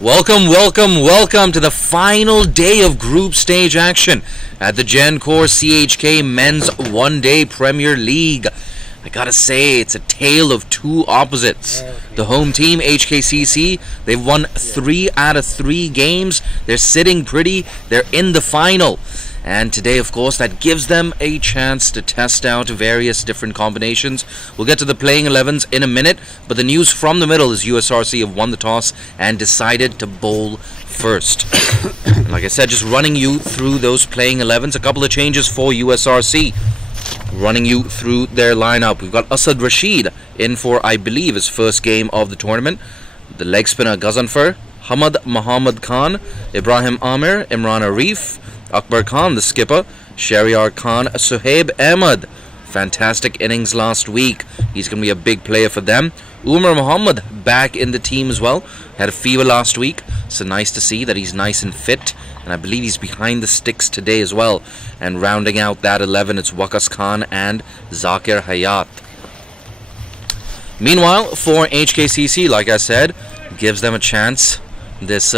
Welcome to the final day of group stage action at the Gencor CHK Men's One Day Premier League. I gotta say, it's a tale of two opposites. The home team, HKCC, they've won 3 out of 3 games. They're sitting pretty. They're in the final. And today, of course, that gives them a chance to test out various different combinations. We'll get to the playing 11s in a minute, but the news from the middle is USRC have won the toss and decided to bowl first. And like I said, just running you through those playing 11s. A couple of changes for USRC. Running you through their lineup. We've got Asad Rashid in for, I believe, his first game of the tournament. The leg spinner Ghazanfar, Hamad Muhammad Khan, Ibrahim Amir, Imran Arif, Akbar Khan, the skipper, Shahryar Khan, Suhaib Ahmed. Fantastic innings last week. He's going to be a big player for them. Umar Muhammad back in the team as well. Had a fever last week, so nice to see that he's nice and fit. And I believe he's behind the sticks today as well. And rounding out that 11, it's Waqas Khan and Zakir Hayat. Meanwhile, for HKCC, like I said, gives them a chance. This,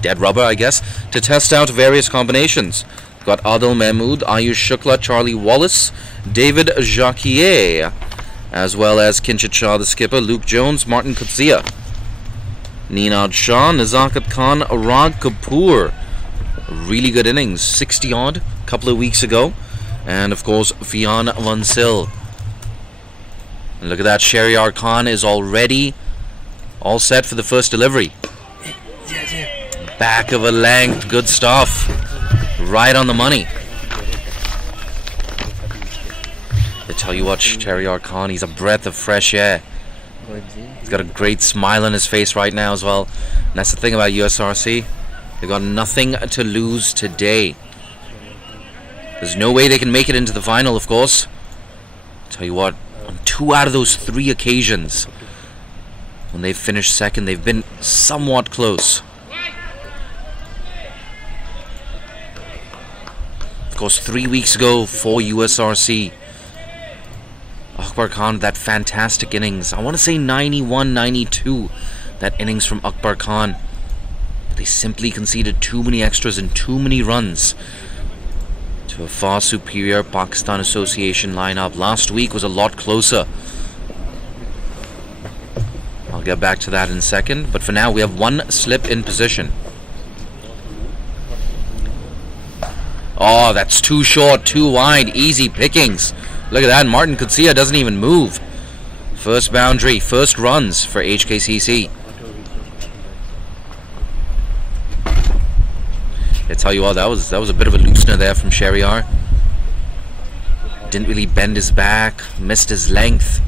dead rubber, I guess, to test out various combinations. Got Adil Mahmood, Ayush Shukla, Charlie Wallace, David Jacquier, as well as Kinshit Shah, the skipper, Luke Jones, Martin Kutsia, Ninad Shah, Nazakat Khan, Rag Kapoor. Really good innings, 60 odd a couple of weeks ago. And of course, Fian Vansil. And look at that, Shahryar Khan is already all set for the first delivery. Back of a length, good stuff. Right on the money. I tell you what, Shahryar Khan, he's a breath of fresh air. He's got a great smile on his face right now as well. And that's the thing about USRC. They've got nothing to lose today. There's no way they can make it into the final, of course. I tell you what, on 2 out of those 3 occasions, when they've finished second, they've been somewhat close. Of course, 3 weeks ago for USRC, Akbar Khan, that fantastic innings. I want to say 91-92, that innings from Akbar Khan. But they simply conceded too many extras and too many runs to a far superior Pakistan Association lineup. Last week was a lot closer. I'll get back to that in a second. But for now, we have one slip in position. Oh, that's too short, too wide, easy pickings. Look at that, Martin Kutsia doesn't even move. First boundary, first runs for HKCC. I tell you what, that was a bit of a loosener there from Shahryar. Didn't really bend his back, missed his length.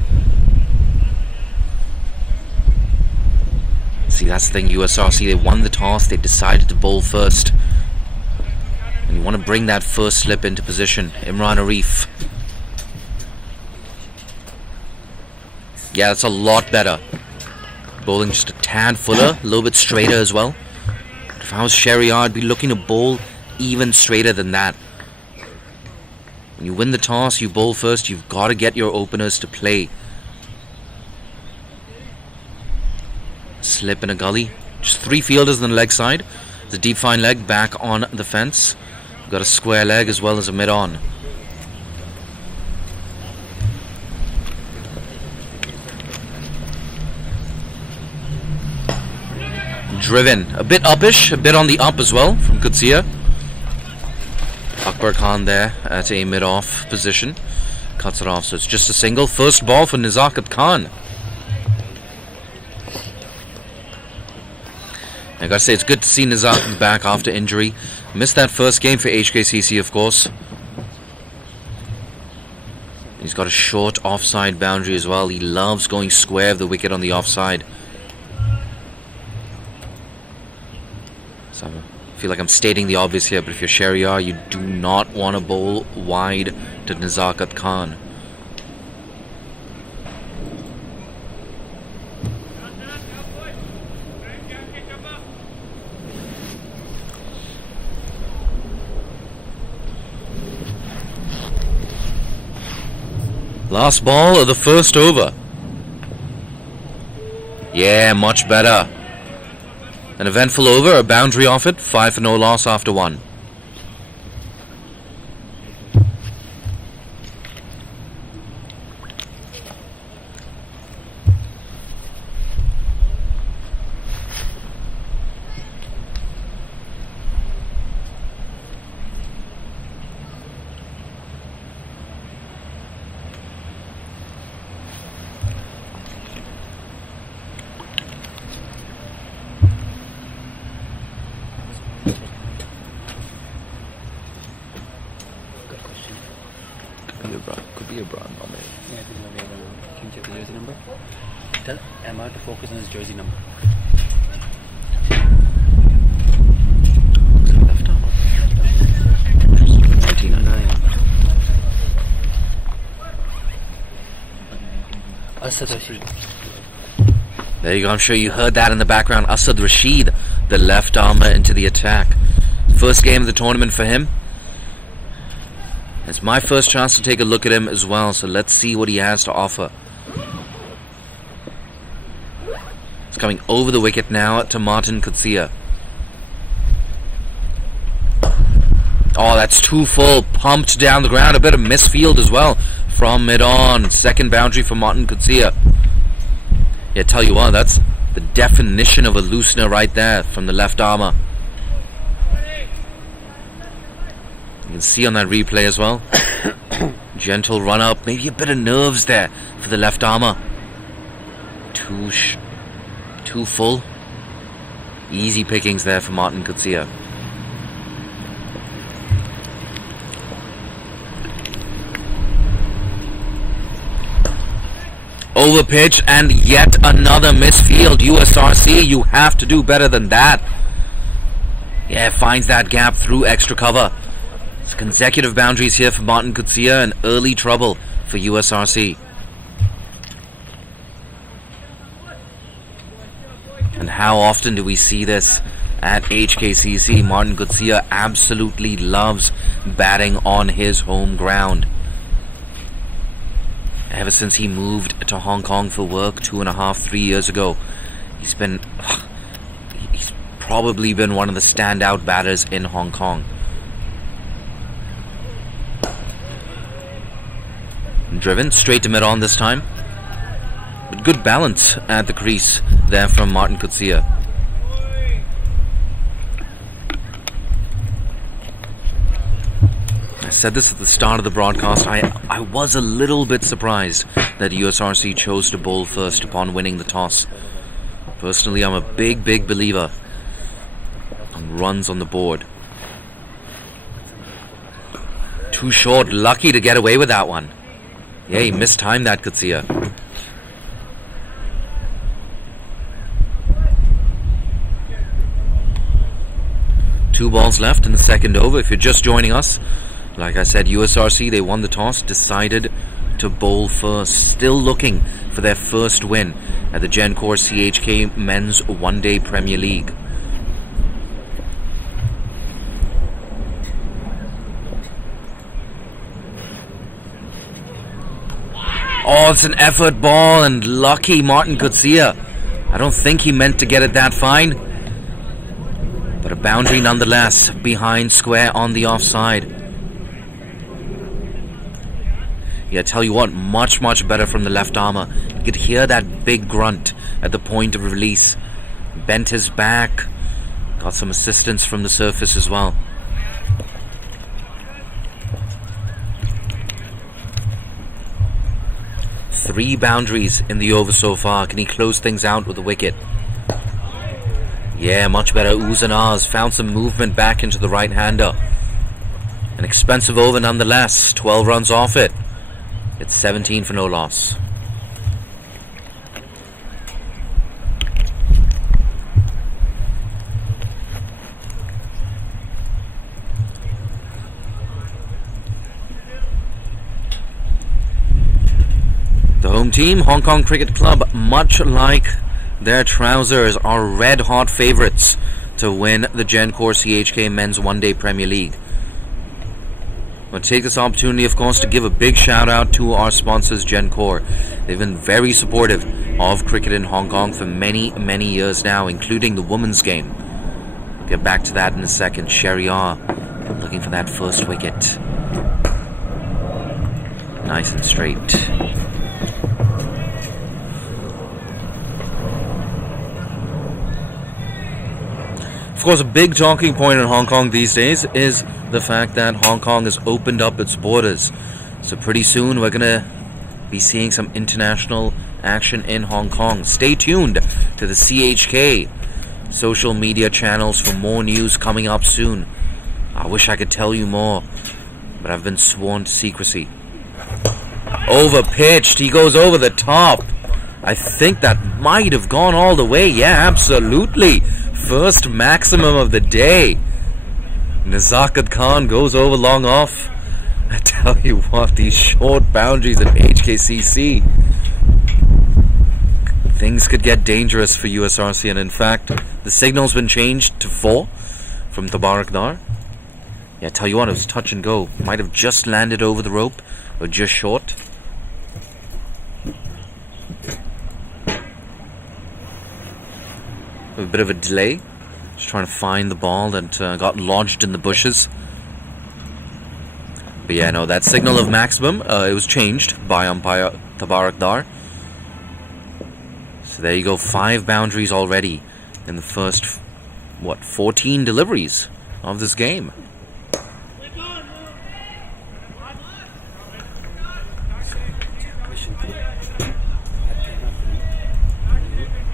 See, that's the thing, USRC, they won the toss, they decided to bowl first. And you want to bring that first slip into position. Imran Arif. Yeah, that's a lot better. Bowling just a tad fuller, a little bit straighter as well. But if I was Shahryar, I'd be looking to bowl even straighter than that. When you win the toss, you bowl first, you've got to get your openers to play. Slip in a gully. Just 3 fielders on the leg side. The deep fine leg back on the fence. Got a square leg as well as a mid-on. Driven. A bit uppish, a bit on the up as well from Kutsia. Akbar Khan there at a mid-off position. Cuts it off, so it's just a single. First ball for Nazakat Khan. I gotta say, it's good to see Nazakat back after injury. Missed that first game for HKCC, of course. He's got a short offside boundary as well. He loves going square of the wicket on the offside. So I feel like I'm stating the obvious here, but if you're Shahryar, you do not want to bowl wide to Nazakat Khan. Last ball of the first over. Yeah, much better. An eventful over, a boundary off it, 5 for no loss after 1. Could be a brown bomber. Yeah, this is a real one. Can you check the jersey number? Tell Emma to focus on his jersey number. Left arm. 99. Asad Rashid. There you go. I'm sure you heard that in the background. Asad Rashid, the left armer, into the attack. First game of the tournament for him. It's my first chance to take a look at him as well, so let's see what he has to offer. It's coming over the wicket now to Martin Kutsia. Oh, that's too full. Pumped down the ground. A bit of misfield as well from mid-on. Second boundary for Martin Kutsia. Yeah, tell you what, that's the definition of a loosener right there from the left armer. You can see on that replay as well. Gentle run up. Maybe a bit of nerves there for the left armer. Too full. Easy pickings there for Martin Kutsia. Over pitch and yet another misfield. USRC, you have to do better than that. Yeah, finds that gap through extra cover. It's consecutive boundaries here for Martin Kutsia and early trouble for USRC. And how often do we see this at HKCC? Martin Kutsia absolutely loves batting on his home ground. Ever since he moved to Hong Kong for work 2.5, 3 years ago, he's probably been one of the standout batters in Hong Kong. Driven straight to mid-on this time. But good balance at the crease there from Martin Kutsia. I said this at the start of the broadcast. I was a little bit surprised that USRC chose to bowl first upon winning the toss. Personally, I'm a big believer on runs on the board. Too short, lucky to get away with that one. Yeah, he mistimed that, Kutsia. Two balls left in the second over. If you're just joining us, like I said, USRC, they won the toss, decided to bowl first. Still looking for their first win at the Gencor CHK Men's One Day Premier League. Oh, it's an effort ball and lucky Martin Kutsia. I don't think he meant to get it that fine. But a boundary nonetheless, behind square on the offside. Yeah, tell you what, much better from the left armer. You could hear that big grunt at the point of release. Bent his back. Got some assistance from the surface as well. Three boundaries in the over so far. Can he close things out with a wicket? Yeah, much better. Oohs and ahs. Found some movement back into the right-hander. An expensive over nonetheless. 12 runs off it. It's 17 for no loss. The home team, Hong Kong Cricket Club, much like their trousers, are red-hot favourites to win the Gencor CHK Men's One Day Premier League. want to take this opportunity, of course, to give a big shout out to our sponsors, Gencor. They've been very supportive of cricket in Hong Kong for many, many years now, including the women's game. We'll get back to that in a second. Sheriar looking for that first wicket. Nice and straight. Of course, a big talking point in Hong Kong these days is the fact that Hong Kong has opened up its borders. So pretty soon we're going to be seeing some international action in Hong Kong. Stay tuned to the CHK social media channels for more news coming up soon. I wish I could tell you more, but I've been sworn to secrecy. Over pitched. He goes over the top. I think that might have gone all the way. Yeah, absolutely. First maximum of the day. Nazakat Khan goes over long off. I tell you what, these short boundaries at HKCC, things could get dangerous for USRC. And in fact, the signal's been changed to 4 from Tabarak Dar. Yeah, I tell you what, it was touch and go. Might have just landed over the rope or just short. A bit of a delay. Just trying to find the ball that got lodged in the bushes. But yeah, no, that signal of maximum, it was changed by umpire Tabarak Dar. So there you go, 5 boundaries already in the first, 14 deliveries of this game.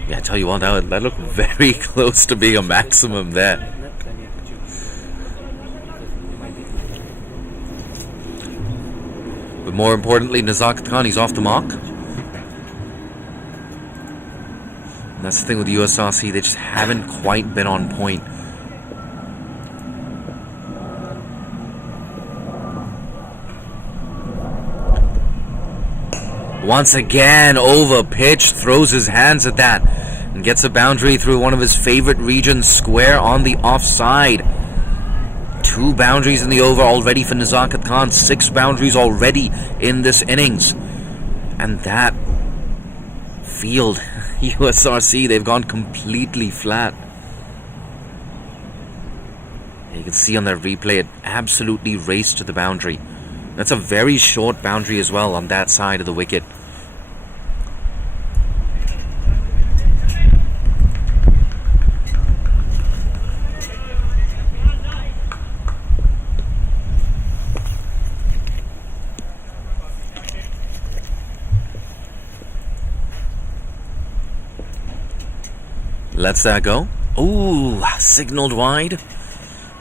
Yeah, I tell you what, that looked very close to being a maximum there. But more importantly, Nazakat Khan, he's off the mark. And that's the thing with the USRC, they just haven't quite been on point. Once again, over pitch, throws his hands at that and gets a boundary through one of his favorite regions, square on the offside. 2 boundaries in the over already for Nazakat Khan, 6 boundaries already in this innings. And that field, USRC, they've gone completely flat. You can see on their replay, it absolutely raced to the boundary. That's a very short boundary as well on that side of the wicket. Lets that go. Ooh, signaled wide.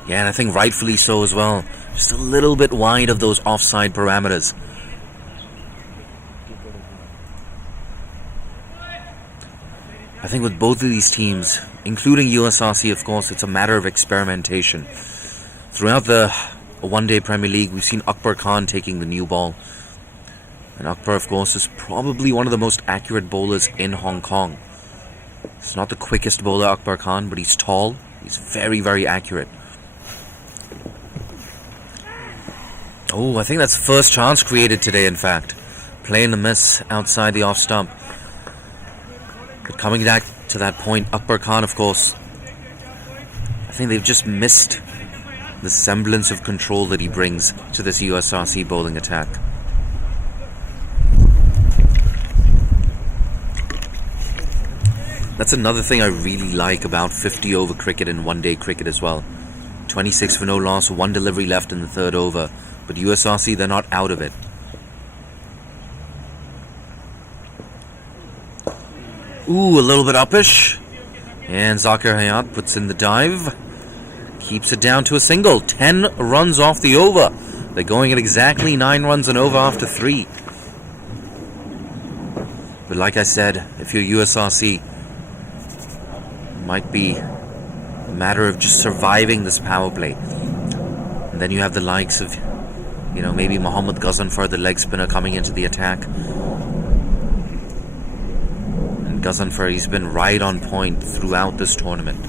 Yeah, and I think rightfully so as well. Just a little bit wide of those offside parameters. I think with both of these teams, including USRC, of course, it's a matter of experimentation. Throughout the one-day Premier League, we've seen Akbar Khan taking the new ball. And Akbar, of course, is probably one of the most accurate bowlers in Hong Kong. He's not the quickest bowler, Akbar Khan, but he's tall. He's very, very accurate. Oh, I think that's the first chance created today, in fact. Play in a miss outside the off stump. But coming back to that point, Akbar Khan, of course, I think they've just missed the semblance of control that he brings to this USRC bowling attack. That's another thing I really like about 50 over cricket and one-day cricket as well. 26 for no loss, 1 delivery left in the 3rd over. But USRC, they're not out of it. Ooh, a little bit uppish. And Zakir Hayat puts in the dive. Keeps it down to a single. 10 runs off the over. They're going at exactly 9 runs and over after 3. But like I said, if you're USRC, it might be a matter of just surviving this power play. And then you have the likes of, maybe Mohammad Ghazanfar, the leg spinner, coming into the attack. And Ghazanfar, he's been right on point throughout this tournament.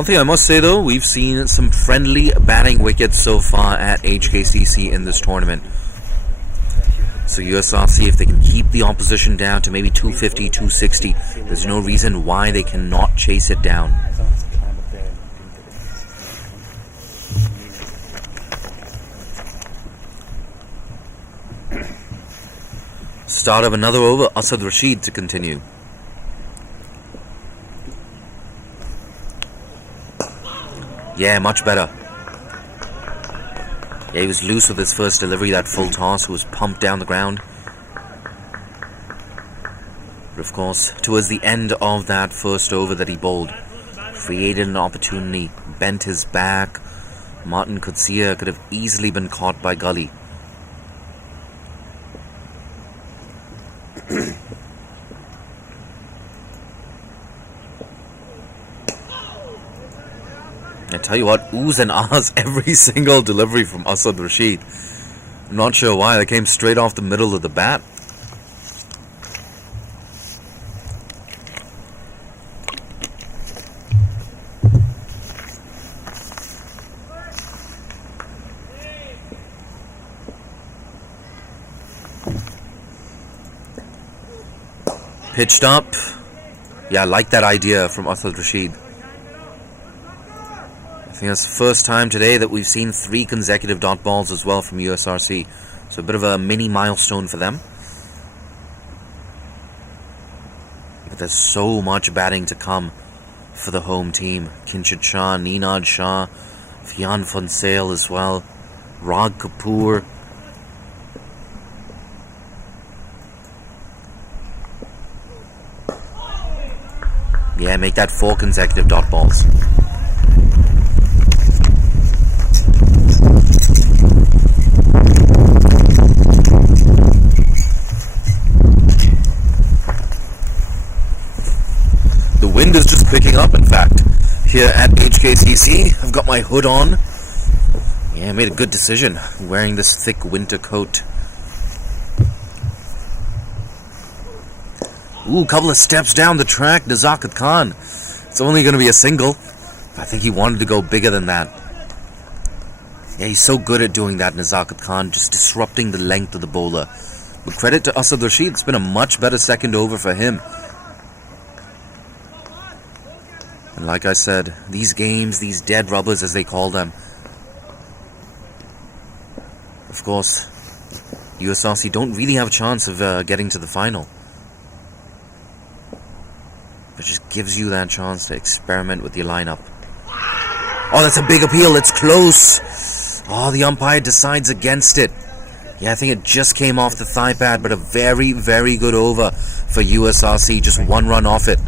One thing I must say though, we've seen some friendly batting wickets so far at HKCC in this tournament. So USRC, if they can keep the opposition down to maybe 250, 260, there's no reason why they cannot chase it down. Start of another over, Asad Rashid to continue. Yeah, much better. Yeah, he was loose with his first delivery, that full toss was pumped down the ground. But of course, towards the end of that first over that he bowled, created an opportunity, bent his back. Martin Kutsia could have easily been caught by Gully. I tell you what, oohs and ahs every single delivery from Asad Rashid. I'm not sure why, they came straight off the middle of the bat. Pitched up. Yeah, I like that idea from Asad Rashid. I think that's the first time today that we've seen 3 consecutive dot balls as well from USRC. So a bit of a mini milestone for them. But there's so much batting to come for the home team. Kinchit Shah, Ninad Shah, Fian Fonsale as well, Rag Kapoor. Yeah, make that 4 consecutive dot balls. The wind is just picking up, in fact, here at HKCC. I've got my hood on. Yeah, I made a good decision wearing this thick winter coat. Ooh, couple of steps down the track, Nazakat Khan. It's only going to be a single. I think he wanted to go bigger than that. Yeah, he's so good at doing that, Nazakat Khan, just disrupting the length of the bowler. But credit to Asad Rashid, it's been a much better second over for him. And like I said, these games, these dead rubbers as they call them, of course, USRC don't really have a chance of getting to the final. It just gives you that chance to experiment with your lineup. Oh, that's a big appeal. It's close. Oh, the umpire decides against it. Yeah, I think it just came off the thigh pad, but a very, very good over for USRC. Just 1 run off it.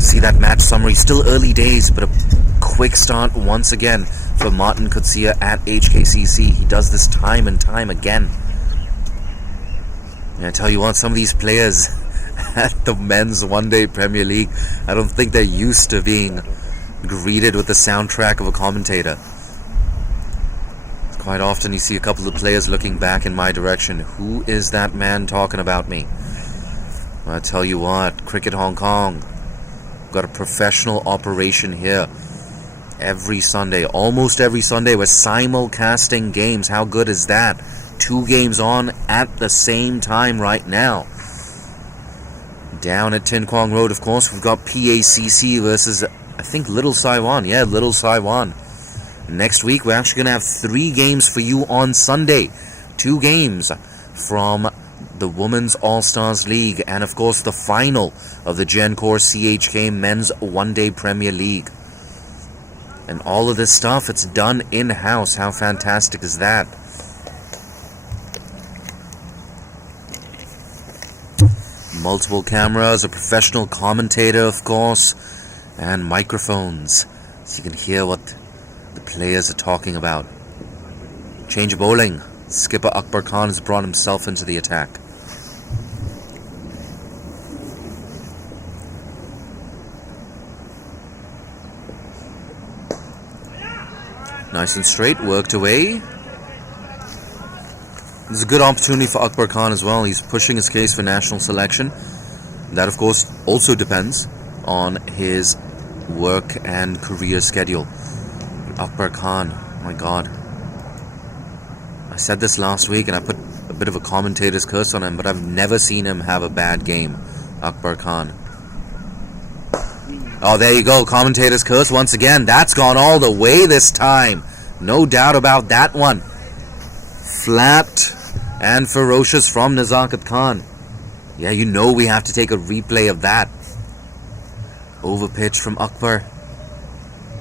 See that match summary. Still early days, but a quick start once again for Martin Kutsia at HKCC. He does this time and time again. And I tell you what, some of these players at the men's one-day Premier League, I don't think they're used to being greeted with the soundtrack of a commentator. Quite often you see a couple of players looking back in my direction. Who is that man talking about me? Well, I tell you what, Cricket Hong Kong, got a professional operation here. Every Sunday, almost every Sunday, we're simulcasting games. How good is that? 2 games on at the same time right now. Down at Tin Kwong Road, of course, we've got PACC versus, I think, Little Saiwan. Yeah, Little Saiwan. Next week, we're actually going to have 3 games for you on Sunday. 2 games from the Women's All-Stars League and, of course, the final of the Gencor CHK Men's One-Day Premier League. And all of this stuff, it's done in-house. How fantastic is that? Multiple cameras, a professional commentator, of course, and microphones, so you can hear what the players are talking about. Change of bowling. Skipper Akbar Khan has brought himself into the attack. Nice and straight, worked away. This is a good opportunity for Akbar Khan as well. He's pushing his case for national selection. That, of course, also depends on his work and career schedule. Akbar Khan, my God. I said this last week and I put a bit of a commentator's curse on him, but I've never seen him have a bad game. Akbar Khan. Oh, there you go. Commentator's curse once again. That's gone all the way this time. No doubt about that one. Flat and ferocious from Nazakat Khan. Yeah, you know we have to take a replay of that. Overpitch from Akbar.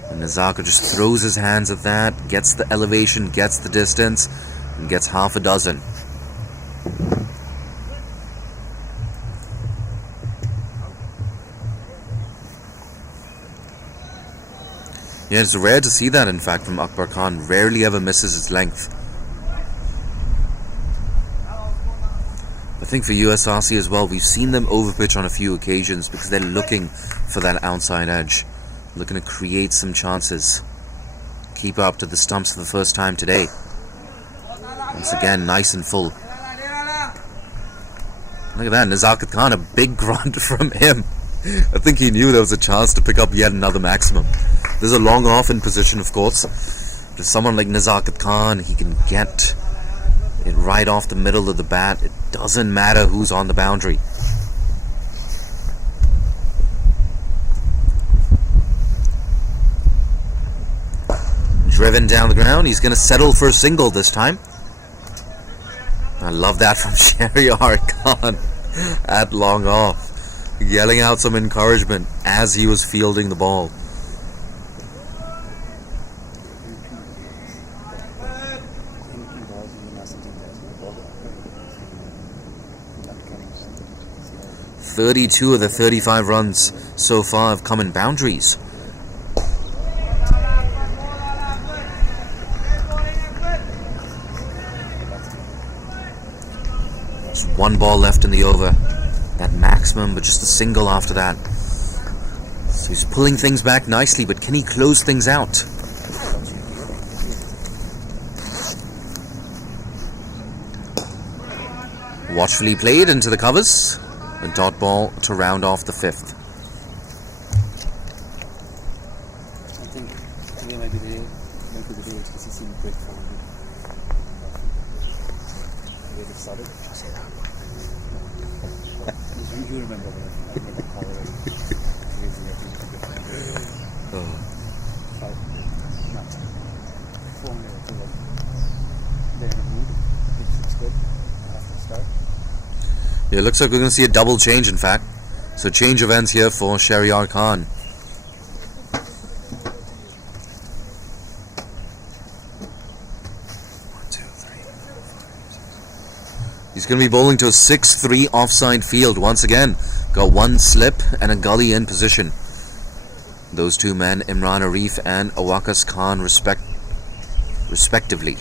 And Nazakat just throws his hands at that, gets the elevation, gets the distance, and gets half a dozen. Yeah, it's rare to see that, in fact, from Akbar Khan. Rarely ever misses his length. I think for USRC as well, we've seen them overpitch on a few occasions because they're looking for that outside edge. Looking to create some chances. Keep up to the stumps for the first time today. Once again, nice and full. Look at that, Nazakat Khan, a big grunt from him. I think he knew there was a chance to pick up yet another maximum. There's a long off in position, of course. But someone like Nazakat Khan, he can get it right off the middle of the bat. It doesn't matter who's on the boundary. Driven down the ground. He's going to settle for a single this time. I love that from Shahryar Khan at long off. Yelling out some encouragement as he was fielding the ball. "32 of the 35 runs so far have come in boundaries." Just one ball left in the over. That maximum, but just a single after that. So he's pulling things back nicely, but can he close things out? Watchfully played into the covers. A dot ball to round off the fifth. I think today might be the day HKCC will break forward. The way they started. I'll say that. You remember that. I made that call already. They're in a mood. It's good. After the start. Yeah, it looks like we're going to see a double change, in fact. So change of ends here for Shahryar Khan. He's going to be bowling to a 6-3 offside field once again. Got one slip and a gully in position. Those two men, Imran Arif and Awakas Khan, respectively.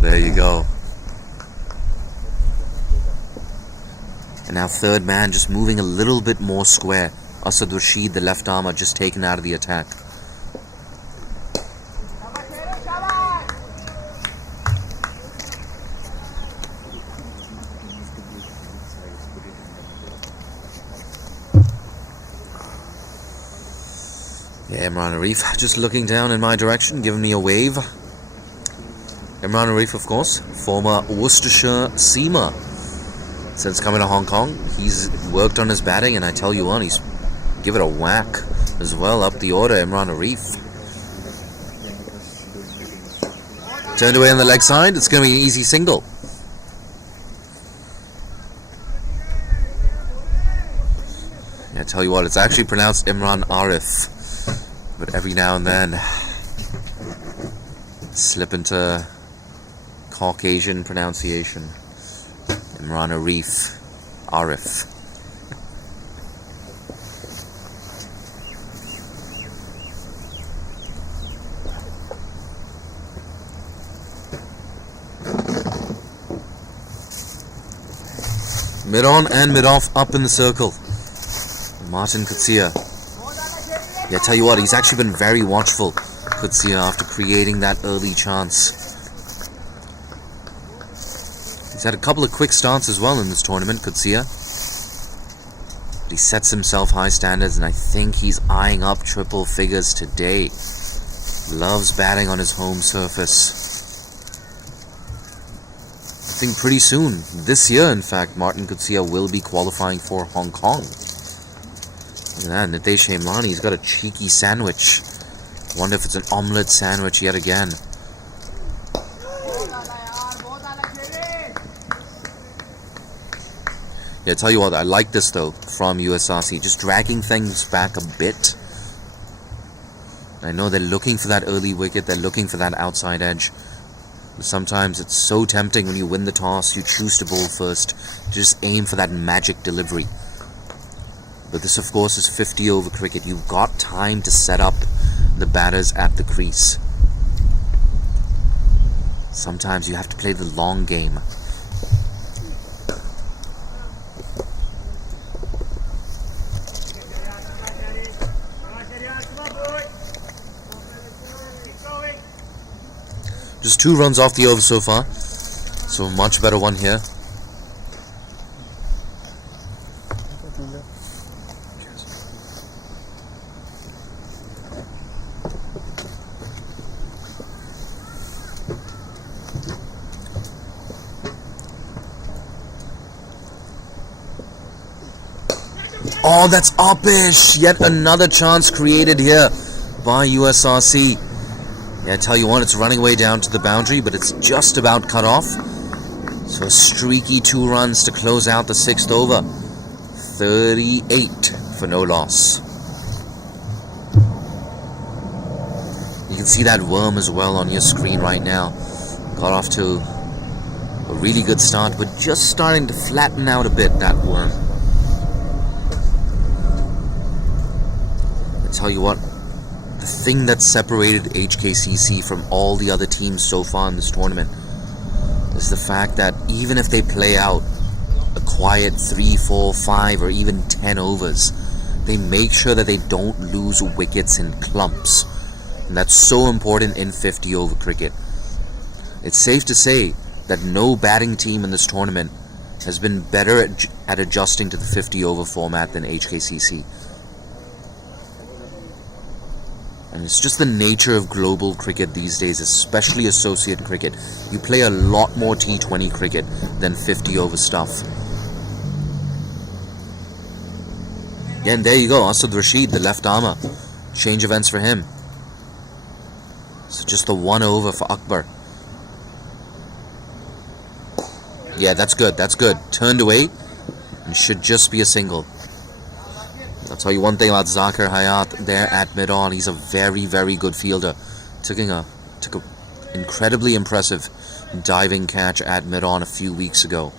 There you go. And now third man just moving a little bit more square. Asad Rashid, the left arm, are just taken out of the attack. Yeah, Imran Arif just looking down in my direction, giving me a wave. Imran Arif, of course, former Worcestershire seamer. Since coming to Hong Kong, he's worked on his batting, and I tell you what, he's give it a whack as well up the order. Imran Arif. Turned away on the leg side. It's going to be an easy single. Yeah, I tell you what, it's actually pronounced Imran Arif. But every now and then, slip into Caucasian pronunciation. Imran Arif. Arif. Mid-on and mid-off up in the circle. Martin Kutsia. Yeah, tell you what, he's actually been very watchful, Kutsia, after creating that early chance. He's had a couple of quick starts as well in this tournament, Kutsia. But he sets himself high standards, and I think he's eyeing up triple figures today. Loves batting on his home surface. I think pretty soon, this year in fact, Martin Kutsia will be qualifying for Hong Kong. Look at that, Nitesh Hemlani, he's got a cheeky sandwich. Wonder if it's an omelette sandwich yet again. Yeah, tell you what, I like this though from USRC, just dragging things back a bit. I know they're looking for that early wicket, they're looking for that outside edge. But sometimes it's so tempting when you win the toss, you choose to bowl first, just aim for that magic delivery. But this of course is 50 over cricket, you've got time to set up the batters at the crease. Sometimes you have to play the long game. Just 2 runs off the over so far, so a much better one here. Oh, that's uppish! Yet another chance created here by USRC. Yeah, I tell you what, it's running way down to the boundary, but it's just about cut off. So a streaky 2 runs to close out the 6th over. 38 for no loss. You can see that worm as well on your screen right now. Got off to a really good start, but just starting to flatten out a bit, that worm. I tell you what, the thing that separated HKCC from all the other teams so far in this tournament is the fact that even if they play out a quiet 3, 4, 5 or even 10 overs, they make sure that they don't lose wickets in clumps. And that's so important in 50 over cricket. It's safe to say that no batting team in this tournament has been better at adjusting to the 50 over format than HKCC. And it's just the nature of global cricket these days, especially associate cricket. You play a lot more T20 cricket than 50 over stuff. Again, there you go, Asad Rashid, the left armour. Change of ends for him. So just the 1 over for Akbar. Yeah, that's good, that's good. Turned away, and should just be a single. I'll tell you one thing about Zakir Hayat there at mid-on. He's a very, very good fielder. Took a incredibly impressive diving catch at mid-on a few weeks ago.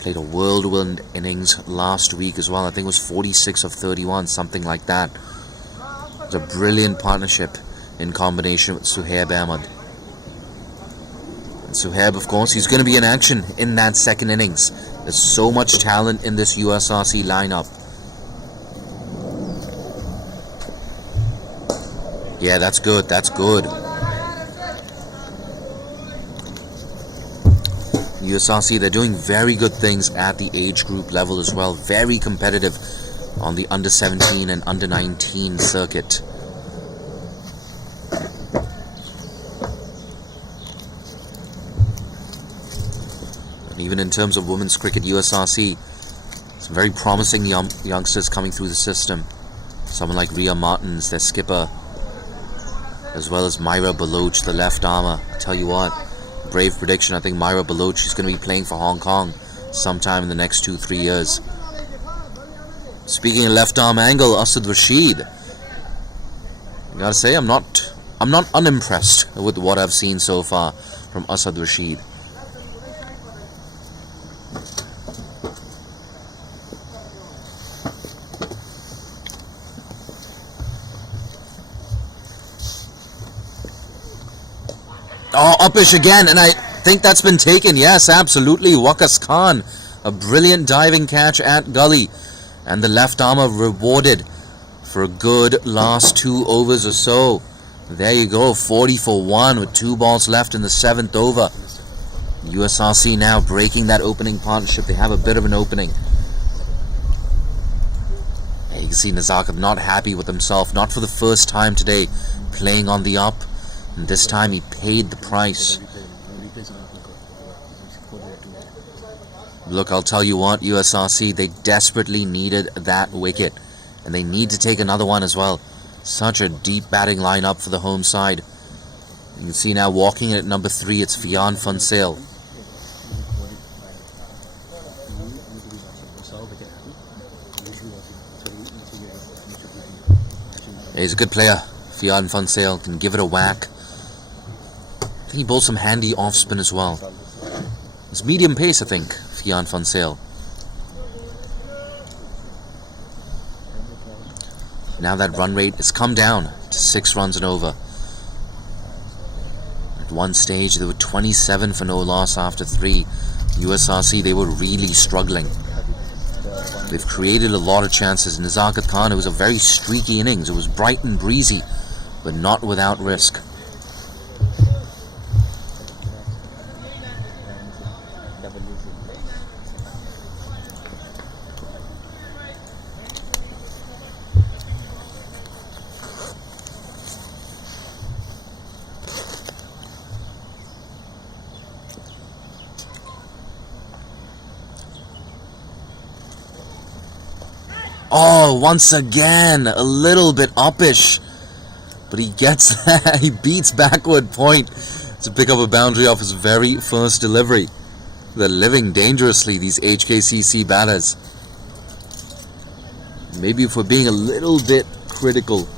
Played a whirlwind innings last week as well. I think it was 46 of 31, something like that. It was a brilliant partnership in combination with Suhaib Ahmed. And Suhaib, of course, he's going to be in action in that second innings. There's so much talent in this USRC lineup. Yeah, that's good, that's good. USRC, they're doing very good things at the age group level as well. Very competitive on the under 17 and under 19 circuit. And even in terms of women's cricket, USRC, some very promising youngsters coming through the system. Someone like Ria Martins, their skipper, as well as Myra Baloch, the left armour. I tell you what, brave prediction. I think Myra Baloch is going to be playing for Hong Kong sometime in the next 2-3 years. Speaking of left arm angle, Asad Rashid. I gotta say, I'm not unimpressed with what I've seen so far from Asad Rashid. Oh, uppish again, and I think that's been taken. Yes, absolutely. Waqas Khan, a brilliant diving catch at gully, and the left armour rewarded for a good last 2 overs or so. There you go, 40 for 1 with 2 balls left in the 7th over. USRC now breaking that opening partnership. They have a bit of an opening. can see Nazakat not happy with himself, not for the first time today, playing on the up. And this time he paid the price. Look, I'll tell you what, USRC, they desperately needed that wicket. And they need to take another one as well. Such a deep batting lineup for the home side. You can see now walking in at number 3, it's Fian Funsale. He's a good player. Fian Funsale can give it a whack. I think he bowls some handy off spin as well. It's medium pace, I think, Fian Funsale. Now that run rate has come down to 6 runs and over. At one stage, they were 27 for no loss after 3. USRC, they were really struggling. They've created a lot of chances. Nazakat Khan, it was a very streaky innings. It was bright and breezy, but not without risk. Oh, once again, a little bit uppish. But he gets that. He beats backward point to pick up a boundary off his very first delivery. They're living dangerously, these HKCC batters. Maybe if we're being a little bit critical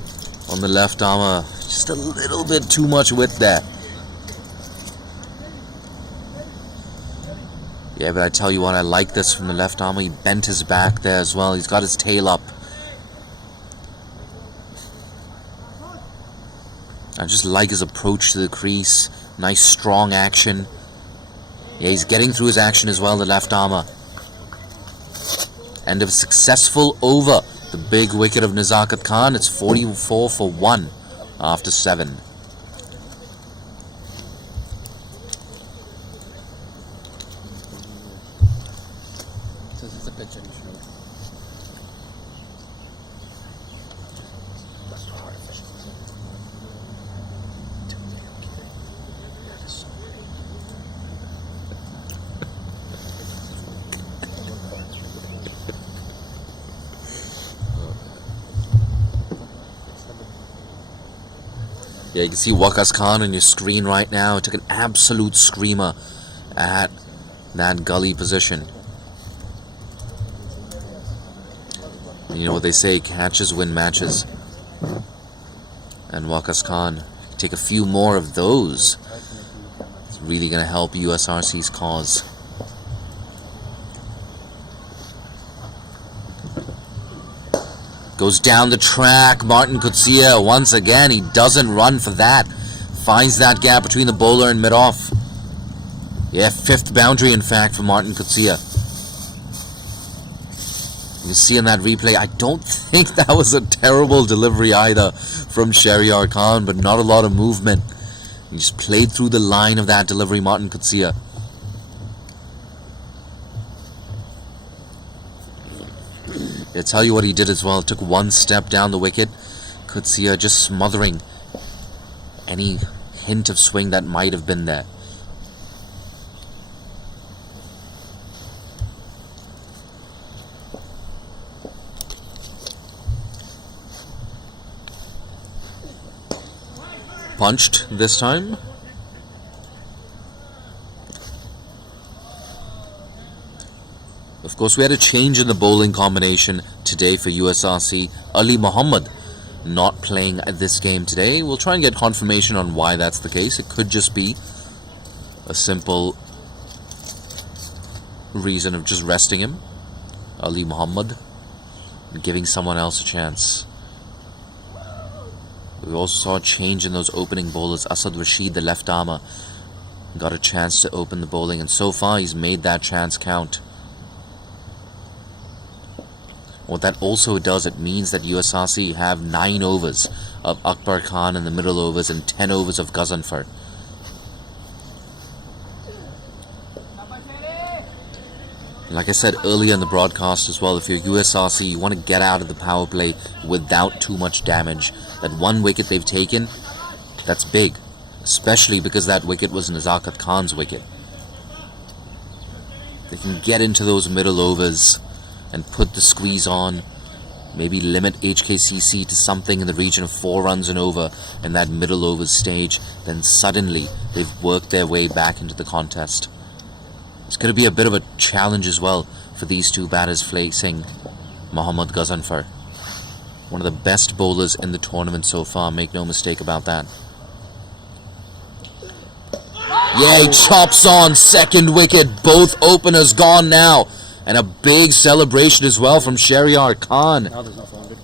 on the left armour, just a little bit too much width there. Yeah, but I tell you what, I like this from the left armour. He bent his back there as well. He's got his tail up. I just like his approach to the crease. Nice strong action. Yeah, he's getting through his action as well, the left armour. End of a successful over. The big wicket of Nazakat Khan. It's 44 for 1 after 7. Yeah, you can see Waqas Khan on your screen right now. It took an absolute screamer at that gully position. And you know what they say, catches win matches. And Waqas Khan, take a few more of those. It's really going to help USRC's cause. Goes down the track. Martin Coetzee once again. He doesn't run for that. Finds that gap between the bowler and mid-off. Yeah, 5th boundary in fact for Martin Coetzee. You can see in that replay, I don't think that was a terrible delivery either from Shahryar Khan, but not a lot of movement. He just played through the line of that delivery, Martin Coetzee. I'll tell you what he did as well. Took one step down the wicket. Coetzee just smothering any hint of swing that might have been there. Punched this time. Of course, we had a change in the bowling combination today for USRC. Ali Muhammad not playing this game today. We'll try and get confirmation on why that's the case. It could just be a simple reason of just resting him, Ali Muhammad, and giving someone else a chance. We also saw a change in those opening bowlers. Asad Rashid, the left armour, got a chance to open the bowling, and so far he's made that chance count. What that also does, it means that USRC have 9 overs of Akbar Khan in the middle overs and 10 overs of Ghazanfar. Like I said earlier in the broadcast as well, if you're USRC, you want to get out of the power play without too much damage. That one wicket they've taken, that's big. Especially because that wicket was Nazakat Khan's wicket. They can get into those middle overs and put the squeeze on. Maybe limit HKCC to something in the region of 4 runs and over in that middle overs stage. Then suddenly they've worked their way back into the contest. It's going to be a bit of a challenge as well for these two batters facing Mohammad Ghazanfar. One of the best bowlers in the tournament so far, make no mistake about that. Yeah, he chops on, second wicket, both openers gone now. And a big celebration as well from Shahryar Khan. Now there's no founded.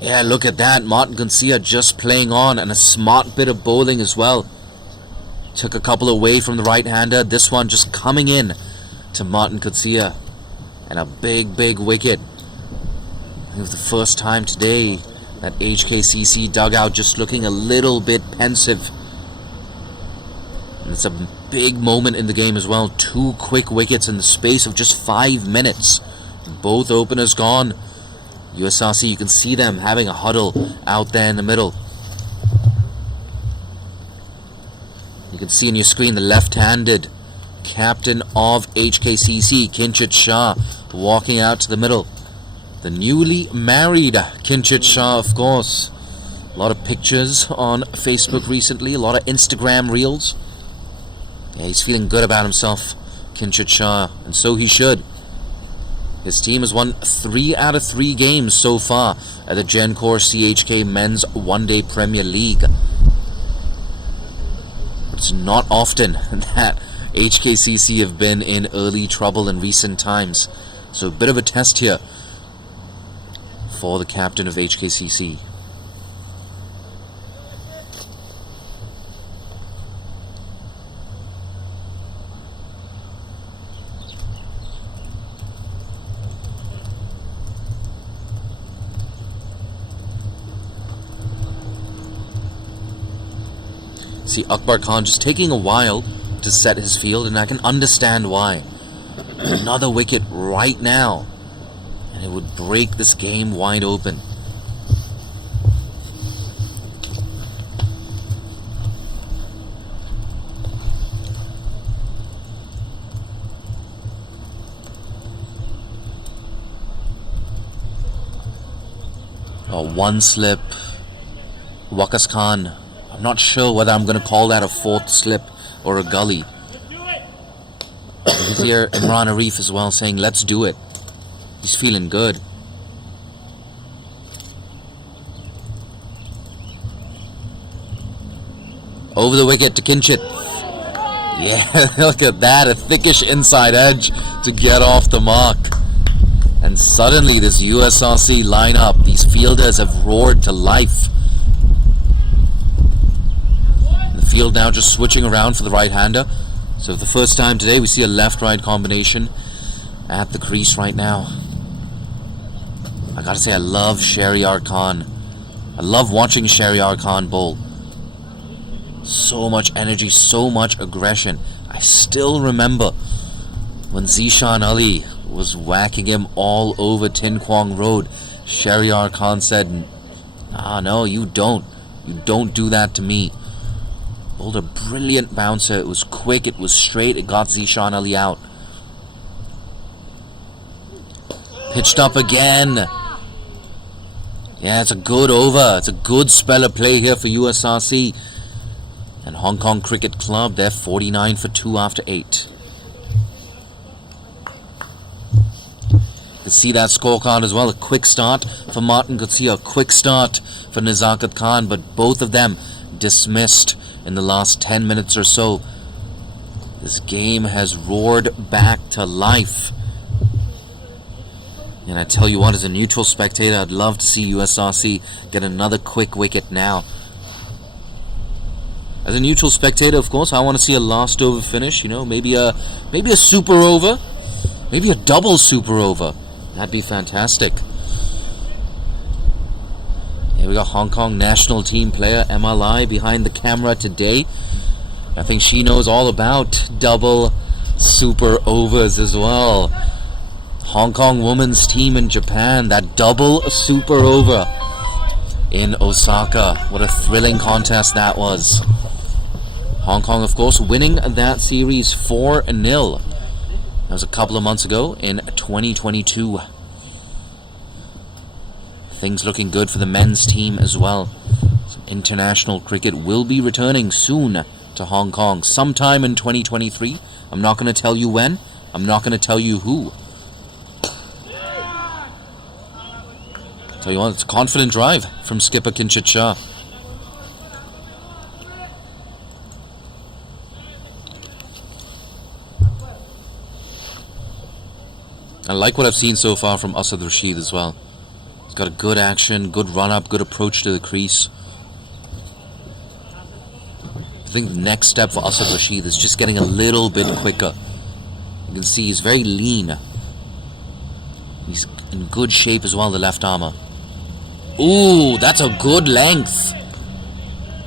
Yeah, look at that, Martin Gunsia just playing on, and a smart bit of bowling as well. Took a couple away from the right-hander, this one just coming in to Martin Gunsia. And a big wicket. I think it was the first time today that HKCC dugout just looking a little bit pensive. And it's a big moment in the game as well. 2 quick wickets in the space of just 5 minutes. Both openers gone. USRC, you can see them having a huddle out there in the middle. You can see on your screen the left-handed captain of HKCC, Kinchit Shah, walking out to the middle. The newly married Kinchit Shah, of course. A lot of pictures on Facebook recently, a lot of Instagram reels. Yeah, he's feeling good about himself, Kinchit Shah, and so he should. His team has won 3 out of 3 games so far at the Gencor CHK Men's One-Day Premier League. It's not often that HKCC have been in early trouble in recent times. So a bit of a test here for the captain of HKCC. See, Akbar Khan just taking a while to set his field, and I can understand why. Another wicket right now, and it would break this game wide open. One slip. Waqas Khan. I'm not sure whether I'm going to call that a 4th slip or a gully. You hear Imran Arif as well saying, let's do it. He's feeling good. Over the wicket to Kinchit. Yeah, look at that. A thickish inside edge to get off the mark. And suddenly this USRC lineup, these fielders have roared to life. Field now just switching around for the right-hander. So for the first time today we see a left-right combination at the crease right now. I gotta say, I love Shahryar Khan. I love watching Shahryar Khan bowl. So much energy, so much aggression. I still remember when Zishan Ali was whacking him all over Tin Kwong Road. Shahryar Khan said, no, you don't do that to me. Bowled a brilliant bouncer. It was quick, it was straight, it got Zishan Ali out. Pitched up again. Yeah, it's a good over. It's a good spell of play here for USRC. And Hong Kong Cricket Club, they're 49 for 2 after 8. You can see that scorecard as well. A quick start for Martin Gunsia, a quick start for Nazakat Khan, but both of them dismissed in the last 10 minutes or so. This game has roared back to life. And I tell you what, as a neutral spectator, I'd love to see USRC get another quick wicket now. As a neutral spectator, of course, I want to see a last over finish, maybe a super over, maybe a double super over. That'd be fantastic. Here we got Hong Kong national team player MLI behind the camera today. I think she knows all about double super overs as well. Hong Kong women's team in Japan, that double super over in Osaka. What a thrilling contest that was. Hong Kong, of course, winning that series 4-0. That was a couple of months ago in 2022. Things looking good for the men's team as well. Some international cricket will be returning soon to Hong Kong, sometime in 2023. I'm not going to tell you when. I'm not going to tell you who. Tell you what, it's a confident drive from skipper Kinchit Shah. I like what I've seen so far from Asad Rashid as well. He's got a good action, good run-up, good approach to the crease. I think the next step for Asad Rashid is just getting a little bit quicker. You can see he's very lean. He's in good shape as well, the left armour. Ooh, that's a good length.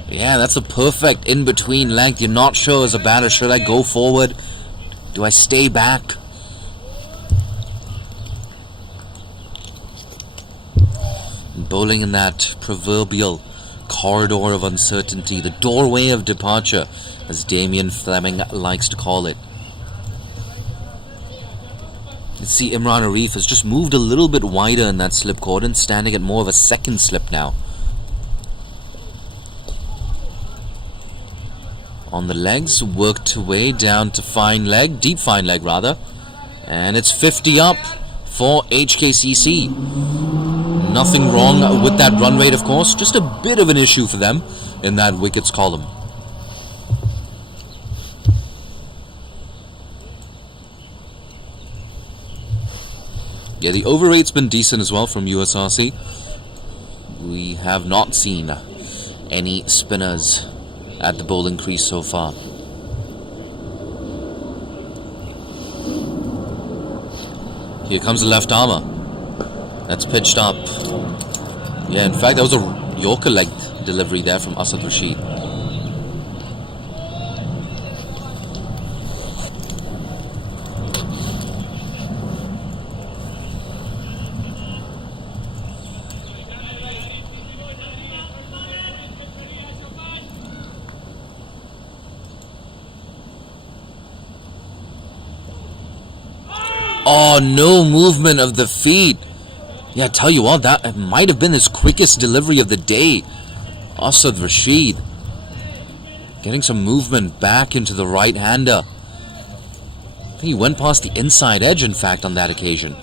Yeah, that's a perfect in-between length. You're not sure as a batter, should I go forward? Do I stay back? Bowling in that proverbial corridor of uncertainty, the doorway of departure, as Damien Fleming likes to call it. You see Imran Arif has just moved a little bit wider in that slip cordon, standing at more of a second slip now. On the legs, worked way down to fine leg, deep fine leg rather. And it's 50 up for HKCC. Nothing wrong with that run rate, of course. Just a bit of an issue for them in that wickets column. Yeah, the over rate's been decent as well from USRC. We have not seen any spinners at the bowling crease so far. Here comes the left armour. That's pitched up. Yeah, in fact, that was a Yorker length delivery there from Asad Rashid. Oh, no movement of the feet. Yeah, I tell you what, that might have been his quickest delivery of the day. Asad Rashid getting some movement back into the right-hander. I think he went past the inside edge, in fact, on that occasion.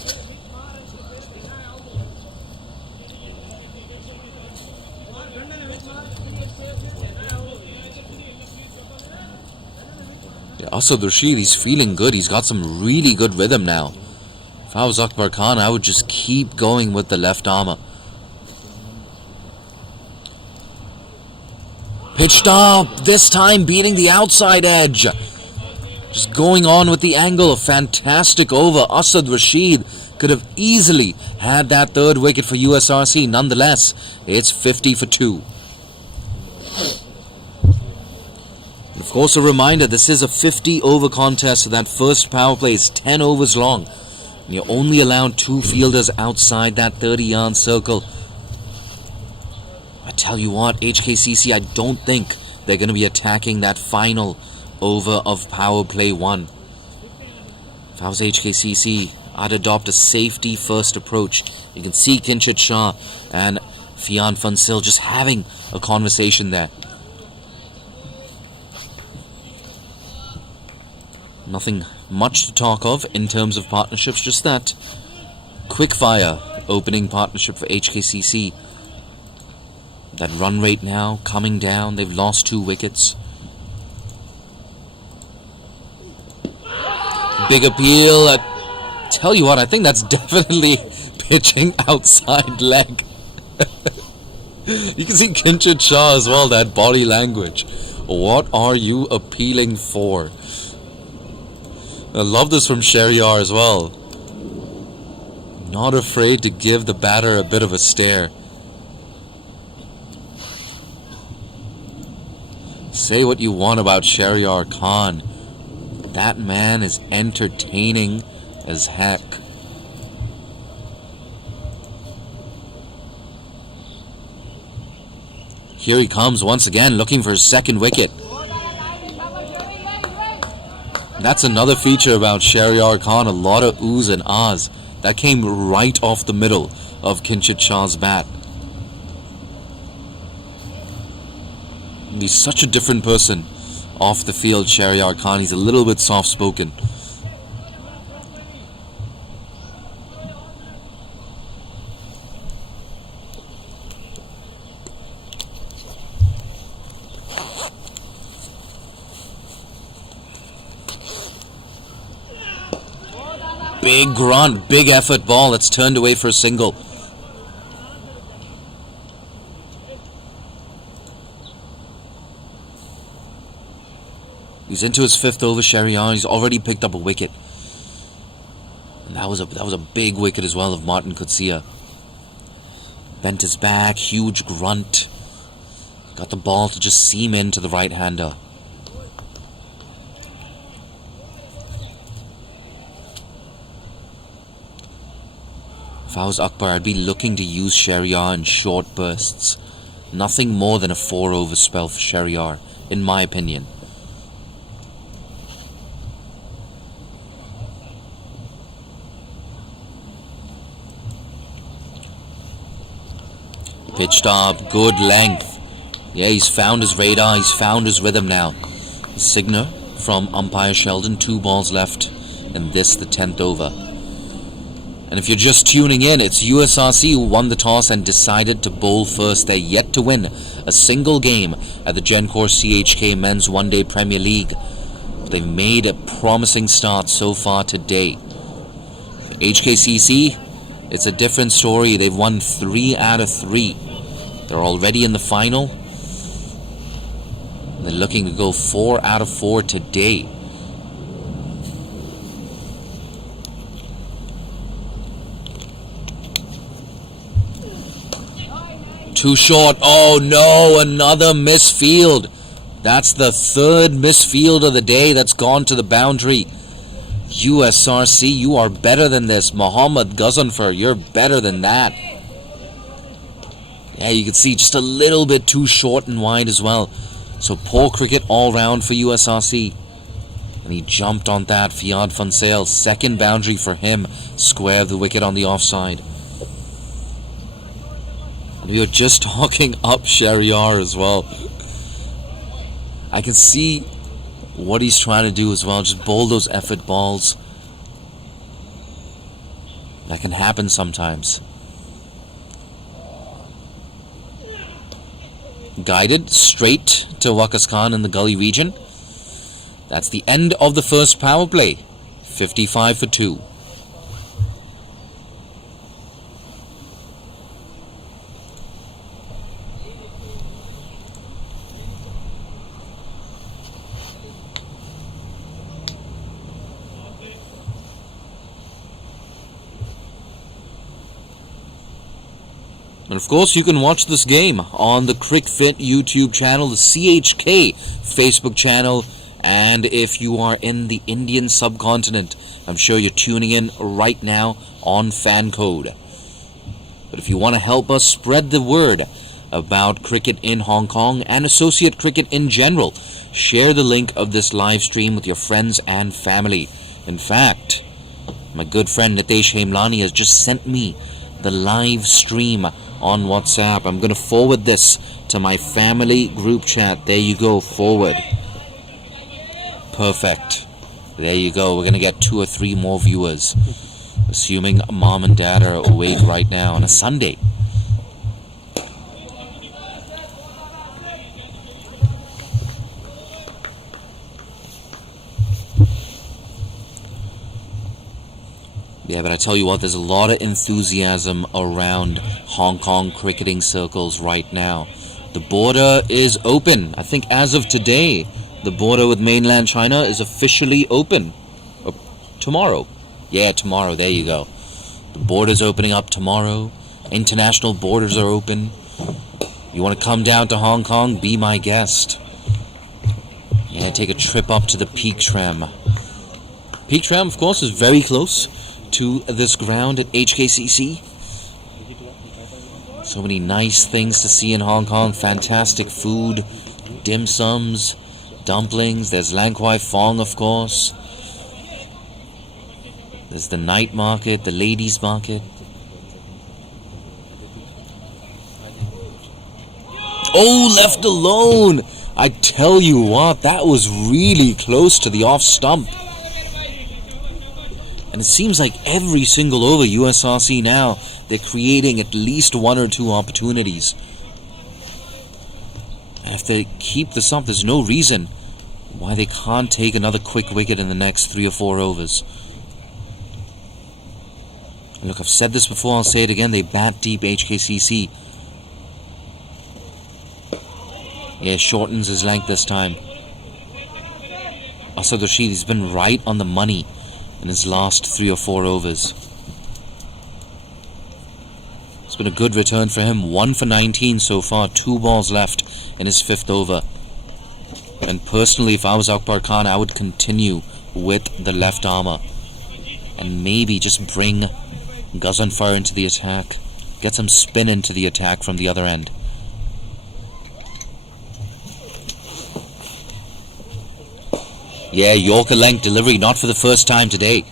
Yeah, Asad Rashid, he's feeling good. He's got some really good rhythm now. If I was Akbar Khan, I would just keep going with the left armour. Pitched up, this time beating the outside edge. Just going on with the angle. A fantastic over. Asad Rashid could have easily had that third wicket for USRC. Nonetheless, it's 50 for 2. And of course, a reminder, this is a 50 over contest, so that first power play is 10 overs long. And you're only allowed 2 fielders outside that 30-yard circle. I tell you what, HKCC, I don't think they're going to be attacking that final over of power play 1. If I was HKCC, I'd adopt a safety first approach. You can see Kinchit Shah and Fian Fansil just having a conversation there. Nothing much to talk of in terms of partnerships, just that quick-fire opening partnership for HKCC. That run rate now coming down. They've lost 2 wickets. Big appeal. Tell you what, I think that's definitely pitching outside leg. You can see Kinchit Shah as well, that body language. What are you appealing for? I love this from Shehryar as well. Not afraid to give the batter a bit of a stare. Say what you want about Shehryar Khan. That man is entertaining as heck. Here he comes once again, looking for his second wicket. That's another feature about Shahryar Khan, a lot of oohs and ahs. That came right off the middle of Kinchit Shah's bat. He's such a different person off the field, Shahryar Khan. He's a little bit soft-spoken. Big grunt, big effort ball that's turned away for a single. He's into his 5th over, Shahryar. He's already picked up a wicket. And that was a big wicket as well of Martin Kutsia. Bent his back, huge grunt. Got the ball to just seam into the right-hander. If I was Akbar, I'd be looking to use Shahryar in short bursts. Nothing more than a 4-over spell for Shahryar, in my opinion. Pitched up, good length. Yeah, he's found his radar, he's found his rhythm now. A signal from umpire Sheldon, 2 balls left, and this the 10th over. And if you're just tuning in, it's USRC who won the toss and decided to bowl first. They're yet to win a single game at the Gencor CHK Men's One-Day Premier League. But they've made a promising start so far today. For HKCC, it's a different story. They've won 3 out of 3. They're already in the final. They're looking to go 4 out of 4 today. Too short. Oh no, another misfield. That's the 3rd misfield of the day that's gone to the boundary. USRC, you are better than this. Mohammad Ghazanfar, you're better than that. Yeah, you can see just a little bit too short and wide as well. So poor cricket all round for USRC. And he jumped on that. Fiad Funsale, 2nd boundary for him. Square of the wicket on the offside. We were just talking up Shahryar as well. I can see what he's trying to do as well. Just bowl those effort balls. That can happen sometimes. Guided straight to Waqas Khan in the gully region. That's the end of the first power play. 55 for 2. And of course, you can watch this game on the CricFit YouTube channel, the CHK Facebook channel, and if you are in the Indian subcontinent, I'm sure you're tuning in right now on Fancode. But if you want to help us spread the word about cricket in Hong Kong and associate cricket in general, share the link of this live stream with your friends and family. In fact, my good friend Nitesh Hemlani has just sent me the live stream on WhatsApp. I'm going to forward this to my family group chat. There you go, forward. Perfect. There you go. We're going to get 2 or 3 more viewers. Assuming mom and dad are awake right now on a Sunday. Yeah, but I tell you what, there's a lot of enthusiasm around Hong Kong cricketing circles right now. The border is open. I think as of today, the border with mainland China is officially open. Tomorrow. Yeah, tomorrow. There you go. The border's opening up tomorrow. International borders are open. You want to come down to Hong Kong? Be my guest. Yeah, take a trip up to the Peak Tram. Peak Tram, of course, is very close to this ground at HKCC. So many nice things to see in Hong Kong. Fantastic food, dim sums, dumplings. There's Lang Kwai Fong, of course. There's the night market, the ladies' market. Oh, left alone! I tell you what, that was really close to the off stump. And it seems like every single over USRC now, they're creating at least one or two opportunities. And if they keep this up, there's no reason why they can't take another quick wicket in the next 3 or 4 overs. And look, I've said this before, I'll say it again, they bat deep, HKCC. Yeah, shortens his length this time. Asad Rashid, he's been right on the money in his last 3 or 4 overs. It's been a good return for him. 1 for 19 so far, 2 balls left in his 5th over. And personally, if I was Akbar Khan, I would continue with the left armour. And maybe just bring Ghazanfar into the attack. Get some spin into the attack from the other end. Yeah, Yorker length delivery, not for the first time today.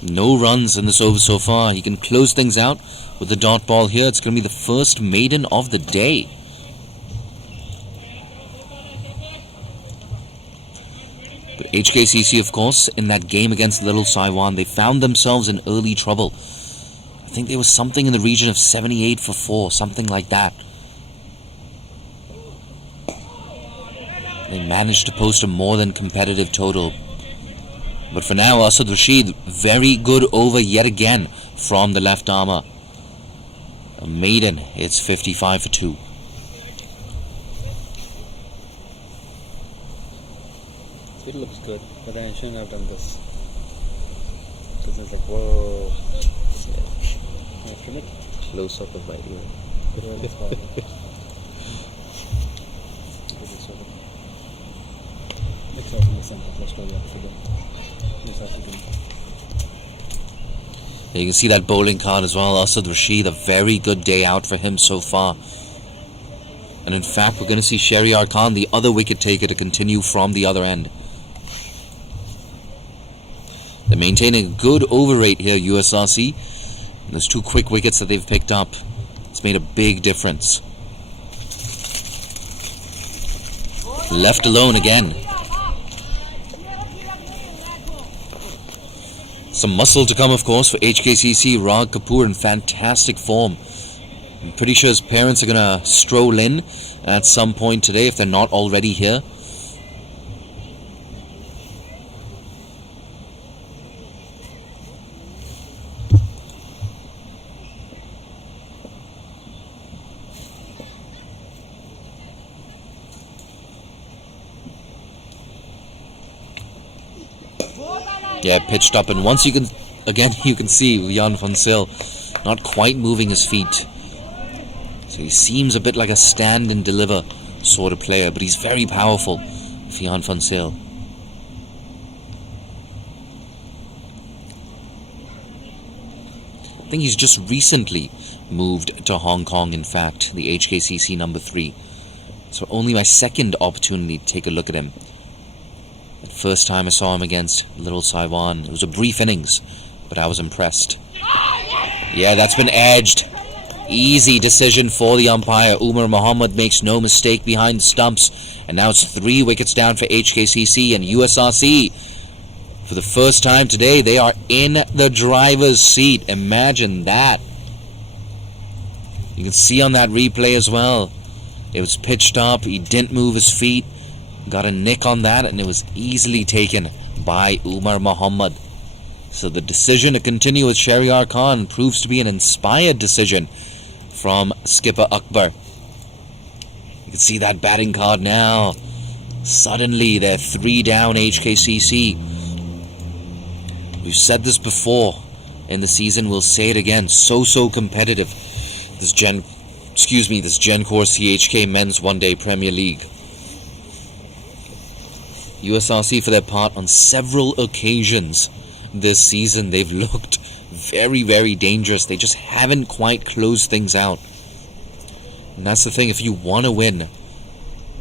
No runs in this over so far. He can close things out with the dot ball here. It's going to be the first maiden of the day. But HKCC, of course, in that game against Little Saiwan, they found themselves in early trouble. I think there was something in the region of 78 for 4, something like that. They managed to post a more than competitive total. But for now, Asad Rashid, very good over yet again from the left armour. A maiden, it's 55 for 2. It looks good, but I shouldn't have done this. Because it's like, whoa. I have to make close up of my ear. You can see that bowling card as well. Asad Rashid, a very good day out for him so far. And in fact, we're going to see Shahryar Khan, the other wicket taker, to continue from the other end. They're maintaining a good over rate here, USRC. And those 2 quick wickets that they've picked up, it's made a big difference. Left alone again. Some muscle to come, of course, for HKCC. Rag Kapoor in fantastic form. I'm pretty sure his parents are going to stroll in at some point today if they're not already here. Yeah, pitched up, and once you can, again, you can see Jan van Zyl not quite moving his feet. So he seems a bit like a stand and deliver sort of player, but he's very powerful, Jan van Zyl. I think he's just recently moved to Hong Kong, in fact, the HKCC number 3. So only my second opportunity to take a look at him. The first time I saw him against Little Saiwan, it was a brief innings, but I was impressed. Yeah, that's been edged. Easy decision for the umpire. Umar Muhammad makes no mistake behind the stumps. And now it's 3 wickets down for HKCC, and USRC. For the first time today, they are in the driver's seat. Imagine that. You can see on that replay as well. It was pitched up. He didn't move his feet. Got a nick on that, and it was easily taken by Umar Muhammad. So the decision to continue with Shahryar Khan proves to be an inspired decision from skipper Akbar. You can see that batting card now. Suddenly they're 3 down, HKCC. We've said this before in the season, we'll say it again. So competitive. This Gencor CHK Men's One Day Premier League. USRC, for their part, on several occasions this season, they've looked very, very dangerous. They just haven't quite closed things out. And that's the thing, if you want to win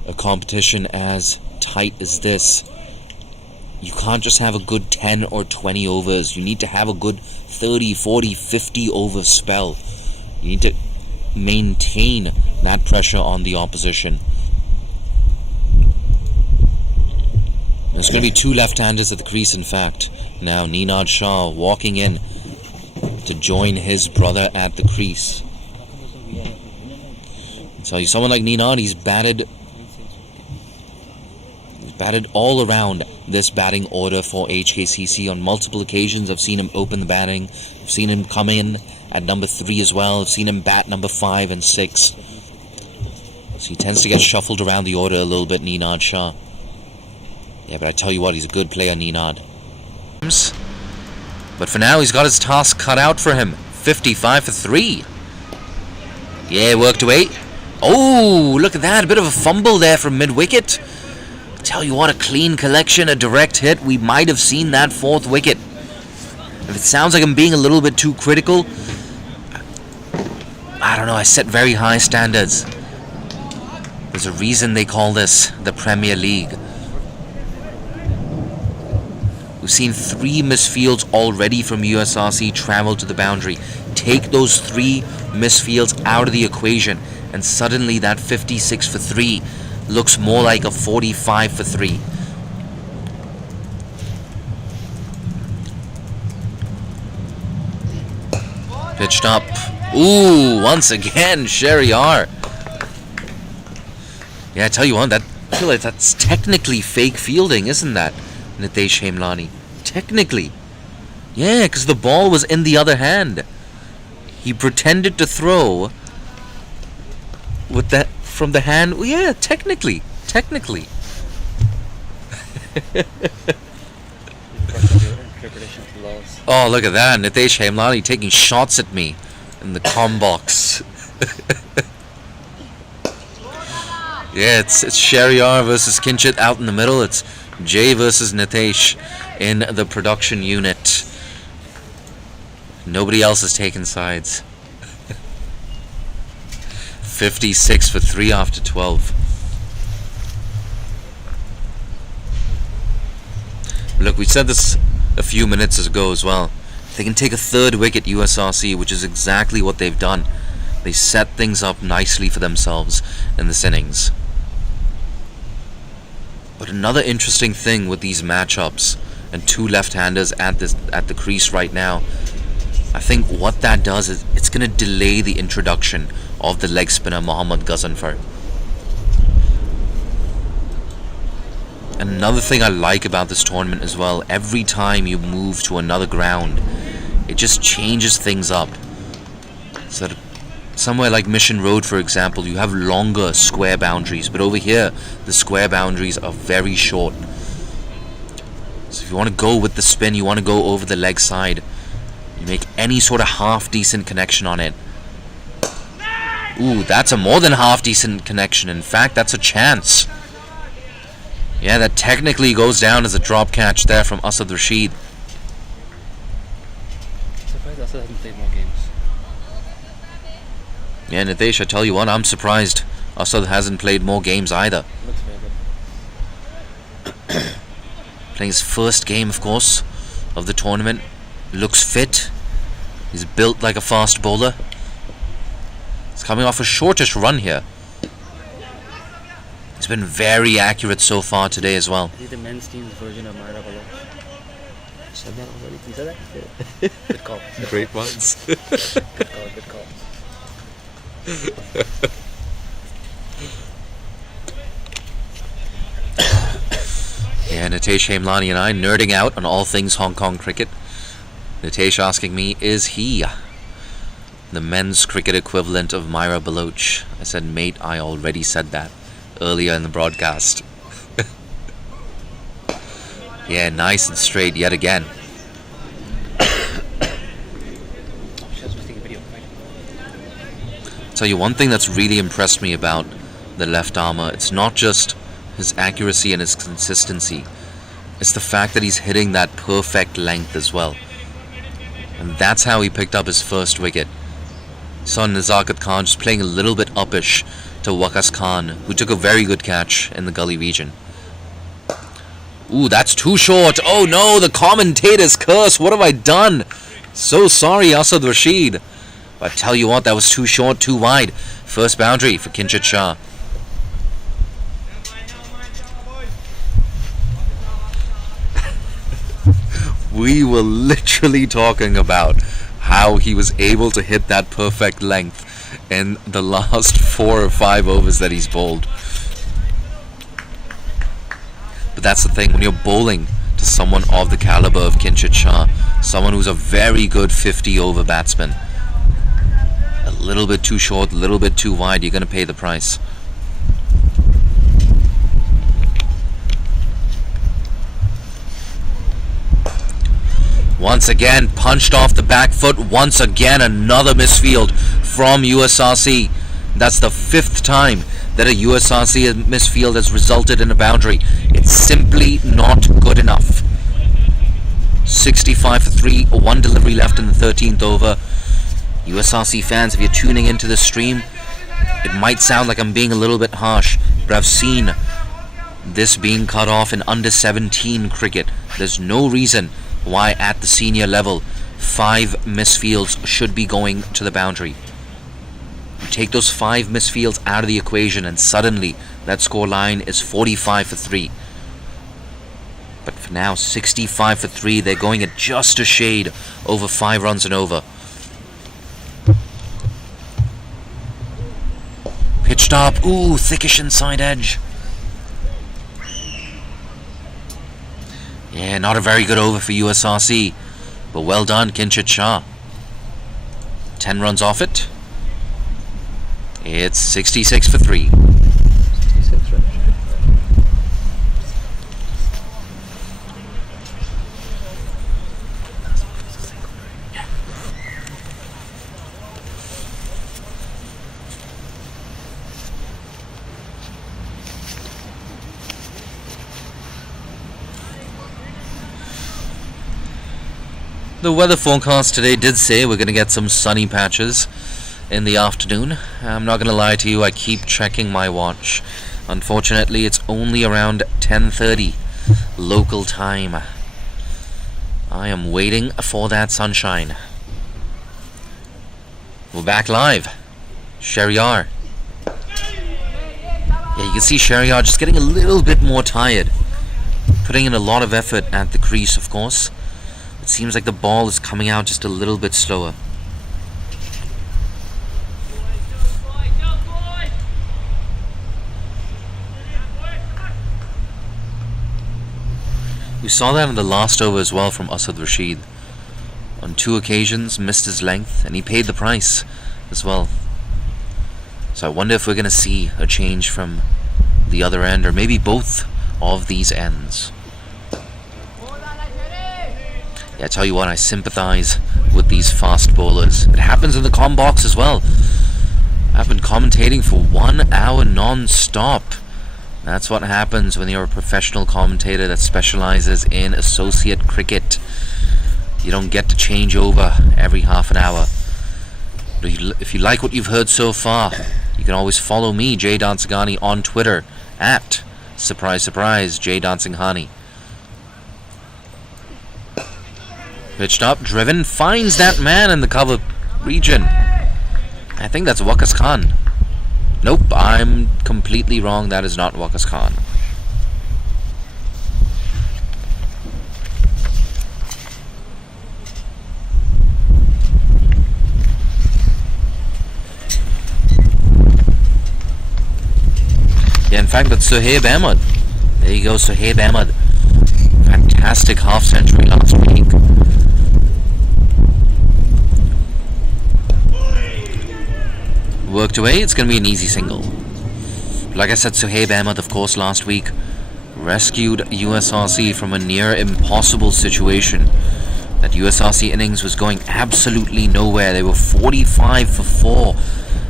a competition as tight as this, you can't just have a good 10 or 20 overs. You need to have a good 30, 40, 50 over spell. You need to maintain that pressure on the opposition. There's going to be two left-handers at the crease, in fact. Now, Ninad Shah walking in to join his brother at the crease. I'll tell you, someone like Ninad, he's batted all around this batting order for HKCC on multiple occasions. I've seen him open the batting. I've seen him come in at number 3 as well. I've seen him bat number 5 and 6. So he tends to get shuffled around the order a little bit, Ninad Shah. Yeah, but I tell you what, he's a good player, Ninad. But for now, he's got his task cut out for him. 55 for 3. Yeah, worked away. Oh, look at that. A bit of a fumble there from mid-wicket. Tell you what, a clean collection, a direct hit. We might have seen that 4th wicket. If it sounds like I'm being a little bit too critical, I don't know, I set very high standards. There's a reason they call this the Premier League. We've seen 3 misfields already from USRC travel to the boundary. Take those 3 misfields out of the equation, and suddenly that 56 for 3 looks more like a 45 for 3. Pitched up. Ooh, once again, Shehryar. Yeah, I tell you what, I feel like that's technically fake fielding, isn't that, Nitesh Hemlani? Technically. Yeah, because the ball was in the other hand. He pretended to throw with that from the hand. Well, yeah, technically. Oh, look at that. Nitesh Hemlani taking shots at me in the comm box. Yeah, it's Shehryar versus Kinchit out in the middle. It's Jay versus Nitesh in the production unit. Nobody else has taken sides. 56 for 3 after 12. Look, we said this a few minutes ago as well. They can take a 3rd wicket, USRC, which is exactly what they've done. They set things up nicely for themselves in this innings. But another interesting thing with these matchups and 2 left-handers at the crease right now, I think what that does is it's going to delay the introduction of the leg spinner Mohammad Ghazanfar. Another thing I like about this tournament as well, every time you move to another ground, it just changes things up. So that somewhere like Mission Road, for example, you have longer square boundaries, but over here the square boundaries are very short. So if you want to go with the spin, you want to go over the leg side, you make any sort of half decent connection on it. Ooh, that's a more than half decent connection. In fact, that's a chance. Yeah, that technically goes down as a drop catch there from Asad Rashid. Surprised Asad hasn't played more games. Yeah, Nitesh, I tell you what, I'm surprised Asad hasn't played more games either. Looks very good. Playing his first game, of course, of the tournament. Looks fit. He's built like a fast bowler. He's coming off a shortish run here. He's been very accurate so far today as well. He's the men's team's version of Myra Baloch. Said that already? You said that? Good call. Great ones. Good call. Yeah, Nitesh Hemlani and I nerding out on all things Hong Kong cricket. Nitesh asking me, is he the men's cricket equivalent of Myra Baloch? I said, mate, I already said that earlier in the broadcast. Yeah, nice and straight yet again. Tell you one thing that's really impressed me about the left armour, it's not just his accuracy and his consistency. It's the fact that he's hitting that perfect length as well. And that's how he picked up his first wicket. Saw Nazakat Khan just playing a little bit uppish to Waqas Khan, who took a very good catch in the gully region. Ooh, that's too short. Oh no, the commentator's curse. What have I done? So sorry, Asad Rashid. But I tell you what, that was too short, too wide. First boundary for Kinchit Shah. We were literally talking about how he was able to hit that perfect length in the last 4 or 5 overs that he's bowled. But that's the thing, when you're bowling to someone of the caliber of Kinchit Shah, someone who's a very good 50 over batsman, a little bit too short, a little bit too wide, you're going to pay the price. Once again, punched off the back foot. Once again, another misfield from USRC. That's the 5th time that a USRC misfield has resulted in a boundary. It's simply not good enough. 65 for 3, 1 delivery left in the 13th over. USRC fans, if you're tuning into the stream, it might sound like I'm being a little bit harsh, but I've seen this being cut off in under 17 cricket. There's no reason why at the senior level 5 misfields should be going to the boundary. You take those 5 misfields out of the equation and suddenly that score line is 45 for 3. But for now, 65 for 3. They're going at just a shade over 5 runs and over. Pitched up. Ooh, thickish inside edge. Yeah, not a very good over for USRC. But well done, Kinchit Shah. 10 runs off it. It's 66 for 3. 66, right? The weather forecast today did say we're going to get some sunny patches in the afternoon. I'm not going to lie to you, I keep checking my watch. Unfortunately, it's only around 10:30 local time. I am waiting for that sunshine. We're back live. Shehryar. Yeah, you can see Shehryar just getting a little bit more tired. Putting in a lot of effort at the crease, of course. It seems like the ball is coming out just a little bit slower. We saw that in the last over as well from Asad Rashid. On 2 occasions, missed his length, and he paid the price as well. So I wonder if we're going to see a change from the other end, or maybe both of these ends. Yeah, I tell you what, I sympathize with these fast bowlers. It happens in the comm box as well. I've been commentating for 1 hour non-stop. That's what happens when you're a professional commentator that specializes in associate cricket. You don't get to change over every half an hour. But if you like what you've heard so far, you can always follow me, Jay Dansinghani, on Twitter at surprise surprise Jay Dansinghani. Pitched up, driven, finds that man in the cover region. I think that's Waqas Khan. Nope, I'm completely wrong. That is not Waqas Khan. Yeah, in fact, that's Suhaib Ahmed. There you go, Suhaib Ahmed. Fantastic half century last week. Worked away, it's going to be an easy single. Like I said, Suhaib Ahmed, of course, last week rescued USRC from a near impossible situation. That USRC innings was going absolutely nowhere. They were 45 for 4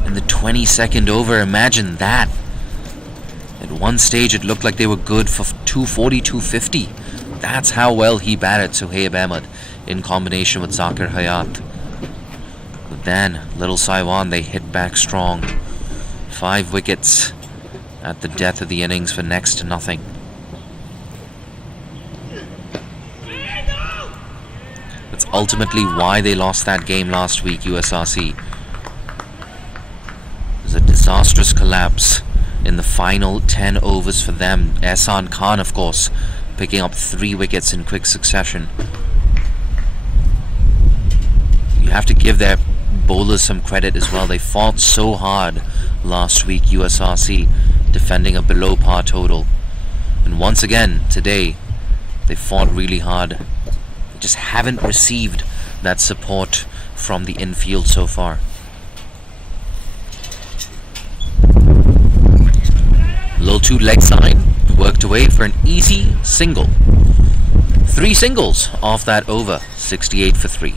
in the 22nd over. Imagine that. At one stage, it looked like they were good for 240, 250. That's how well he batted Suhaib Ahmed in combination with Zakir Hayat. But then, Little Saiwan, they hit back strong. 5 wickets at the death of the innings for next to nothing. That's ultimately why they lost that game last week, USRC. It was a disastrous collapse in the final 10 overs for them. Ehsan Khan, of course, picking up 3 wickets in quick succession. You have to give their bowlers some credit as well. They fought so hard last week, USRC, defending a below par total. And once again, today, they fought really hard. They just haven't received that support from the infield so far. A little too leg side, worked away for an easy single. 3 singles off that over, 68 for 3.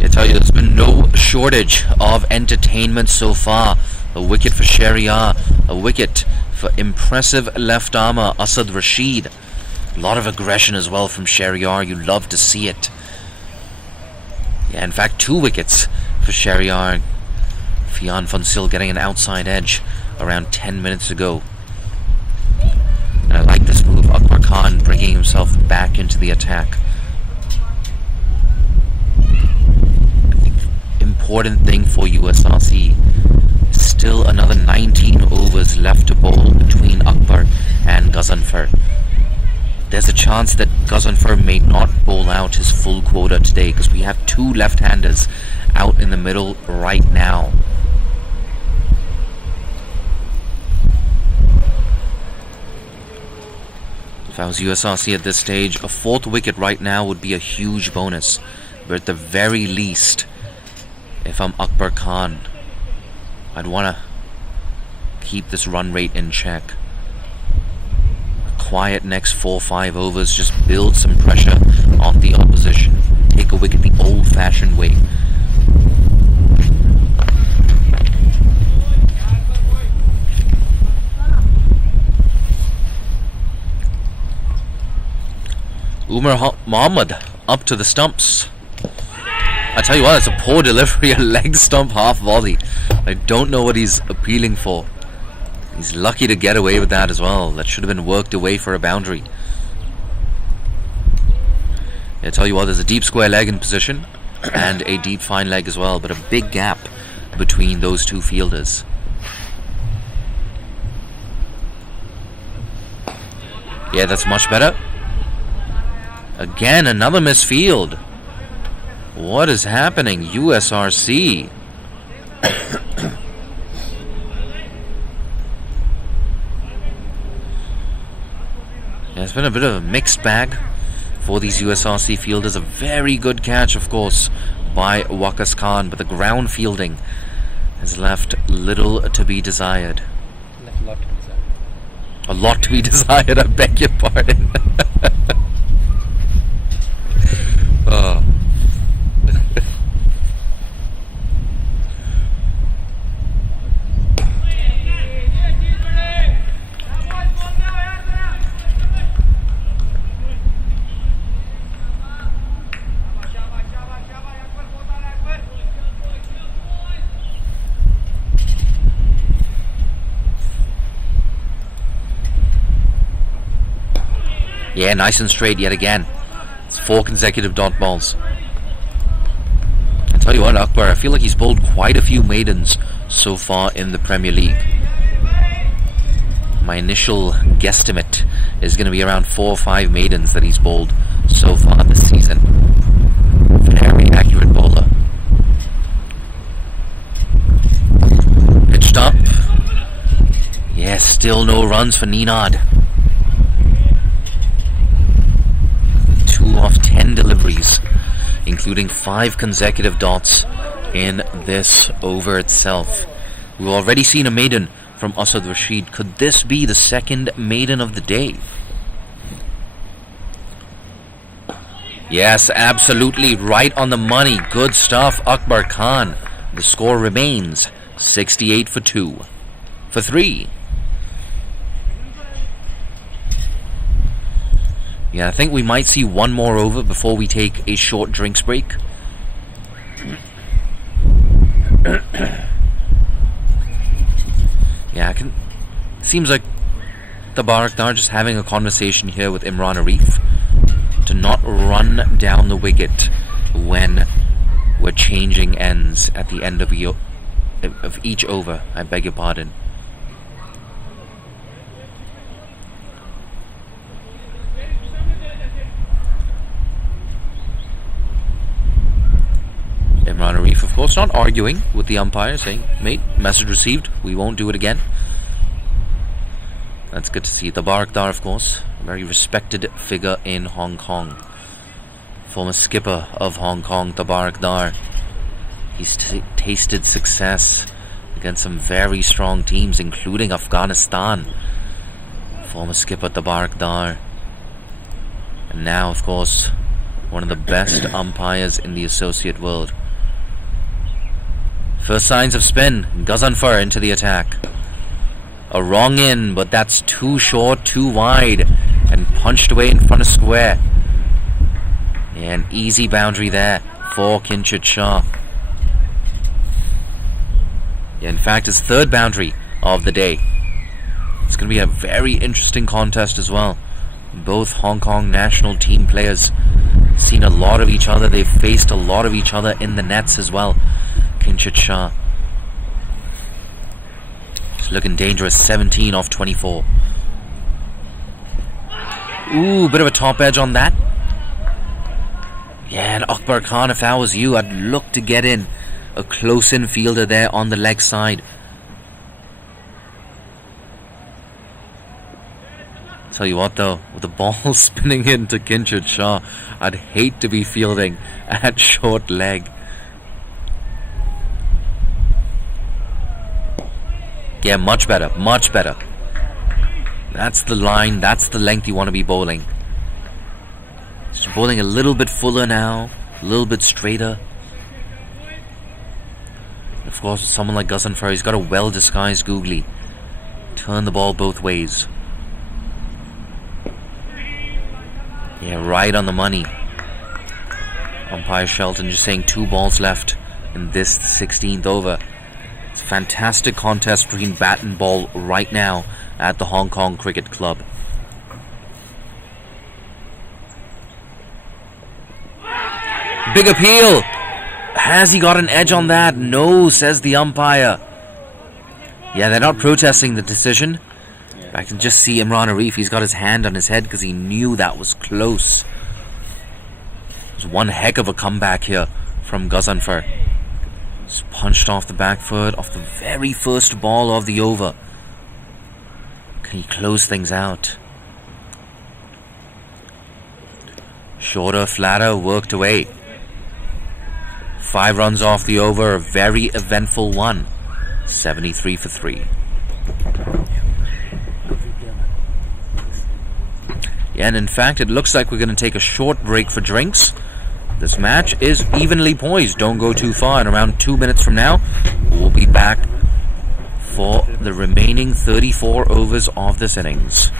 I tell you, there's been no shortage of entertainment so far. A wicket for Shahryar, a wicket for impressive left armour Asad Rashid. A lot of aggression as well from Shahryar. You love to see it. Yeah, in fact, 2 wickets for Shahryar. Fian Fansil getting an outside edge around 10 minutes ago. And I like this move. Akbar Khan bringing himself back into the attack. Important thing for USRC. Still another 19 overs left to bowl between Akbar and Ghazanfar. There's a chance that Ghazanfar may not bowl out his full quota today because we have 2 left-handers out in the middle right now. If I was USRC at this stage, a 4th wicket right now would be a huge bonus. But at the very least, if I'm Akbar Khan, I'd want to keep this run rate in check. Quiet next 4-5 overs, just build some pressure on the opposition. Take a wicket the old-fashioned way. Umar Mohammad up to the stumps. I tell you what, it's a poor delivery, a leg stump half volley. I don't know what he's appealing for. He's lucky to get away with that as well. That should have been worked away for a boundary. I tell you what, there's a deep square leg in position and a deep fine leg as well, but a big gap between those 2 fielders. Yeah, that's much better. Again, another misfield. What is happening, USRC? It's been a bit of a mixed bag for these USRC fielders. A very good catch, of course, by Waqas Khan, but the ground fielding has left little to be desired. A lot to be desired, I beg your pardon. Oh. Yeah, nice and straight yet again. It's 4 consecutive dot balls. I tell you what, Akbar, I feel like he's bowled quite a few maidens so far in the Premier League. My initial guesstimate is going to be around 4 or 5 maidens that he's bowled so far this season. Very accurate bowler. Pitched up. Yeah, still no runs for Ninad. 2 off 10 deliveries, including 5 consecutive dots in this over itself. We've already seen a maiden from Asad Rashid. Could this be the second maiden of the day? Yes, absolutely right on the money. Good stuff, Akbar Khan. The score remains 68 for 2. For 3. Yeah, I think we might see one more over before we take a short drinks break. Yeah, seems like Tabarak Dar just having a conversation here with Imran Arif to not run down the wicket when we're changing ends at the end of each over. I beg your pardon. Imran Arif, of course, not arguing with the umpire, saying, "Mate, message received, we won't do it again." That's good to see. Tabarak Dar, of course, a very respected figure in Hong Kong. Former skipper of Hong Kong, Tabarak Dar. He's tasted success against some very strong teams, including Afghanistan. Former skipper Tabarak Dar. And now, of course, one of the best umpires in the associate world. First signs of spin. Ghazanfar into the attack. A wrong in, but that's too short, too wide, and punched away in front of square. Yeah, an easy boundary there for Kinchit Shah. Yeah, in fact, his third boundary of the day. It's going to be a very interesting contest as well. Both Hong Kong national team players seen a lot of each other. They've faced a lot of each other in the nets as well. Kinchit Shah. It's looking dangerous. 17 off 24. Ooh, bit of a top edge on that. Yeah, and Akbar Khan, if that was you, I'd look to get in a close in fielder there on the leg side. Tell you what though, with the ball spinning into Kinchit Shah, I'd hate to be fielding at short leg. Yeah, much better, much better. That's the line, that's the length you want to be bowling. Just bowling a little bit fuller now, a little bit straighter. Of course, with someone like Ghazanfar, he's got a well-disguised googly. Turn the ball both ways. Yeah, right on the money. Umpire Shelton just saying 2 balls left in this 16th over. It's a fantastic contest between bat and ball right now at the Hong Kong Cricket Club. Big appeal! Has he got an edge on that? No, says the umpire. Yeah, they're not protesting the decision. I can just see Imran Arif, he's got his hand on his head because he knew that was close. It was one heck of a comeback here from Ghazanfar. Just punched off the back foot, off the very first ball of the over. Can he close things out? Shorter, flatter, worked away. 5 runs off the over, a very eventful one. 73 for 3. Yeah, and in fact, it looks like we're going to take a short break for drinks. This match is evenly poised. Don't go too far. In around 2 minutes from now, we'll be back for the remaining 34 overs of this innings.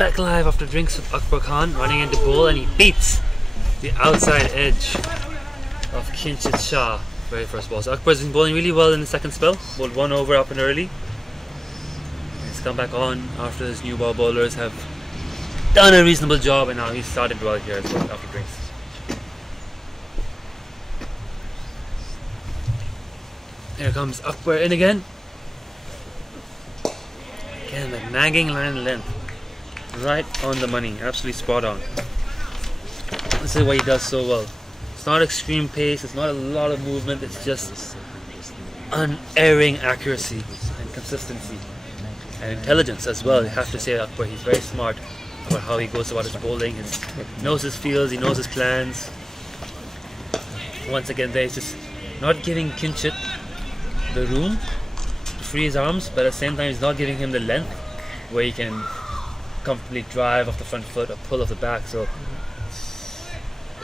Back live after drinks with Akbar Khan, running into bowl, and he beats the outside edge of Kinchit Shah. Very first ball. So Akbar's been bowling really well in the second spell. Bowled 1 over up and early. He's come back on after his new ball bowlers have done a reasonable job, and now he's started well here as well after drinks. Here comes Akbar in again. Again, that nagging line length. Right on the money. Absolutely spot on. This is what he does so well. It's not extreme pace, it's not a lot of movement, it's just unerring accuracy and consistency. And intelligence as well. You have to say Akbar, he's very smart about how he goes about his bowling. He knows his fields, he knows his plans. Once again, there he's just not giving Kinchit the room to free his arms, but at the same time he's not giving him the length where he can comfortably drive off the front foot or pull off the back. So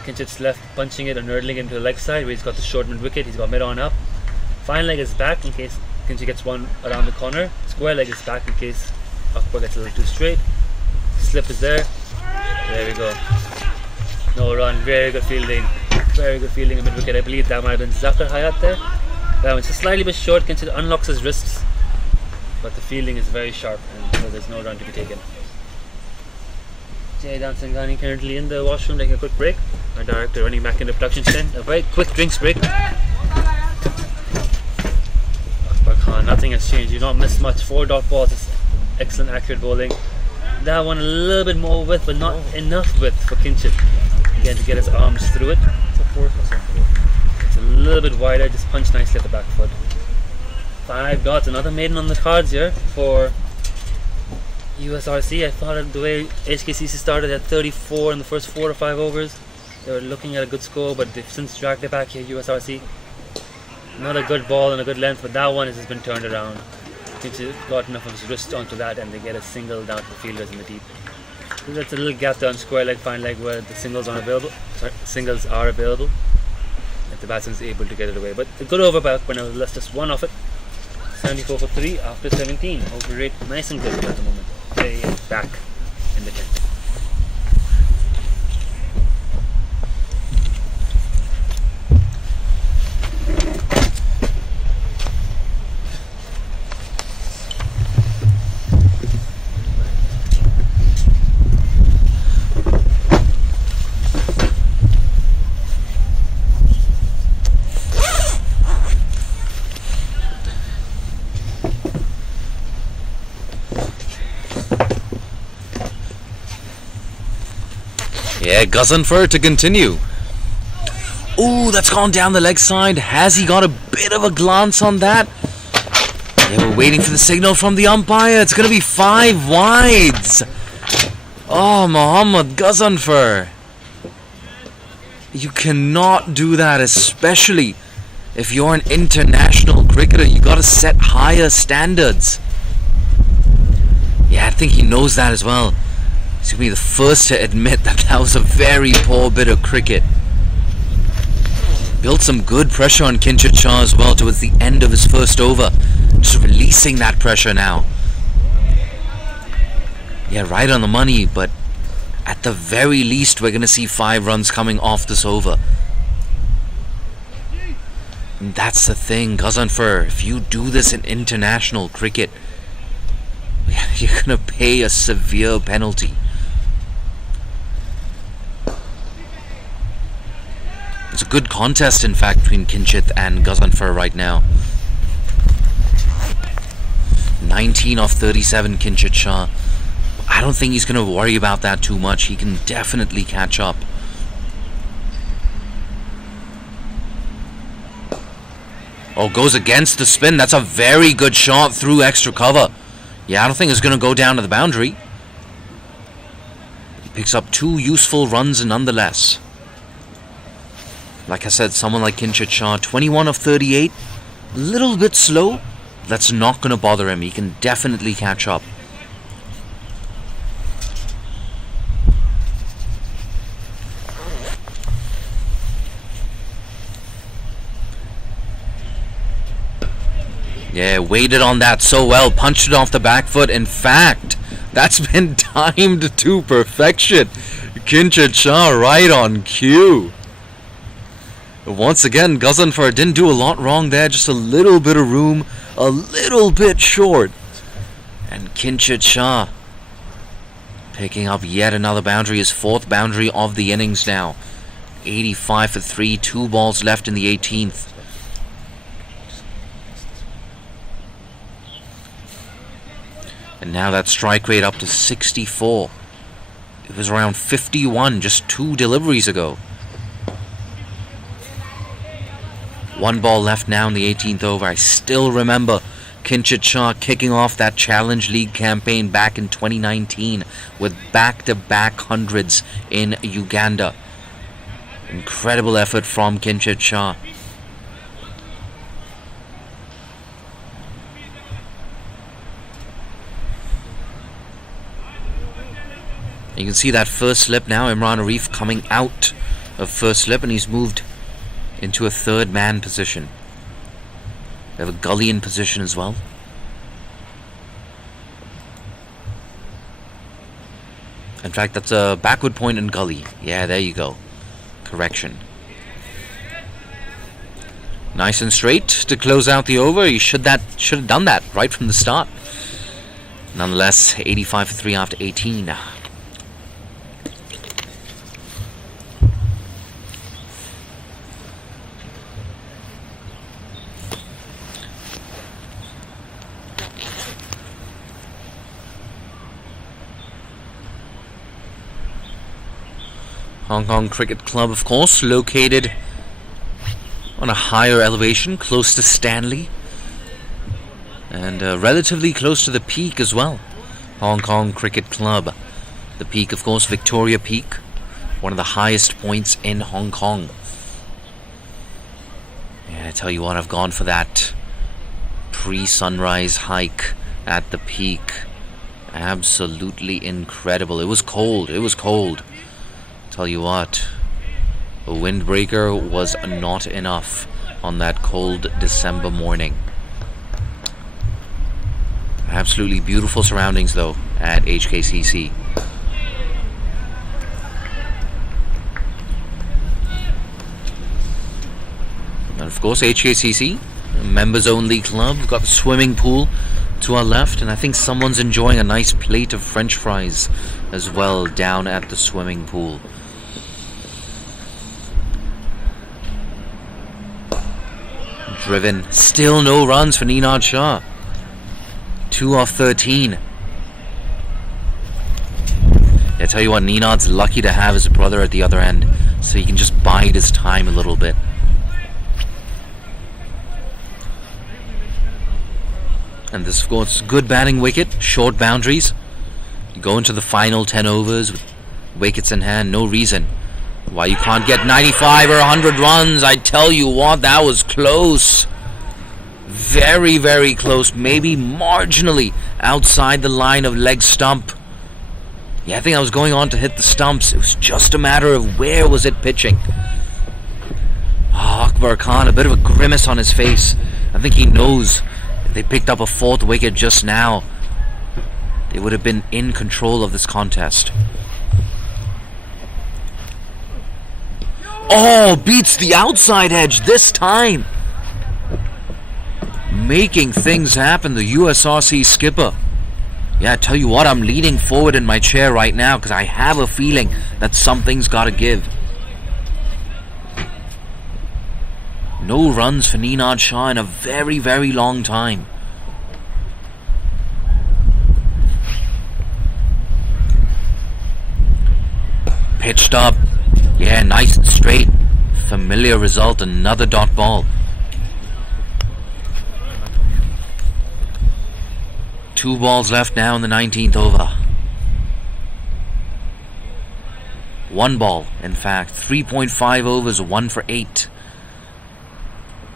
Kinchit's left punching it or nurdling it into the leg side where he's got the short mid wicket, he's got mid on up. Fine leg is back in case Kinchit gets one around the corner. Square leg is back in case Akbar gets a little too straight. Slip is there. There we go. No run. Very good fielding. Very good fielding in mid wicket. I believe that might have been Zakir Hayat there. That one's just slightly bit short. Kinchit unlocks his wrists, but the fielding is very sharp, and so there's no run to be taken. Jaidan Singhani currently in the washroom taking a quick break. Our director running back into production tent. A very quick drinks break. Akbar Khan, nothing has changed. You don't miss much. 4 dot balls. Just excellent accurate bowling. That one a little bit more width, but not enough width for Kinchit. Again, to get his arms through it. It's a little bit wider. Just punch nicely at the back foot. 5 dots. Another maiden on the cards here for USRC. I thought the way HKCC started at 34 in the first 4 or 5 overs, they were looking at a good score, but they've since dragged it back here. USRC, not a good ball and a good length, but that one has been turned around. Kinchit got enough of his wrist onto that, and they get a single down to the fielders in the deep. So that's a little gap there on square leg, fine leg, where the singles are available. If the batsman is able to get it away, but a good over by Akbar. Nevertheless, just one off it. 74 for 3 after 17. Over rate nice and good at the moment. They back in the tent. Yeah, Gencor to continue. Ooh, that's gone down the leg side. Has he got a bit of a glance on that? Yeah, we're waiting for the signal from the umpire. It's going to be 5 wides. Oh, Mohammad Gencor. You cannot do that, especially if you're an international cricketer. You got to set higher standards. Yeah, I think he knows that as well. He's going to be the first to admit that was a very poor bit of cricket. Built some good pressure on Kinchit Shah as well towards the end of his first over. Just releasing that pressure now. Yeah, right on the money, but at the very least we're going to see 5 runs coming off this over. And that's the thing, Gencor. If you do this in international cricket, you're going to pay a severe penalty. It's a good contest, in fact, between Kinchit and Gencor right now. 19 off 37, Kinchit Shah. I don't think he's going to worry about that too much. He can definitely catch up. Oh, goes against the spin. That's a very good shot through extra cover. Yeah, I don't think it's going to go down to the boundary. He picks up 2 useful runs nonetheless. Like I said, someone like Kinchit Shah, 21 of 38. A little bit slow. That's not going to bother him. He can definitely catch up. Yeah, waited on that so well. Punched it off the back foot. In fact, That's been timed to perfection. Kincha right on cue. Once again, Gazanfar didn't do a lot wrong there. Just a little bit of room, a little bit short. And Kincha picking up yet another boundary, his fourth boundary of the innings now. 85 for 3, 2 balls left in the 18th. And now that strike rate up to 64. It was around 51 just 2 deliveries ago. 1 ball left now in the 18th over. I still remember Kincha kicking off that Challenge League campaign back in 2019 with back-to-back hundreds in Uganda. Incredible effort from Kincha. You can see that first slip now. Imran Arif coming out of first slip, and he's moved into a third man position. We have a gully in position as well. In fact, that's a backward point and gully. Yeah, there you go. Correction. Nice and straight to close out the over. He should have done that right from the start. Nonetheless, 85 for 3 after 18. Hong Kong Cricket Club, of course, located on a higher elevation, close to Stanley, and relatively close to the peak as well. Hong Kong Cricket Club. The peak, of course, Victoria Peak, one of the highest points in Hong Kong. Yeah, I tell you what, I've gone for that pre-sunrise hike at the peak. Absolutely incredible. It was cold. Tell you what, a windbreaker was not enough on that cold December morning. Absolutely beautiful surroundings though at HKCC. And of course HKCC, a members only club. We've got the swimming pool to our left, and I think someone's enjoying a nice plate of French fries as well down at the swimming pool. Driven. Still no runs for Ninad Shah. 2 off 13. I tell you what, Ninad's lucky to have his brother at the other end, so he can just bide his time a little bit. And this, of course, good batting wicket, short boundaries. You go into the final 10 overs with wickets in hand, no reason why you can't get 95 or 100 runs. I tell you what, that was close. Very, very close. Maybe marginally outside the line of leg stump. Yeah, I think I was going on to hit the stumps. It was just a matter of where was it pitching. Oh, Akbar Khan, a bit of a grimace on his face. I think he knows if they picked up a 4th wicket just now, they would have been in control of this contest. Oh, beats the outside edge this time. Making things happen, the USRC skipper. Yeah, I tell you what, I'm leaning forward in my chair right now because I have a feeling that something's got to give. No runs for Ninad Shah in a very, very long time. Pitched up. Yeah, nice and straight. Familiar result, another dot ball. 2 balls left now in the 19th over. 1 ball, in fact. 3.5 overs, 1 for 8.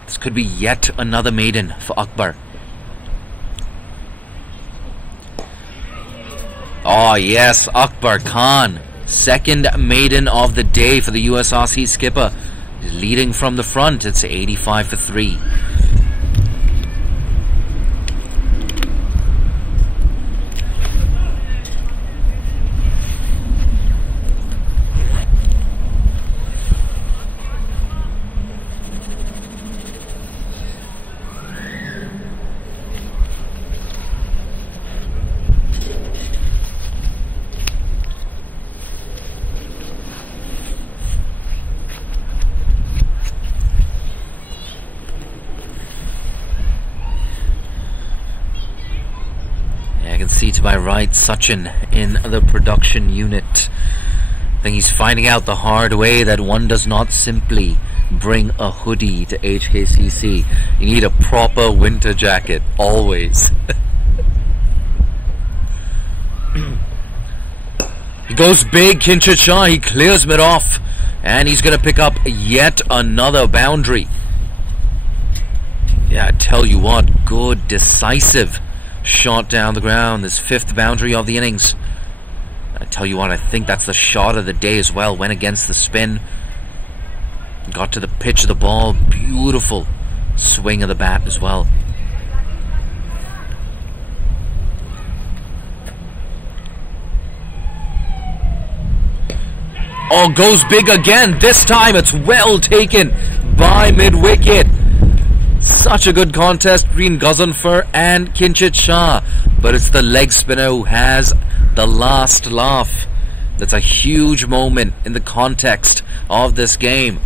This could be yet another maiden for Akbar. Oh yes, Akbar Khan. Second maiden of the day for the USRC skipper. Leading from the front, it's 85 for 3. by Right Sachin in the production unit. I think he's finding out the hard way that one does not simply bring a hoodie to HKCC. You need a proper winter jacket, always. He goes big, Kinchit Shah. He clears mid off. And he's going to pick up yet another boundary. Yeah, I tell you what, good, decisive shot down the ground. This fifth boundary of the innings. I tell you what, I think that's the shot of the day as well. Went against the spin. Got to the pitch of the ball. Beautiful swing of the bat as well. Oh, goes big again. This time it's well taken by mid-wicket. Such a good contest between Ghazanfar and Kinchit Shah. But it's the leg spinner who has the last laugh. That's a huge moment in the context of this game.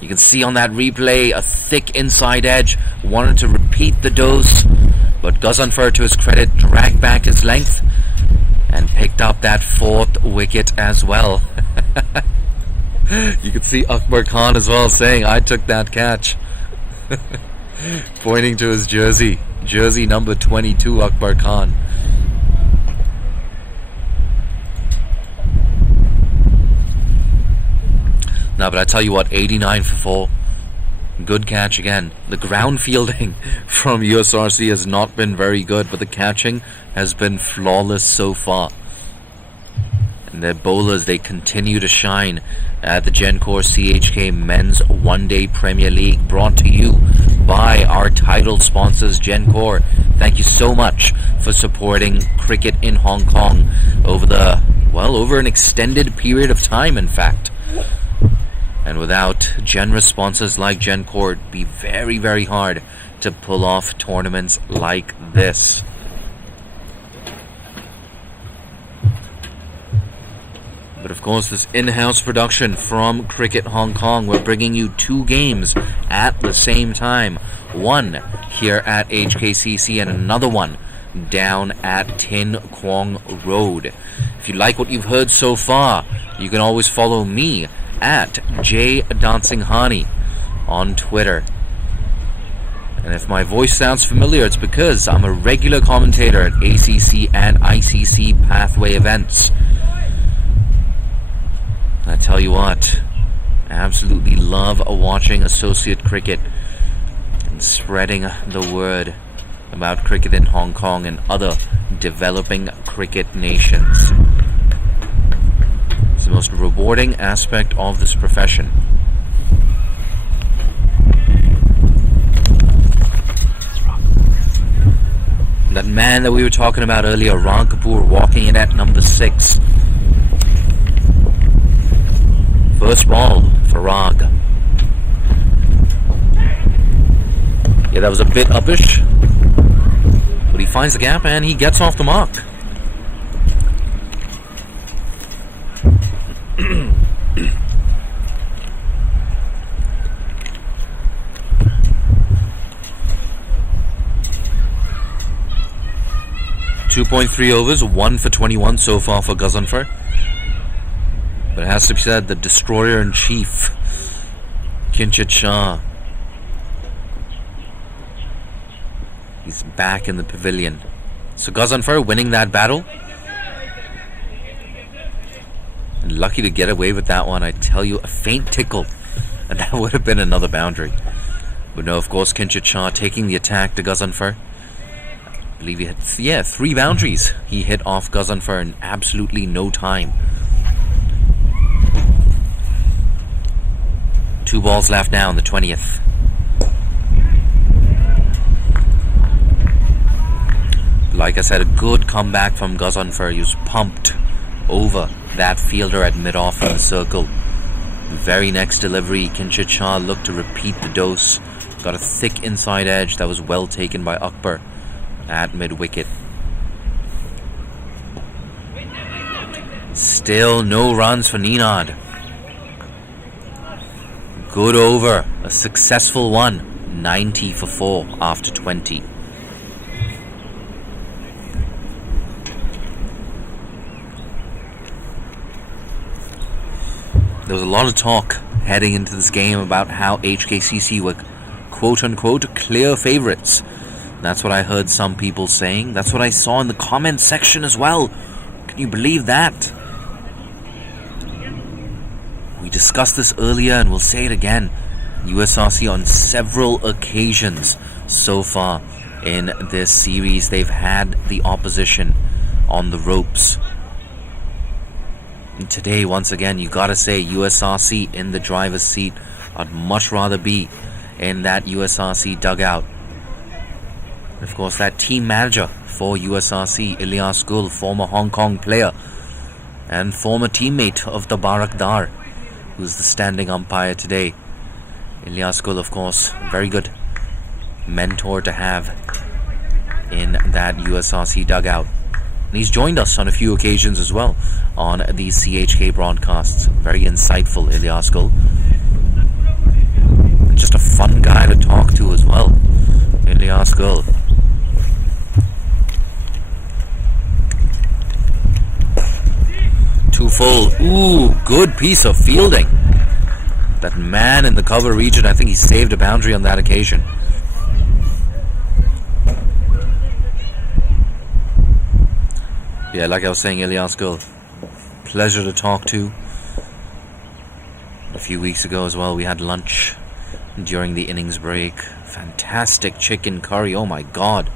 You can see on that replay a thick inside edge. Wanted to repeat the dose. But Ghazanfar, to his credit, dragged back his length and picked up that fourth wicket as well. You can see Akbar Khan as well saying, I took that catch. Pointing to his jersey number 22, Akbar Khan. No, but I tell you what, 89 for 4. Good catch again. The ground fielding from USRC has not been very good, but the catching has been flawless so far. And their bowlers, they continue to shine at the Gencor CHK Men's One-Day Premier League, brought to you by our title sponsors, Gencor. Thank you so much for supporting cricket in Hong Kong over an extended period of time, in fact. And without generous sponsors like Gencor, it'd be very, very hard to pull off tournaments like this. But of course, this in-house production from Cricket Hong Kong, we're bringing you 2 games at the same time. One here at HKCC and another one down at Tin Kwong Road. If you like what you've heard so far, you can always follow me at JDancingHani on Twitter. And if my voice sounds familiar, it's because I'm a regular commentator at ACC and ICC Pathway events. I tell you what, I absolutely love watching associate cricket and spreading the word about cricket in Hong Kong and other developing cricket nations. It's the most rewarding aspect of this profession. That man that we were talking about earlier, Ron Kapoor, walking in at number 6. First ball for Rag. Yeah, that was a bit uppish, but he finds the gap and he gets off the mark. .3 overs, 1 for 21 so far for Ghazanfar. But it has to be said, the destroyer-in-chief, Kinchit Shah, he's back in the pavilion. So Ghazanfar winning that battle. And lucky to get away with that one. I tell you, a faint tickle, and that would have been another boundary. But no, of course, Kinchit Shah taking the attack to Ghazanfar. I believe he had 3 boundaries he hit off Ghazanfar in absolutely no time. 2 balls left now in the 20th. Like I said, a good comeback from Ghazanfar. He was pumped over that fielder at mid-off in the circle. The very next delivery, Kinchit Shah looked to repeat the dose. Got a thick inside edge that was well taken by Akbar at mid-wicket. Still no runs for Ninad. Good over, a successful one, 90 for 4 after 20. There was a lot of talk heading into this game about how HKCC were quote-unquote clear favorites. That's what I heard some people saying. That's what I saw in the comment section as well. Can you believe that? We discussed this earlier and we'll say it again. USRC on several occasions so far in this series, they've had the opposition on the ropes. And today, once again, you gotta say USRC in the driver's seat. I'd much rather be in that USRC dugout. Of course, that team manager for USRC, Ilyas Gul, former Hong Kong player and former teammate of Tabarak Dar, who's the standing umpire today. Ilyas Gul, of course, very good mentor to have in that USRC dugout. And he's joined us on a few occasions as well on these CHK broadcasts. Very insightful, Ilyas Gul. Just a fun guy to talk to as well, Ilyas Gul. Too full. Ooh, good piece of fielding. That man in the cover region, I think he saved a boundary on that occasion. Yeah, like I was saying, Ilyas Gul, pleasure to talk to. A few weeks ago as well, we had lunch during the innings break. Fantastic chicken curry, oh my god.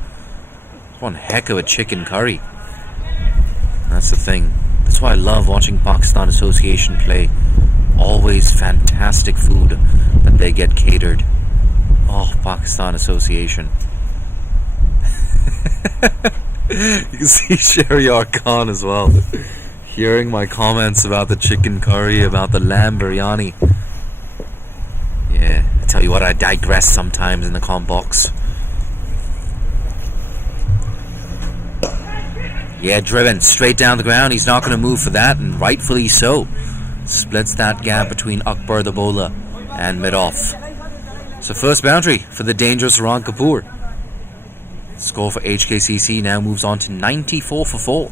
One heck of a chicken curry. That's the thing. That's why I love watching Pakistan Association play. Always fantastic food that they get catered. Oh, Pakistan Association. You can see Shahryar Khan as well, hearing my comments about the chicken curry, about the lamb biryani. Yeah, I tell you what, I digress sometimes in the comment box. Yeah, driven straight down the ground. He's not going to move for that, and rightfully so. Splits that gap between Akbar the bowler and mid-off. So first boundary for the dangerous Rag Kapoor. Score for HKCC now moves on to 94 for 4.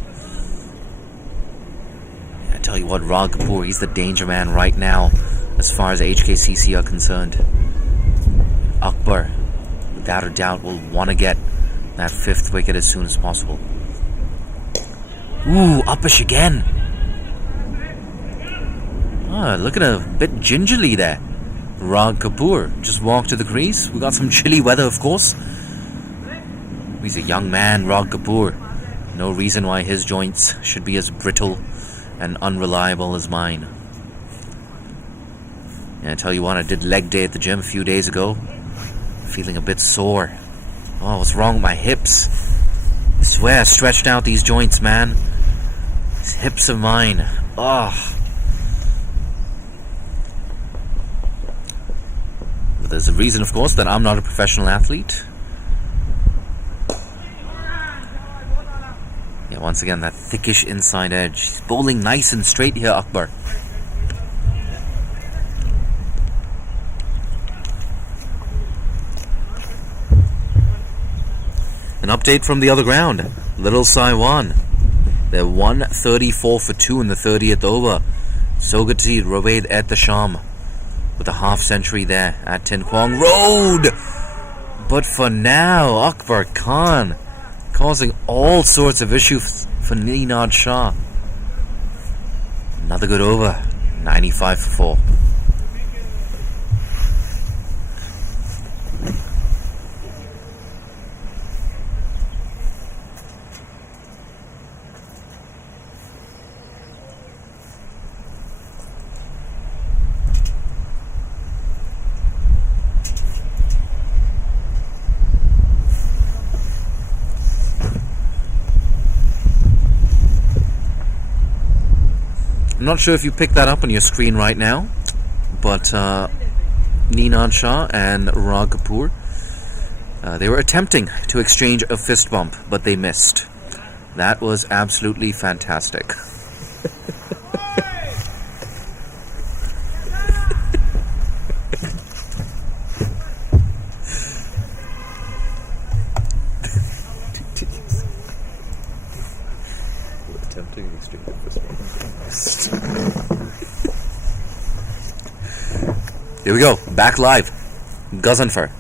I tell you what, Rag Kapoor, he's the danger man right now as far as HKCC are concerned. Akbar, without a doubt, will want to get that 5th wicket as soon as possible. Ooh, uppish again. Ah, looking a bit gingerly there. Rag Kapoor just walked to the crease. We got some chilly weather, of course. He's a young man, Rag Kapoor. No reason why his joints should be as brittle and unreliable as mine. And I tell you what, I did leg day at the gym a few days ago. Feeling a bit sore. Oh, what's wrong with my hips? I swear I stretched out these joints, man. These hips of mine. Oh. But there's a reason, of course, that I'm not a professional athlete. Yeah, once again, that thickish inside edge. He's bowling nice and straight here, Akbar. An update from the other ground. Little Saiwan. They're 134 for 2 in the 30th over. So good to see Robaid at the Sham with a half century there at Tin Kwong Road. But for now, Akbar Khan causing all sorts of issues for Ninad Shah. Another good over. 95 for 4. I'm not sure if you picked that up on your screen right now, but Ninad Shah and Rag Kapoor, they were attempting to exchange a fist bump, but they missed. That was absolutely fantastic. attempting to exchange a fist bump. Here we go. Back live. Gencor.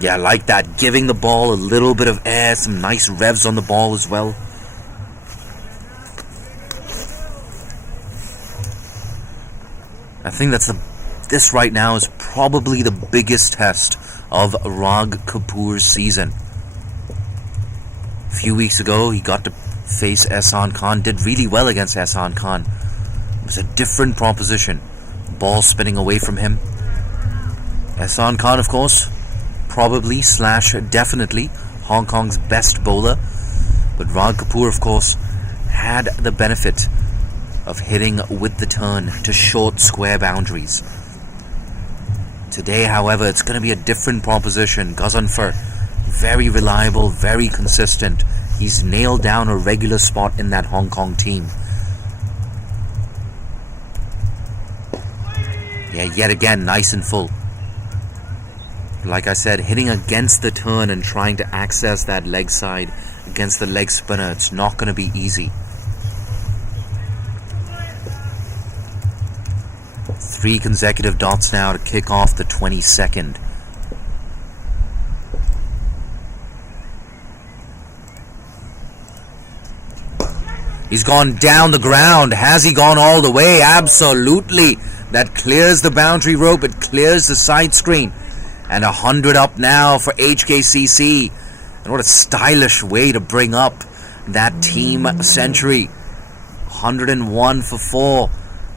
Yeah, I like that. Giving the ball a little bit of air. Some nice revs on the ball as well. I think this right now is probably the biggest test of Rag Kapoor's season. A few weeks ago, he got to face Ehsan Khan. Did really well against Ehsan Khan. It was a different proposition. Ball spinning away from him. Ehsan Khan, of course, probably / definitely Hong Kong's best bowler. But Rag Kapoor, of course, had the benefit of hitting with the turn to short square boundaries. Today, however, it's going to be a different proposition. Gencor, very reliable, very consistent. He's nailed down a regular spot in that Hong Kong team. Yeah, yet again, nice and full. Like I said, hitting against the turn and trying to access that leg side against the leg spinner, it's not going to be easy. 3 consecutive dots now to kick off the 22nd. He's gone down the ground. Has he gone all the way? Absolutely. That clears the boundary rope. It clears the side screen. And 100 up now for HKCC. And what a stylish way to bring up that team century. 101 for 4.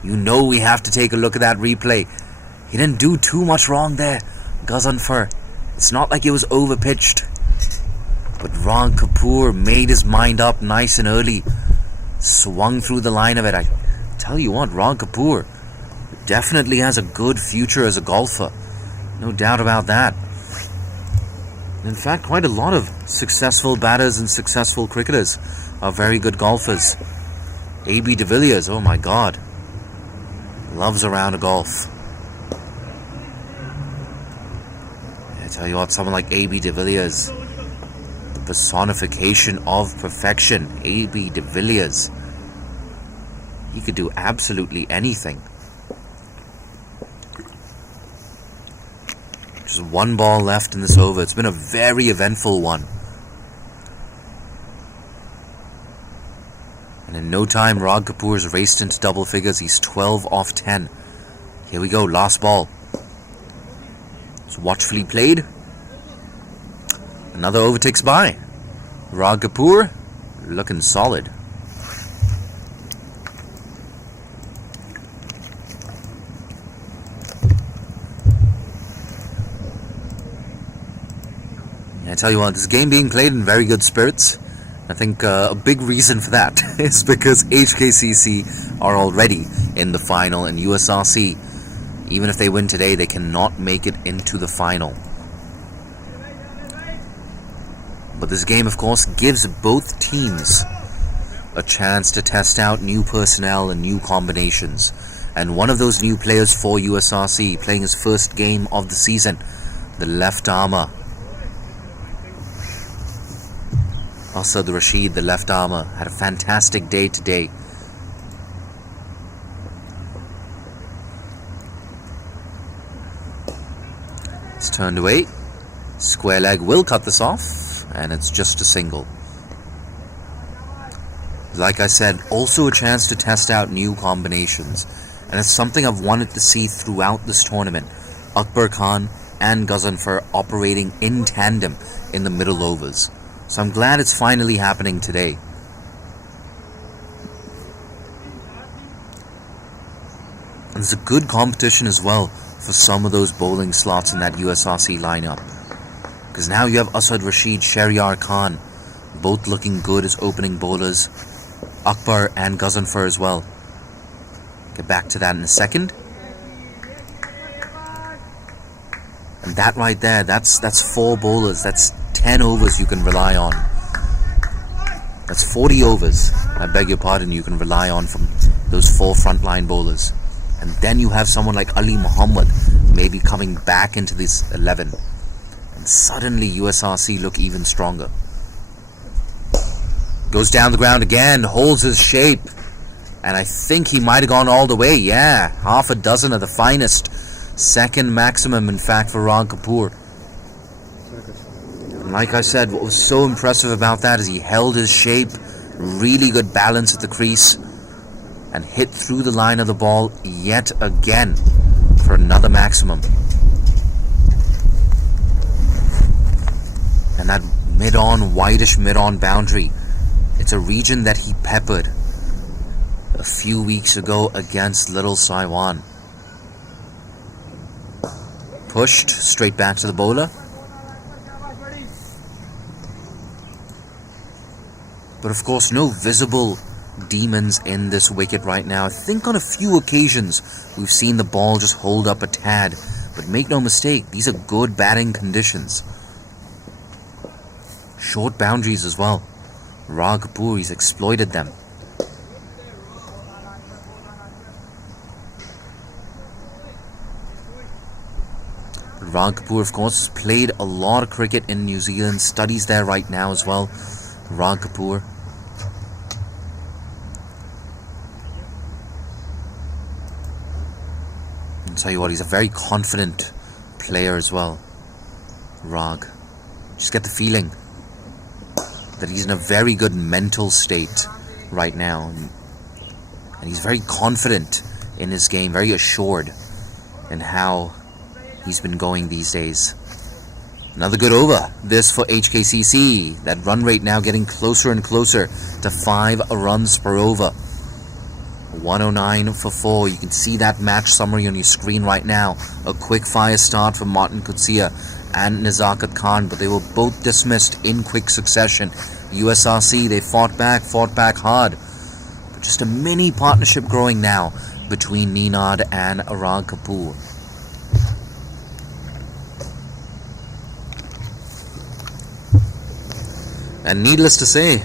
You know we have to take a look at that replay. He didn't do too much wrong there, Gencor. It's not like it was overpitched. But Rag Kapoor made his mind up nice and early. Swung through the line of it. I tell you what, Rag Kapoor definitely has a good future as a golfer. No doubt about that. In fact, quite a lot of successful batters and successful cricketers are very good golfers. A.B. de Villiers, oh my God. Loves a round of golf. I tell you what, someone like A.B. de Villiers, the personification of perfection. A.B. de Villiers. He could do absolutely anything. Just 1 ball left in this over. It's been a very eventful one. And in no time, Rag Kapoor's raced into double figures. He's 12 off 10. Here we go, last ball. It's watchfully played. Another over ticks by. Rag Kapoor looking solid. I tell you what, this game being played in very good spirits. I think a big reason for that is because HKCC are already in the final, and USRC, even if they win today, they cannot make it into the final. But this game, of course, gives both teams a chance to test out new personnel and new combinations. And one of those new players for USRC, playing his first game of the season, the left armour, Asad Rashid, the left armour, had a fantastic day today. It's turned away. Square leg will cut this off, and it's just a single. Like I said, also a chance to test out new combinations, and it's something I've wanted to see throughout this tournament. Akbar Khan and Gencor operating in tandem in the middle overs. So I'm glad it's finally happening today. And there's a good competition as well for some of those bowling slots in that USRC lineup. Because now you have Asad Rashid, Shahryar Khan, both looking good as opening bowlers. Akbar and Gencor as well. Get back to that in a second. And that right there, that's 4 bowlers. That's 10 overs you can rely on. That's 40 overs, I beg your pardon, you can rely on from those 4 frontline bowlers. And then you have someone like Ali Muhammad maybe coming back into this 11. And suddenly USRC look even stronger. Goes down the ground again, holds his shape. And I think he might have gone all the way. Yeah, half a dozen of the finest Second maximum, in fact, for Rag Kapoor. And like I said, what was so impressive about that is he held his shape, really good balance at the crease, and hit through the line of the ball yet again for another maximum. And that mid-on, whitish mid-on boundary, it's a region that he peppered a few weeks ago against Little Saiwan. Pushed straight back to the bowler. But of course, no visible demons in this wicket right now. I think on a few occasions we've seen the ball just hold up a tad. But make no mistake, these are good batting conditions. Short boundaries as well. Rag Kapoor, he's exploited them. Rag Kapoor, of course, has played a lot of cricket in New Zealand, studies there right now as well. Rag Kapoor. I'll tell you what, he's a very confident player as well. Rag. Just get the feeling that he's in a very good mental state right now. And he's very confident in his game, very assured in how he's been going these days. Another good over. This for HKCC. That run rate now getting closer and closer to 5 runs per over. 109 for 4. You can see that match summary on your screen right now. A quick fire start for Martin Kutsia and Nazakat Khan, but they were both dismissed in quick succession. USRC, they fought back hard. But just a mini partnership growing now between Ninad and Rag Kapoor. And needless to say,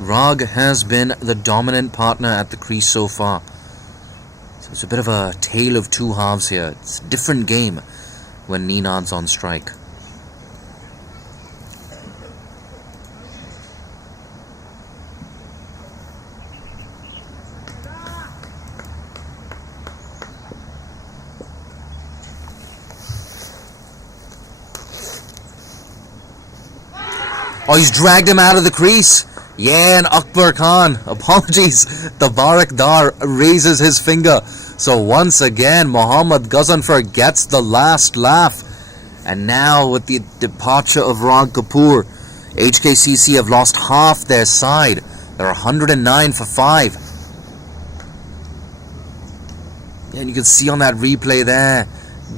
Rag has been the dominant partner at the crease so far. So it's a bit of a tale of two halves here. It's a different game when Ninad's on strike. Oh, he's dragged him out of the crease. Yeah, and Akbar Khan, apologies, Tabarak Dar raises his finger. So once again, Mohammad Ghazanfar gets the last laugh. And now with the departure of Rag Kapoor, HKCC have lost half their side. They're 109 for 5. And you can see on that replay there,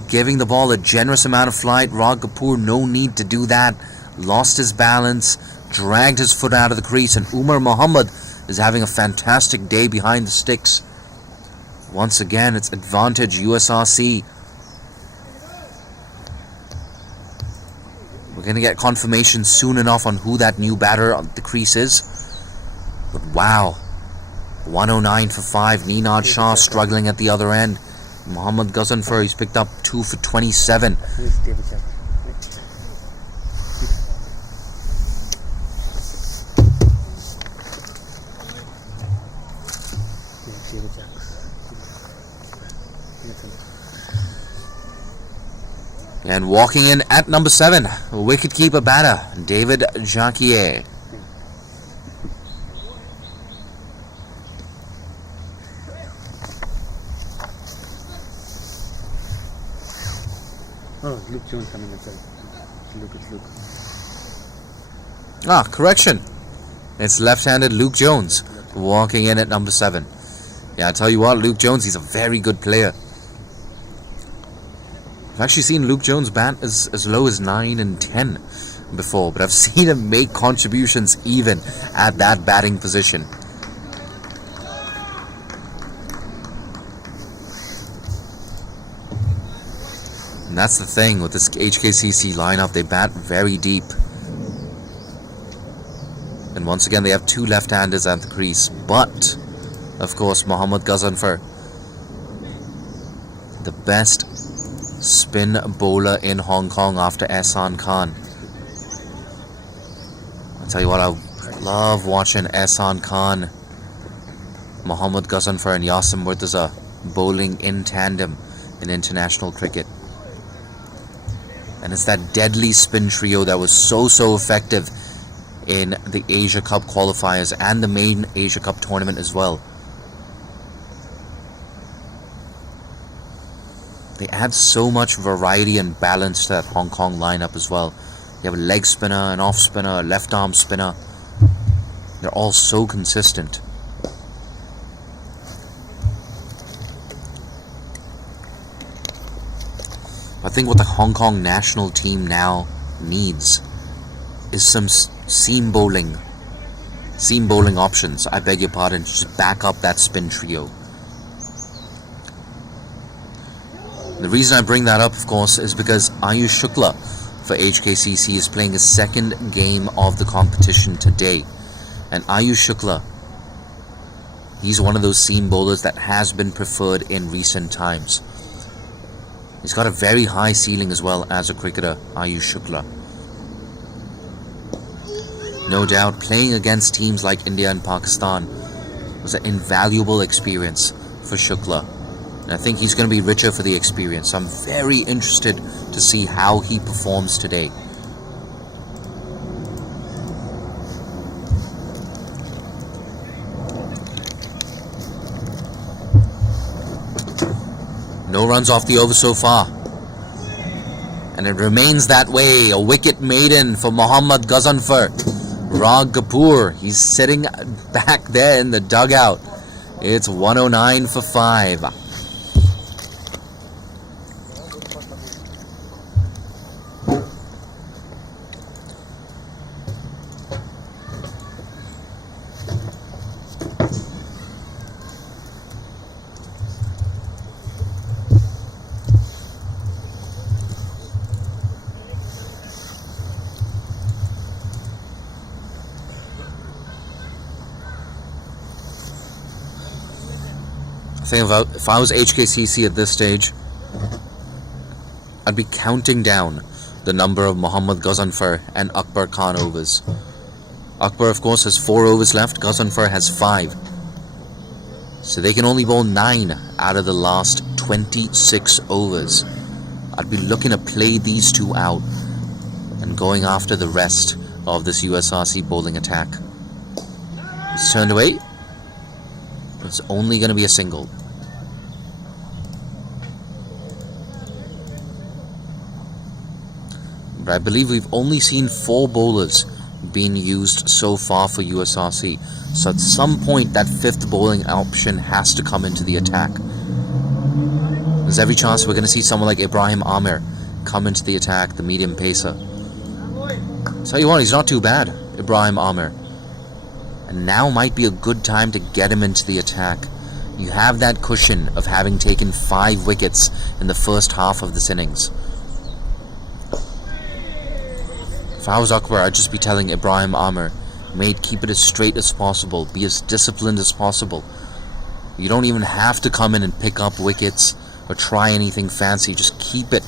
giving the ball a generous amount of flight. Rag Kapoor, no need to do that. Lost his balance, dragged his foot out of the crease, and Umar Muhammad is having a fantastic day behind the sticks. Once again, it's advantage USRC. We're going to get confirmation soon enough on who that new batter on the crease is. But wow, 109 for 5. Ninad Shah struggling at the other end. Mohammad Ghazanfar, he's picked up 2 for 27. And walking in at number 7, wicketkeeper batter, David Jacquier. Oh, Luke Jones coming inside. It's Luke. Ah, correction. It's left-handed Luke Jones walking in at number 7. Yeah, I tell you what, Luke Jones, he's a very good player. I've actually seen Luke Jones bat as low as 9 and 10 before, but I've seen him make contributions even at that batting position. And that's the thing with this HKCC lineup, they bat very deep. And once again, they have 2 left-handers at the crease, but of course, Mohammad Ghazanfar, the best spin bowler in Hong Kong after Ehsan Khan. I'll tell you what, I love watching Ehsan Khan, Mohammad Ghazanfar and Yasim Murtaza bowling in tandem. in international cricket. And it's that deadly spin trio that was so effective in the Asia Cup qualifiers and the main Asia Cup tournament as well. They add so much variety and balance to that Hong Kong lineup as well. You have a leg spinner, an off spinner, a left arm spinner. They're all so consistent. I think what the Hong Kong national team now needs is some seam bowling options. I beg your pardon, just back up that spin trio. The reason I bring that up, of course, is because Ayush Shukla for HKCC is playing his second game of the competition today. And Ayush Shukla, he's one of those seam bowlers that has been preferred in recent times. He's got a very high ceiling as well as a cricketer, Ayush Shukla. No doubt, playing against teams like India and Pakistan was an invaluable experience for Shukla. And I think he's going to be richer for the experience. I'm very interested to see how he performs today. No runs off the over so far. And it remains that way. A wicket maiden for Mohammad Ghazanfar. Rag Kapoor, he's sitting back there in the dugout. It's 109 for 5. I think if I was HKCC at this stage, I'd be counting down the number of Mohammad Ghazanfar and Akbar Khan overs. Akbar, of course, has 4 overs left. Ghazanfar has 5. So they can only bowl 9 out of the last 26 overs. I'd be looking to play these two out and going after the rest of this USRC bowling attack. It's turned away. It's only going to be a single. But I believe we've only seen 4 bowlers being used so far for USRC. So at some point that 5th bowling option has to come into the attack. There's every chance we're going to see someone like Ibrahim Amir come into the attack, the medium pacer. Tell you what, he's not too bad, Ibrahim Amir. And now might be a good time to get him into the attack. You have that cushion of having taken 5 wickets in the first half of this innings. If I was Akbar, I'd just be telling Ibrahim Amir, mate, keep it as straight as possible, be as disciplined as possible. You don't even have to come in and pick up wickets or try anything fancy. Just keep it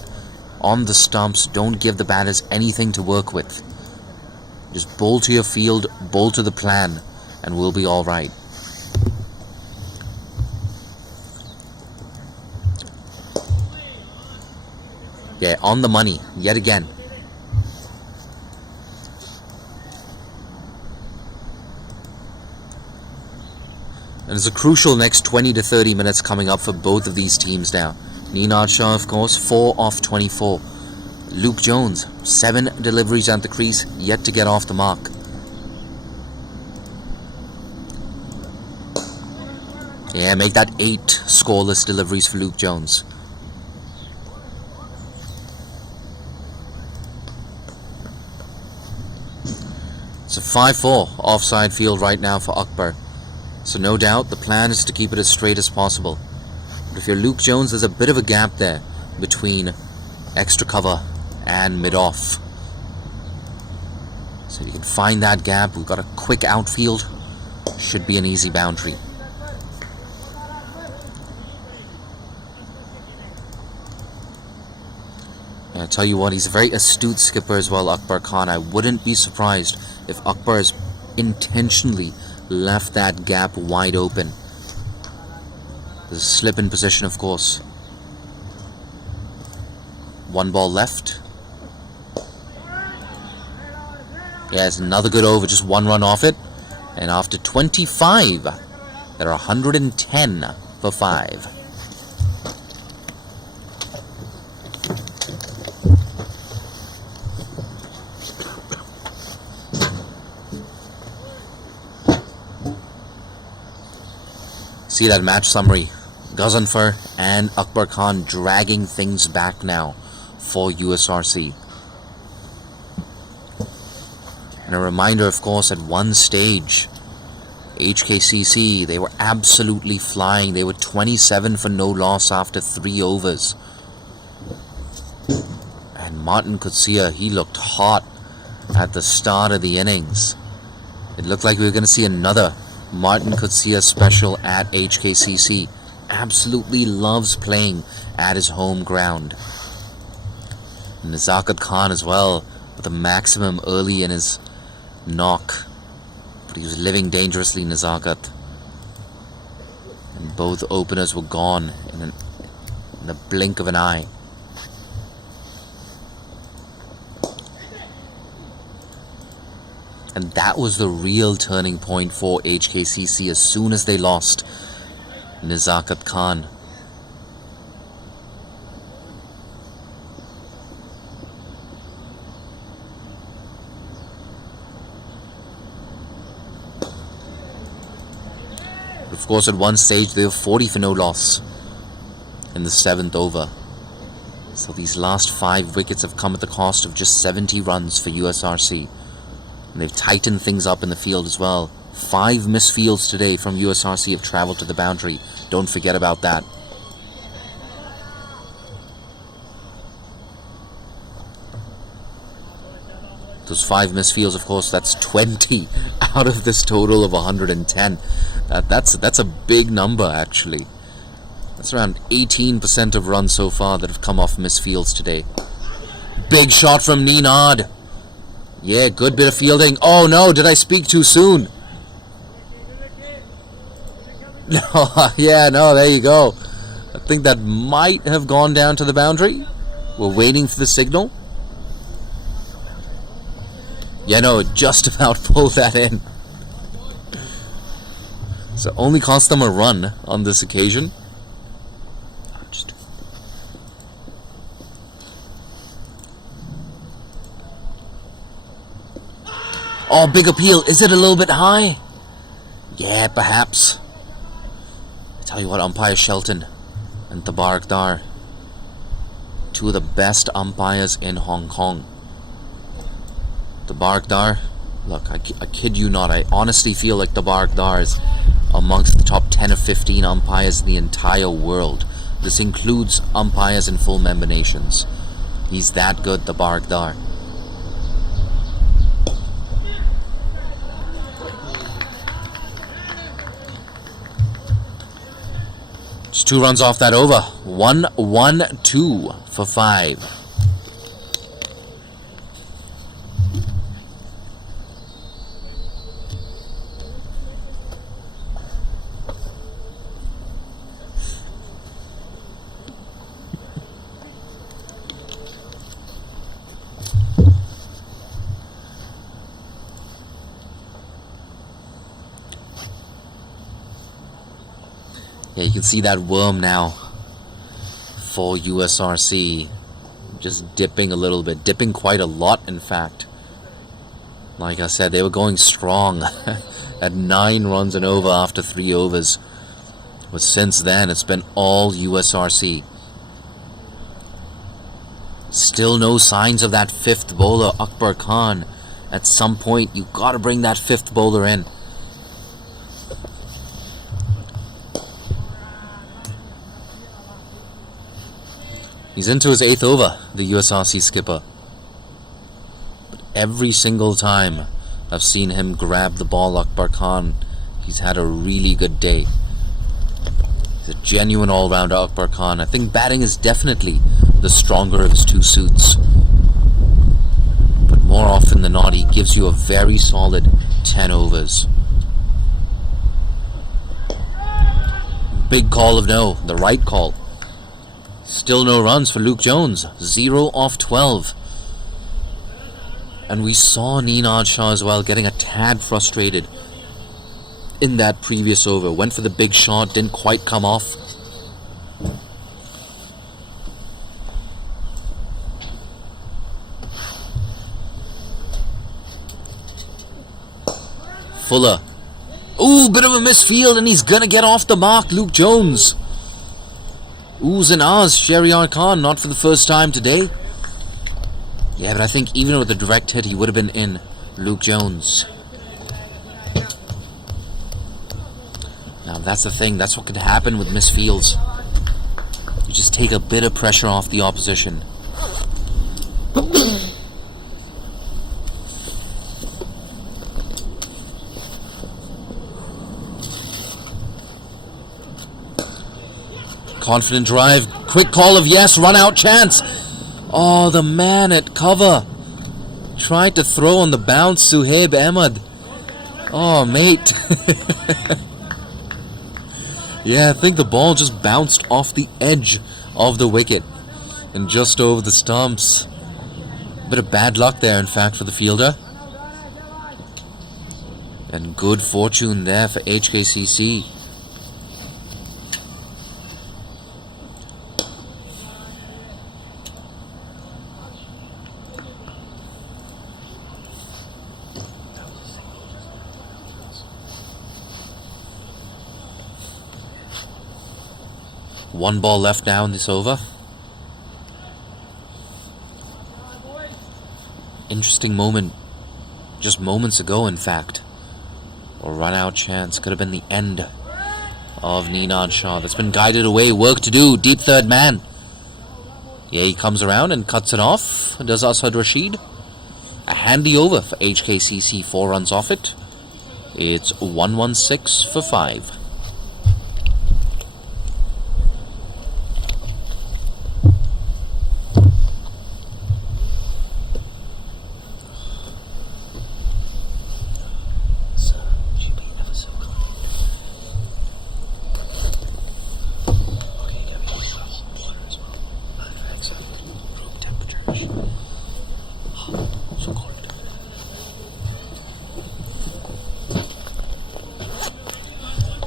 on the stumps. Don't give the batters anything to work with. Just bowl to your field, bowl to the plan, and we'll be alright. Yeah, on the money, yet again. And it's a crucial next 20 to 30 minutes coming up for both of these teams now. Ninad Shah, of course, 4 off 24. Luke Jones, 7 deliveries at the crease, yet to get off the mark. Yeah, make that 8 scoreless deliveries for Luke Jones. It's a 5-4 offside field right now for Akbar. So no doubt the plan is to keep it as straight as possible. But if you're Luke Jones, there's a bit of a gap there between extra cover and mid-off. So if you can find that gap, we've got a quick outfield. Should be an easy boundary. And I tell you what, he's a very astute skipper as well, Akbar Khan. I wouldn't be surprised if Akbar has intentionally left that gap wide open. There's a slip in position, of course. One ball left. Yes, another good over, just one run off it. And after 25, there are 110 for 5. See that match summary. Gencor and Akbar Khan dragging things back now for USRC. And a reminder, of course, at one stage, HKCC, they were absolutely flying. They were 27 for no loss after 3 overs. And Martin Kutsia, he looked hot at the start of the innings. It looked like we were going to see another Martin Kutsia special at HKCC. Absolutely loves playing at his home ground. Nazakat Khan as well, with a maximum early in his knock. But he was living dangerously, Nazakat. And both openers were gone in the blink of an eye. And that was the real turning point for HKCC as soon as they lost Nazakat Khan. Of course, at one stage they were 40 for no loss in the 7th over. So these last 5 wickets have come at the cost of just 70 runs for USRC. And they've tightened things up in the field as well. 5 misfields today from USRC have travelled to the boundary. Don't forget about that. Those 5 misfields, of course, that's 20 out of this total of 110. That's a big number, actually. That's around 18% of runs so far that have come off misfields today. Big shot from Ninad. Yeah, good bit of fielding. Oh no, did I speak too soon? No, yeah, no, there you go. I think that might have gone down to the boundary. We're waiting for the signal. Yeah, no, it just about pulled that in. So only cost them a run on this occasion. Oh, big appeal. Is it a little bit high? Yeah, perhaps. I tell you what, umpire Shelton and Tabarak Dar, 2 of the best umpires in Hong Kong. Tabarak Dar, look, I kid you not, I honestly feel like Tabarak Dar is amongst the top 10 or 15 umpires in the entire world. This includes umpires in full member nations. He's that good, Tabarak Dar. Just 2 runs off that over. 1-1-2 for 5. Yeah, you can see that worm now for USRC. Just dipping a little bit. Dipping quite a lot, in fact. Like I said, they were going strong at 9 runs and over after 3 overs. But since then, it's been all USRC. Still no signs of that 5th bowler, Akbar Khan. At some point, you gotta bring that 5th bowler in. He's into his 8th over, the USRC skipper. But every single time I've seen him grab the ball, Akbar Khan, he's had a really good day. He's a genuine all-rounder, Akbar Khan. I think batting is definitely the stronger of his 2 suits. But more often than not, he gives you a very solid 10 overs. Big call of no, the right call. Still no runs for Luke Jones. 0 off 12. And we saw Ninad Shah as well getting a tad frustrated in that previous over. Went for the big shot, didn't quite come off. Fuller. Ooh, bit of a misfield, and he's gonna get off the mark, Luke Jones. Oohs and ahs, Shehryar Khan, not for the first time today. Yeah, but I think even with a direct hit, he would have been in, Luke Jones. Now, that's the thing. That's what could happen with misfields. You just take a bit of pressure off the opposition. Confident drive. Quick call of yes. Run out chance. Oh, the man at cover. Tried to throw on the bounce. Suhaib Ahmed. Oh, mate. Yeah, I think the ball just bounced off the edge of the wicket and just over the stumps. Bit of bad luck there, in fact, for the fielder. And good fortune there for HKCC. One ball left now in this over. Interesting moment. Just moments ago, in fact. A run-out chance. Could have been the end of Ninad Shah. That's been guided away. Work to do. Deep third man. Yeah, he comes around and cuts it off. Does Asad Rashid. A handy over for HKCC. 4 runs off it. It's 116 for 5.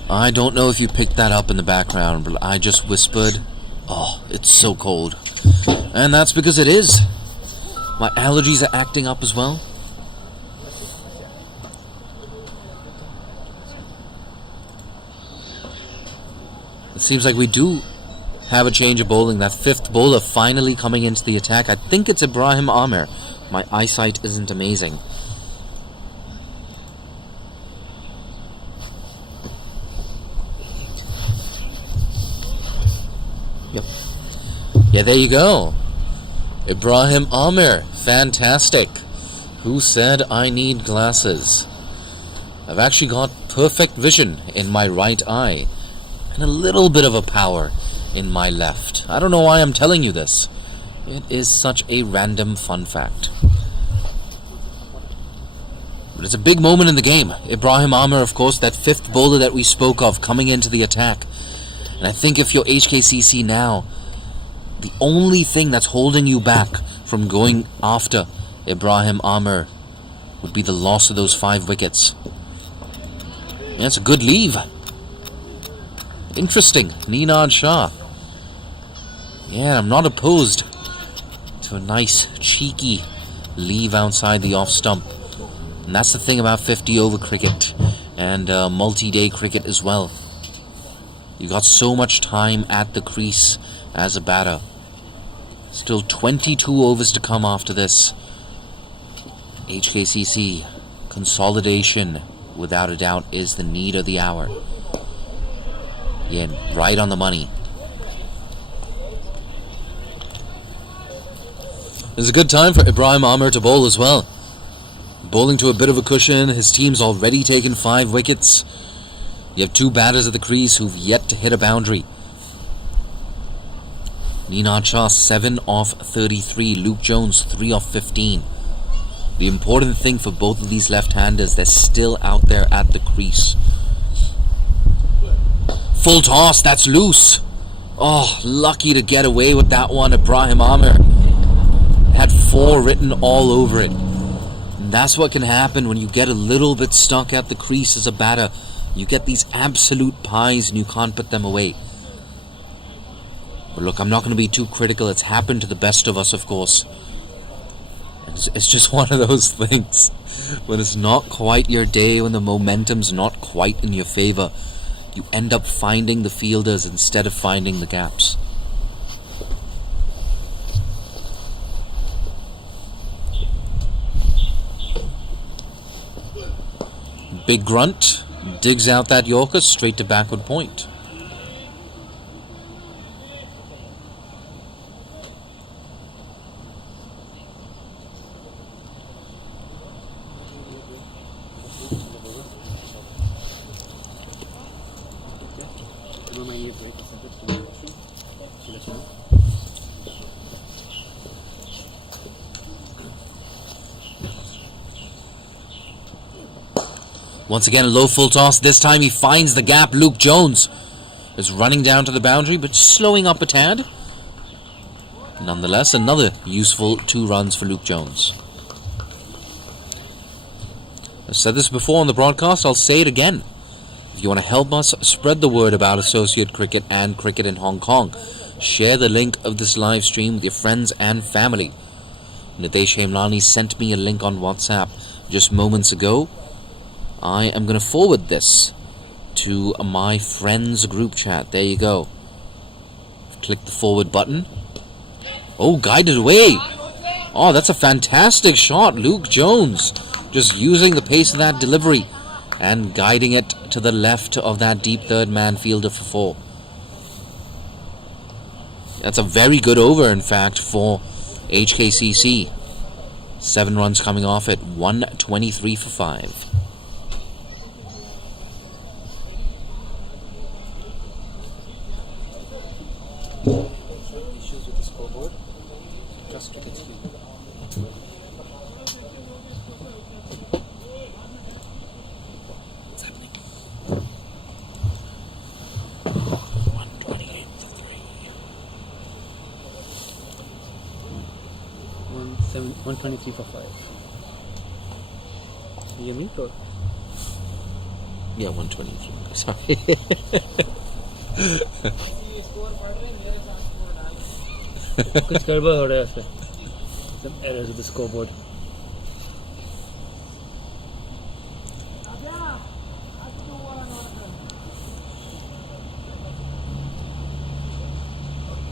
I don't know if you picked that up in the background, but I just whispered, oh, it's so cold. And that's because it is. My allergies are acting up as well. It seems like we do have a change of bowling. That fifth bowler finally coming into the attack. I think it's Ibrahim Amir. My eyesight isn't amazing. Yep. Yeah, there you go. Ibrahim Amir. Fantastic. Who said I need glasses? I've actually got perfect vision in my right eye and a little bit of a power in my left. I don't know why I'm telling you this. It is such a random fun fact. But it's a big moment in the game. Ibrahim Amir, of course, that fifth bowler that we spoke of, coming into the attack. And I think if you're HKCC now, the only thing that's holding you back from going after Ibrahim Amir would be the loss of those 5 wickets. Yeah, it's a good leave. Interesting. Ninad Shah. Yeah, I'm not opposed to a nice, cheeky leave outside the off stump. And that's the thing about 50-over cricket and multi-day cricket as well. You got so much time at the crease as a batter. Still 22 overs to come after this. HKCC consolidation, without a doubt, is the need of the hour. Yeah, right on the money. It's a good time for Ibrahim Amir to bowl as well. Bowling to a bit of a cushion. His team's already taken 5 wickets. You have 2 batters at the crease who've yet to hit a boundary. Ninad Shah 7 off 33. Luke Jones 3 off 15. The important thing for both of these left-handers, they're still out there at the crease. Full toss, that's loose. Oh, lucky to get away with that one. Ibrahim Amir had 4 written all over it. And that's what can happen when you get a little bit stuck at the crease as a batter. You get these absolute pies and you can't put them away. But look, I'm not going to be too critical. It's happened to the best of us, of course. It's just one of those things. When it's not quite your day, when the momentum's not quite in your favor, you end up finding the fielders instead of finding the gaps. Big grunt, digs out that Yorker straight to backward point. Once again, a low full toss. This time he finds the gap. Luke Jones is running down to the boundary, but slowing up a tad. Nonetheless, another useful 2 runs for Luke Jones. I've said this before on the broadcast, I'll say it again. If you want to help us spread the word about associate cricket and cricket in Hong Kong, share the link of this live stream with your friends and family. Nidesh Hemlani sent me a link on WhatsApp just moments ago. I am going to forward this to my friends group chat. There you go. Click the forward button. Oh, guided away. Oh, that's a fantastic shot. Luke Jones just using the pace of that delivery and guiding it to the left of that deep third man fielder for 4. That's a very good over, in fact, for HKCC. 7 runs coming off it. 123 for 5. Issues with the scoreboard. Just cricket speed. What's happening? 128 to 3. 123 for 5. You hear me? Or? Yeah, 123. Sorry. कुछ गड़बड़ हो रहा है उसमें. Some errors with the scoreboard.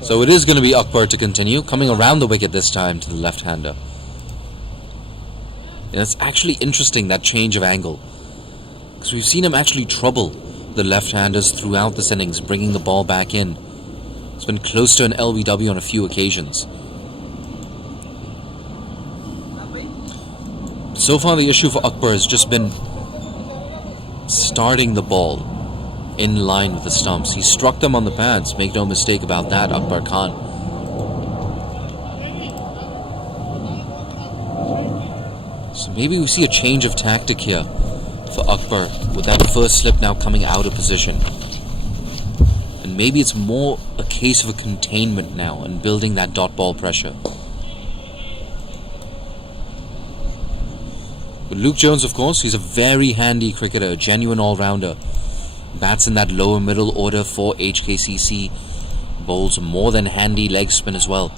So it is going to be Akbar to continue, coming around the wicket this time to the left-hander. And it's actually interesting, that change of angle, because we've seen him actually trouble the left-handers throughout this innings, bringing the ball back in. It's been close to an LBW on a few occasions. So far the issue for Akbar has just been starting the ball in line with the stumps. He struck them on the pads, make no mistake about that, Akbar Khan. So maybe we see a change of tactic here for Akbar, with that first slip now coming out of position. And maybe it's more a case of a containment now and building that dot ball pressure. But Luke Jones, of course, he's a very handy cricketer, a genuine all-rounder. Bats in that lower middle order for HKCC. Bowls more than handy leg spin as well.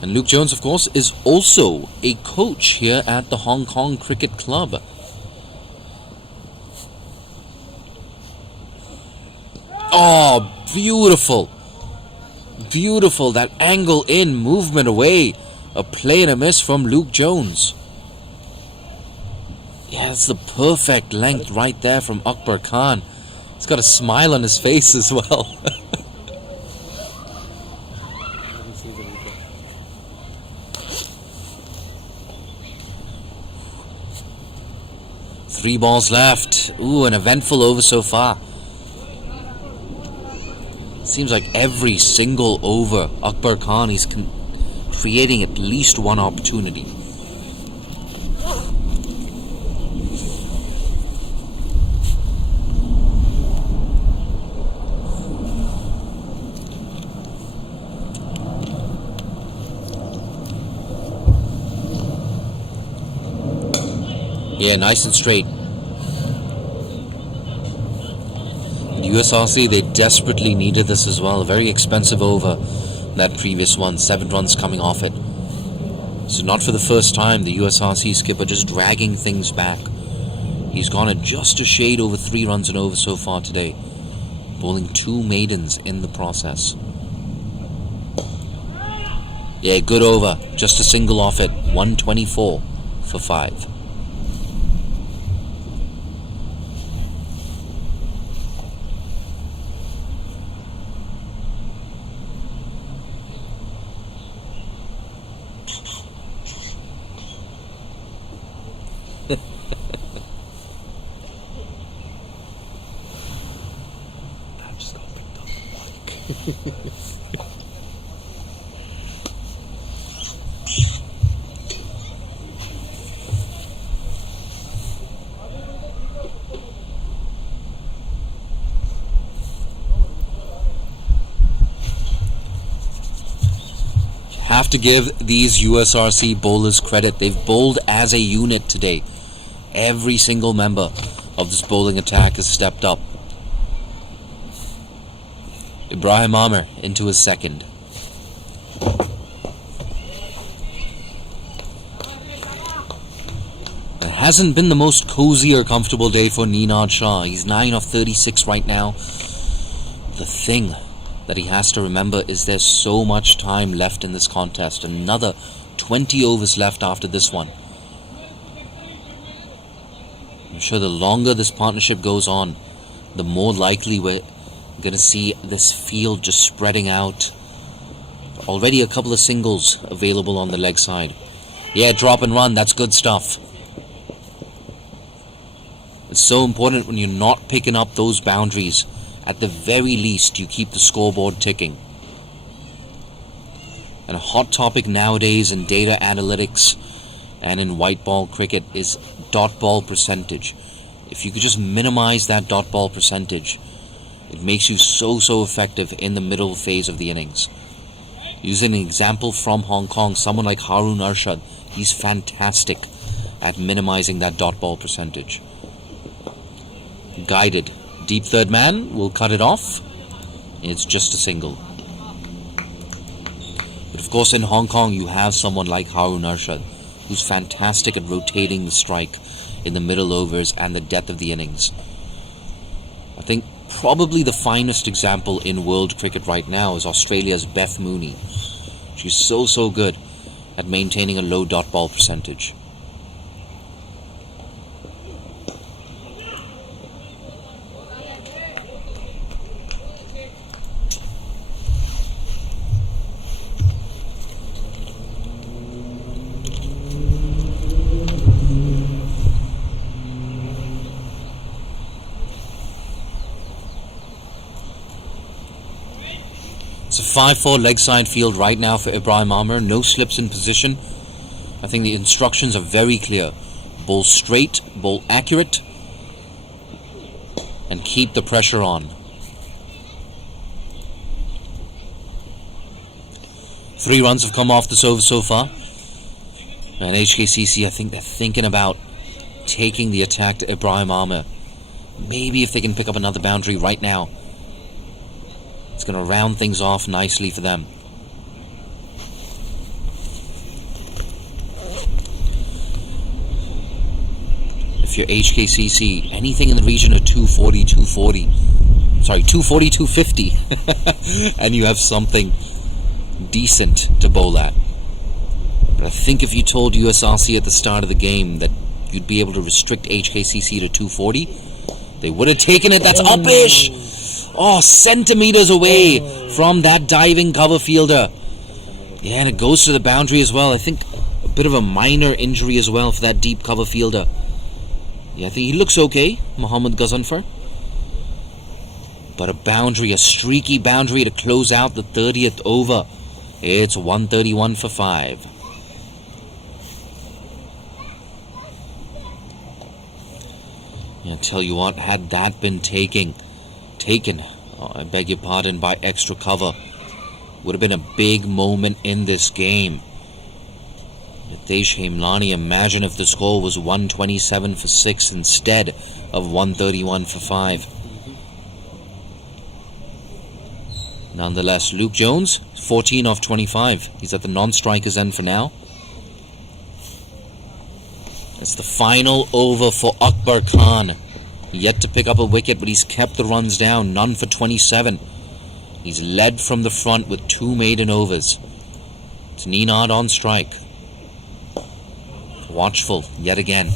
And Luke Jones, of course, is also a coach here at the Hong Kong Cricket Club. Oh, beautiful. Beautiful. That angle in, movement away. A play and a miss from Luke Jones. Yeah, that's the perfect length right there from Akbar Khan. He's got a smile on his face as well. Three balls left. Ooh, an eventful over so far. Seems like every single over, Akbar Khan is creating at least one opportunity. Yeah, nice and straight. USRC, they desperately needed this as well. A very expensive over, that previous one. 7 runs coming off it. So not for the first time, the USRC skipper just dragging things back. He's gone at just a shade over 3 runs and over so far today, bowling 2 maidens in the process. Yeah, good over. Just a single off it. 124 for 5. I've just got picked up the mic. Have to give these USRC bowlers credit. They've bowled as a unit today. Every single member of this bowling attack has stepped up. Ibrahim Amer into his second. It hasn't been the most cozy or comfortable day for Ninad Shah. He's 9 off 36 right now. The thing that he has to remember is there's so much time left in this contest. Another 20 overs left after this one. I'm sure the longer this partnership goes on, the more likely we're going to see this field just spreading out. Already a couple of singles available on the leg side. Yeah, drop and run, that's good stuff. It's so important when you're not picking up those boundaries. At the very least, you keep the scoreboard ticking. And a hot topic nowadays in data analytics and in white ball cricket is dot ball percentage. If you could just minimize that dot ball percentage, it makes you so effective in the middle phase of the innings. Using an example from Hong Kong, someone like Harun Arshad, he's fantastic at minimizing that dot ball percentage. Guided. Deep third man will cut it off. It's just a single. But of course in Hong Kong you have someone like Harun Arshad who's fantastic at rotating the strike in the middle overs and the depth of the innings. I think probably the finest example in world cricket right now is Australia's Beth Mooney. She's so good at maintaining a low dot ball percentage. It's a 5-4 leg side field right now for Ibrahim Amer. No slips in position. I think the instructions are very clear. Bowl straight, bowl accurate, and keep the pressure on. 3 runs have come off this over so far. And HKCC, I think they're thinking about taking the attack to Ibrahim Amer. Maybe if they can pick up another boundary right now, it's going to round things off nicely for them. If you're HKCC, anything in the region of 240, 250, and you have something decent to bowl at. But I think if you told USRC at the start of the game that you'd be able to restrict HKCC to 240, they would have taken it. That's uppish! Oh, centimeters away from that diving cover fielder. Yeah, and it goes to the boundary as well. I think a bit of a minor injury as well for that deep cover fielder. Yeah, I think he looks okay, Mohammad Ghazanfar. But a boundary, a streaky boundary to close out the 30th over. It's 131 for 5. I'll tell you what, had that been taken, I beg your pardon, by extra cover, would have been a big moment in this game. Nitesh Hemlani, imagine if the score was 127 for 6 instead of 131 for 5. Nonetheless, Luke Jones, 14 off 25. He's at the non-strikers end for now. It's the final over for Akbar Khan. Yet to pick up a wicket, but he's kept the runs down. None for 27. He's led from the front with 2 maiden overs. It's Ninad on strike. Watchful yet again.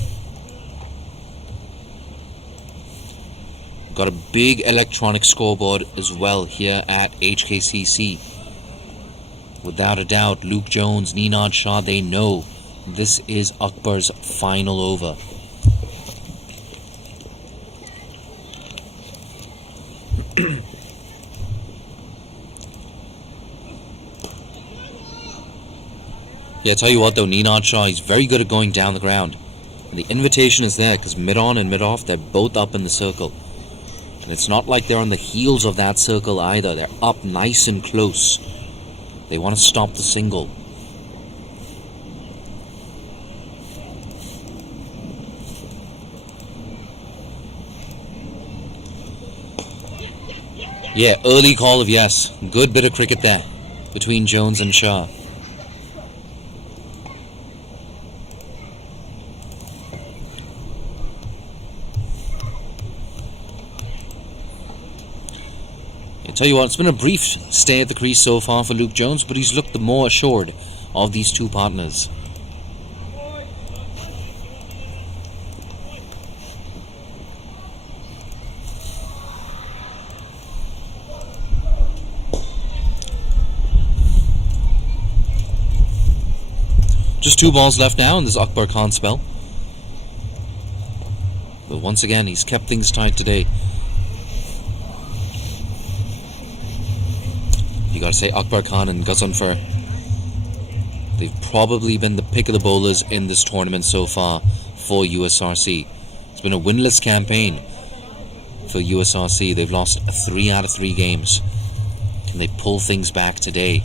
Got a big electronic scoreboard as well here at HKCC. Without a doubt, Luke Jones, Ninad Shah, they know this is Akbar's final over. Yeah, I tell you what though, Ninad Shah, he's very good at going down the ground. And the invitation is there because mid-on and mid-off, they're both up in the circle. And it's not like they're on the heels of that circle either. They're up nice and close. They want to stop the single. Yeah, early call of yes. Good bit of cricket there between Jones and Shah. Tell you what, it's been a brief stay at the crease so far for Luke Jones, but he's looked the more assured of these two partners. Just 2 balls left now in this Akbar Khan spell. But once again, he's kept things tight today. You gotta say, Akbar Khan and Ghazanfar, they've probably been the pick of the bowlers in this tournament so far for USRC. It's been a winless campaign for USRC. They've lost 3 out of 3 games. Can they pull things back today?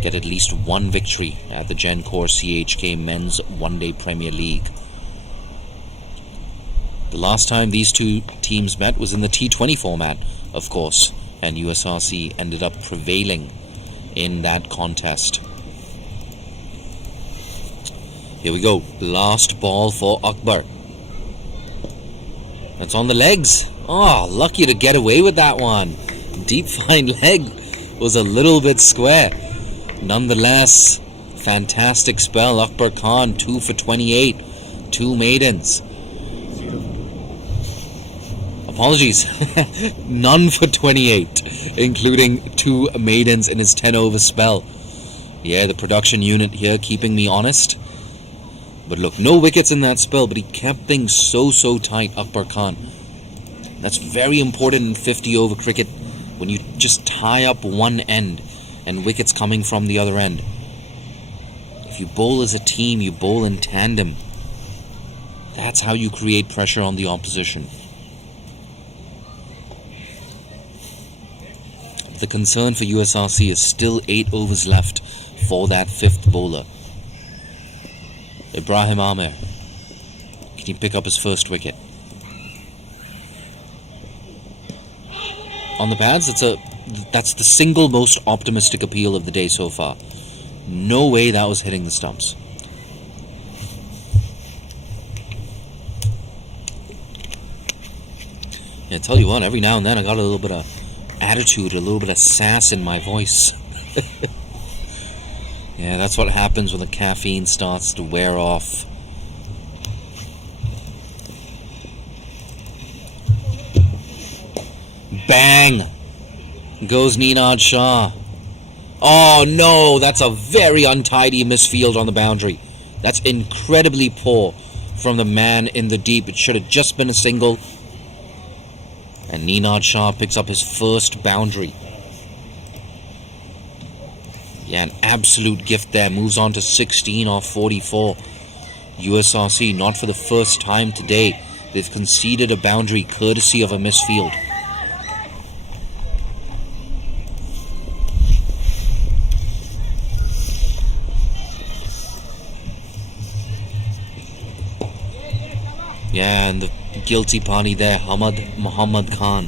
Get at least 1 victory at the Gencor CHK Men's One-Day Premier League. The last time these two teams met was in the T20 format, of course. And USRC ended up prevailing in that contest. Here we go. Last ball for Akbar. That's on the legs. Oh, lucky to get away with that one. Deep fine leg was a little bit square. Nonetheless, fantastic spell. Akbar Khan, 2 for 28. 2 maidens. Apologies, none for 28, including 2 maidens in his 10-over spell. Yeah, the production unit here keeping me honest. But look, no wickets in that spell, but he kept things so tight, Akbar Khan. That's very important in 50-over cricket, when you just tie up one end and wickets coming from the other end. If you bowl as a team, you bowl in tandem. That's how you create pressure on the opposition. The concern for USRC is still 8 overs left for that 5th bowler. Ibrahim Amer. Can he pick up his first wicket? On the pads, that's the single most optimistic appeal of the day so far. No way that was hitting the stumps. Yeah, I tell you what, every now and then I got a little bit of attitude, a little bit of sass in my voice. Yeah, that's what happens when the caffeine starts to wear off. Bang! Goes Ninad Shah. Oh no, that's a very untidy misfield on the boundary. That's incredibly poor from the man in the deep. It should have just been a single. And Ninad Shah picks up his first boundary. Yeah, an absolute gift there. Moves on to 16 off 44. USRC, not for the first time today, they've conceded a boundary courtesy of a misfield. Yeah, and the guilty party there, Hamad Muhammad Khan.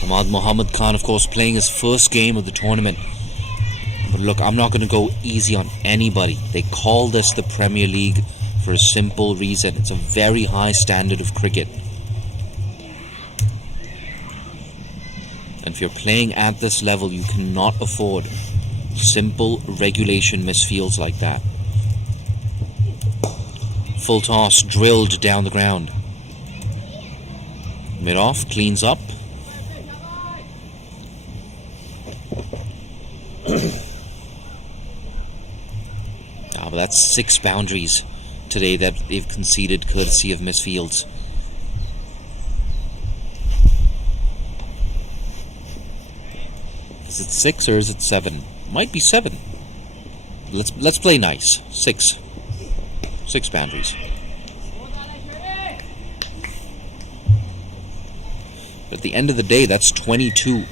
Hamad Muhammad Khan, of course, playing his first game of the tournament. But look, I'm not going to go easy on anybody. They call this the Premier League for a simple reason. It's a very high standard of cricket. And if you're playing at this level, you cannot afford simple regulation misfields like that. Full toss drilled down the ground. Mid-off cleans up. But that's 6 boundaries today that they've conceded courtesy of misfields. Is it 6 or is it 7? Might be 7. Let's play nice. 6 boundaries. But at the end of the day, that's 22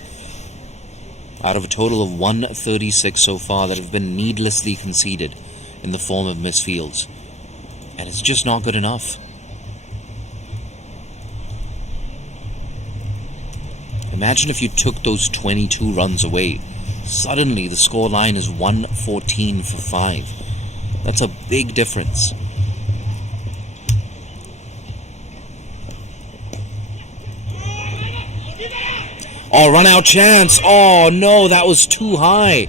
out of a total of 136 so far that have been needlessly conceded in the form of misfields. And it's just not good enough. Imagine if you took those 22 runs away. Suddenly the score line is 114 for 5. That's a big difference. Oh, run out chance. Oh no, that was too high.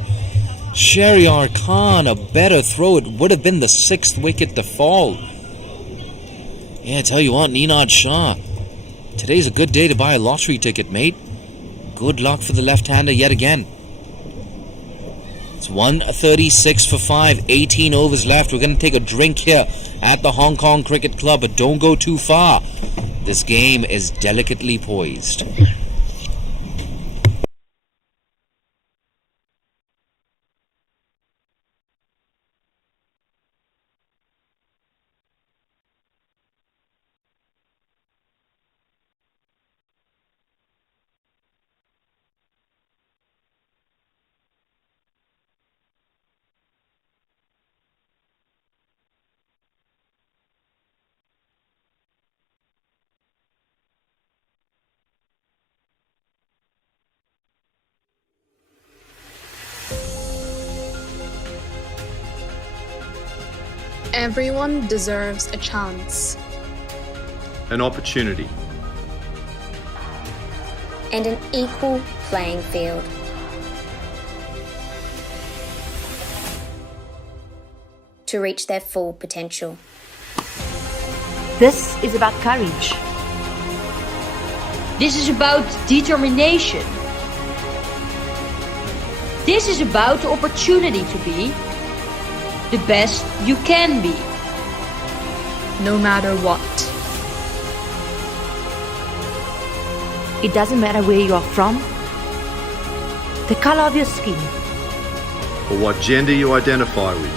Shahryar Khan, a better throw. It would have been the 6th wicket to fall. Yeah, I tell you what, Ninad Shah, today's a good day to buy a lottery ticket, mate. Good luck for the left-hander yet again. It's 136 for 5, 18 overs left. We're going to take a drink here at the Hong Kong Cricket Club, but don't go too far. This game is delicately poised. Everyone deserves a chance. An opportunity. And an equal playing field. To reach their full potential. This is about courage. This is about determination. This is about the opportunity to be the best you can be. No matter what. It doesn't matter where you are from, the color of your skin, Or what gender you identify with.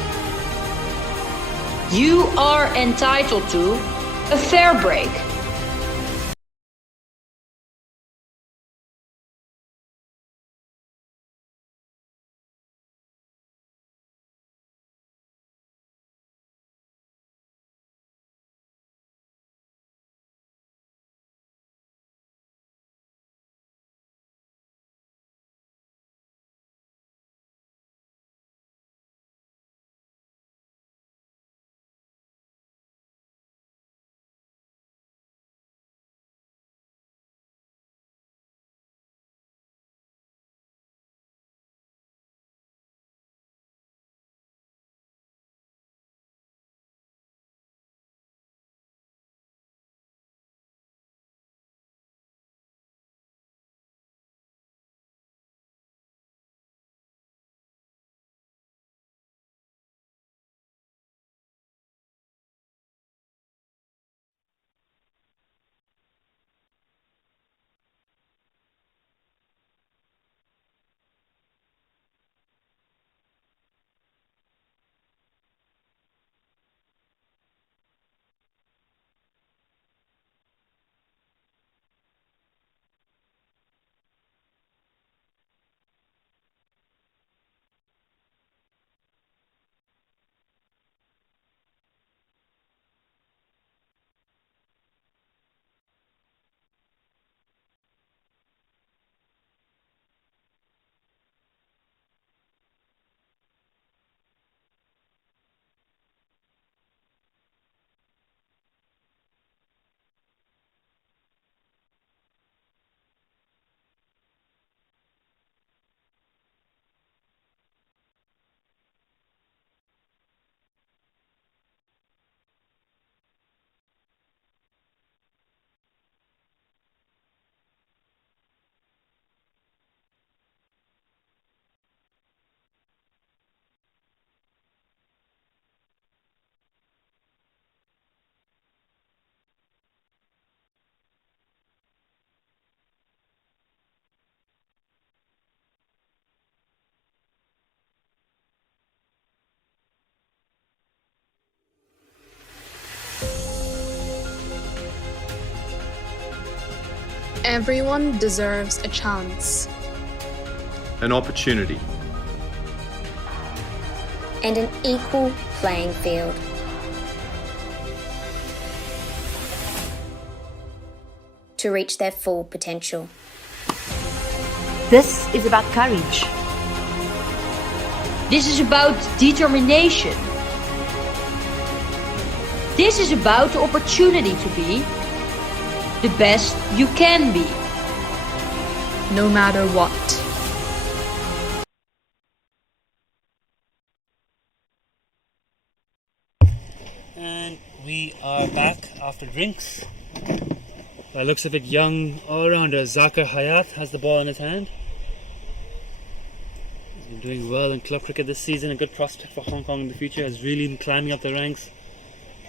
You are entitled to a fair break. Everyone deserves a chance. An opportunity. And an equal playing field. To reach their full potential. This is about courage. This is about determination. This is about the opportunity to be the best you can be. No matter what. And we are back after drinks. By looks of it, young all-rounder Zakir Hayat has the ball in his hand. He's been doing well in club cricket this season, a good prospect for Hong Kong in the future, has really been climbing up the ranks.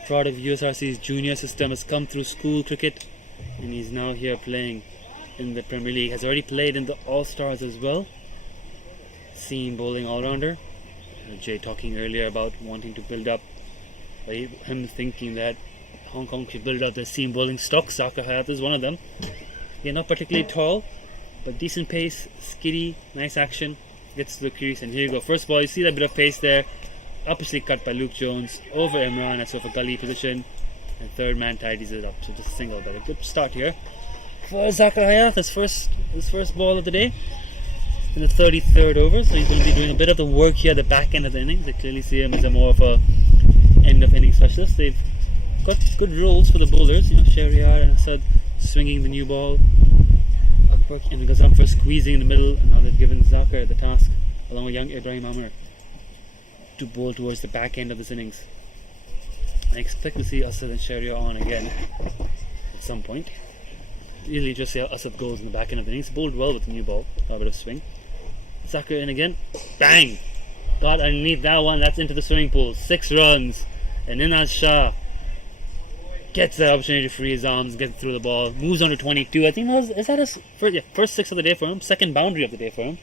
Proud of USRC's junior system, has come through school cricket, and he's now here playing in the Premier League. Has already played in the All-Stars as well. Seam bowling all-rounder. Jay talking earlier about wanting to build up, him thinking that Hong Kong should build up their seam bowling stock. Zakir Hayat is one of them. They're not particularly tall, but decent pace, skiddy, nice action, gets to the crease, and here you go. First of all, you see that bit of pace there, upperly cut by Luke Jones over Imran as sort of a gully position, and third man tidies it up to just a single. But a good start here for Zakir Hayat, his first ball of the day in the 33rd over, so he's going to be doing a bit of the work here at the back end of the innings. I clearly see him as a more of a end of inning specialist. They've got good roles for the bowlers, Shahryar and Asad swinging the new ball, and Ghazam for squeezing in the middle, and now they've given Zakir the task, along with young Ibrahim Amr, to bowl towards the back end of this innings. I expect to see Asad and Shahryar on again at some point. Usually just see how Asad goes in the back end of the innings. Bowled well with the new ball, a bit of swing. Zakir in again, bang! Got underneath that one, that's into the swimming pool. 6 runs, and Ninad Shah gets the opportunity to free his arms, get through the ball, moves on to 22. I think is that his first 6 of the day for him, second boundary of the day for him.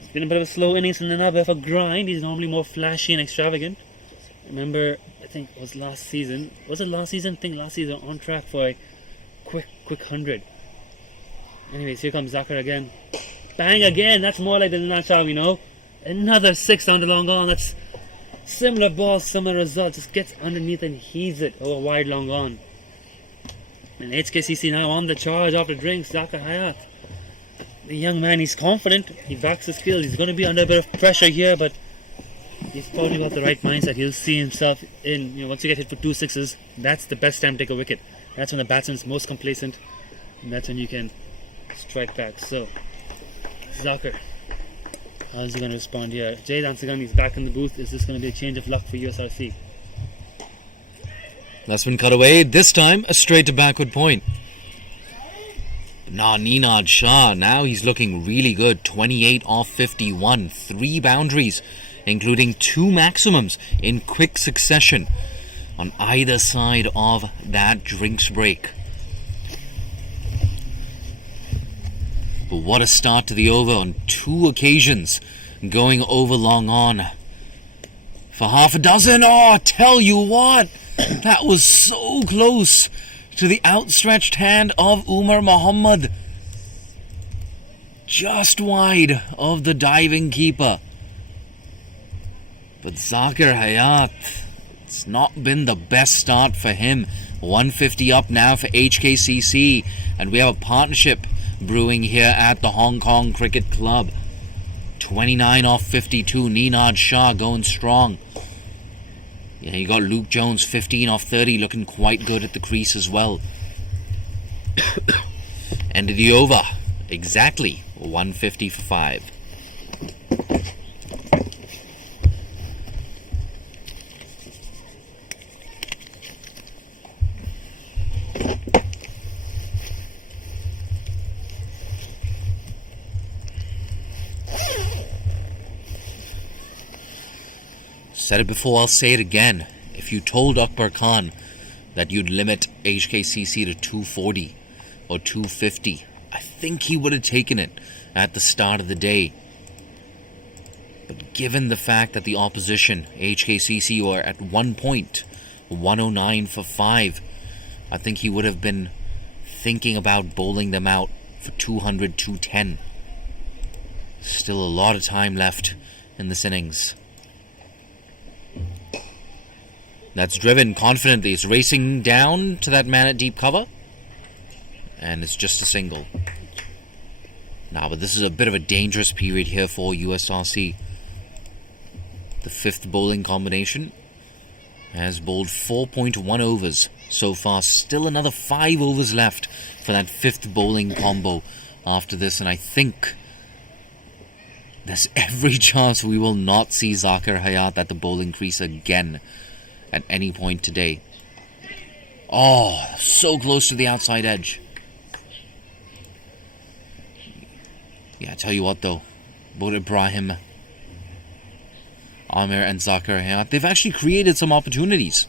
It's been a bit of a slow innings and then a bit of a grind. He's normally more flashy and extravagant. Remember, I think it was last season. Was it last season? I think last season on track for a quick 100. Anyways, here comes Zakir again. Bang again. That's more like the Ninad Shah we know. Another 6 down the long on. That's similar ball, similar result. Just gets underneath and heaves it over wide long on. And HKCC now on the charge after drinks. Zakir Hayat, the young man, he's confident. He backs his skills. He's going to be under a bit of pressure here, but he's probably got the right mindset. He'll see himself in, once you get hit for 2 sixes, that's the best time to take a wicket. That's when the batsman's most complacent, and that's when you can strike back. So, Zakir, how's he going to respond here? Jay Dansagan is back in the booth. Is this going to be a change of luck for USRC? That's been cut away. This time, a straight to backward point. Ninad Shah, now he's looking really good. 28 off 51. 3 boundaries, including 2 maximums in quick succession on either side of that drinks break. But what a start to the over on 2 occasions, going over long on for half a dozen. Oh, I tell you what, that was so close to the outstretched hand of Umar Muhammad, just wide of the diving keeper. But Zakir Hayat, it's not been the best start for him. 150 up now for HKCC, and we have a partnership brewing here at the Hong Kong Cricket Club. 29 off 52. Ninad Shah going strong. Yeah, you got Luke Jones 15 off 30, looking quite good at the crease as well. End of the over, exactly 150 for 5. Said it before, I'll say it again. If you told Akbar Khan that you'd limit HKCC to 240 or 250, I think he would have taken it at the start of the day. But given the fact that the opposition, HKCC, were at one point 109 for 5, I think he would have been thinking about bowling them out for 200, 210. Still a lot of time left in this innings. That's driven confidently. It's racing down to that man at deep cover. And it's just a single. Now, but this is a bit of a dangerous period here for USRC. The fifth bowling combination has bowled 4.1 overs so far. Still another 5 overs left for that fifth bowling combo after this. And I think there's every chance we will not see Zakir Hayat at the bowling crease again at any point today. Oh, so close to the outside edge. Yeah, I tell you what though, both Ibrahim, Amir and Zakir Hayat, they've actually created some opportunities.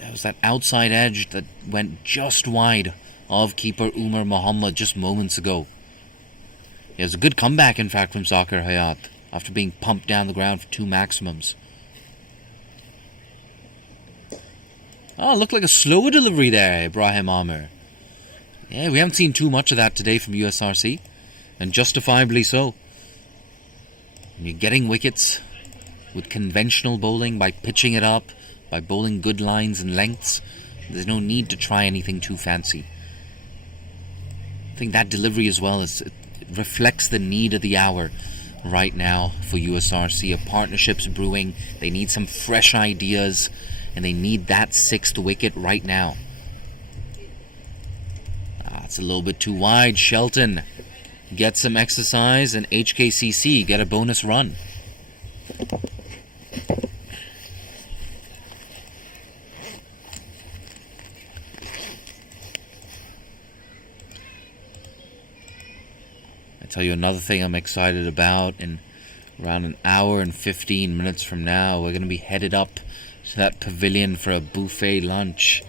There was that outside edge that went just wide of keeper Umar Muhammad just moments ago. It was a good comeback, in fact, from Zakir Hayat after being pumped down the ground for 2 maximums. Oh, looked like a slower delivery there, Ibrahim Amir. Yeah, we haven't seen too much of that today from USRC, and justifiably so. And you're getting wickets with conventional bowling by pitching it up, by bowling good lines and lengths. There's no need to try anything too fancy. I think that delivery as well it reflects the need of the hour right now for USRC. A partnership's brewing. They need some fresh ideas, and they need that 6th wicket right now. It's a little bit too wide. Shelton gets some exercise, and HKCC get a bonus run. I tell you another thing I'm excited about. In around an hour and 15 minutes from now, we're going to be headed up to that pavilion for a buffet lunch.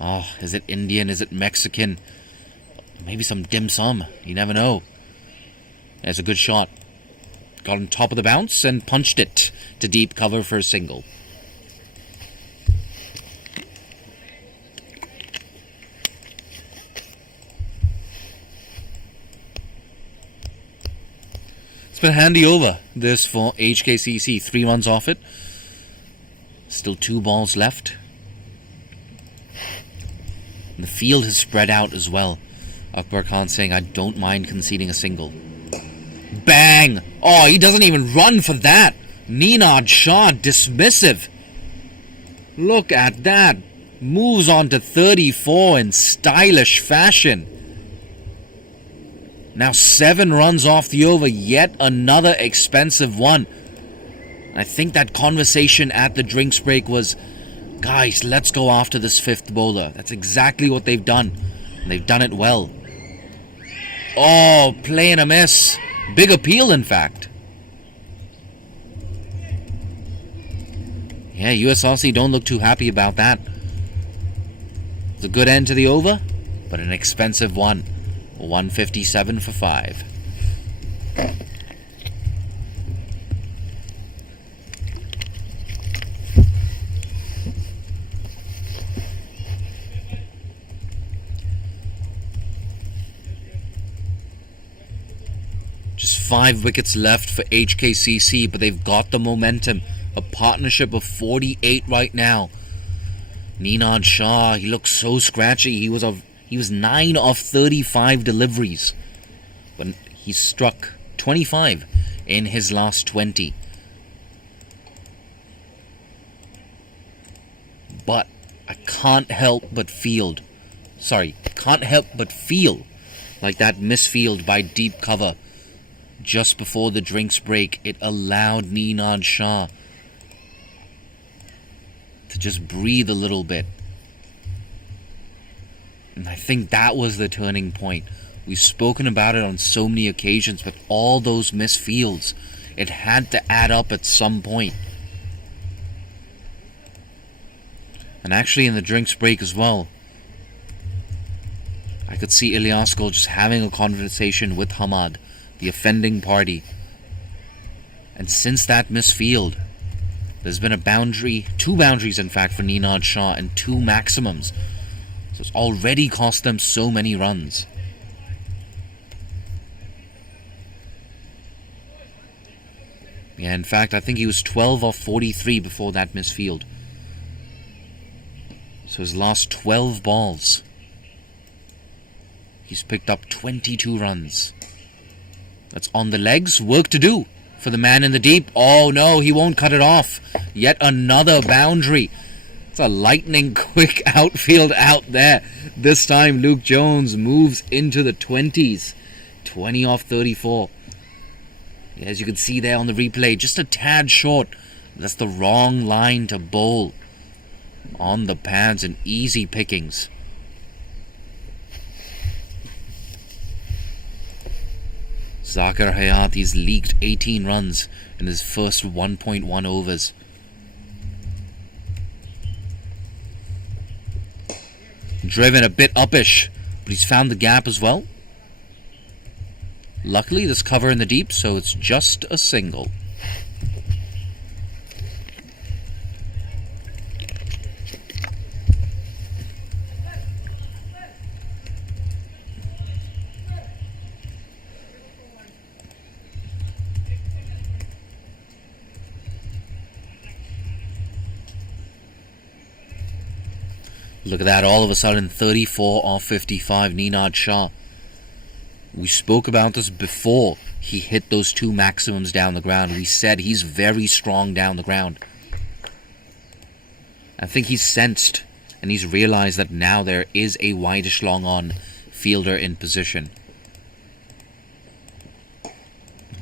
Oh, is it Indian? Is it Mexican? Maybe some dim sum. You never know. It's a good shot. Got on top of the bounce and punched it to deep cover for a single. It's been a handy over, this for HKCC. 3 runs off it. Still 2 balls left. And the field has spread out as well. Akbar Khan saying, I don't mind conceding a single. Bang! Oh, he doesn't even run for that. Ninad Shah, dismissive. Look at that. Moves on to 34 in stylish fashion. Now 7 runs off the over. Yet another expensive one. I think that conversation at the drinks break was, guys, let's go after this 5th bowler. That's exactly what they've done. And they've done it well. Oh, playing a miss. Big appeal, in fact. Yeah, USRC don't look too happy about that. It's a good end to the over, but an expensive one. 157 for 5. Just 5 wickets left for HKCC, but they've got the momentum. A partnership of 48 right now. Ninad Shah, he looks so scratchy. He was 9 of 35 deliveries, but he struck 25 in his last 20. But I can't help but feel like that misfield by deep cover just before the drinks break. It allowed Ninad Shah to just breathe a little bit. And I think that was the turning point. We've spoken about it on so many occasions, but all those misfields, it had to add up at some point. And actually in the drinks break as well, I could see Ilyasko just having a conversation with Hamad, the offending party. And since that misfield, there's been a boundary, 2 boundaries in fact, for Ninad Shah and 2 maximums. So it's already cost them so many runs. Yeah, in fact, I think he was 12 off 43 before that misfield. So his last 12 balls, he's picked up 22 runs. That's on the legs. Work to do for the man in the deep. Oh no, he won't cut it off. Yet another boundary. It's a lightning quick outfield out there. This time Luke Jones moves into the 20s. 20 off 34. As you can see there on the replay, just a tad short. That's the wrong line to bowl. On the pads and easy pickings. Zakir Hayati's leaked 18 runs in his first 1.1 overs. Driven a bit uppish, but he's found the gap as well. Luckily, there's cover in the deep, so it's just a single. Look at that, all of a sudden 34 off 55, Ninad Shah. We spoke about this before he hit those two maximums down the ground. We said he's very strong down the ground. I think he's sensed and he's realized that now there is a wideish long on fielder in position.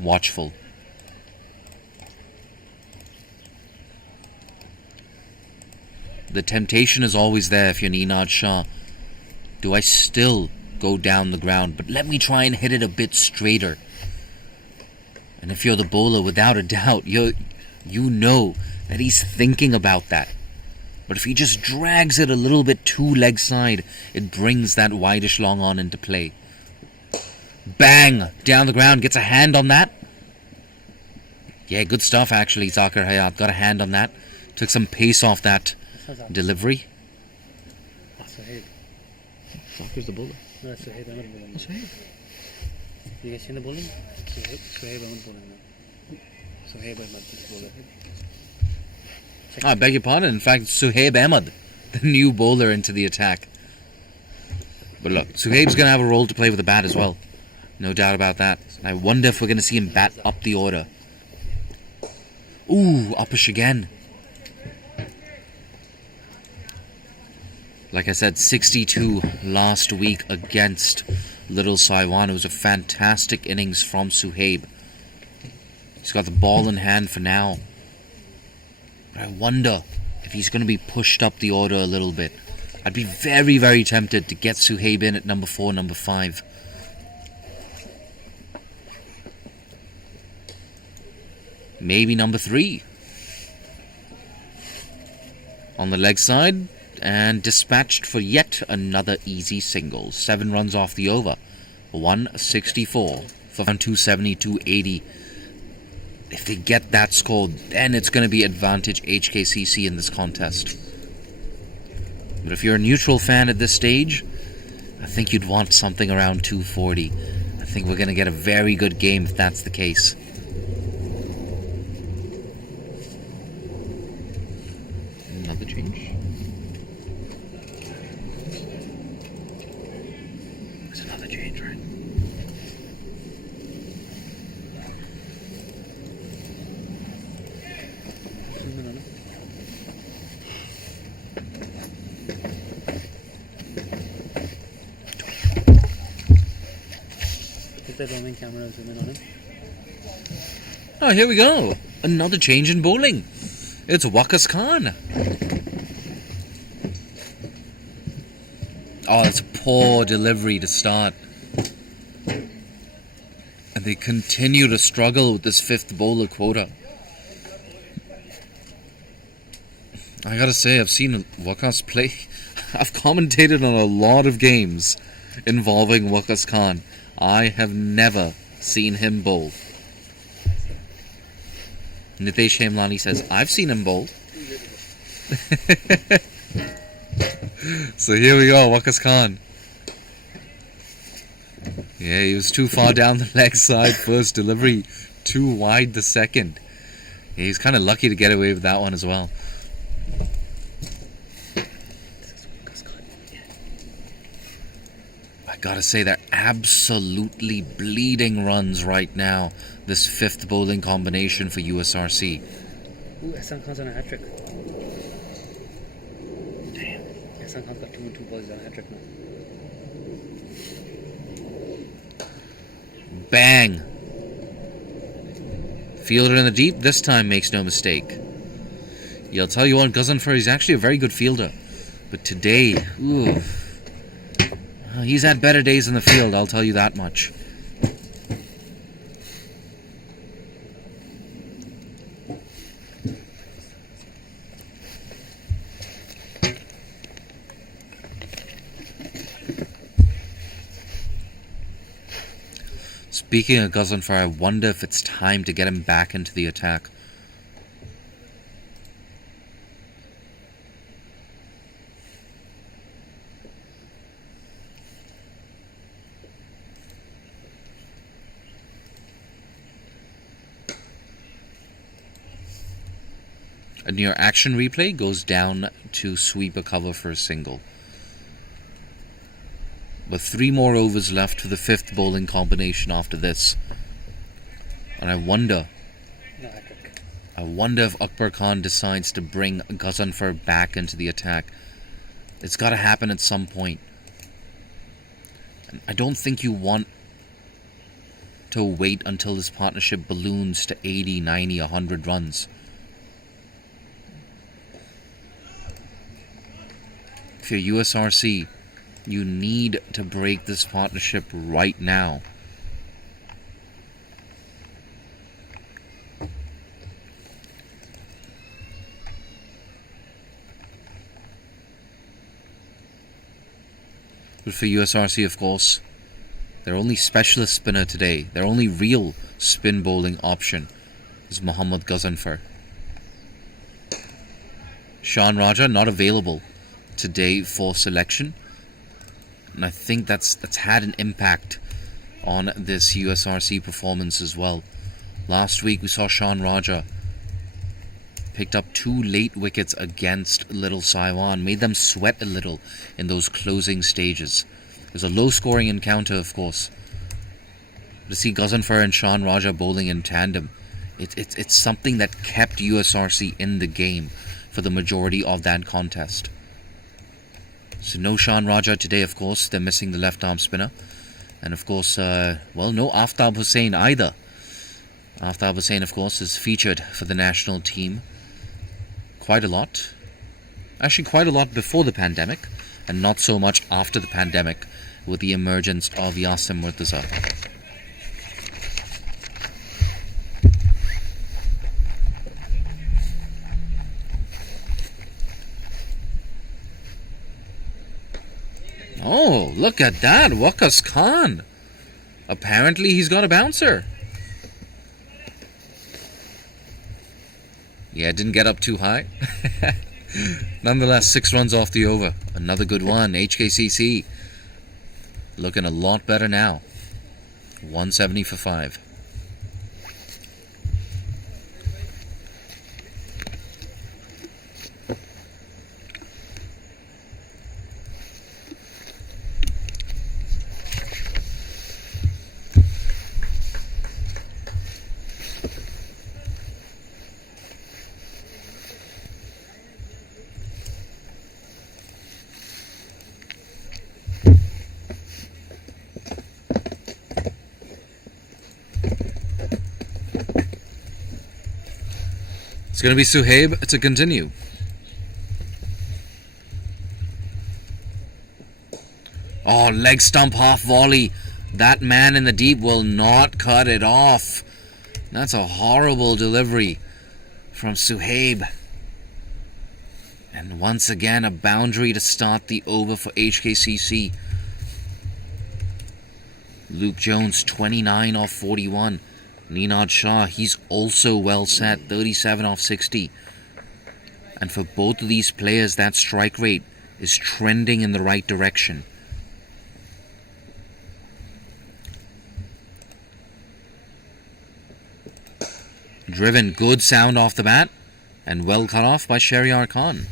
Watchful. The temptation is always there if you're Ninad Shah. Do I still go down the ground, but let me try and hit it a bit straighter? And if you're the bowler, without a doubt, you know that he's thinking about that. But if he just drags it a little bit too leg side, it brings that wideish long on into play. Bang! Down the ground, gets a hand on that. Yeah, good stuff actually, Zakir Hayat. Got a hand on that. Took some pace off that delivery. Zakir's the bowler. No, Suhaib Ahmed bowling. Suhaib? You guys seen the bowling? Suhaib Ahmed bowling now. Suhaib Ahmed is bowler. I beg your pardon. In fact, Suhaib Ahmed, the new bowler into the attack. But look, Suhaib's going to have a role to play with the bat as well. No doubt about that. I wonder if we're going to see him bat up the order. Ooh, uppish again. Like I said, 62 last week against Little Saiwan. It was a fantastic innings from Suhaib. He's got the ball in hand for now. But I wonder if he's going to be pushed up the order a little bit. I'd be very, very tempted to get Suhaib in at number 4, number 5. Maybe number 3. On the leg side. And dispatched for yet another easy single. 7 runs off the over. 164 for 270, 280. If they get that score, then it's going to be advantage HKCC in this contest. But if you're a neutral fan at this stage, I think you'd want something around 240. I think we're going to get a very good game if that's the case. Another change. Oh, here we go. Another change in bowling. It's Waqas Khan. Oh, it's a poor delivery to start. And they continue to struggle with this 5th bowler quota. I gotta say, I've seen Waqas play. I've commentated on a lot of games involving Waqas Khan. I have never seen him bowl. Nitesh Hemlani says, I've seen him bowl. So here we go, Waqas Khan. Yeah, he was too far down the leg side first delivery, too wide the second. Yeah, he's kind of lucky to get away with that one as well. I gotta say, they're absolutely bleeding runs right now, this fifth bowling combination for USRC. Ooh, Hassan Khan's on a hat-trick. Damn. Hassan Khan's got 2 and 2 balls, he's on a hat-trick now. Bang! Fielder in the deep, this time makes no mistake. Yeah, I'll tell you what, Ghaznfar, he's actually a very good fielder. But today, ooh, he's had better days in the field, I'll tell you that much. Speaking of Ghaznfar, I wonder if it's time to get him back into the attack. A near action replay goes down to sweep a cover for a single. With 3 more overs left for the 5th bowling combination after this. And I wonder if Akbar Khan decides to bring Ghaznfar back into the attack. It's got to happen at some point. And I don't think you want to wait until this partnership balloons to 80, 90, 100 runs. If you're USRC, you need to break this partnership right now. But for USRC, of course, their only specialist spinner today, their only real spin bowling option is Mohammad Ghaznfar. Shan Raja not available today for selection. And I think that's had an impact on this USRC performance as well. Last week we saw Shan Raja picked up 2 late wickets against Little Saiwan, made them sweat a little in those closing stages. It was a low-scoring encounter, of course. To see Ghaznfar and Shan Raja bowling in tandem, it's something that kept USRC in the game for the majority of that contest. So no Shan Raja today, of course. They're missing the left-arm spinner. And of course, no Aftab Hussain either. Aftab Hussain, of course, is featured for the national team quite a lot. Actually, quite a lot before the pandemic, and not so much after the pandemic with the emergence of Yasim Murtaza. Oh, look at that, Waqas Khan. Apparently he's got a bouncer. Yeah, it didn't get up too high. Nonetheless, 6 runs off the over. Another good one. HKCC looking a lot better now. 170 for 5. It's going to be Suhaib to continue. Oh, leg stump half volley. That man in the deep will not cut it off. That's a horrible delivery from Suhaib. And once again, a boundary to start the over for HKCC. Luke Jones, 29 off 41. Ninad Shah, he's also well set, 37 off 60. And for both of these players, that strike rate is trending in the right direction. Driven, good sound off the bat, and well cut off by Shahryar Khan.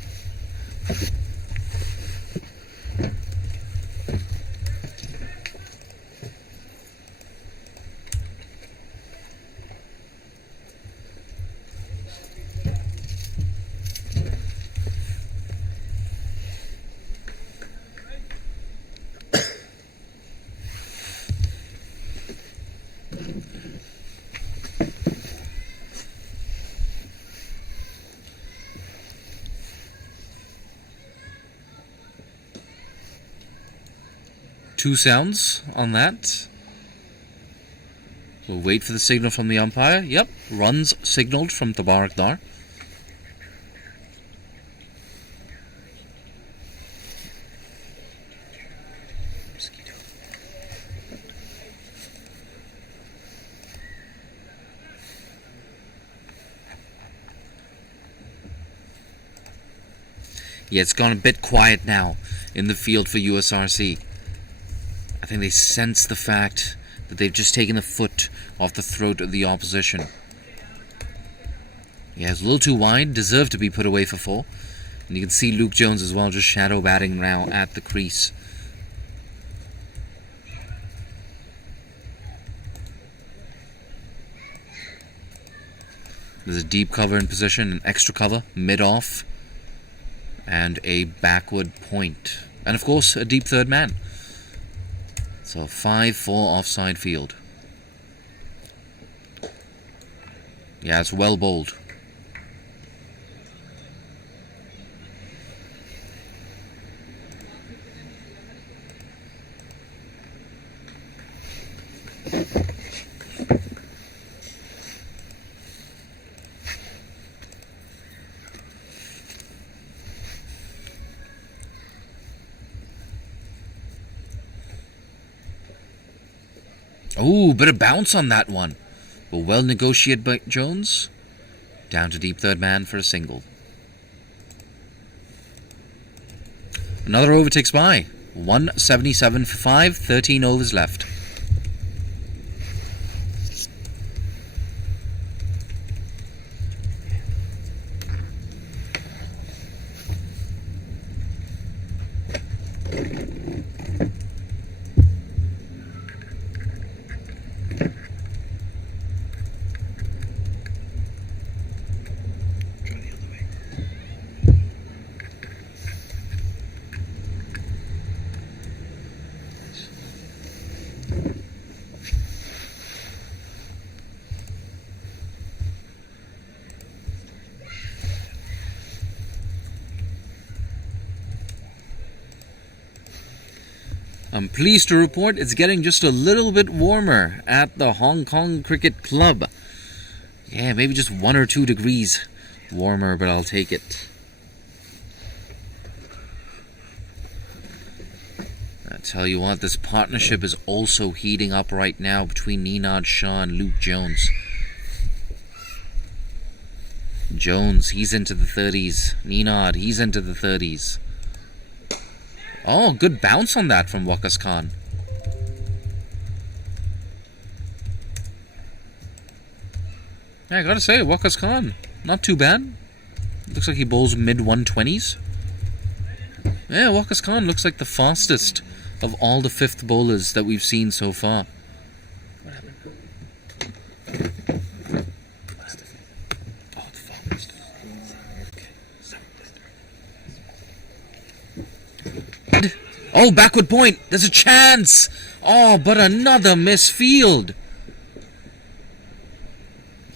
Two sounds on that. We'll wait for the signal from the umpire. Yep, runs signaled from Tabarak Dar. Yeah, it's gone a bit quiet now in the field for USRC. I think they sense the fact that they've just taken the foot off the throat of the opposition. Yeah, it's a little too wide, deserved to be put away for 4. And you can see Luke Jones as well, just shadow batting now at the crease. There's a deep cover in position, an extra cover, mid-off, and a backward point. And of course, a deep third man. So 5-4 offside field. Yeah, it's well bowled. Oh, bit of bounce on that one. But well negotiated by Jones. Down to deep third man for a single. Another over takes by. 177 for 5, 13 overs left. I'm pleased to report it's getting just a little bit warmer at the Hong Kong Cricket Club. Yeah, maybe just 1 or 2 degrees warmer, but I'll take it. I tell you what, this partnership is also heating up right now between Ninad Shah and Luke Jones. Jones, he's into the 30s. Ninad, he's into the 30s. Oh, good bounce on that from Waqas Khan. Yeah, I gotta say, Waqas Khan, not too bad. Looks like he bowls mid-120s. Yeah, Waqas Khan looks like the fastest of all the 5th bowlers that we've seen so far. What happened? Oh, the fastest. Oh, backward point. There's a chance. Oh, but another misfield.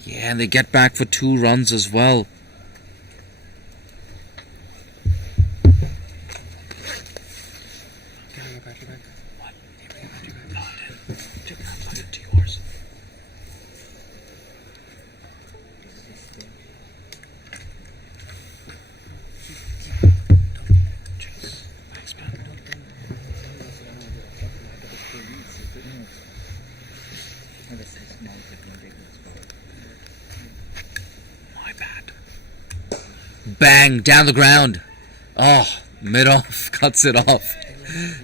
Yeah, and they get back for 2 runs as well. Bang, down the ground. Oh, Mid-off cuts it off.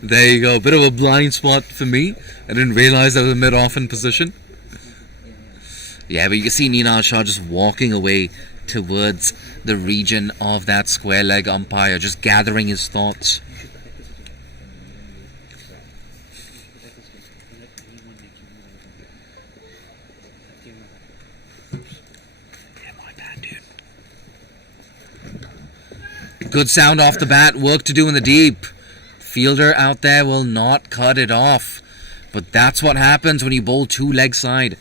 There you go. Bit of a blind spot for me. I didn't realize I was mid-off in position. Yeah, but you can see Ninad Shah just walking away towards the region of that square leg umpire, just gathering his thoughts. Good sound off the bat, work to do in the deep. Fielder out there will not cut it off. But that's what happens when you bowl two leg side.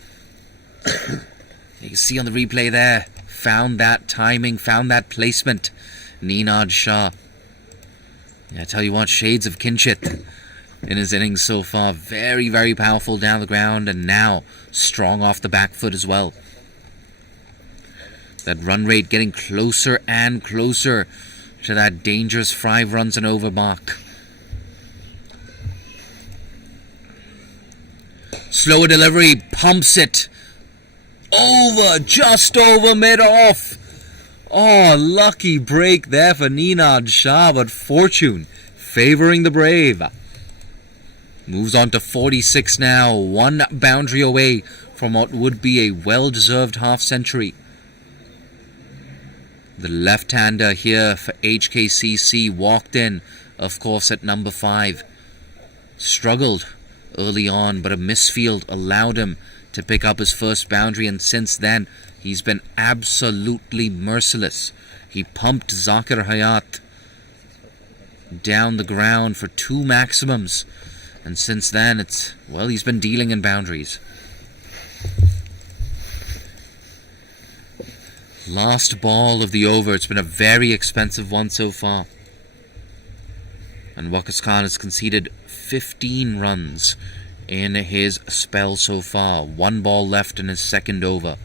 You can see on the replay there, found that timing, found that placement. Ninad Shah. Yeah, I tell you what, shades of Kinchit in his innings so far. Very, very powerful down the ground, and now strong off the back foot as well. That run rate getting closer and closer to that dangerous 5 runs and over mark. Slower delivery, pumps it over, just over mid-off. Oh, lucky break there for Ninad Shah, but fortune favoring the brave. Moves on to 46 now, 1 boundary away from what would be a well-deserved half-century. The left-hander here for HKCC walked in, of course, at number 5. Struggled early on, but a misfield allowed him to pick up his first boundary, and since then, he's been absolutely merciless. He pumped Zakir Hayat down the ground for 2 maximums, and since then, he's been dealing in boundaries. Last ball of the over. It's been a very expensive one so far. And Waqas Khan has conceded 15 runs in his spell so far. 1 ball left in his second over.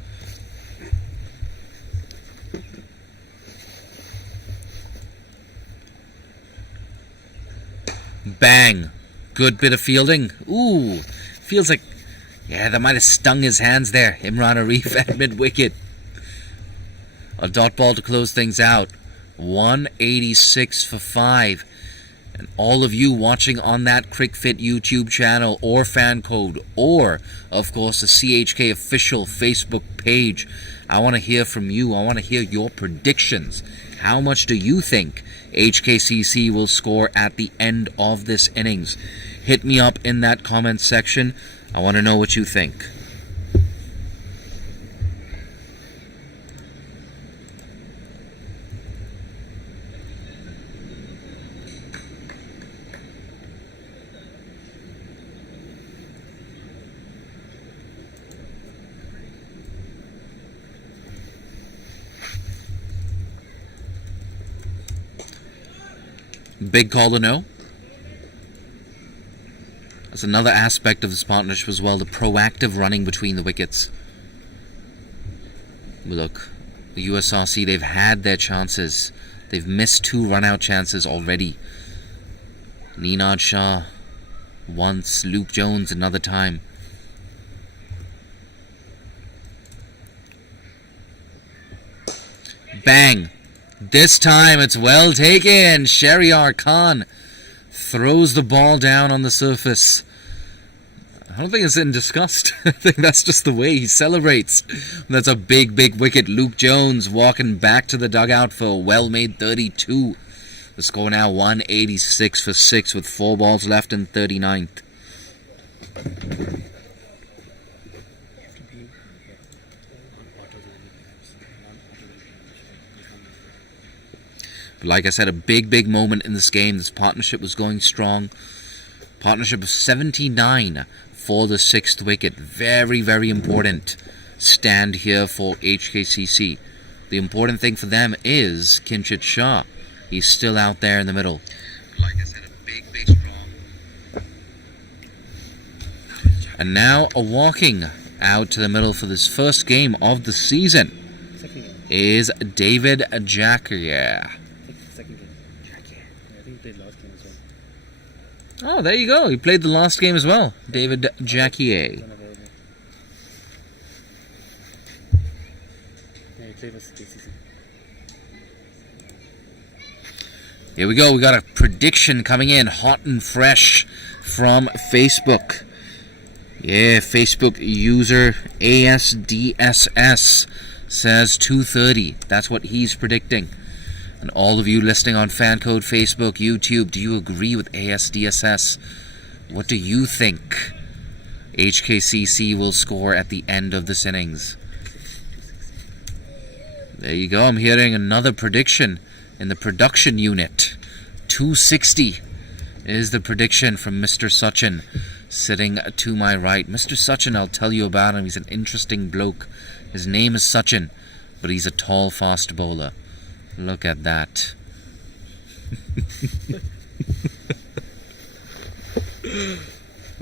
Bang. Good bit of fielding. Ooh. Feels like, that might have stung his hands there. Imran Arif at mid-wicket. A dot ball to close things out. 186 for 5. And all of you watching on that CrickFit YouTube channel or fan code, or, of course, the CHK official Facebook page, I want to hear from you. I want to hear your predictions. How much do you think HKCC will score at the end of this innings? Hit me up in that comment section. I want to know what you think. Big call to no. That's another aspect of this partnership as well, the proactive running between the wickets. Look, the USRC, they've had their chances. They've missed 2 run-out chances already. Ninad Shah once, Luke Jones another time. Bang! This time it's well taken. Shahryar Khan throws the ball down on the surface. I don't think it's in disgust. I think that's just the way he celebrates. That's a big, big wicket. Luke Jones walking back to the dugout for a well-made 32. The score now 186 for 6 with 4 balls left in 39th. But like I said, a big, big moment in this game. This partnership was going strong. Partnership of 79 for the 6th wicket. Very, very important stand here for HKCC. The important thing for them is Kinchit Shah. He's still out there in the middle. Like I said, a big, big strong. And now a walking out to the middle for this first game of the season is David Jackier. Oh, there you go. He played the last game as well. David Jackier. Here we go. We got a prediction coming in hot and fresh from Facebook. Yeah, Facebook user ASDSS says 2:30. That's what he's predicting. And all of you listening on FanCode, Facebook, YouTube, do you agree with ASDSS? What do you think HKCC will score at the end of this innings? There you go. I'm hearing another prediction in the production unit. 260 is the prediction from Mr. Sachin, sitting to my right. Mr. Sachin, I'll tell you about him. He's an interesting bloke. His name is Sachin, but he's a tall, fast bowler. Look at that.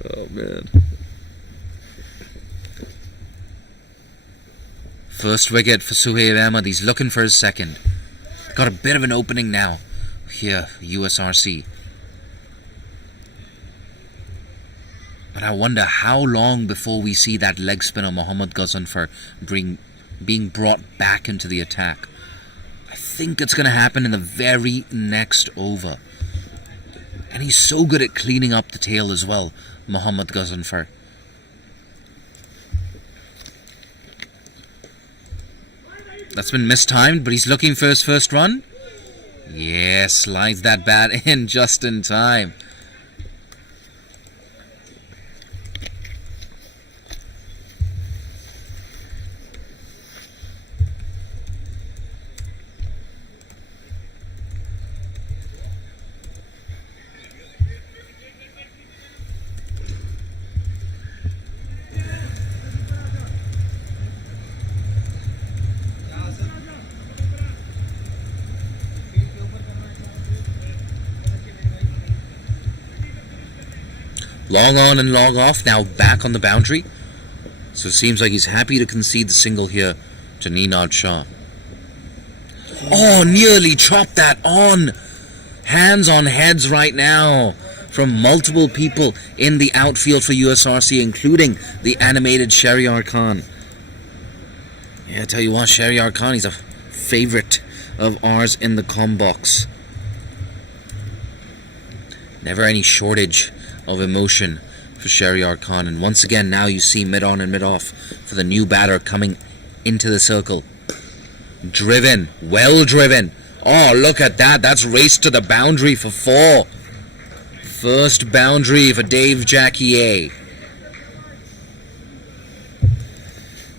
Oh, man. First wicket for Suhaib Ahmed. He's looking for his second. Got a bit of an opening now here, USRC. But I wonder how long before we see that leg spinner Mohammad Ghazanfar being brought back into the attack. I think it's going to happen in the very next over. And he's so good at cleaning up the tail as well, Mohammad Ghazanfar. That's been mistimed, but he's looking for his first run. Yeah, slides that bat in just in time. Long on and long off, now back on the boundary. So it seems like he's happy to concede the single here to Ninad Shah. Oh, nearly chopped that on. Hands on heads right now from multiple people in the outfield for USRC, including the animated Shahryar Khan. Yeah, I tell you what, Shahryar Khan, he's a favorite of ours in the comm box. Never any shortage of emotion for Shahryar Khan. And once again, now you see mid-on and mid-off for the new batter coming into the circle. Driven, well driven. Oh, look at that. That's raced to the boundary for 4. First boundary for Dave Jacquier.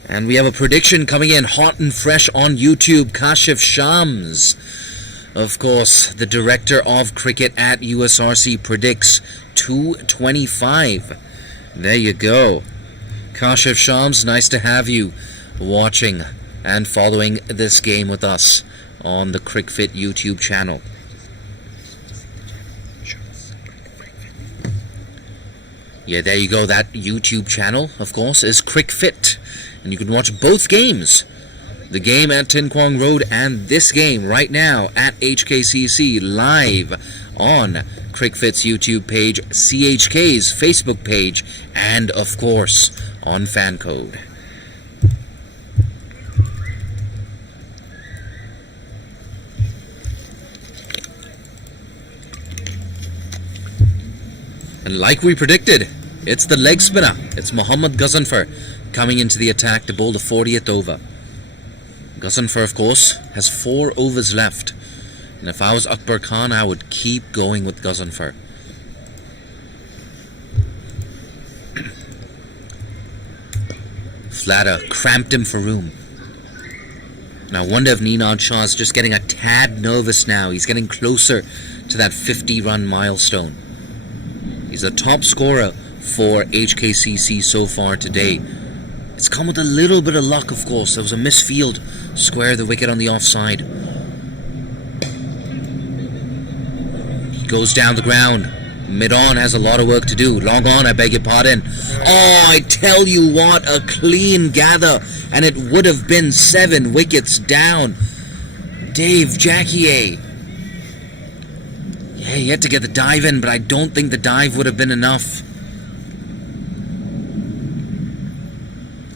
And we have a prediction coming in hot and fresh on YouTube. Kashif Shams, of course, the director of cricket at USRC, predicts 225. There you go. Kashif Shams, nice to have you watching and following this game with us on the CricFit YouTube channel. Yeah, there you go. That YouTube channel, of course, is CricFit. And you can watch both games. The game at Tin Kwong Road and this game right now at HKCC live on CricFit's YouTube page, CHK's Facebook page, and of course on FanCode. And like we predicted, it's the leg spinner. It's Mohammad Ghazanfar coming into the attack to bowl the 40th over. Ghazanfar, of course, has 4 overs left. And if I was Akbar Khan, I would keep going with Ghazanfar. Flatter cramped him for room. And I wonder if Ninad Shah is just getting a tad nervous now. He's getting closer to that 50-run milestone. He's the top scorer for HKCC so far today. It's come with a little bit of luck, of course. There was a misfield, square the wicket on the offside. He goes down the ground. Mid-on has a lot of work to do. Long on, I beg your pardon. Oh, I tell you what, a clean gather. And it would have been 7 wickets down. Dave Jacquier. Yeah, he had to get the dive in, but I don't think the dive would have been enough.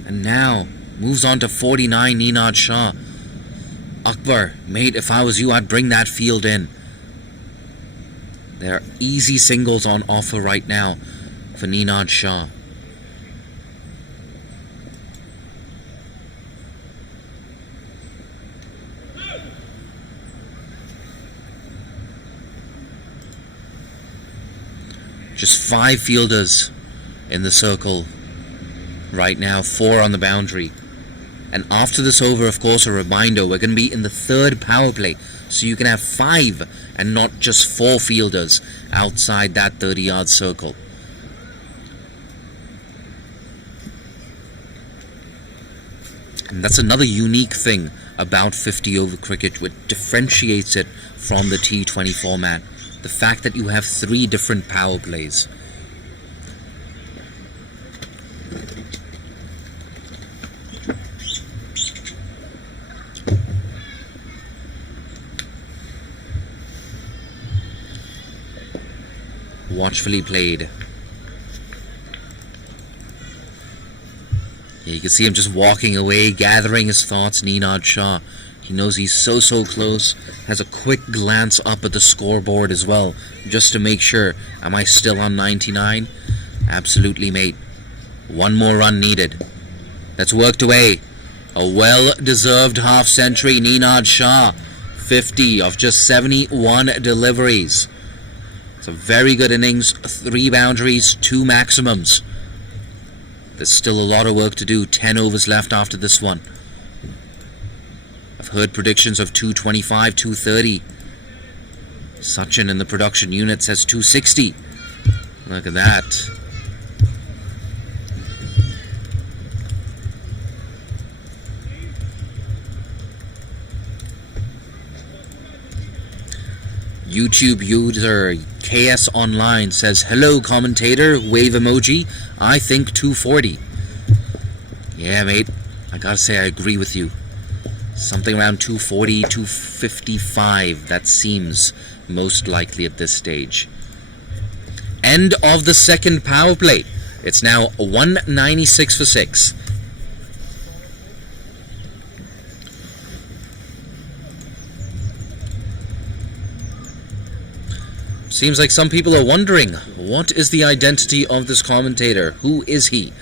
And now, moves on to 49, Ninad Shah. Akbar, mate, if I was you, I'd bring that field in. There are easy singles on offer right now for Ninad Shah. Just 5 fielders in the circle right now, 4 on the boundary. And after this over, of course, a reminder, we're going to be in the 3rd power play. So you can have 5 and not just 4 fielders outside that 30-yard circle. And that's another unique thing about 50-over cricket, which differentiates it from the T20 format. The fact that you have 3 different power plays. Watchfully played. Yeah, you can see him just walking away, gathering his thoughts, Ninad Shah. He knows he's so close, has a quick glance up at the scoreboard as well, just to make sure, am I still on 99? Absolutely, mate. 1 more run needed. That's worked away. A well-deserved half-century, Ninad Shah. 50 of just 71 deliveries. It's a very good innings, 3 boundaries, 2 maximums. There's still a lot of work to do, 10 overs left after this one. I've heard predictions of 225, 230. Sachin in the production unit says 260. Look at that. YouTube user KS Online says, hello commentator, wave emoji, I think 240. Yeah, mate, I gotta say I agree with you. Something around 240, 255, that seems most likely at this stage. End of the 2nd power play. It's now 196 for 6. Seems like some people are wondering, what is the identity of this commentator? Who is he?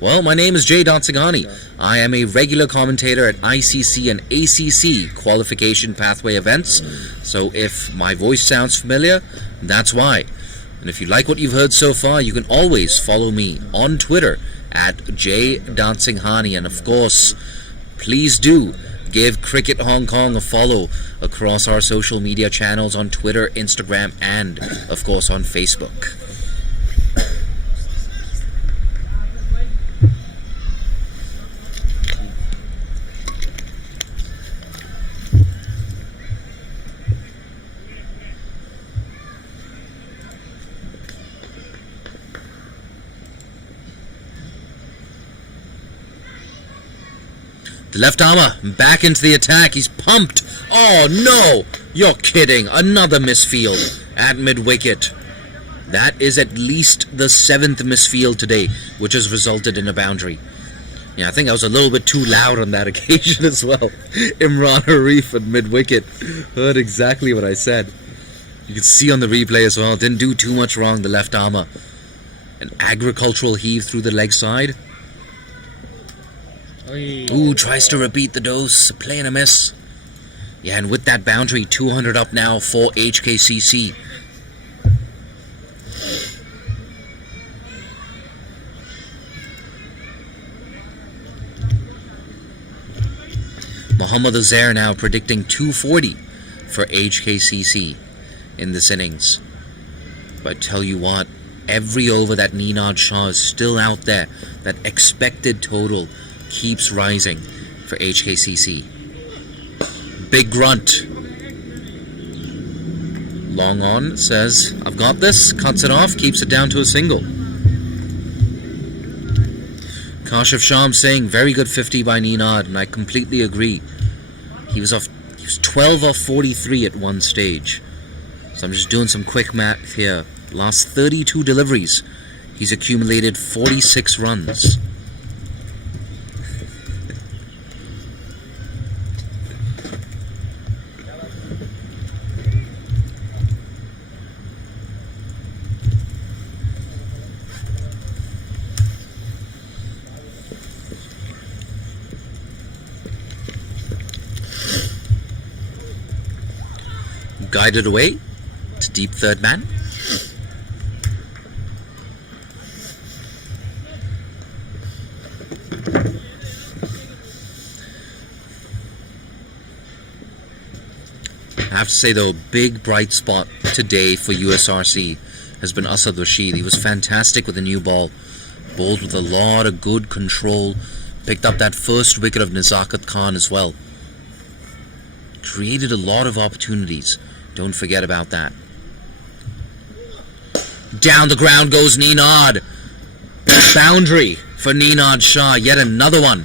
Well, my name is Jay Dansigani. I am a regular commentator at ICC and ACC qualification pathway events. So if my voice sounds familiar, that's why. And if you like what you've heard so far, you can always follow me on Twitter at Jay Dansinghani. And of course, please do give Cricket Hong Kong a follow across our social media channels on Twitter, Instagram, and of course on Facebook. The left armour back into the attack. He's pumped. Oh no! You're kidding. Another misfield at mid-wicket. That is at least the 7th misfield today, which has resulted in a boundary. Yeah, I think I was a little bit too loud on that occasion as well. Imran Harif at mid-wicket heard exactly what I said. You can see on the replay as well. Didn't do too much wrong, the left armour. An agricultural heave through the leg side. Ooh, tries to repeat the dose. Play and a miss. Yeah, and with that boundary, 200 up now for HKCC. Mohammad Azhar now predicting 240 for HKCC in this innings. But I tell you what, every over that Ninad Shah is still out there. That expected total keeps rising for HKCC. Big grunt. Long on says, I've got this, cuts it off, keeps it down to a single. Kashif Sham saying, very good 50 by Ninad, and I completely agree. He was 12 off 43 at one stage. So I'm just doing some quick math here. Last 32 deliveries, he's accumulated 46 runs. guided away to deep third man. I have to say though, big bright spot today for USRC has been Asad Rashid. He was fantastic with the new ball. Bowled with a lot of good control. Picked up that first wicket of Nazakat Khan as well. Created a lot of opportunities. Don't forget about that. Down the ground goes Ninad. Boundary for Ninad Shah. Yet another one.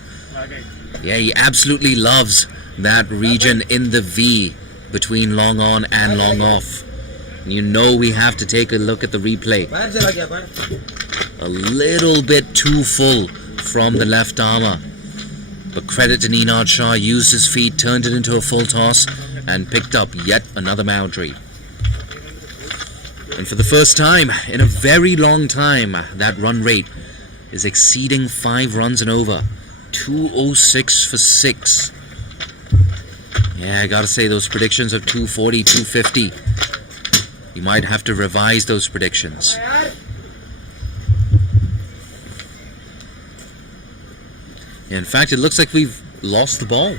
Yeah, he absolutely loves that region in the V between long on and long off. And you know we have to take a look at the replay. A little bit too full from the left armour. But credit to Ninad Shah, used his feet, turned it into a full toss and picked up yet another boundary. And for the first time in a very long time, that run rate is exceeding 5 runs and over. 206 for 6. Yeah, I gotta say, those predictions of 240, 250, you might have to revise those predictions. Yeah, in fact, it looks like we've lost the ball.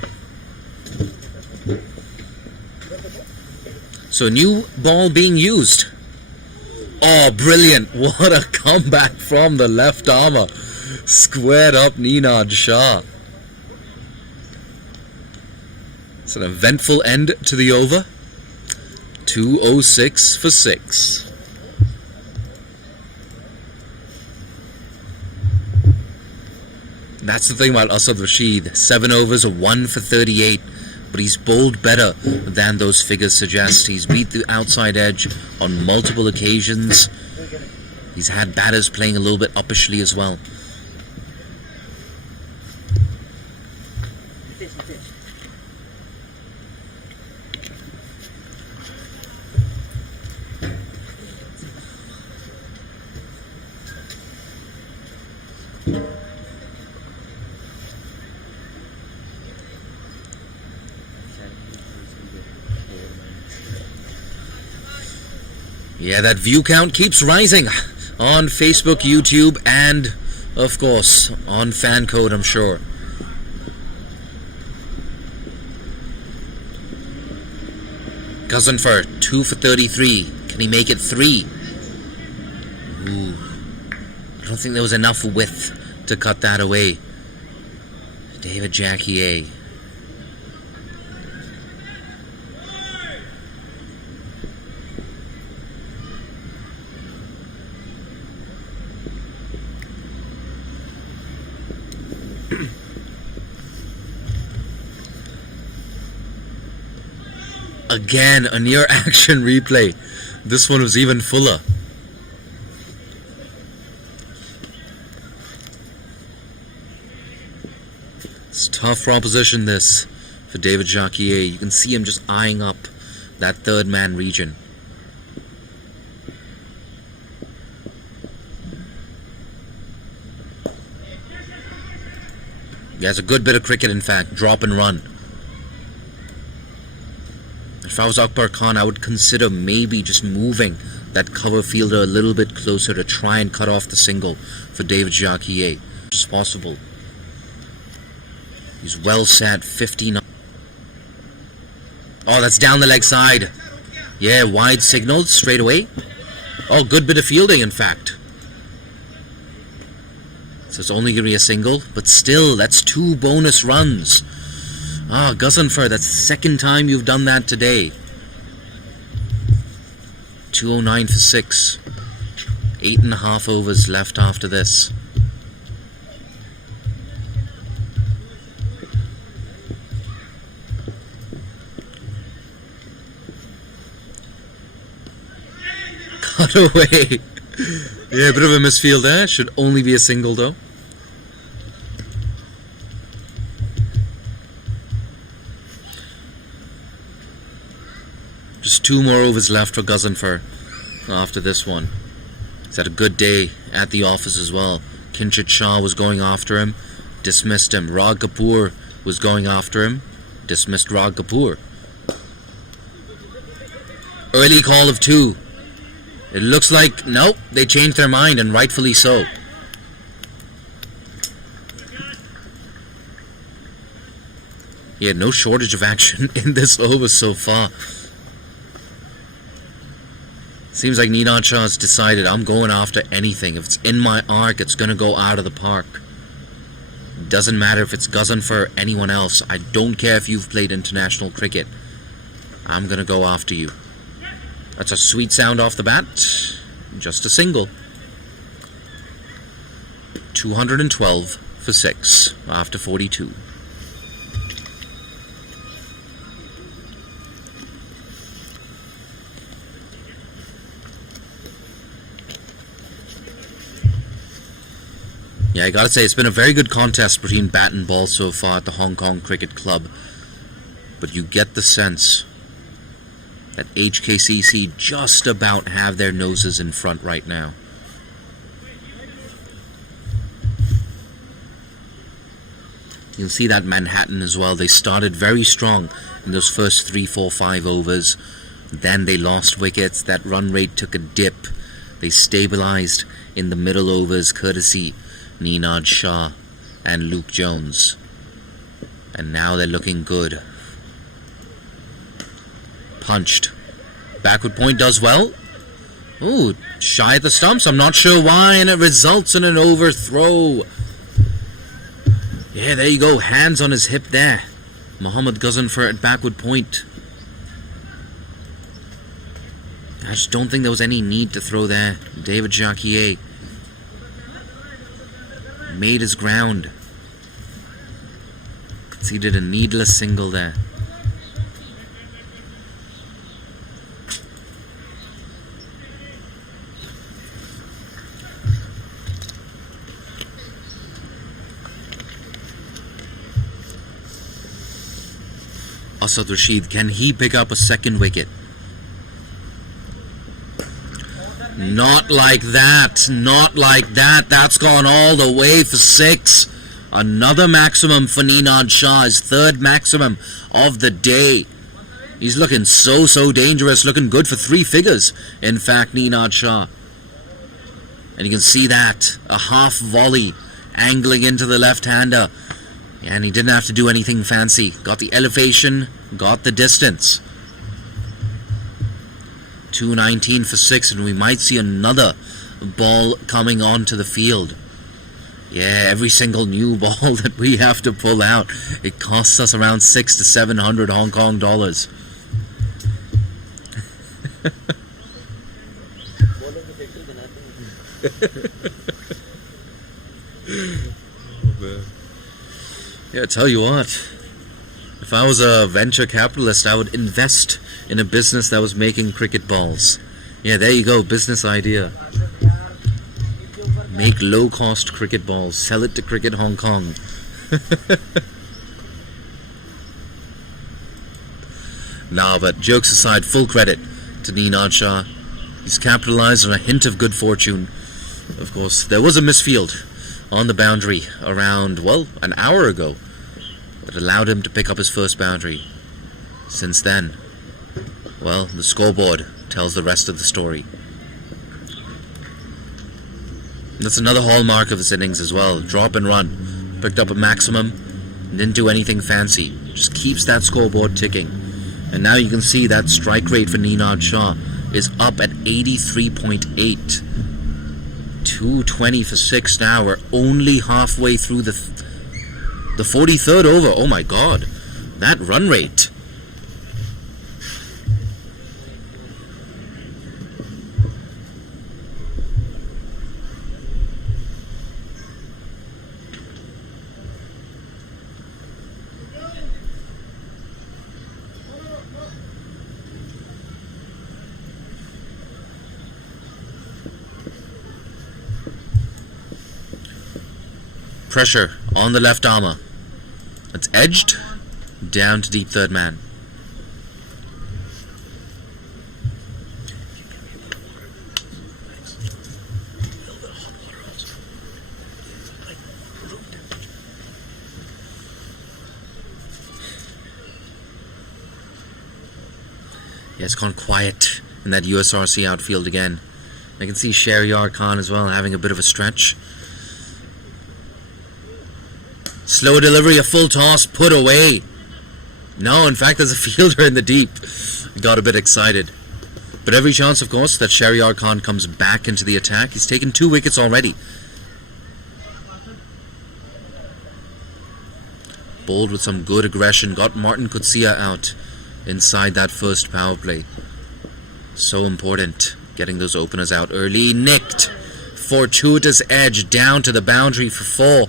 So, new ball being used. Oh, brilliant. What a comeback from the left armour. Squared up Ninad Shah. It's an eventful end to the over. 206 for 6. That's the thing about Asad Rashid. 7 overs, 1 for 38. But he's bowled better than those figures suggest. He's beat the outside edge on multiple occasions. He's had batters playing a little bit uppishly as well. Yeah, that view count keeps rising on Facebook, YouTube, and, of course, on fan code, I'm sure. Ghaznfar, 2 for 33. Can he make it 3? Ooh. I don't think there was enough width to cut that away. David Jacquier. Again, a near action replay. This one was even fuller. It's a tough proposition, this, for David Jacquier. You can see him just eyeing up that third man region. He has a good bit of cricket, in fact. Drop and run. If I was Akbar Khan, I would consider maybe just moving that cover fielder a little bit closer to try and cut off the single for David Jacquier. As possible. He's well set, 59. Oh, that's down the leg side. Yeah, wide signaled straight away. Oh, good bit of fielding, in fact. So it's only going to be a single, but still, that's 2 bonus runs. Ah, Ghaznfar, that's the second time you've done that today. 209 for 6. 8.5 overs left after this. Cut away. Yeah, a bit of a misfield there. Should only be a single though. Just 2 more overs left for Ghaznfar after this one. He's had a good day at the office as well. Kinshit Shah was going after him, dismissed him. Rag Kapoor was going after him, dismissed Rag Kapoor. Early call of 2. It looks like, nope, they changed their mind, and rightfully so. He had no shortage of action in this over so far. Seems like Ninad Shah's decided, I'm going after anything. If it's in my arc, it's going to go out of the park. Doesn't matter if it's Ghaznafer or anyone else. I don't care if you've played international cricket. I'm going to go after you. That's a sweet sound off the bat. Just a single. 212 for 6 after 42. Yeah, I gotta say, it's been a very good contest between bat and ball so far at the Hong Kong Cricket Club. But you get the sense that HKCC just about have their noses in front right now. You'll see that Manhattan as well. They started very strong in those first 3, 4, 5 overs. Then they lost wickets. That run rate took a dip. They stabilized in the middle overs, courtesy Ninad Shah and Luke Jones. And now they're looking good. Punched. Backward point does well. Ooh, shy at the stumps. I'm not sure why, and it results in an overthrow. Yeah, there you go. Hands on his hip there. Mohammad Ghaznafer at backward point. I just don't think there was any need to throw there. David Jacquier made his ground. Conceded a needless single there. Asad Rashid, can he pick up a second wicket? Not like that. Not like that. That's gone all the way for 6. Another maximum for Ninad Shah. His third maximum of the day. He's looking so dangerous. Looking good for 3 figures. In fact, Ninad Shah. And you can see that. A half volley angling into the left-hander. And he didn't have to do anything fancy. Got the elevation, got the distance. 219 for 6, and we might see another ball coming onto the field. Yeah, every single new ball that we have to pull out, it costs us around 600 to 700 Hong Kong dollars. Yeah, I tell you what, if I was a venture capitalist, I would invest in a business that was making cricket balls. Yeah, there you go, business idea. Make low-cost cricket balls, sell it to Cricket Hong Kong. Nah, but jokes aside, full credit to Ninad Shah. He's capitalized on a hint of good fortune. Of course, there was a misfield on the boundary around, well, an hour ago that allowed him to pick up his first boundary. Since then, well, the scoreboard tells the rest of the story. That's another hallmark of his innings as well. Drop and run. Picked up a maximum. Didn't do anything fancy. Just keeps that scoreboard ticking. And now you can see that strike rate for Ninad Shah is up at 83.8. 220 for 6 now. We're only halfway through the 43rd over. Oh my god. That run rate. Pressure on the left armour. It's edged down to deep third man. Yeah, it's gone quiet in that USRC outfield again. I can see Shahryar Khan as well having a bit of a stretch. Slow delivery, a full toss, put away. No, in fact, there's a fielder in the deep. Got a bit excited. But every chance, of course, that Shahryar Khan comes back into the attack. He's taken 2 wickets already. Bowled with some good aggression. Got Martin Kutsia out inside that first power play. So important, getting those openers out early. Nicked. Fortuitous edge down to the boundary for 4.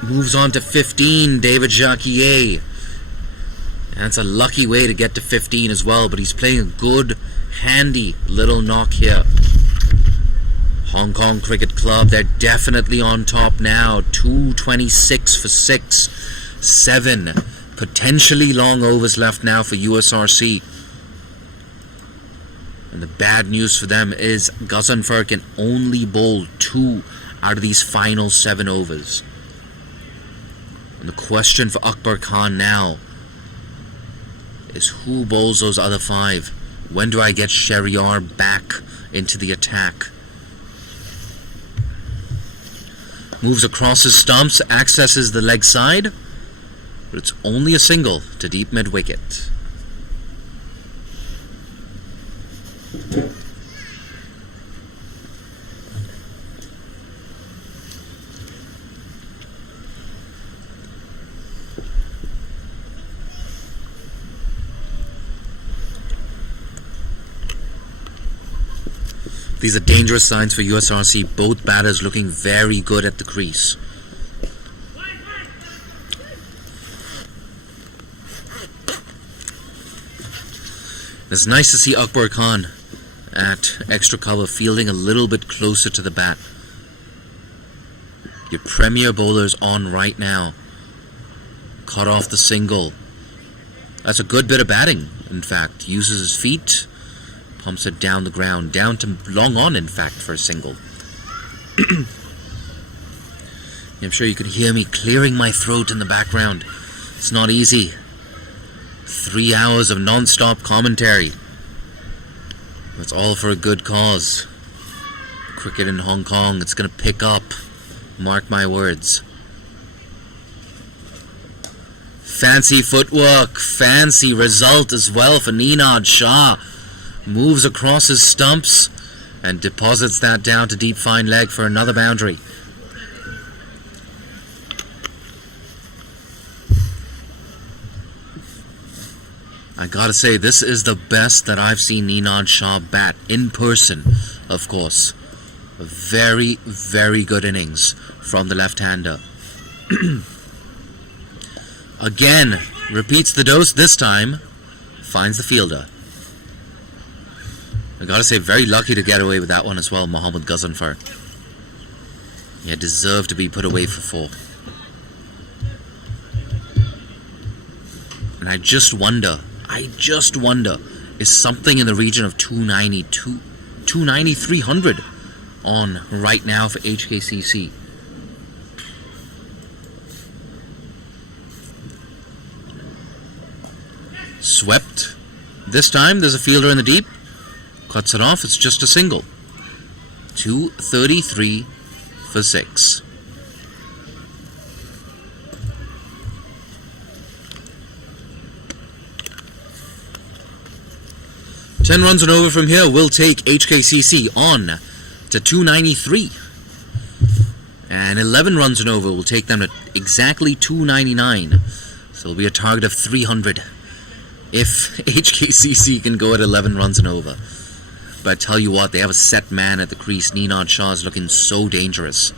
Moves on to 15, David Jacquier. That's a lucky way to get to 15 as well, but he's playing a good, handy little knock here. Hong Kong Cricket Club, they're definitely on top now. 226 for 6. 7 potentially long overs left now for USRC. And the bad news for them is Ghazanfar can only bowl 2 out of these final 7 overs. And the question for Akbar Khan now is who bowls those other 5? When do I get Shahryar back into the attack? Moves across his stumps, accesses the leg side, but it's only a single to deep mid-wicket. These are dangerous signs for USRC. Both batters looking very good at the crease. It's nice to see Akbar Khan at extra cover, fielding a little bit closer to the bat. Your premier bowler's on right now. Cut off the single. That's a good bit of batting, in fact. Uses his feet. Pumps it down the ground, down to long on, in fact, for a single. I'm sure you could hear me clearing my throat in the background. It's not easy. 3 hours of non-stop commentary. That's all for a good cause. Cricket in Hong Kong, it's going to pick up. Mark my words. Fancy footwork, fancy result as well for Ninad Shah. Moves across his stumps and deposits that down to deep fine leg for another boundary. I gotta say, this is the best that I've seen Ninad Shah bat in person, of course. A very, very good innings from the left-hander. Again, repeats the dose this time, finds the fielder. I gotta say, very lucky to get away with that one as well, Mohammad Ghazanfar. He had deserved to be put away for 4. And I just wonder, is something in the region of 290, 300 on right now for HKCC? Swept. This time, there's a fielder in the deep. Cuts it off, it's just a single. 233 for 6. Ten runs and over from here will take HKCC on to 293. And 11 runs and over will take them to exactly 299. So it'll be a target of 300 if HKCC can go at 11 runs and over. But I tell you what, they have a set man at the crease. Ninad Shah is looking so dangerous.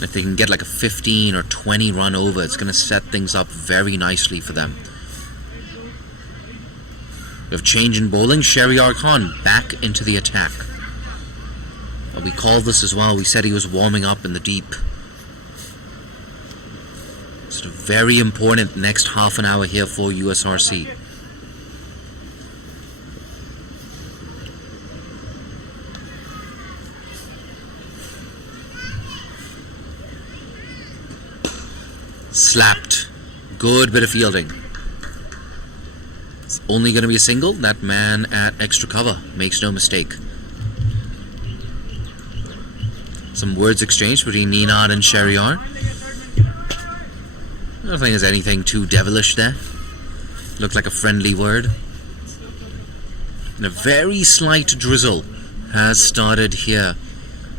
If they can get like a 15 or 20 run over, it's going to set things up very nicely for them. We have change in bowling. Shahryar Khan back into the attack. We called this as well. We said he was warming up in the deep. It's a very important next half an hour here for USRC. Slapped. Good bit of fielding. only going to be a single. That man at extra cover makes no mistake. Some words exchanged between Ninad and Shahryar. I don't think there's anything too devilish there. Looked like a friendly word. And a very slight drizzle has started here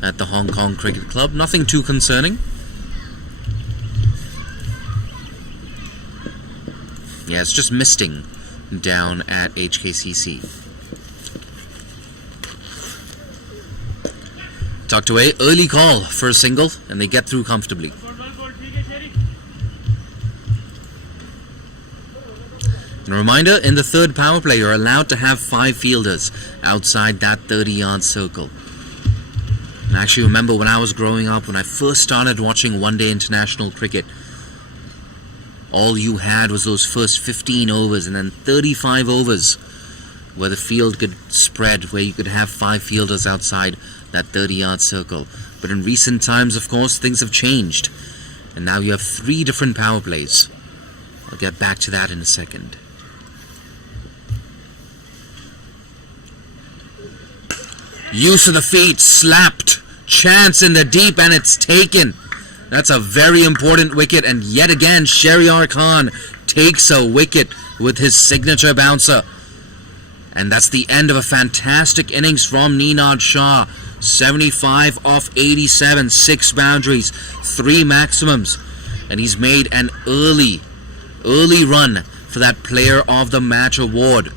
at the Hong Kong Cricket Club. Nothing too concerning. Yeah, it's just misting down at HKCC. Tucked away, early call for a single, and they get through comfortably. And a reminder, in the third power play, you're allowed to have 5 fielders outside that 30-yard circle. And I actually remember when I was growing up, when I first started watching one-day international cricket, all you had was those first 15 overs and then 35 overs where the field could spread, where you could have 5 fielders outside that 30-yard circle. But in recent times, of course, things have changed. And now you have 3 different power plays. I'll get back to that in a second. Use of the feet, slapped. Chance in the deep, and it's taken. That's a very important wicket, and yet again, Shahryar Khan takes a wicket with his signature bouncer. And that's the end of a fantastic innings from Ninad Shah. 75 off 87, 6 boundaries, 3 maximums. And he's made an early run for that Player of the Match award.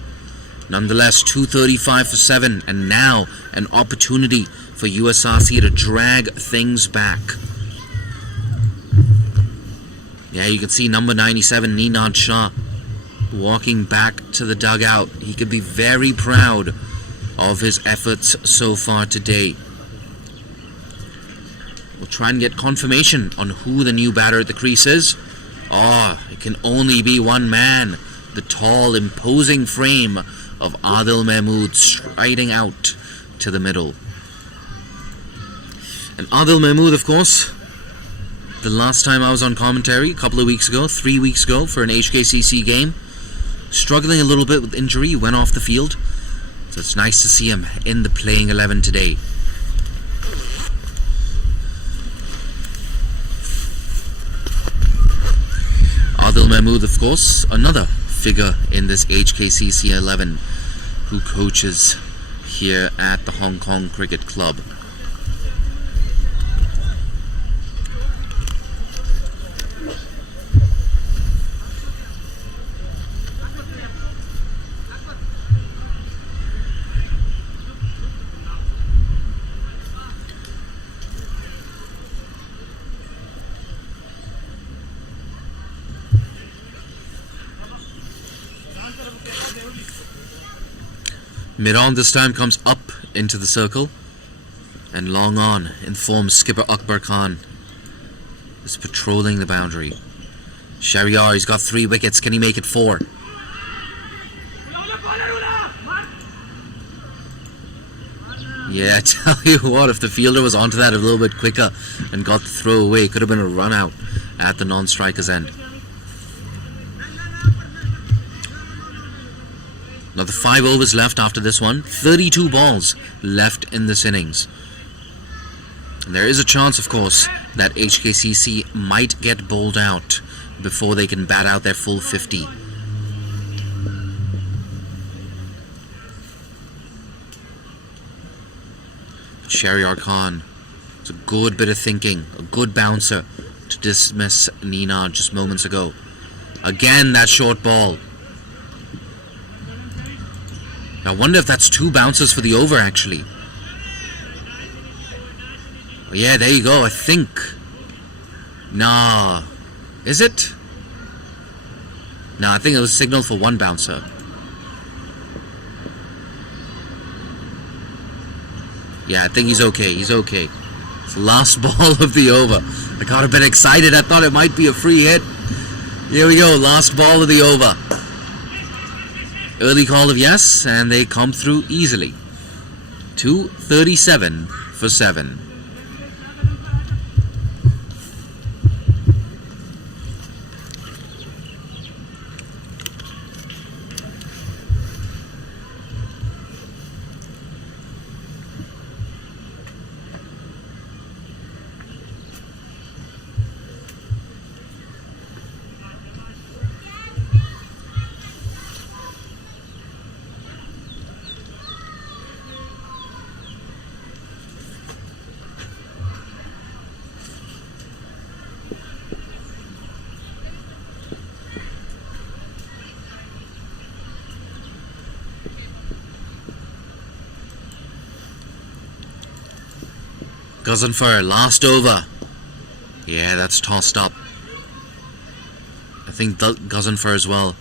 Nonetheless, 235 for 7, and now an opportunity for USRC to drag things back. Yeah, you can see number 97, Ninad Shah, walking back to the dugout. He could be very proud of his efforts so far today. We'll try and get confirmation on who the new batter at the crease is. It can only be one man. The tall, imposing frame of Adil Mahmood striding out to the middle. And Adil Mahmood, of course, the last time I was on commentary, a couple of weeks ago, 3 weeks ago, for an HKCC game, struggling a little bit with injury, went off the field. So it's nice to see him in the playing 11 today. Adil Mahmood, of course, another figure in this HKCC 11 who coaches here at the Hong Kong Cricket Club. Mid-on this time comes up into the circle, and long on informs skipper Akbar Khan is patrolling the boundary. Shahryar, he's got 3 wickets. Can he make it 4? Yeah, I tell you what, if the fielder was onto that a little bit quicker and got the throw away, it could have been a run out at the non-striker's end. Another 5 overs left after this one. 32 balls left in this innings. And there is a chance, of course, that HKCC might get bowled out before they can bat out their full 50. Shahryar Khan, it's a good bit of thinking, a good bouncer to dismiss Ninad just moments ago. Again, that short ball. I wonder if that's 2 bounces for the over, actually. Yeah, there you go, I think. Nah. Is it? No, I think it was a signal for 1 bouncer. Yeah, I think he's okay. He's okay. It's the last ball of the over. I got a bit excited. I thought it might be a free hit. Here we go. Last ball of the over. Early call of yes, and they come through easily. 237 for 7. Gazanfer, last over. Yeah, that's tossed up. I think Gazanfer as well.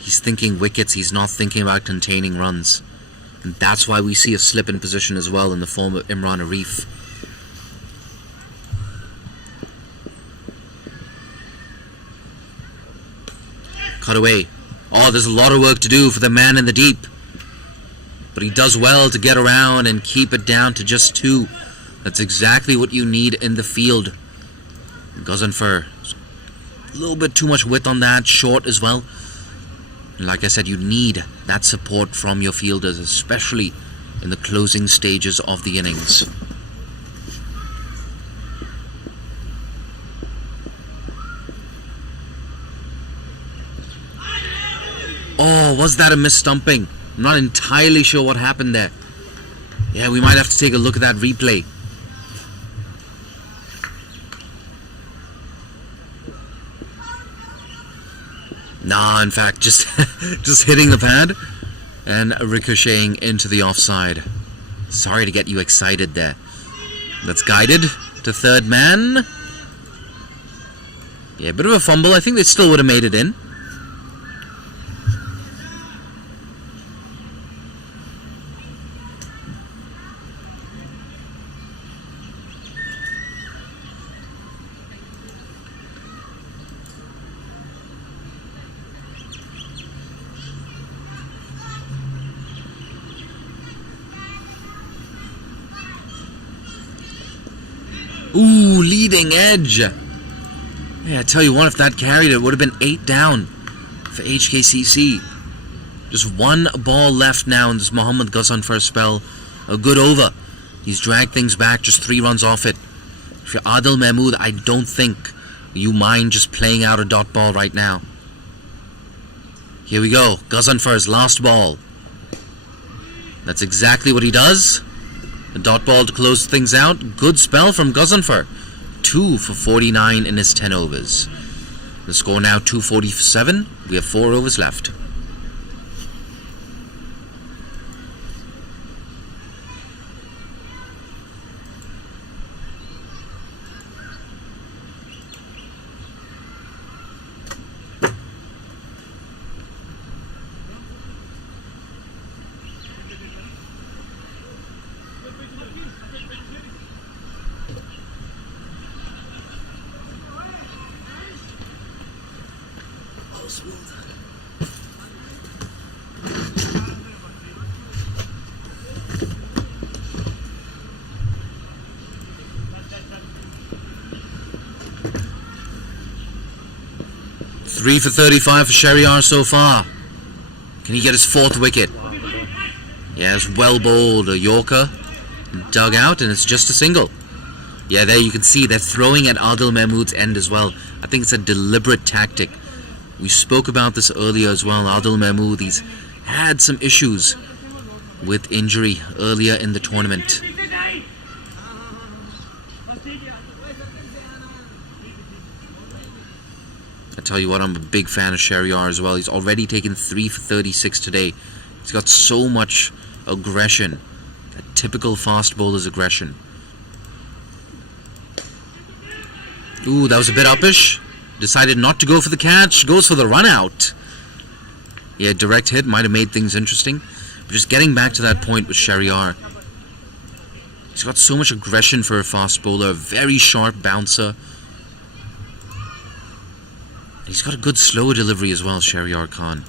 He's thinking wickets, he's not thinking about containing runs. And that's why we see a slip in position as well in the form of Imran Arif. Cut away. Oh, there's a lot of work to do for the man in the deep. But he does well to get around and keep it down to just 2. That's exactly what you need in the field. Gazanfer, a little bit too much width on that, short as well. And like I said, you need that support from your fielders, especially in the closing stages of the innings. Oh, was that a mis-stumping? I'm not entirely sure what happened there. Yeah, we might have to take a look at that replay. Nah, in fact, just hitting the pad and ricocheting into the offside. Sorry to get you excited there. That's guided to third man. Yeah, a bit of a fumble. I think they still would have made it in. Ooh, leading edge. Yeah, I tell you what, if that carried, it would have been 8 down for HKCC. Just 1 ball left now in this Mohammad Gazanfer spell. A good over. He's dragged things back, just 3 runs off it. If you're Adil Mahmood, I don't think you mind just playing out a dot ball right now. Here we go. Gazanfer's last ball. That's exactly what he does. A dot ball to close things out. Good spell from Gazanfer. 2 for 49 in his 10 overs. The score now 247. We have 4 overs left. Three for 35 for Shahryar so far. Can he get his 4th wicket? Yeah, it's well bowled. A Yorker dug out, and it's just a single. Yeah, there you can see they're throwing at Adil Mahmood's end as well. I think it's a deliberate tactic. We spoke about this earlier as well. Adil Mahmood, he's had some issues with injury earlier in the tournament. I tell you what, I'm a big fan of Shahryar as well. He's already taken 3 for 36 today. He's got so much aggression. That typical fast bowler's aggression. Ooh, that was a bit uppish. Decided not to go for the catch. Goes for the run out. Yeah, direct hit might have made things interesting. But just getting back to that point with Shahryar. He's got so much aggression for a fast bowler. Very sharp bouncer. He's got a good slow delivery as well, Shahryar Khan.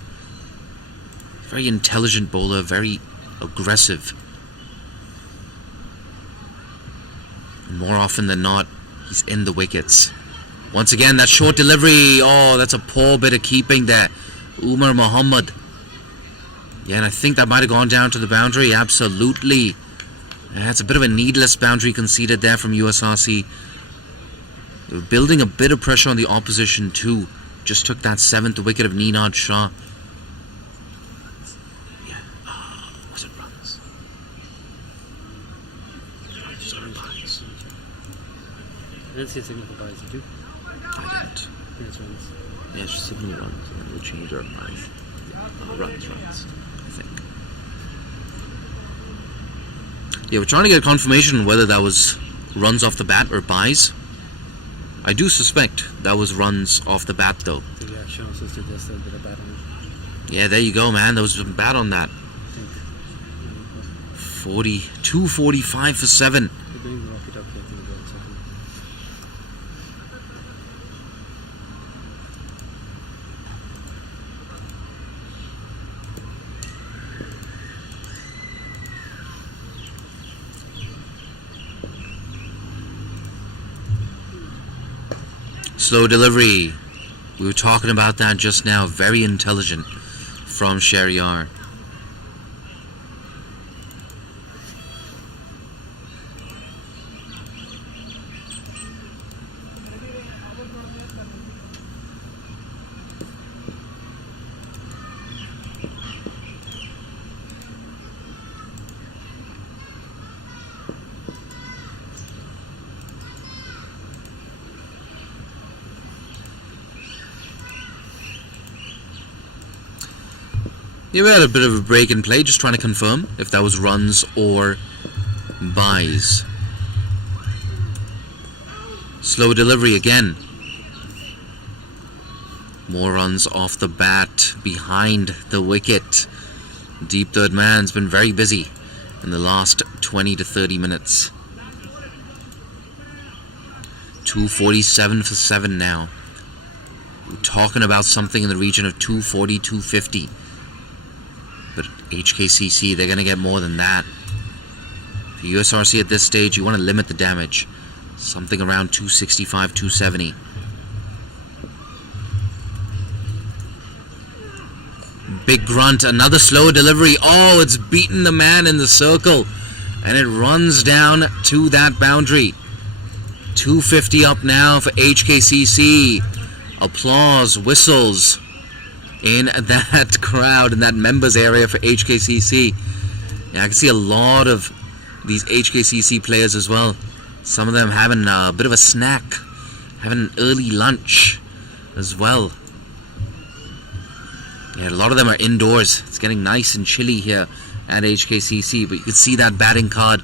Very intelligent bowler, very aggressive. And more often than not, he's in the wickets. Once again, that short delivery. Oh, that's a poor bit of keeping there. Umar Muhammad. Yeah, and I think that might have gone down to the boundary. Absolutely. That's a bit of a needless boundary conceded there from USRC. They were building a bit of pressure on the opposition too. Just took that 7th wicket of Ninad Shah. Yeah. Was it runs? Runs. I didn't see a signal for buys, did you? I didn't. I think it's runs. Yeah, it's just signal runs, and then we'll change our mind. Runs, I think. Yeah, we're trying to get confirmation whether that was runs off the bat or buys. I do suspect that was runs off the bat though. Yeah, Sean suggested a bit of bat on it. Yeah, there you go, man. There was a bat on that. 245 for 7. We're doing rocket up here. Slow delivery. We were talking about that just now. Very intelligent from Shehryar. Yeah, we had a bit of a break in play, just trying to confirm if that was runs or buys. Slow delivery again. More runs off the bat behind the wicket. Deep third man's been very busy in the last 20 to 30 minutes. 247 for 7 now. We're talking about something in the region of 240, 250. But HKCC, they're going to get more than that. For USRC at this stage, you want to limit the damage. Something around 265, 270. Big grunt, another slow delivery. Oh, it's beaten the man in the circle. And it runs down to that boundary. 250 up now for HKCC. Applause, whistles in that crowd, in that members area for HKCC. Yeah, I can see a lot of these HKCC players as well. Some of them having a bit of a snack, having an early lunch as well. Yeah, a lot of them are indoors. It's getting nice and chilly here at HKCC, but you can see that batting card.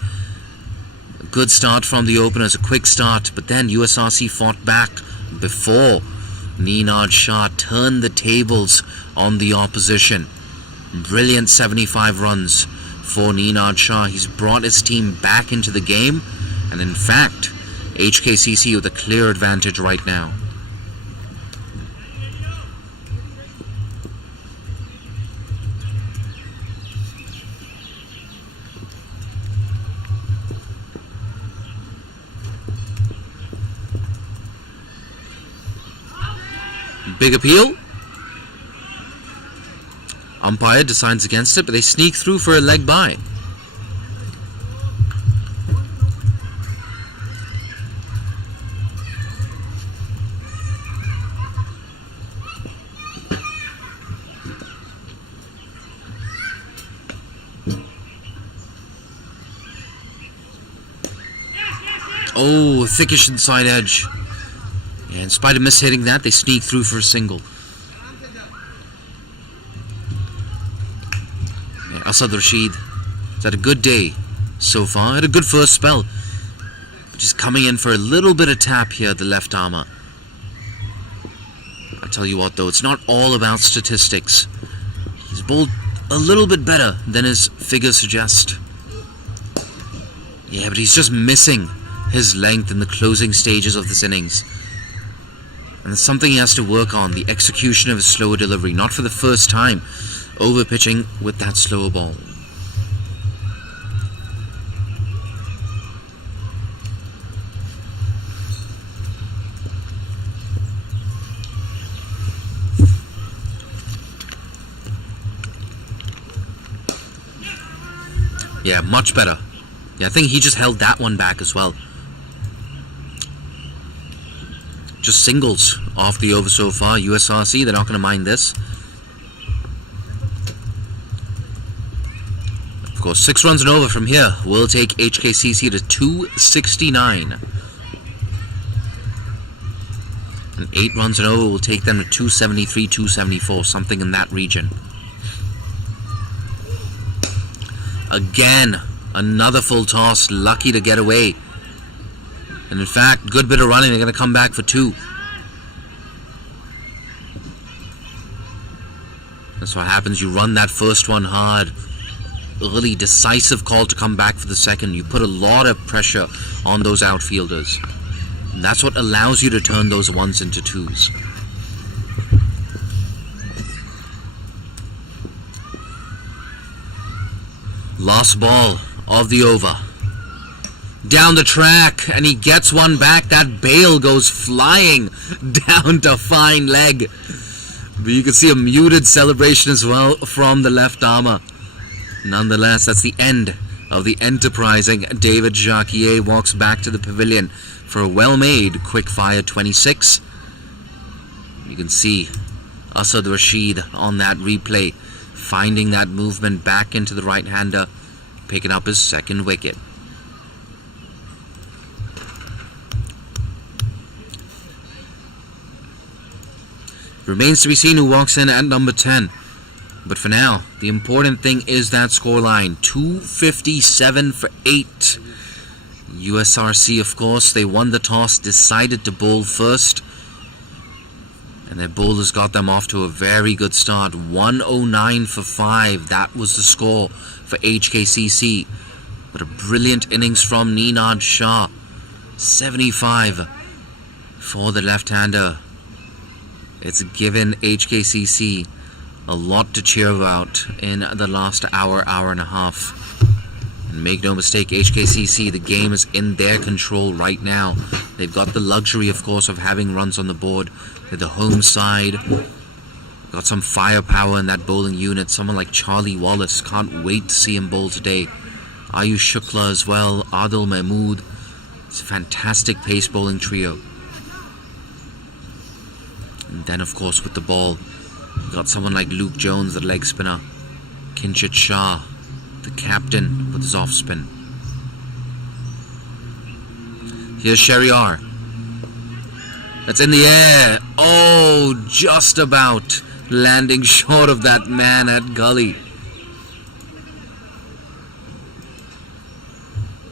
A good start from the openers, a quick start, but then USRC fought back before Ninad Shah turned the tables on the opposition. Brilliant 75 runs for Ninad Shah. He's brought his team back into the game, and in fact, HKCC with a clear advantage right now. Big appeal. Umpire decides against it, but they sneak through for a leg by. Oh, thickish inside edge. Yeah, in spite of mishitting that, they sneak through for a single. Yeah, Asad Rashid has had a good day so far. Had a good first spell. Just coming in for a little bit of tap here at the left armour. I tell you what though, it's not all about statistics. He's bowled a little bit better than his figures suggest. Yeah, but he's just missing his length in the closing stages of this innings. And it's something he has to work on, the execution of his slower delivery. Not for the first time, over pitching with that slower ball. Yeah, much better. Yeah, I think he just held that one back as well. Just singles off the over so far. USRC, they're not going to mind this. Of course, 6 runs and over from here will take HKCC to 269. And 8 runs and over will take them to 273, 274, something in that region. Again, another full toss, lucky to get away And in fact, good bit of running. They're going to come back for 2. That's what happens. You run that first one hard. Early, decisive call to come back for the second. You put a lot of pressure on those outfielders. And that's what allows you to turn those 1s into 2s. Last ball of the over. Down the track, and he gets one back. That bail goes flying down to fine leg. But you can see a muted celebration as well from the left armour. Nonetheless, that's the end of the enterprising David Jacquier. Walks back to the pavilion for a well-made quick-fire 26. You can see Asad Rashid on that replay, finding that movement back into the right-hander, picking up his second wicket. Remains to be seen who walks in at number 10. But for now, the important thing is that scoreline. 257 for 8. USRC, of course, they won the toss, decided to bowl first. And their bowlers got them off to a very good start. 109 for 5. That was the score for HKCC. But a brilliant innings from Ninad Shah. 75 for the left-hander. It's given HKCC a lot to cheer about in the last hour and a half. And make no mistake, HKCC, the game is in their control right now. They've got the luxury, of course, of having runs on the board. They're the home side. Got some firepower in that bowling unit. Someone like Charlie Wallace. Can't wait to see him bowl today. Ayush Shukla as well. Adil Mahmood. It's a fantastic pace bowling trio. And then, of course, with the ball, you got someone like Luke Jones, the leg spinner. Kinshit Shah, the captain, with his off spin. Here's Sheriar. That's in the air. Oh, just about landing short of that man at gully.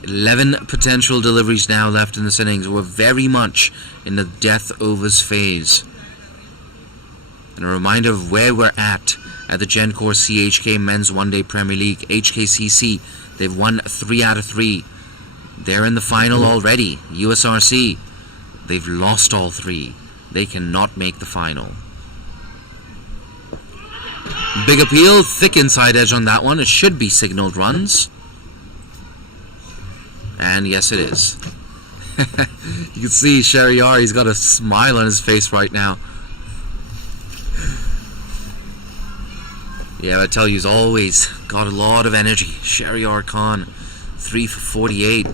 11 potential deliveries now left in this innings. We're very much in the death overs phase. And a reminder of where we're at the Gencor CHK Men's One Day Premier League. HKCC, they've won 3 out of 3. They're in the final already. USRC, they've lost all 3. They cannot make the final. Big appeal, thick inside edge on that one. It should be signaled runs. And yes, it is. You can see Sheriar, he's got a smile on his face right now. Yeah, I tell you, he's always got a lot of energy. Sheriar Khan, 3 for 48.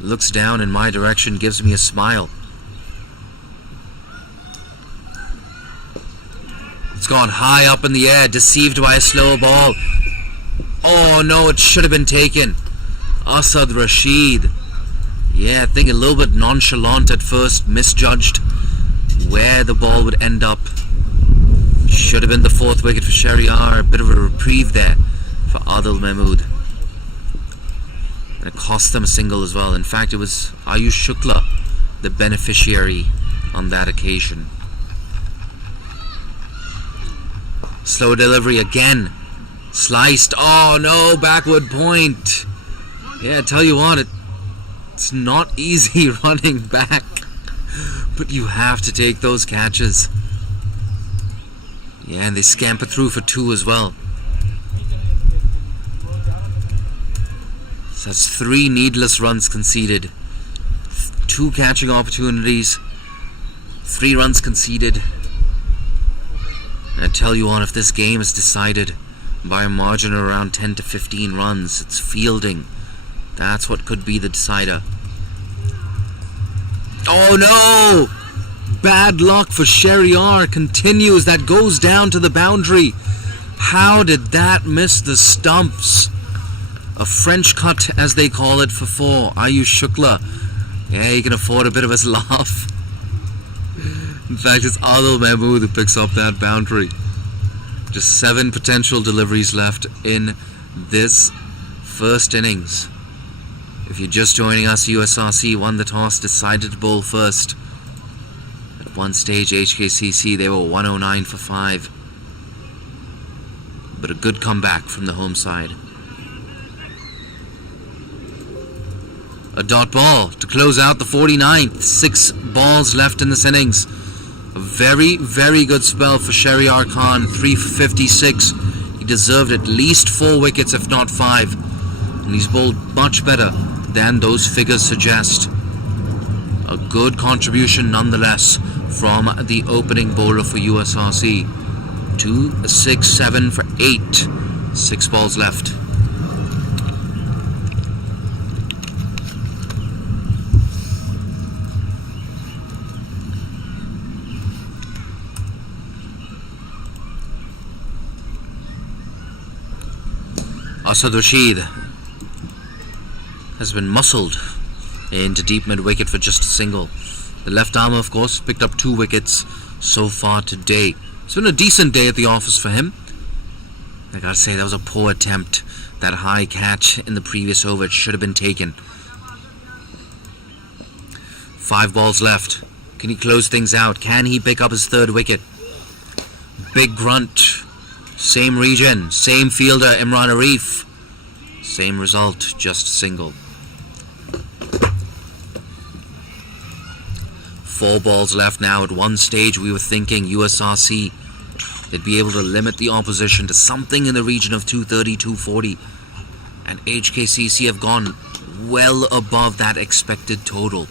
Looks down in my direction, gives me a smile. It's gone high up in the air, deceived by a slow ball. Oh no, it should have been taken. Asad Rashid. Yeah, I think a little bit nonchalant at first, misjudged where the ball would end up. Should have been the 4th wicket for Sheriar. A bit of a reprieve there for Adil Mahmood. And it cost them a single as well. In fact, it was Ayush Shukla, the beneficiary on that occasion. Slow delivery again. Sliced. Oh no, backward point. Yeah, I tell you what, it's not easy running back. But you have to take those catches. Yeah, and they scamper through for 2 as well. So that's 3 needless runs conceded. 2 catching opportunities. 3 runs conceded. And I tell you what, if this game is decided by a margin of around 10 to 15 runs, it's fielding. That's what could be the decider. Oh no! Bad luck for Sheriar continues. That goes down to the boundary. How did that miss the stumps? A French cut, as they call it, for 4. Ayush Shukla. Yeah, he can afford a bit of a laugh. In fact, it's Adil Mahmood who picks up that boundary. Just 7 potential deliveries left in this first innings. If you're just joining us, USRC won the toss, decided to bowl first. At one stage, HKCC, they were 109 for 5. But a good comeback from the home side. A dot ball to close out the 49th. 6 balls left in this innings. A very, very good spell for Shahryar Khan. 3 for 56. He deserved at least 4 wickets, if not 5. And he's bowled much better than those figures suggest. A good contribution nonetheless from the opening bowler for USRC. 2, 6, 7 for 8. 6 balls left. Asad Rashid has been muscled into deep mid-wicket for just a single. The left armer, of course, picked up 2 wickets so far today. It's been a decent day at the office for him. I gotta say, that was a poor attempt. That high catch in the previous over, it should have been taken. 5 balls left. Can he close things out? Can he pick up his 3rd wicket? Big grunt. Same region, same fielder, Imran Arif. Same result, just a single. 4 balls left now. At one stage we were thinking USRC, they'd be able to limit the opposition to something in the region of 230, 240. And HKCC have gone well above that expected total.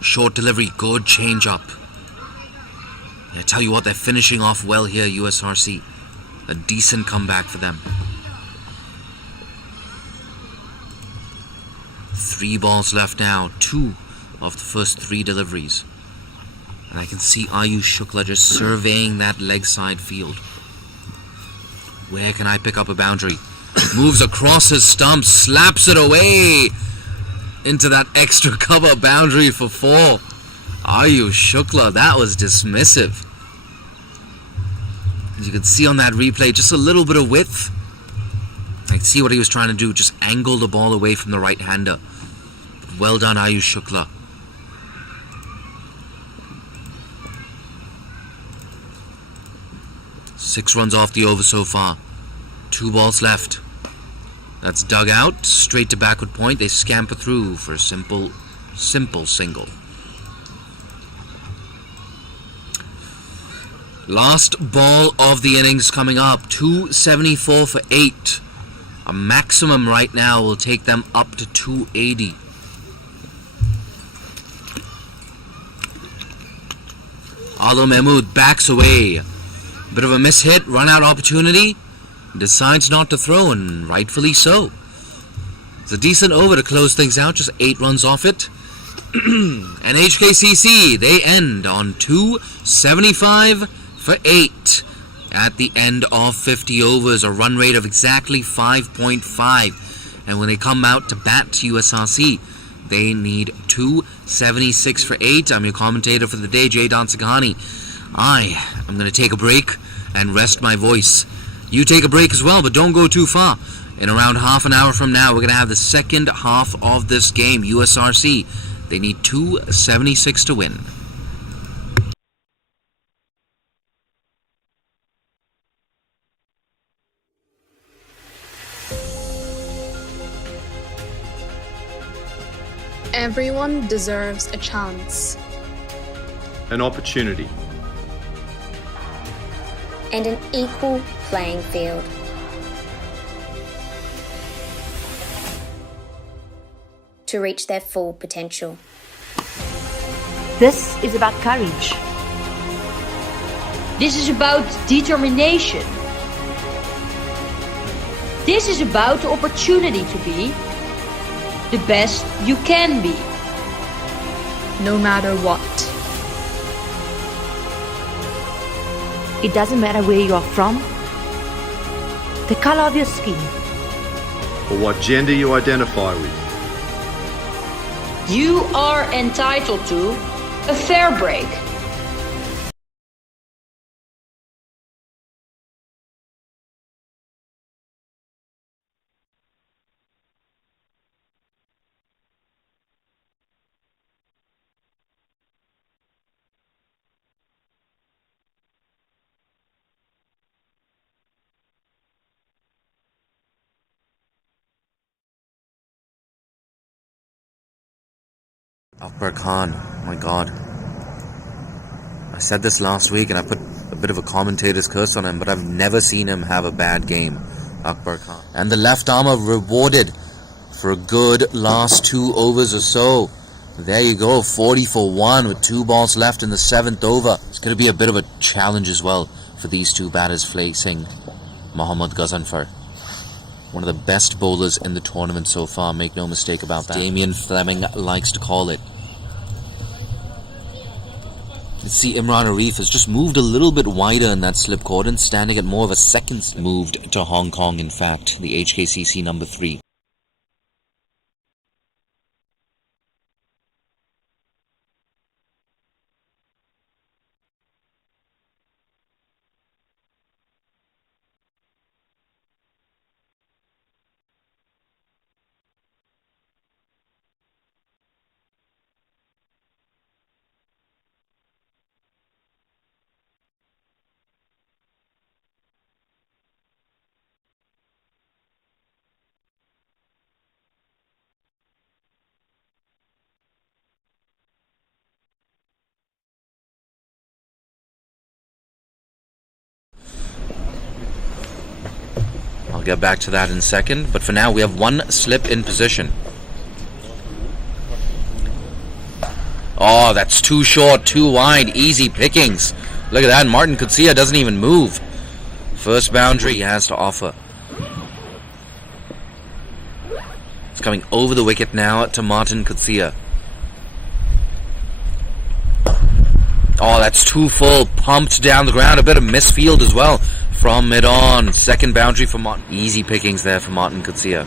Short delivery, good change up. I tell you what, they're finishing off well here, USRC. A decent comeback for them. 3 balls left now. 2 of the first 3 deliveries. And I can see Ayush Shukla just surveying that leg side field. Where can I pick up a boundary? Moves across his stump, slaps it away into that extra cover boundary for 4. Ayush Shukla, that was dismissive. As you can see on that replay, just a little bit of width. I can see what he was trying to do, just angle the ball away from the right-hander. Well done, Ayush Shukla. Six runs off the over so far. 2 balls left. That's dug out, straight to backward point. They scamper through for a simple single. Last ball of the innings coming up. 274 for 8. A maximum right now will take them up to 280. Alo Mahmood backs away. Bit of a mishit, run out opportunity. Decides not to throw, and rightfully so. It's a decent over to close things out, just 8 runs off it. And HKCC, they end on 275 for 8 at the end of 50 overs, a run rate of exactly 5.5. And when they come out to bat USRC, they need 276 for 8. I'm your commentator for the day, Jay Dansagani. I'm going to take a break and rest my voice. You take a break as well, but don't go too far. In around half an hour from now, we're going to have the second half of this game. USRC, they need 276 to win. Everyone deserves a chance. An opportunity. And an equal playing field. To reach their full potential. This is about courage. This is about determination. This is about the opportunity to be the best you can be. No matter what. It doesn't matter where you are from, the color of your skin, or what gender you identify with. You are entitled to a fair break. Akbar Khan, my god. I said this last week and I put a bit of a commentator's curse on him, but I've never seen him have a bad game. Akbar Khan. And the left armer rewarded for a good last 2 overs or so. There you go, 40 for 1 with 2 balls left in the 7th over. It's going to be a bit of a challenge as well for these 2 batters facing Mohammad Ghazanfar. One of the best bowlers in the tournament so far, make no mistake about that. Damien Fleming likes to call it. Let's see, Imran Arif has just moved a little bit wider in that slip cordon, standing at more of a second. Moved to Hong Kong, in fact, the HKCC number 3. I'll get back to that in a second, but for now we have 1 slip in position. Oh, that's too short, too wide, easy pickings. Look at that, Martin Kutsia doesn't even move. First boundary he has to offer. It's coming over the wicket now to Martin Kutsia. Oh, that's too full, pumped down the ground, a bit of misfield as well. From mid-on, second boundary for Martin. Easy pickings there for Martin Kutsia.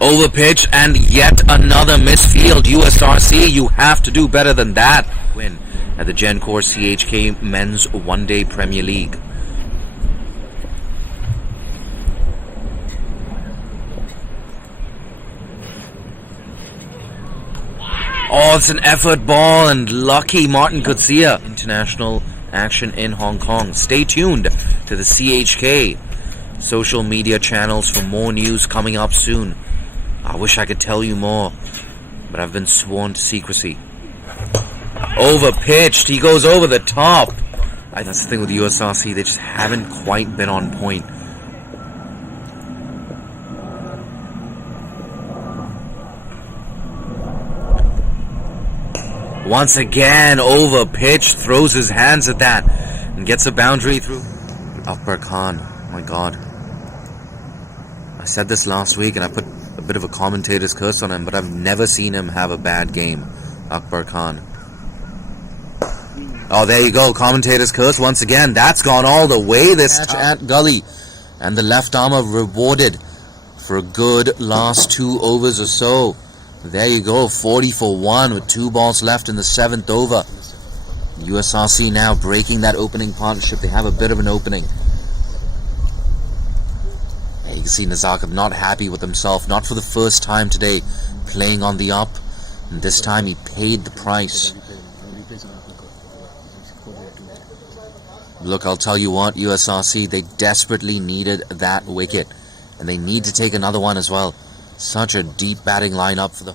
Over pitch and yet another misfield. USRC, you have to do better than that. Win at the Gencor CHK Men's One Day Premier League. Oh, it's an effort ball and lucky Martin Kutsia. International action in Hong Kong. Stay tuned to the CHK social media channels for more news coming up soon. I wish I could tell you more, but I've been sworn to secrecy. Over pitched, he goes over the top. That's the thing with the USRC, they just haven't quite been on point. Once again, over pitch, throws his hands at that and gets a boundary through. Akbar Khan, my god. I said this last week and I put a bit of a commentator's curse on him, but I've never seen him have a bad game. Akbar Khan. Oh, there you go, commentator's curse once again. That's gone all the way this time. At gully. And the left armer rewarded for a good last 2 overs or so. There you go, 40 for 1 with 2 balls left in the 7th over. USRC now breaking that opening partnership. They have a bit of an opening. You can see Nazarkov not happy with himself, not for the first time today, playing on the up. And this time he paid the price. Look, I'll tell you what, USRC, they desperately needed that wicket. And they need to take another one as well. Such a deep batting lineup for the...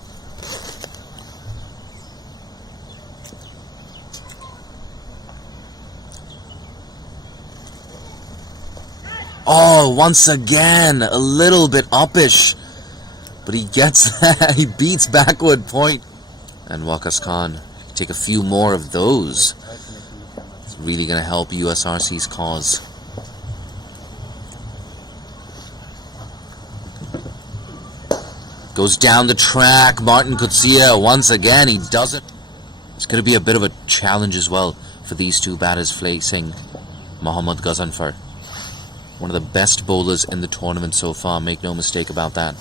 Oh, once again, a little bit uppish. But he gets that. He beats backward point. And Waqas Khan, take a few more of those. It's really going to help USRC's cause. Goes down the track, Martin Kutsia, once again, he does it. It's going to be a bit of a challenge as well for these 2 batters facing Mohammad Ghazanfar. One of the best bowlers in the tournament so far, make no mistake about that.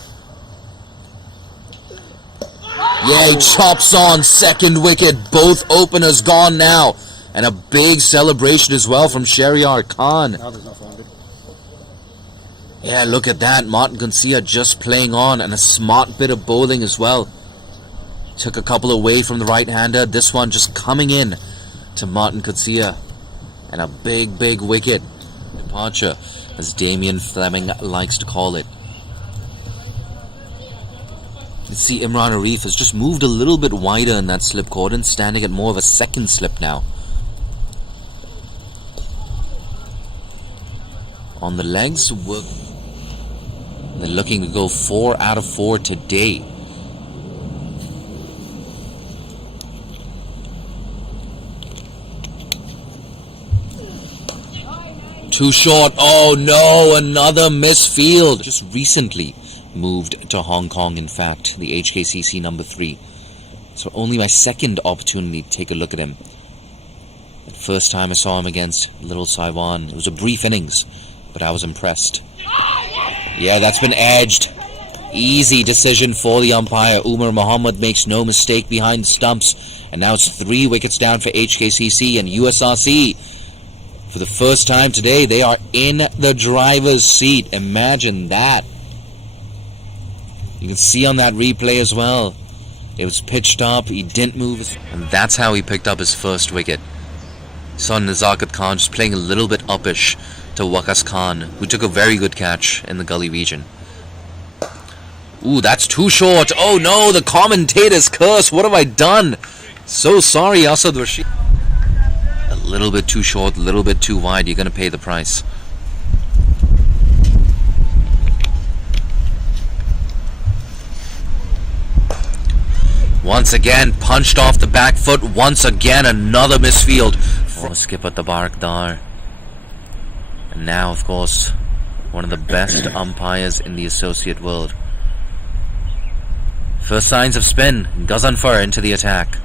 Yeah, he chops on, second wicket, both openers gone now. And a big celebration as well from Shahryar Khan. Yeah, look at that. Martin Kutsia just playing on, and a smart bit of bowling as well. Took a couple away from the right-hander. This one just coming in to Martin Kutsia. And a big, big wicket departure, as Damien Fleming likes to call it. You see Imran Arif has just moved a little bit wider in that slip cordon, standing at more of a second slip now. On the legs, they're looking to go 4 out of 4 today. Too short. Oh no, another misfield. Just recently moved to Hong Kong, in fact, the HKCC number 3. So only my second opportunity to take a look at him. The first time I saw him against Little Saiwan, it was a brief innings, but I was impressed. Yeah, that's been edged. Easy decision for the umpire. Umar Muhammad makes no mistake behind the stumps. And now it's 3 wickets down for HKCC and USRC. For the first time today, they are in the driver's seat. Imagine that. You can see on that replay as well. It was pitched up, he didn't move. And that's how he picked up his first wicket. Saw Nazakat Khan just playing a little bit uppish to Waqas Khan, who took a very good catch in the gully region. Ooh, that's too short. Oh no, the commentator's curse. What have I done? So sorry, Asad Rashid. A little bit too short, a little bit too wide. You're going to pay the price. Once again, punched off the back foot. Once again, another misfield for skipper Tabarak Dar. And now, of course, one of the best umpires in the associate world. First signs of spin. Ghazanfar into the attack.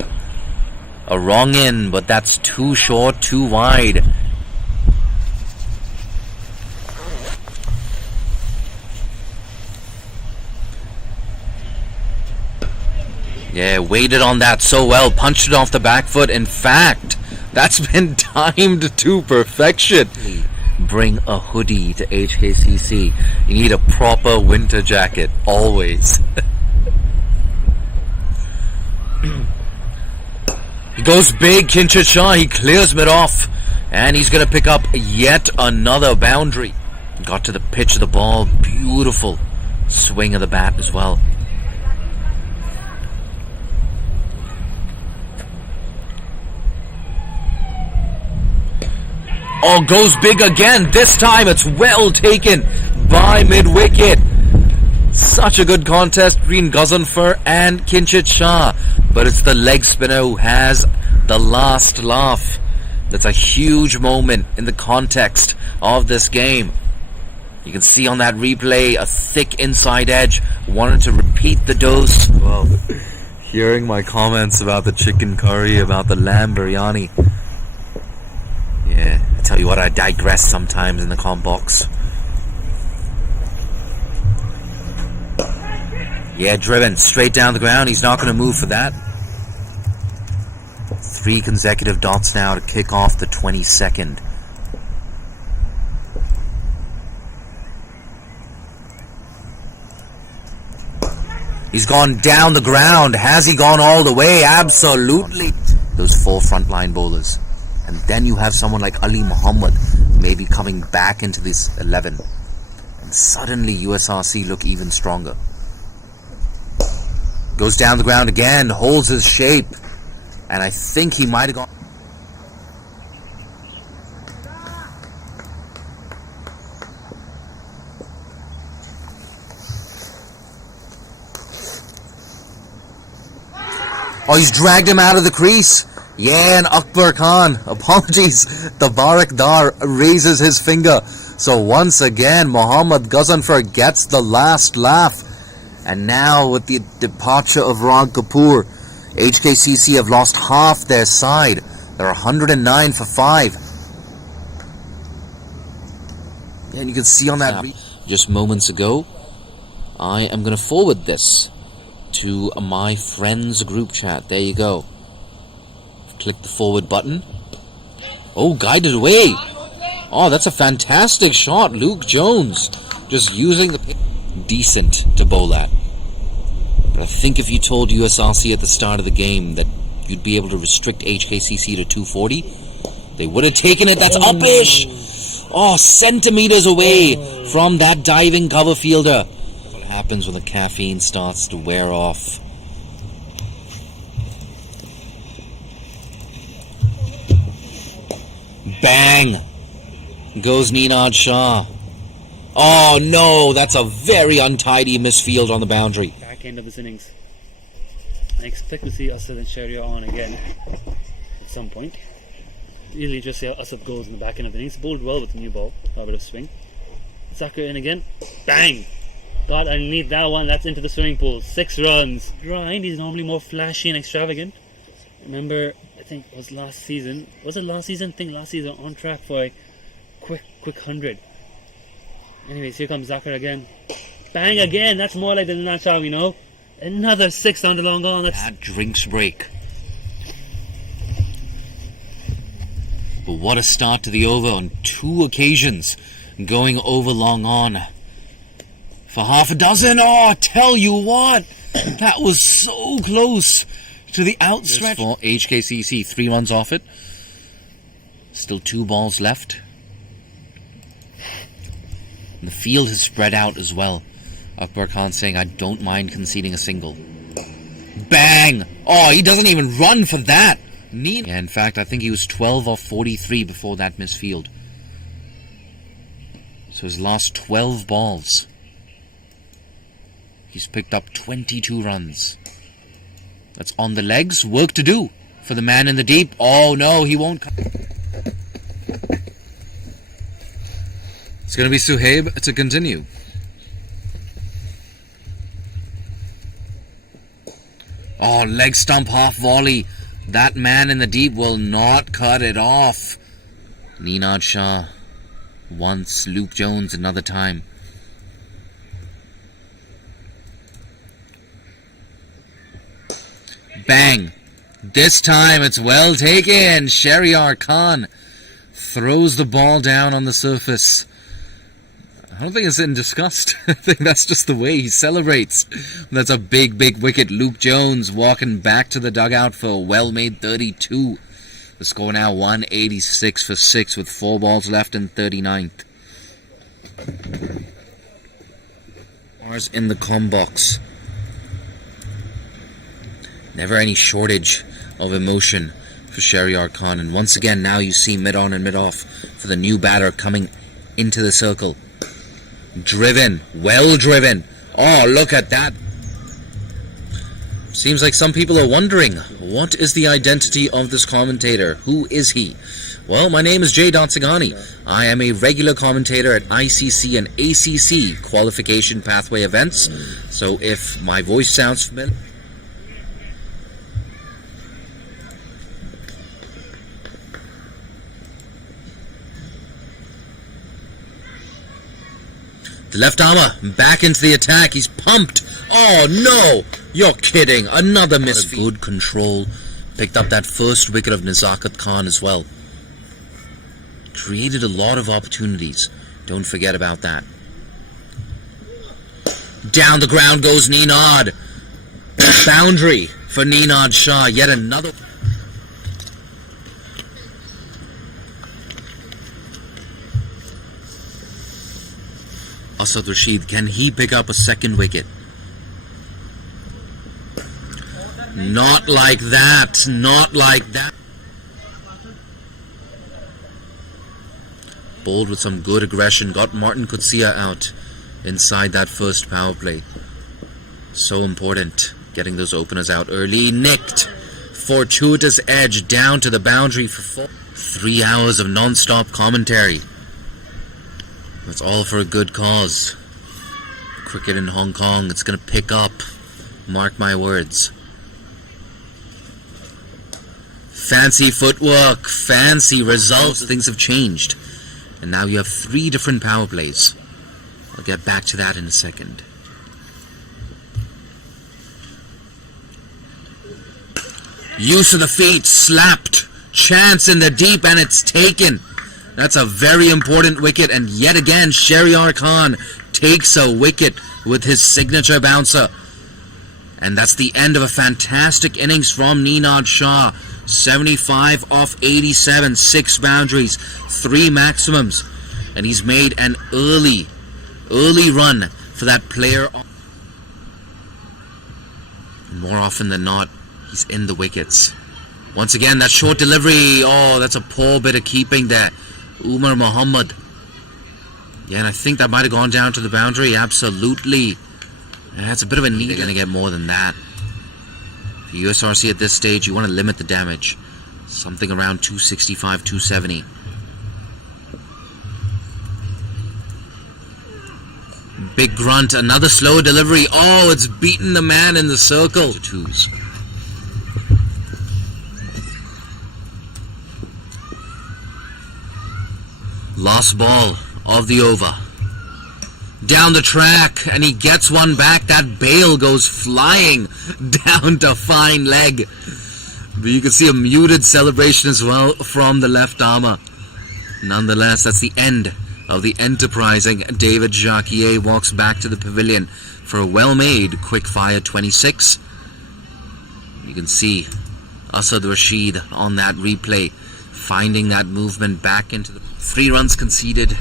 A wrong in, but that's too short, too wide. Yeah, waited on that so well. Punched it off the back foot. In fact, that's been timed to perfection. Bring a hoodie to HKCC. You need a proper winter jacket, always. He goes big, Kinchit Shah. He clears mid off. And he's going to pick up yet another boundary. Got to the pitch of the ball. Beautiful swing of the bat as well. Oh, goes big again. This time it's well taken by mid-wicket. Such a good contest between Ghazanfar and Kinchit Shah. But it's the leg spinner who has the last laugh. That's a huge moment in the context of this game. You can see on that replay a thick inside edge. Wanted to repeat the dose. Well, hearing my comments about the chicken curry, about the lamb biryani. Yeah, I tell you what, I digress sometimes in the comp box. Yeah, driven straight down the ground. He's not going to move for that. 3 consecutive dots now to kick off the 22nd. He's gone down the ground. Has he gone all the way? Absolutely. Those 4 frontline bowlers. And then you have someone like Ali Muhammad maybe coming back into this 11. And suddenly USRC look even stronger. Goes down the ground again, holds his shape. And I think he might have gone... Oh, he's dragged him out of the crease. Yeah, and Akbar Khan, apologies, Tabarak Dar raises his finger. So once again, Mohammad Ghazanfar gets the last laugh. And now with the departure of Rag Kapoor, HKCC have lost half their side. They're 109 for 5. And you can see on that... Just moments ago, I am going to forward this to my friends group chat. There you go. Click the forward button. Oh, guided away. Oh, that's a fantastic shot. Luke Jones just using the... Decent to bowl at. But I think if you told USRC at the start of the game that you'd be able to restrict HKCC to 240, they would have taken it. That's uppish. Oh, centimeters away from that diving cover fielder. What happens when the caffeine starts to wear off? Bang! Goes Ninad Shah. Oh no, that's a very untidy misfield on the boundary. Back end of this innings. I expect to see Asad and Sharia on again at some point. Usually just see how Asad goes in the back end of the innings. Bowled well with the new ball. A bit of swing. Zakir in again. Bang! God, I need that one. That's into the swimming pool. 6 runs. Grind, he's normally more flashy and extravagant. Remember, I think it was last season. Was it last season? I think last season on track for a quick 100. Anyways, here comes Zakir again. Bang again! That's more like the Ninad Shah we know. Another 6 down the long on. That drinks break. But what a start to the over on 2 occasions. Going over long on. For half a dozen. Oh, I tell you what. That was so close to the outstretch. For HKCC, 3 runs off it. Still 2 balls left. And the field has spread out as well. Akbar Khan saying, I don't mind conceding a single. Bang! Oh, he doesn't even run for that. Yeah, in fact, I think he was 12 off 43 before that misfield. So his last 12 balls, he's picked up 22 runs. That's on the legs. Work to do for the man in the deep. Oh no, he won't come. It's going to be Suhaib to continue. Oh, leg stump half volley. That man in the deep will not cut it off. Ninad Shah once, Luke Jones another time. Bang! This time it's well taken. Shahryar Khan throws the ball down on the surface. I don't think it's in disgust. I think that's just the way he celebrates. That's a big, big wicket. Luke Jones walking back to the dugout for a well-made 32. The score now 186 for 6 with 4 balls left in 39th. Mars in the comm box. Never any shortage of emotion for Shahryar Khan. And once again, now you see mid-on and mid-off for the new batter coming into the circle. Driven, well driven. Oh, look at that. Seems like some people are wondering, what is the identity of this commentator? Who is he? Well, my name is Jay Datsagani. I am a regular commentator at ICC and ACC qualification pathway events. So if my voice sounds familiar... The left armour back into the attack. He's pumped. Oh no! You're kidding. Another misfield. Good control. Picked up that first wicket of Nazakat Khan as well. Created a lot of opportunities. Don't forget about that. Down the ground goes Ninad. Boundary for Ninad Shah. Yet another. Asad Rashid, can he pick up a second wicket? Not like that. Not like that. Bowled with some good aggression. Got Martin Kutsia out inside that first power play. So important. Getting those openers out early. Nicked. Fortuitous edge down to the boundary for 3 hours of non-stop commentary. That's all for a good cause. Cricket in Hong Kong, it's going to pick up. Mark my words. Fancy footwork, fancy results. Things have changed. And now you have 3 different power plays. I'll get back to that in a second. Use of the feet, slapped. Chance in the deep, and it's taken. That's a very important wicket, and yet again, Shahryar Khan takes a wicket with his signature bouncer. And that's the end of a fantastic innings from Ninad Shah. 75 off 87, 6 boundaries, 3 maximums. and he's made an early run for that player. More often than not, he's in the wickets. Once again, that short delivery. Oh, that's a poor bit of keeping there. Umar Muhammad. Yeah, and I think that might have gone down to the boundary. Absolutely. Yeah, it's a bit of a need. They're going to get more than that. For USRC at this stage, you want to limit the damage. Something around 265, 270. Big grunt, another slow delivery. Oh, it's beaten the man in the circle. Twos. Last ball of the over. Down the track, and he gets one back. That bail goes flying down to fine leg. But you can see a muted celebration as well from the left armour. Nonetheless, that's the end of the enterprising David Jacquier. Walks back to the pavilion for a well-made quick-fire 26. You can see Asad Rashid on that replay, finding that movement back into the 3 runs conceded.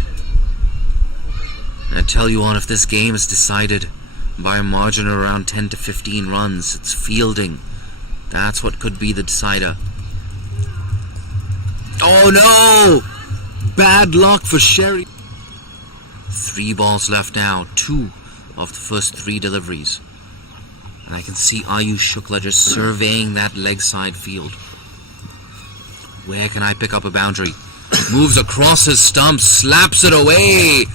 And I tell you what, if this game is decided by a margin of around 10 to 15 runs, it's fielding. That's what could be the decider. Oh no! Bad luck for Sherry. 3 balls left now, 2 of the first 3 deliveries. And I can see Ayush Shukla just surveying that leg side field. Where can I pick up a boundary? Moves across his stump, slaps it away.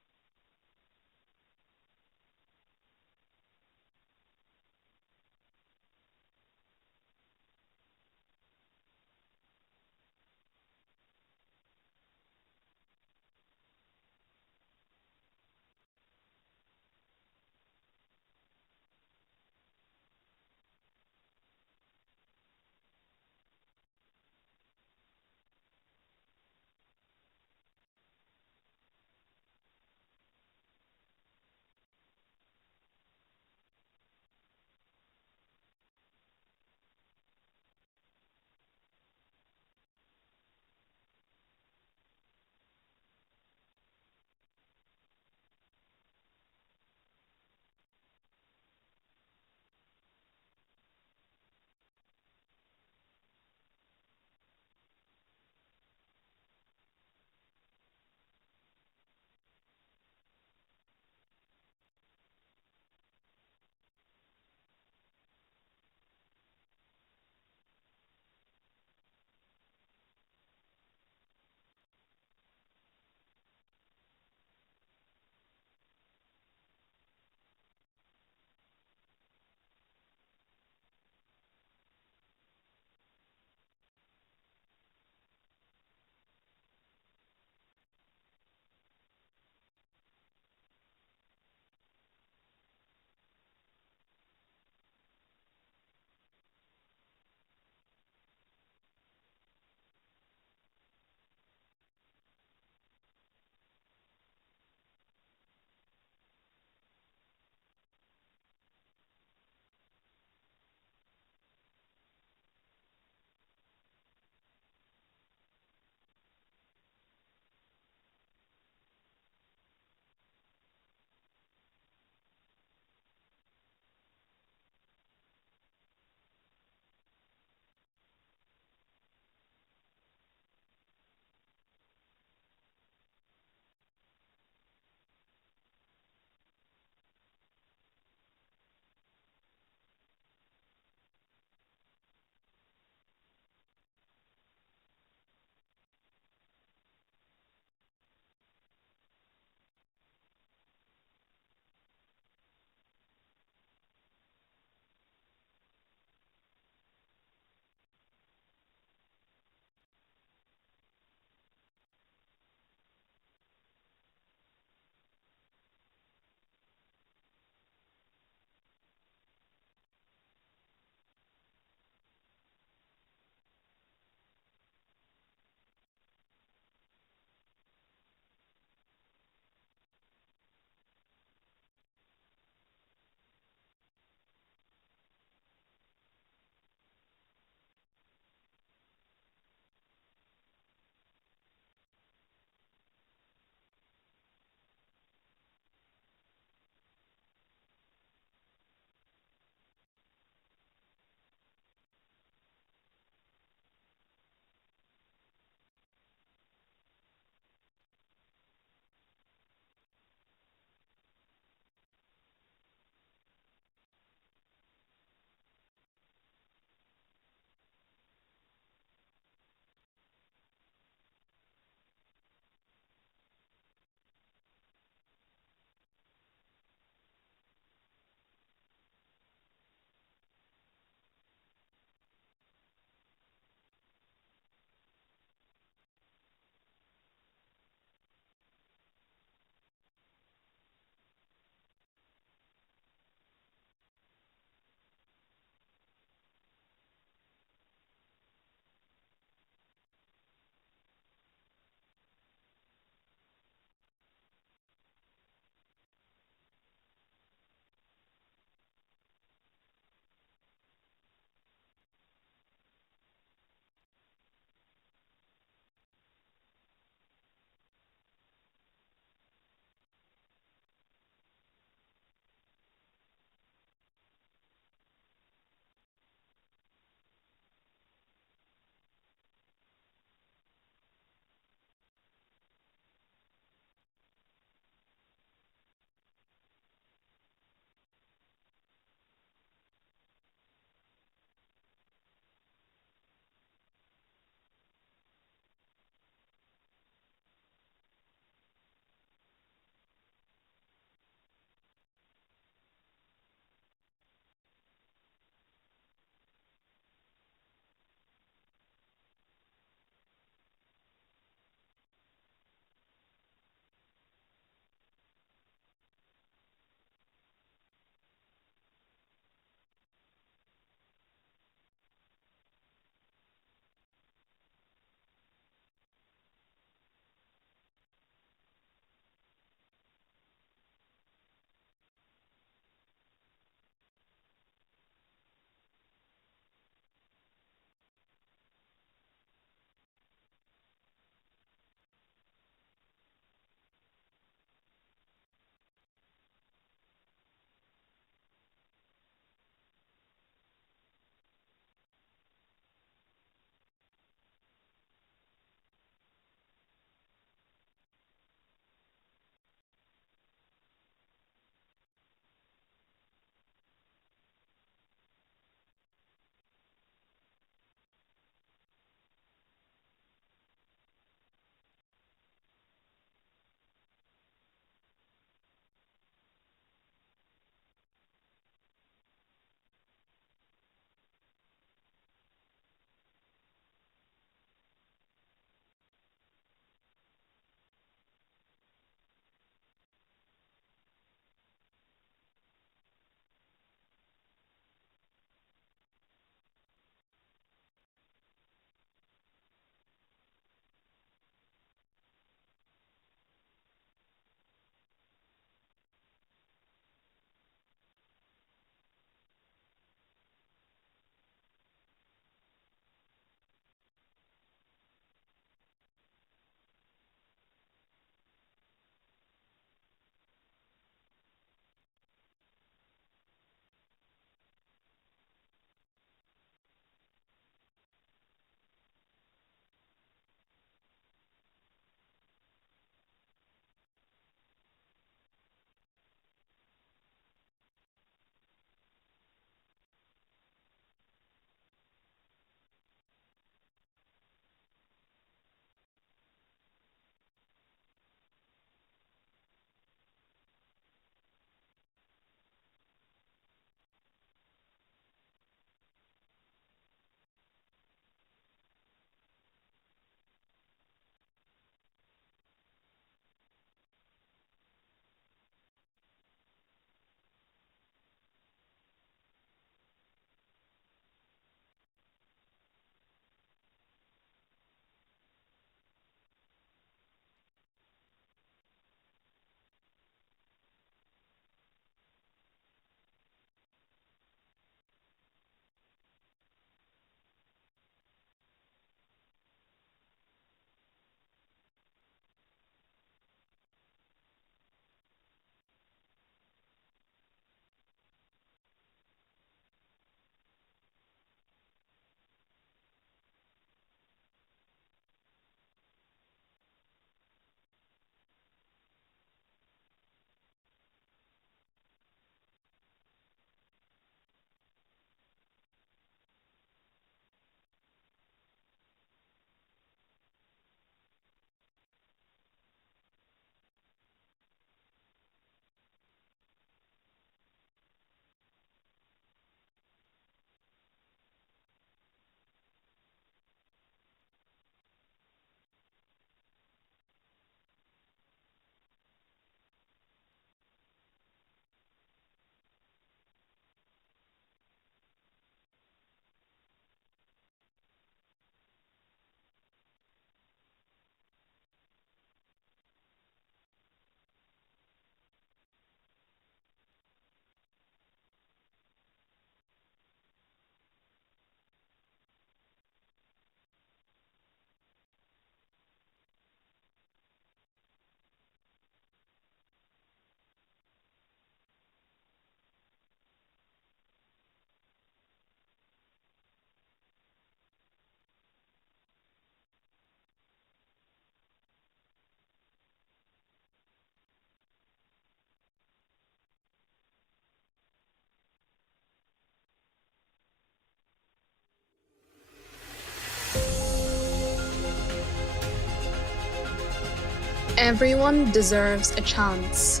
Everyone deserves a chance.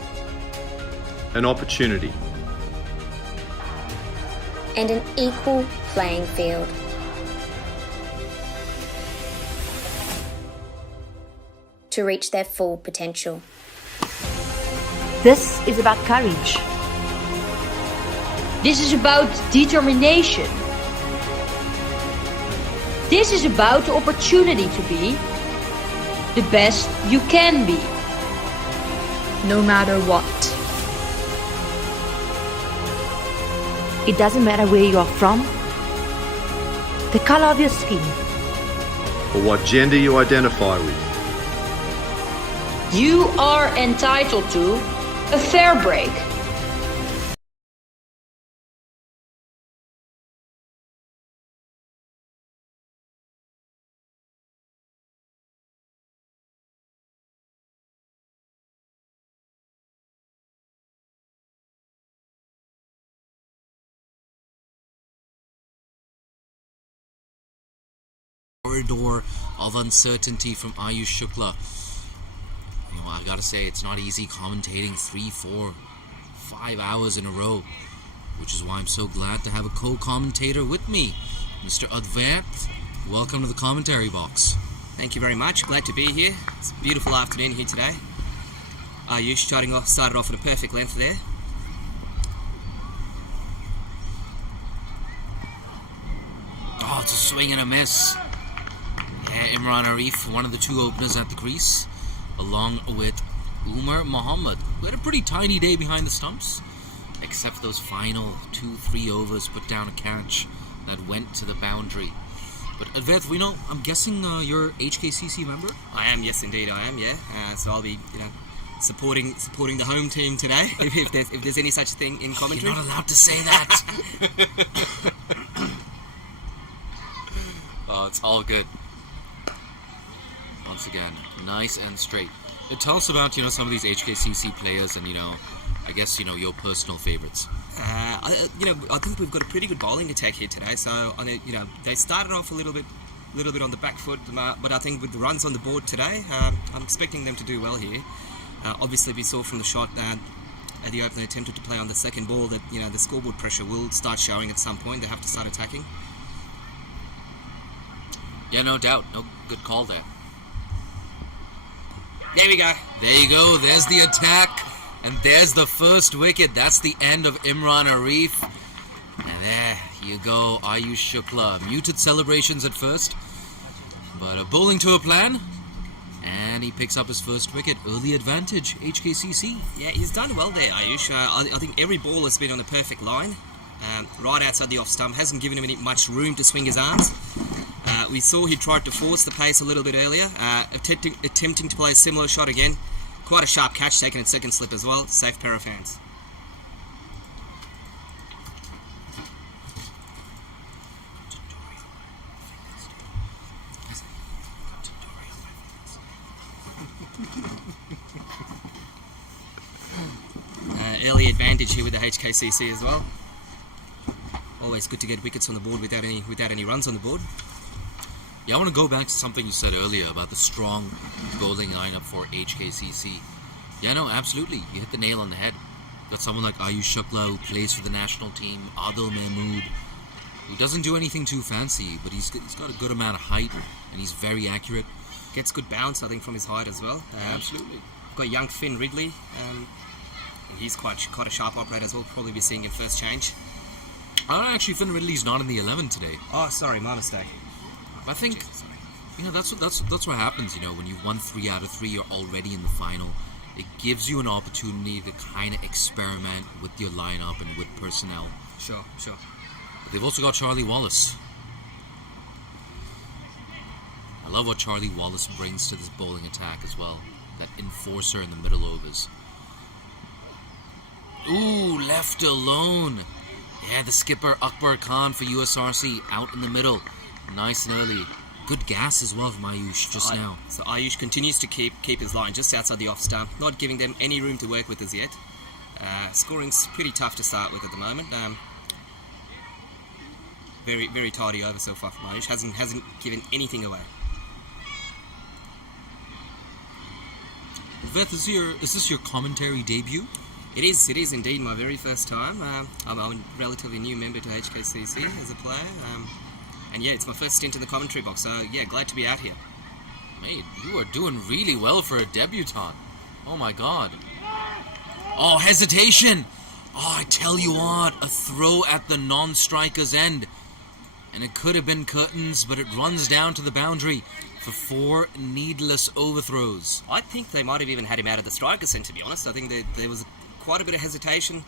An opportunity. And an equal playing field. To reach their full potential. This is about courage. This is about determination. This is about the opportunity to be the best you can be. No matter what. It doesn't matter where you are from, the color of your skin, or what gender you identify with. You are entitled to a fair break. Corridor of uncertainty from Ayush Shukla. You know, I gotta say, it's not easy commentating 3, 4, 5 hours in a row, which is why I'm so glad to have a co-commentator with me, Mr. Advait. Welcome to the commentary box. Thank you very much. Glad to be here. It's a beautiful afternoon here today. Ayush started off at a perfect length there. Oh, it's a swing and a miss. Yeah, Imran Arif, one of the two openers at the crease, along with Umar Mohammed, who had a pretty tiny day behind the stumps, except for those final 2-3 overs put down a catch that went to the boundary. But Advait, I'm guessing you're HKCC member? I am, yes indeed I am, yeah. So I'll be, supporting the home team today, if there's any such thing in commentary. You're not allowed to say that. Oh, it's all good. Once again, nice and straight. Tell us about, some of these HKCC players and, I guess, your personal favorites. I think we've got a pretty good bowling attack here today. So, they started off a little bit on the back foot, but I think with the runs on the board today, I'm expecting them to do well here. Obviously, we saw from the shot that the opener attempted to play on the second ball that, the scoreboard pressure will start showing at some point. They have to start attacking. Yeah, no doubt. No good call there. There we go. There you go. There's the attack. And there's the first wicket. That's the end of Imran Arif. And there you go. Ayush Shukla. Muted celebrations at first, but bowling to a plan. And he picks up his first wicket. Early advantage, HKCC. Yeah, he's done well there, Ayush. I think every ball has been on a perfect line. Right outside the off stump. Hasn't given him much room to swing his arms. We saw he tried to force the pace a little bit earlier, attempting to play a similar shot again. Quite a sharp catch taken at second slip as well. Safe pair of hands. Early advantage here with the HKCC as well. Always good to get wickets on the board without any runs on the board. Yeah, I want to go back to something you said earlier about the strong bowling lineup for HKCC. Yeah, no, absolutely. You hit the nail on the head. Got someone like Ayush Shukla, who plays for the national team, Adil Mahmood, who doesn't do anything too fancy, but he's got a good amount of height, and he's very accurate. Gets good bounce, I think, from his height as well. Absolutely. Got young Finn Ridley, and he's quite a sharp operator as well. Probably be seeing him first change. Actually, Finn Ridley's not in the 11 today. Oh, sorry, my mistake. I think, that's what happens. When you've won 3 out of 3, you're already in the final. It gives you an opportunity to kind of experiment with your lineup and with personnel. Sure. But they've also got Charlie Wallace. I love what Charlie Wallace brings to this bowling attack as well. That enforcer in the middle overs. Ooh, left alone. Yeah, the skipper Akbar Khan for USRC out in the middle. Nice and early. Good gas as well from Ayush just now. So Ayush continues to keep his line just outside the off stump, not giving them any room to work with as yet. Scoring's pretty tough to start with at the moment. Very, very tidy over so far from Ayush. Hasn't given anything away. Veth, is this your commentary debut? It is indeed my very first time. I'm a relatively new member to HKCC as a player. And yeah, it's my first stint in the commentary box, so yeah, glad to be out here. Mate, you are doing really well for a debutant. Oh my god. Oh, hesitation! Oh, I tell you what, a throw at the non-striker's end. And it could have been curtains, but it runs down to the boundary for 4 needless overthrows. I think they might have even had him out of the striker's end, to be honest. I think there was quite a bit of hesitation,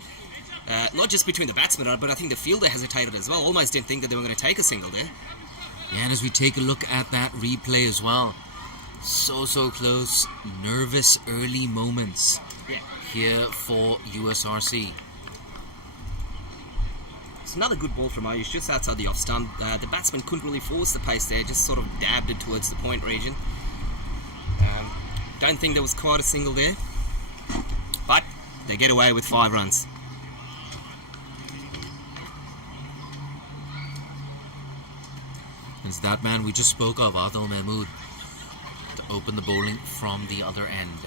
not just between the batsmen, but I think the fielder hesitated as well. Almost didn't think that they were going to take a single there. Yeah, and as we take a look at that replay as well, so close, nervous early moments here for USRC. It's another good ball from Ayush, just outside the off stump. The batsman couldn't really force the pace there, just sort of dabbed it towards the point region. Don't think there was quite a single there, but they get away with 5 runs. It's that man we just spoke of, Adil Mahmood, to open the bowling from the other end.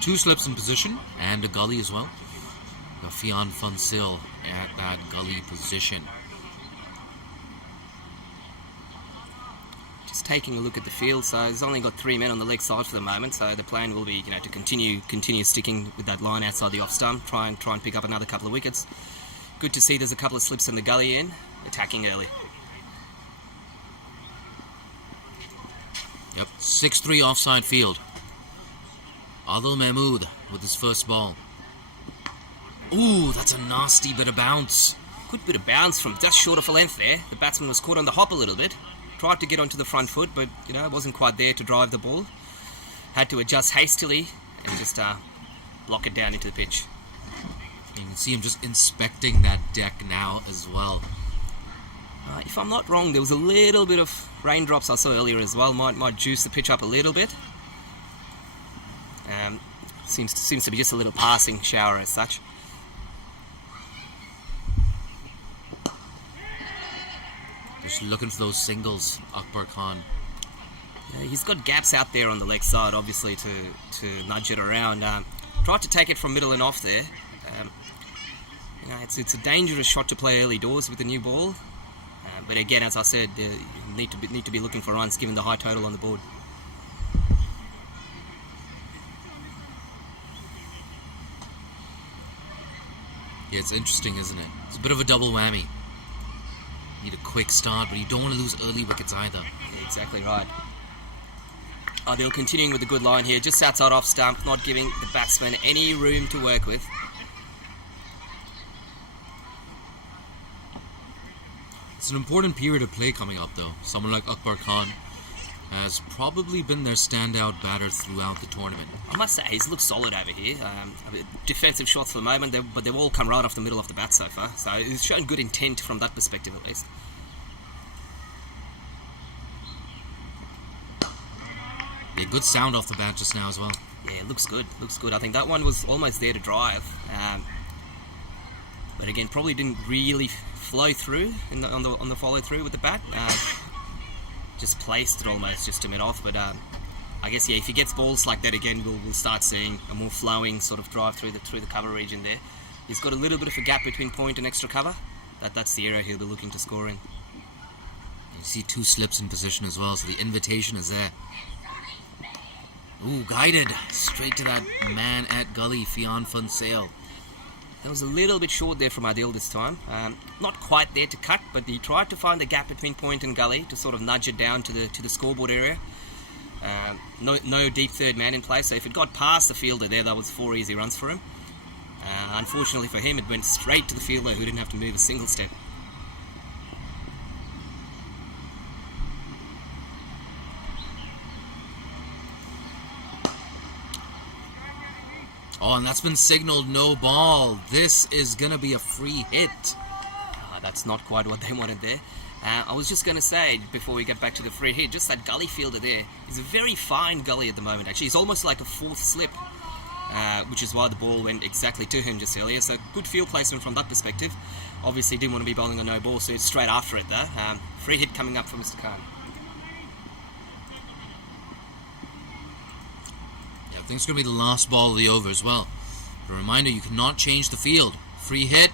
2 slips in position and a gully as well. Fian Funsil at that gully position. Just taking a look at the field, so he's only got 3 men on the leg side for the moment, so the plan will be, to continue sticking with that line outside the off stump, try and pick up another couple of wickets. Good to see there's a couple of slips in the gully end, attacking early. Yep, 6-3 offside field. Adil Mahmood with his first ball. Ooh, that's a nasty bit of bounce. Good bit of bounce from just short of a length there. The batsman was caught on the hop a little bit. Tried to get onto the front foot, but, wasn't quite there to drive the ball. Had to adjust hastily and just block it down into the pitch. You can see him just inspecting that deck now as well. If I'm not wrong, there was a little bit of raindrops I saw earlier as well. Might juice the pitch up a little bit. Seems to be just a little passing shower as such. Just looking for those singles, Akbar Khan. He's got gaps out there on the leg side, obviously, to nudge it around. Tried to take it from middle and off there. It's a dangerous shot to play early doors with the new ball. But again, as I said, need to be looking for runs given the high total on the board. Yeah, it's interesting, isn't it? It's a bit of a double whammy. Need a quick start, but you don't want to lose early wickets either. Yeah, exactly right. They're continuing with a good line here, just outside off stump, not giving the batsman any room to work with. It's an important period of play coming up, though. Someone like Akbar Khan has probably been their standout batter throughout the tournament. I must say, he's looked solid over here. Defensive shots for the moment, but they've all come right off the middle of the bat so far. So he's shown good intent from that perspective, at least. Yeah, good sound off the bat just now as well. Yeah, it looks good. I think that one was almost there to drive. But again, probably didn't really flow through on the follow through with the bat. Just placed it almost just to mid off, but I guess if he gets balls like that again, we'll start seeing a more flowing sort of drive through the cover region there. He's got a little bit of a gap between point and extra cover. That's the area he'll be looking to score in. You see 2 slips in position as well, so the invitation is there. Ooh, guided straight to that man at gully, Fian Funsail. That was a little bit short there from Adil this time. Not quite there to cut, but he tried to find the gap between point and gully to sort of nudge it down to the scoreboard area. No deep third man in place, so if it got past the fielder there, that was 4 easy runs for him. Unfortunately for him, it went straight to the fielder who didn't have to move a single step. Oh, and that's been signaled no ball. This is going to be a free hit. That's not quite what they wanted there. I was just going to say, before we get back to the free hit, just that gully fielder there is a very fine gully at the moment. Actually, it's almost like a 4th slip, which is why the ball went exactly to him just earlier. So good field placement from that perspective. Obviously didn't want to be bowling a no ball, so it's straight after it there. Free hit coming up for Mr. Khan. I think it's going to be the last ball of the over as well. But a reminder, you cannot change the field. Free hit,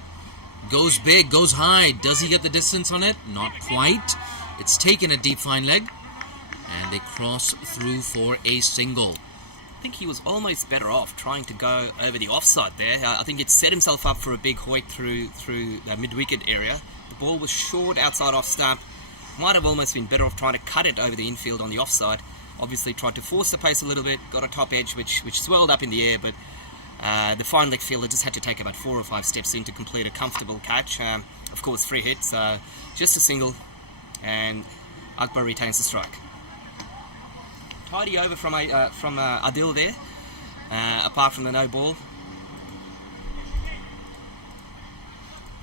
goes big, goes high. Does he get the distance on it? Not quite. It's taken a deep fine leg, and they cross through for a single. I think he was almost better off trying to go over the offside there. I think it set himself up for a big hoik through the mid-wicket area. The ball was short outside off stump. Might have almost been better off trying to cut it over the infield on the offside. Obviously tried to force the pace a little bit, got a top edge which swelled up in the air, but the fine leg fielder just had to take about 4 or 5 steps in to complete a comfortable catch. Of course, free hit, so just a single, and Akbar retains the strike. Tidy over from Adil there, apart from the no ball.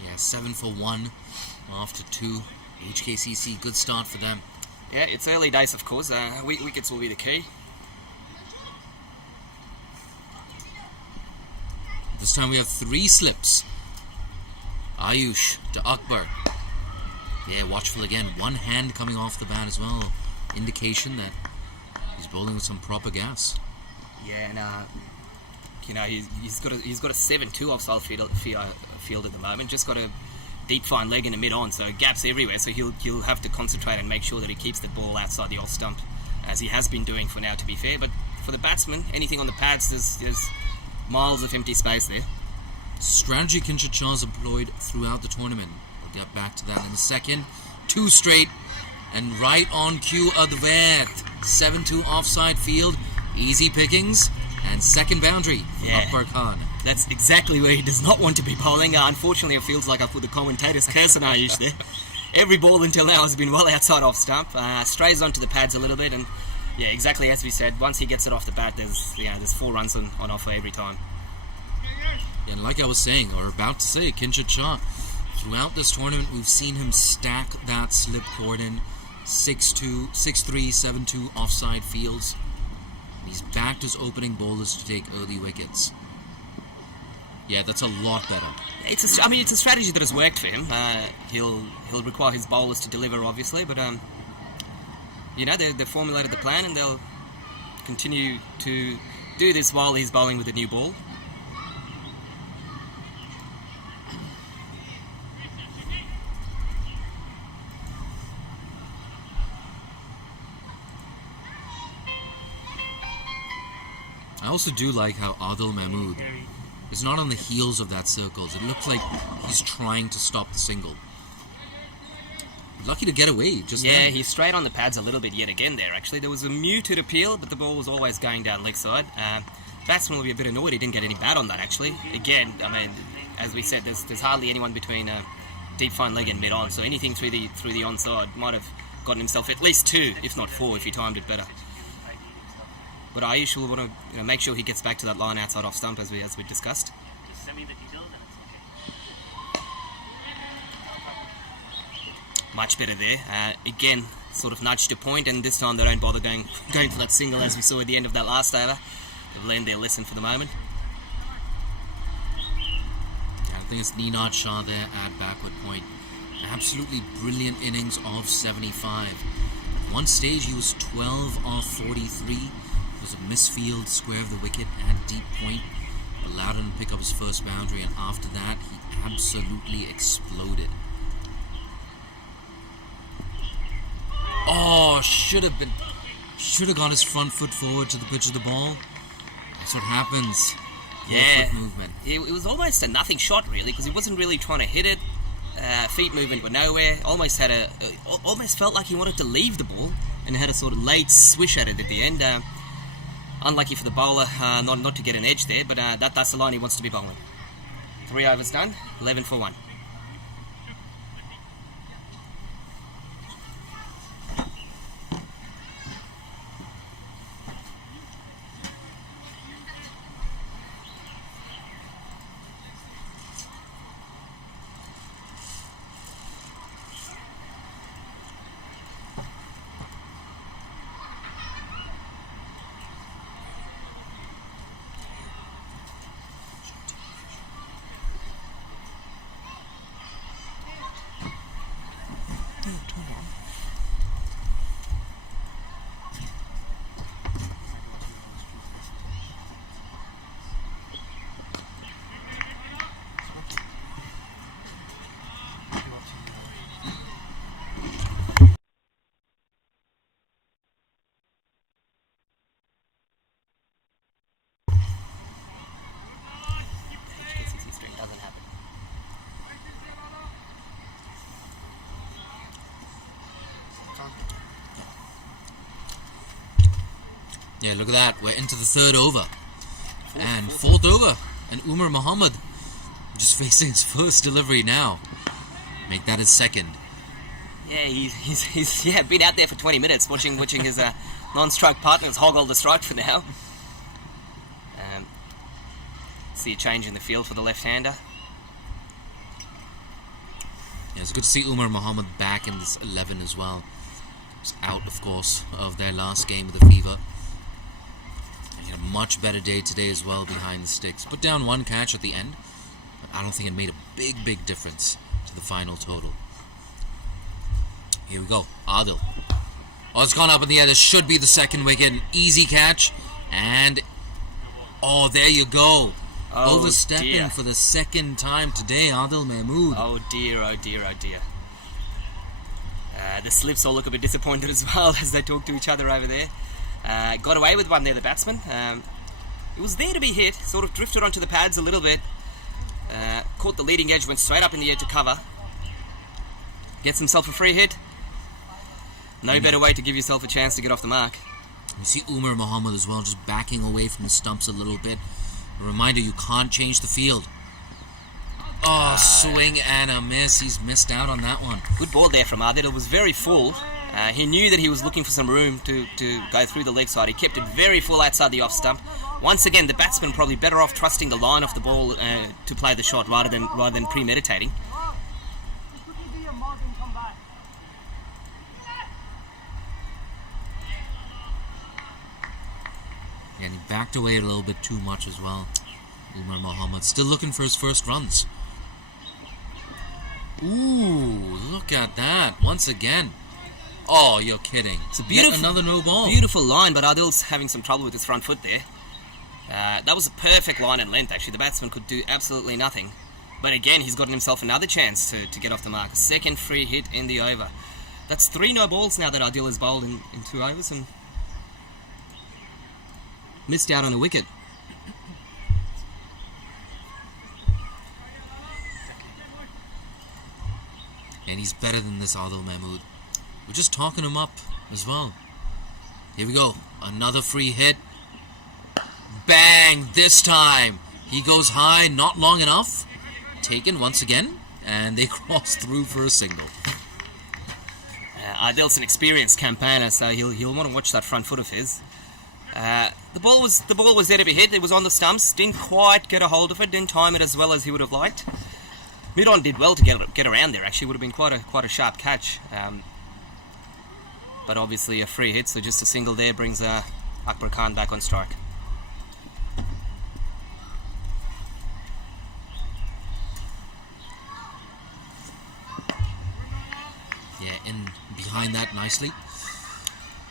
Yeah, 7 for 1 after 2. HKCC, good start for them. Yeah, it's early days, of course. Wickets will be the key. This time we have 3 slips. Ayush to Akbar. Yeah, watchful again. One hand coming off the bat as well. Indication that he's bowling with some proper gas. Yeah, and he's got a 7-2 offside field at the moment. Just got a deep fine leg in the mid-on, so gaps everywhere. So he'll have to concentrate and make sure that he keeps the ball outside the off stump, as he has been doing for now, to be fair. But for the batsman, anything on the pads, there's miles of empty space there. Strategy Kinshit Shah's employed throughout the tournament. We'll get back to that in a second. 2 straight, and right on cue Advait. 7-2 offside field, easy pickings, and second boundary for Akbar Khan. That's exactly where he does not want to be bowling. Unfortunately, it feels like I put the commentator's curse on Ayush there. Every ball until now has been well outside off stump. Strays onto the pads a little bit, and yeah, exactly as we said, once he gets it off the bat, there's 4 runs on offer every time. And like I was saying, or about to say, Kinshit Shah, throughout this tournament, we've seen him stack that slip cordon, 6-2, 6-3, 7-2 offside fields. He's backed his opening bowlers to take early wickets. Yeah, that's a lot better. It's a strategy that has worked for him. He'll require his bowlers to deliver, obviously, but they've formulated the plan, and they'll continue to do this while he's bowling with a new ball. I also do like how Adil Mahmood is not on the heels of that circles. It looks like he's trying to stop the single. Lucky to get away just then. He's straight on the pads a little bit yet again there, actually. There was a muted appeal, but the ball was always going down leg side. Batsman will be a bit annoyed he didn't get any bat on that, actually. Again, as we said, there's hardly anyone between deep fine leg and mid-on, so anything through the onside might have gotten himself at least 2, if not 4, if he timed it better. But Ayush will want to make sure he gets back to that line outside off stump, as we discussed. Just send me the details and it's okay. Much better there. Again, sort of nudged to point, and this time they don't bother going for that single, as we saw at the end of that last over. They've learned their lesson for the moment. Yeah, I think it's Ninad Shah there at backward point. Absolutely brilliant innings of 75. At one stage he was 12 off 43. It was a misfield, square of the wicket and deep point. Allowed him to pick up his first boundary, and after that he absolutely exploded. Oh, should have got his front foot forward to the pitch of the ball. That's what happens. Yeah, foot movement. It was almost a nothing shot, really, because he wasn't really trying to hit it. Feet movement were nowhere. Almost felt like he wanted to leave the ball, and had a sort of late swish at it at the end. Unlucky for the bowler, not to get an edge there, but that's the line he wants to be bowling. 3 overs done, 11 for 1. Yeah, look at that. We're into the third over. And fourth over. And Umar Muhammad just facing his first delivery now. Make that his second. Yeah, he's been out there for 20 minutes watching his non-strike partners hog all the strike for now. See a change in the field for the left-hander. Yeah, it's good to see Umar Muhammad back in this 11 as well. He's out, of course, of their last game of the Fever. He had a much better day today as well behind the sticks. Put down one catch at the end, but I don't think it made a big difference to the final total. Here we go, Adil. Oh, it's gone up in the air. This should be the second wicket. An easy catch. And, oh, there you go. Oh, overstepping dear. For the second time today, Adil Mahmood. Oh dear, oh dear, oh dear. The slips all look a bit disappointed as well as they talk to each other over there. Got away with one there, the batsman. It was there to be hit, sort of drifted onto the pads a little bit. Caught the leading edge, went straight up in the air to cover. Gets himself a free hit. No better way to give yourself a chance to get off the mark. You see Umar Muhammad as well, just backing away from the stumps a little bit. A reminder, you can't change the field. Oh, swing and a miss. He's missed out on that one. Good ball there from Adil. It was very full. He knew that he was looking for some room to go through the leg side. He kept it very full outside the off stump. Once again, the batsman probably better off trusting the line of the ball to play the shot rather than premeditating. And he backed away a little bit too much as well. Umar Muhammad still looking for his first runs. Ooh, look at that. Once again. Oh, you're kidding. It's a beautiful, yet another no ball. Beautiful line, but Adil's having some trouble with his front foot there. That was a perfect line and length, actually. The batsman could do absolutely nothing. But again, he's gotten himself another chance to get off the mark. A second free hit in the over. That's 3 no balls now that Adil has bowled in 2 overs and missed out on a wicket. And he's better than this Adil Mahmood. We're just talking him up as well. Here we go. Another free hit. Bang! This time. He goes high, not long enough. Taken once again. And they cross through for a single. Adil's an experienced campaigner, so he'll want to watch that front foot of his. The ball was there to be hit. It was on the stumps. Didn't quite get a hold of it. Didn't time it as well as he would have liked. Midon did well to get around there. Actually, would have been quite a sharp catch. But obviously a free hit, so just a single there brings Akbar Khan back on strike. Yeah, in behind that nicely.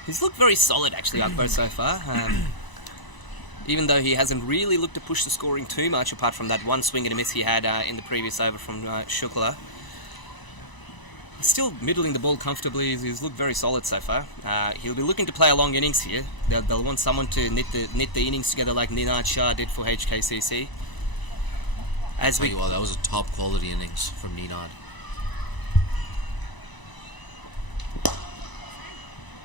He's looked very solid, actually, Akbar, so far. Even though he hasn't really looked to push the scoring too much, apart from that one swing and a miss he had in the previous over from Shukla. He's still middling the ball comfortably. He's looked very solid so far. He'll be looking to play a long innings here. They'll want someone to knit the innings together like Ninad Shah did for HKCC. Well, that was a top quality innings from Ninad.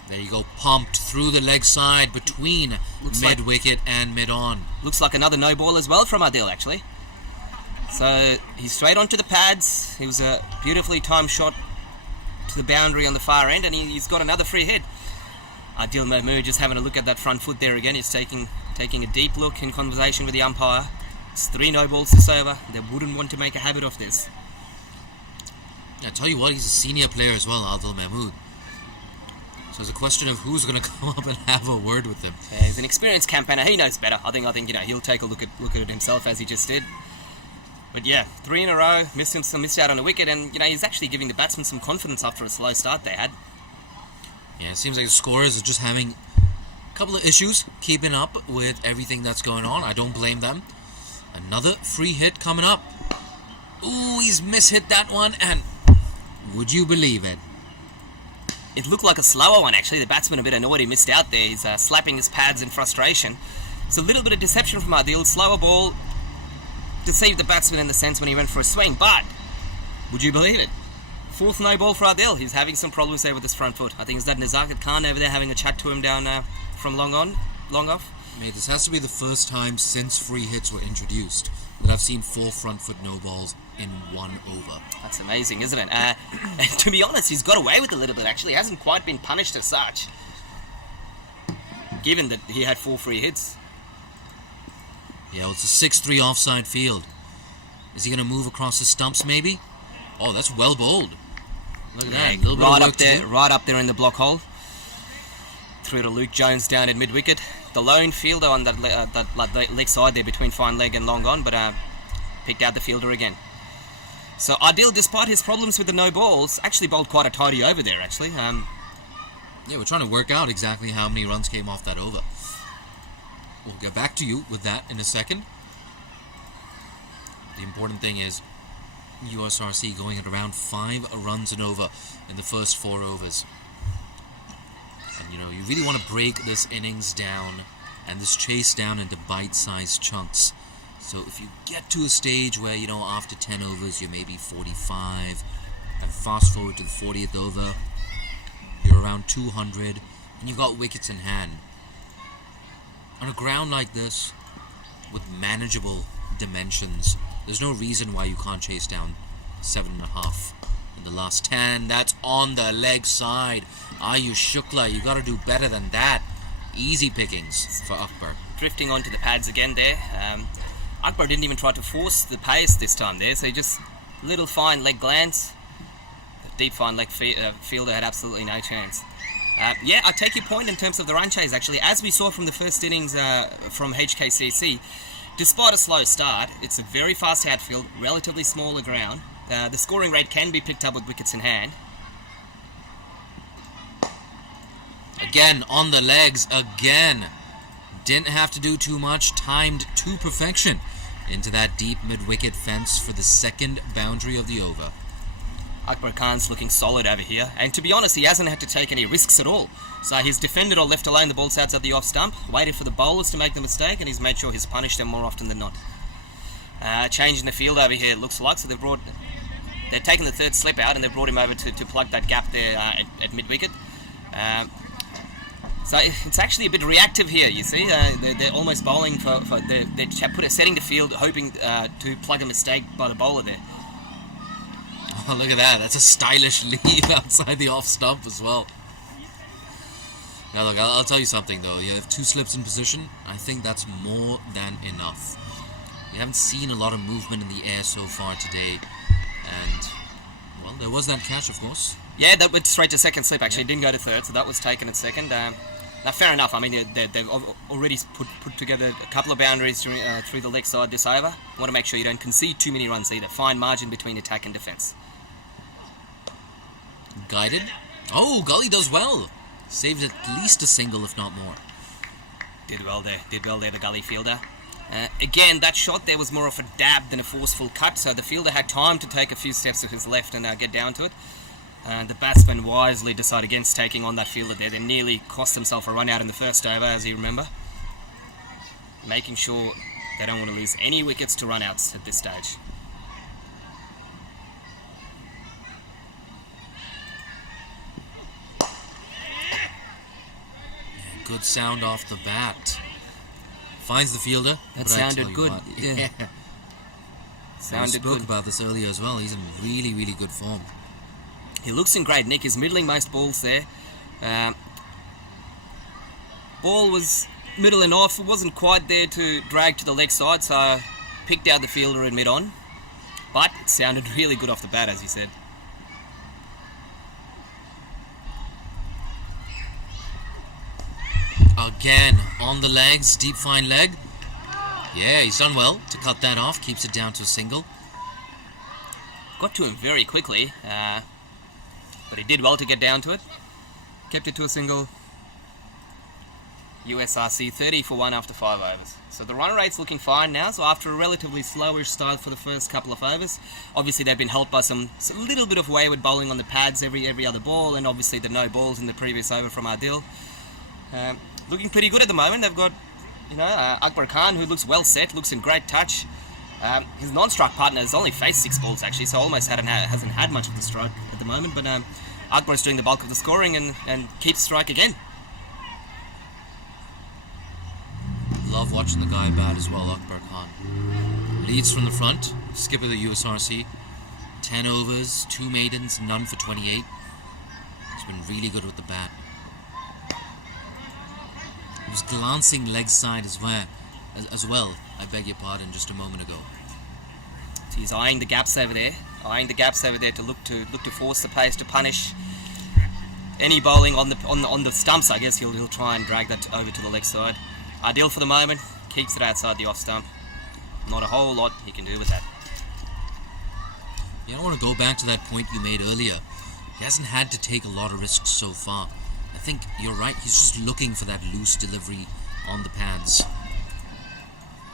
There you go, pumped through the leg side between mid-wicket and mid-on. Looks like another no ball as well from Adil, actually. So he's straight onto the pads. It was a beautifully timed shot to the boundary on the far end, and he's got another free hit. Adil Mahmood just having a look at that front foot there again. He's taking a deep look in conversation with the umpire. It's 3 no balls this over. They wouldn't want to make a habit of this. I tell you what, he's a senior player as well, Adil Mahmood. So it's a question of who's going to come up and have a word with him. Yeah, he's an experienced campaigner. He knows better. I think he'll take a look at it himself as he just did. But yeah, 3 in a row, missed out on a wicket, and he's actually giving the batsmen some confidence after a slow start they had. Yeah, it seems like the scorers are just having a couple of issues keeping up with everything that's going on. I don't blame them. Another free hit coming up. Ooh, he's mishit that one, and would you believe it? It looked like a slower one, actually. The batsman a bit annoyed he missed out there. He's slapping his pads in frustration. It's a little bit of deception from Adil. Slower ball deceived the batsman in the sense when he went for a swing, but would you believe it? 4th no ball for Adil. He's having some problems there with his front foot. I think it's that Nazakat Khan over there having a chat to him down from long on. long off. Mate, this has to be the first time since free hits were introduced that I've seen 4 front foot no balls in 1 over. That's amazing, isn't it? And to be honest, he's got away with it a little bit, actually. He hasn't quite been punished as such, given that he had 4 free hits. Yeah, well, it's a 6-3 offside field. Is he going to move across the stumps, maybe? Oh, that's well bowled. Look at that. A little bit of work to do. Right up there in the block hole. Through to Luke Jones down at mid-wicket. The lone fielder on that leg side there between fine leg and long on, but picked out the fielder again. So Adil, despite his problems with the no balls, actually bowled quite a tidy over there, actually. Yeah, we're trying to work out exactly how many runs came off that over. We'll get back to you with that in a second. The important thing is USRC going at around 5 runs and over in the first 4 overs. And you really want to break this innings down and this chase down into bite-sized chunks. So if you get to a stage where, after 10 overs you're maybe 45, and fast forward to the 40th over, you're around 200, and you've got wickets in hand. On a ground like this, with manageable dimensions, there's no reason why you can't chase down 7.5 in the last 10. That's on the leg side. Ayush Shukla, you got to do better than that. Easy pickings for Akbar. Drifting onto the pads again there. Akbar didn't even try to force the pace this time there, so he just little fine leg glance. The deep fine leg fielder had absolutely no chance. Yeah, I take your point in terms of the run chase, actually. As we saw from the first innings from HKCC, despite a slow start, it's a very fast outfield, relatively smaller ground. The scoring rate can be picked up with wickets in hand. Again, on the legs, again. Didn't have to do too much, timed to perfection into that deep mid-wicket fence for the second boundary of the over. Akbar Khan's looking solid over here, and to be honest, he hasn't had to take any risks at all. So he's defended or left alone the ball outside the off stump, waited for the bowlers to make the mistake, and he's made sure he's punished them more often than not. Changing the field over here, it looks like, so they've taken the third slip out and they've brought him over to plug that gap there at mid-wicket. So it's actually a bit reactive here, you see. They're almost bowling they're setting the field, hoping to plug a mistake by the bowler there. Oh, look at that. That's a stylish leave outside the off stump as well. Now, look, I'll tell you something, though. You have 2 slips in position. I think that's more than enough. We haven't seen a lot of movement in the air so far today. And, well, there was that catch, of course. Yeah, that went straight to second slip, actually. It didn't go to third, so that was taken at second. Now, fair enough. I mean, they've already put together a couple of boundaries through the leg side this over. You want to make sure you don't concede too many runs either. Fine margin between attack and defence. Guided. Oh, Gully does well. Saved at least a single, if not more. Did well there, the Gully fielder. Again, that shot there was more of a dab than a forceful cut, so the fielder had time to take a few steps to his left and get down to it. The batsman wisely decided against taking on that fielder there. They nearly cost themselves a run out in the first over, as you remember. Making sure they don't want to lose any wickets to run outs at this stage. Good sound off the bat. Finds the fielder. That sounded good. Yeah. Sounded good. We spoke about this earlier as well. He's in really, really good form. He looks in great nick. He's middling most balls there. Ball was middle and off. It wasn't quite there to drag to the leg side, so picked out the fielder in mid-on. But it sounded really good off the bat, as you said. Again, on the legs, deep fine leg. Yeah, he's done well to cut that off. Keeps it down to a single. Got to him very quickly, but he did well to get down to it. Kept it to a single. USRC 30 for 1 after 5 overs. So the run rate's looking fine now. So after a relatively slowish start for the first couple of overs, obviously they've been helped by some little bit of wayward bowling on the pads every other ball, and obviously the no balls in the previous over from Adil. Looking pretty good at the moment. They've got, Akbar Khan, who looks well set, looks in great touch. His non-strike partner has only faced 6 balls actually, so almost hasn't had much of the strike at the moment. But Akbar's doing the bulk of the scoring and keeps strike again. love watching the guy bat as well, Akbar Khan. Leads from the front, skipper of the USRC. 10 overs, 2 maidens, none for 28. He's been really good with the bat. He was glancing leg side as well, I beg your pardon, just a moment ago. So he's eyeing the gaps over there, to look to force the pace, to punish any bowling on the stumps. I guess he'll try and drag that over to the leg side. Ideal for the moment, keeps it outside the off stump. Not a whole lot he can do with that. You don't want to go back to that point you made earlier. He hasn't had to take a lot of risks so far. I think you're right, he's just looking for that loose delivery on the pads.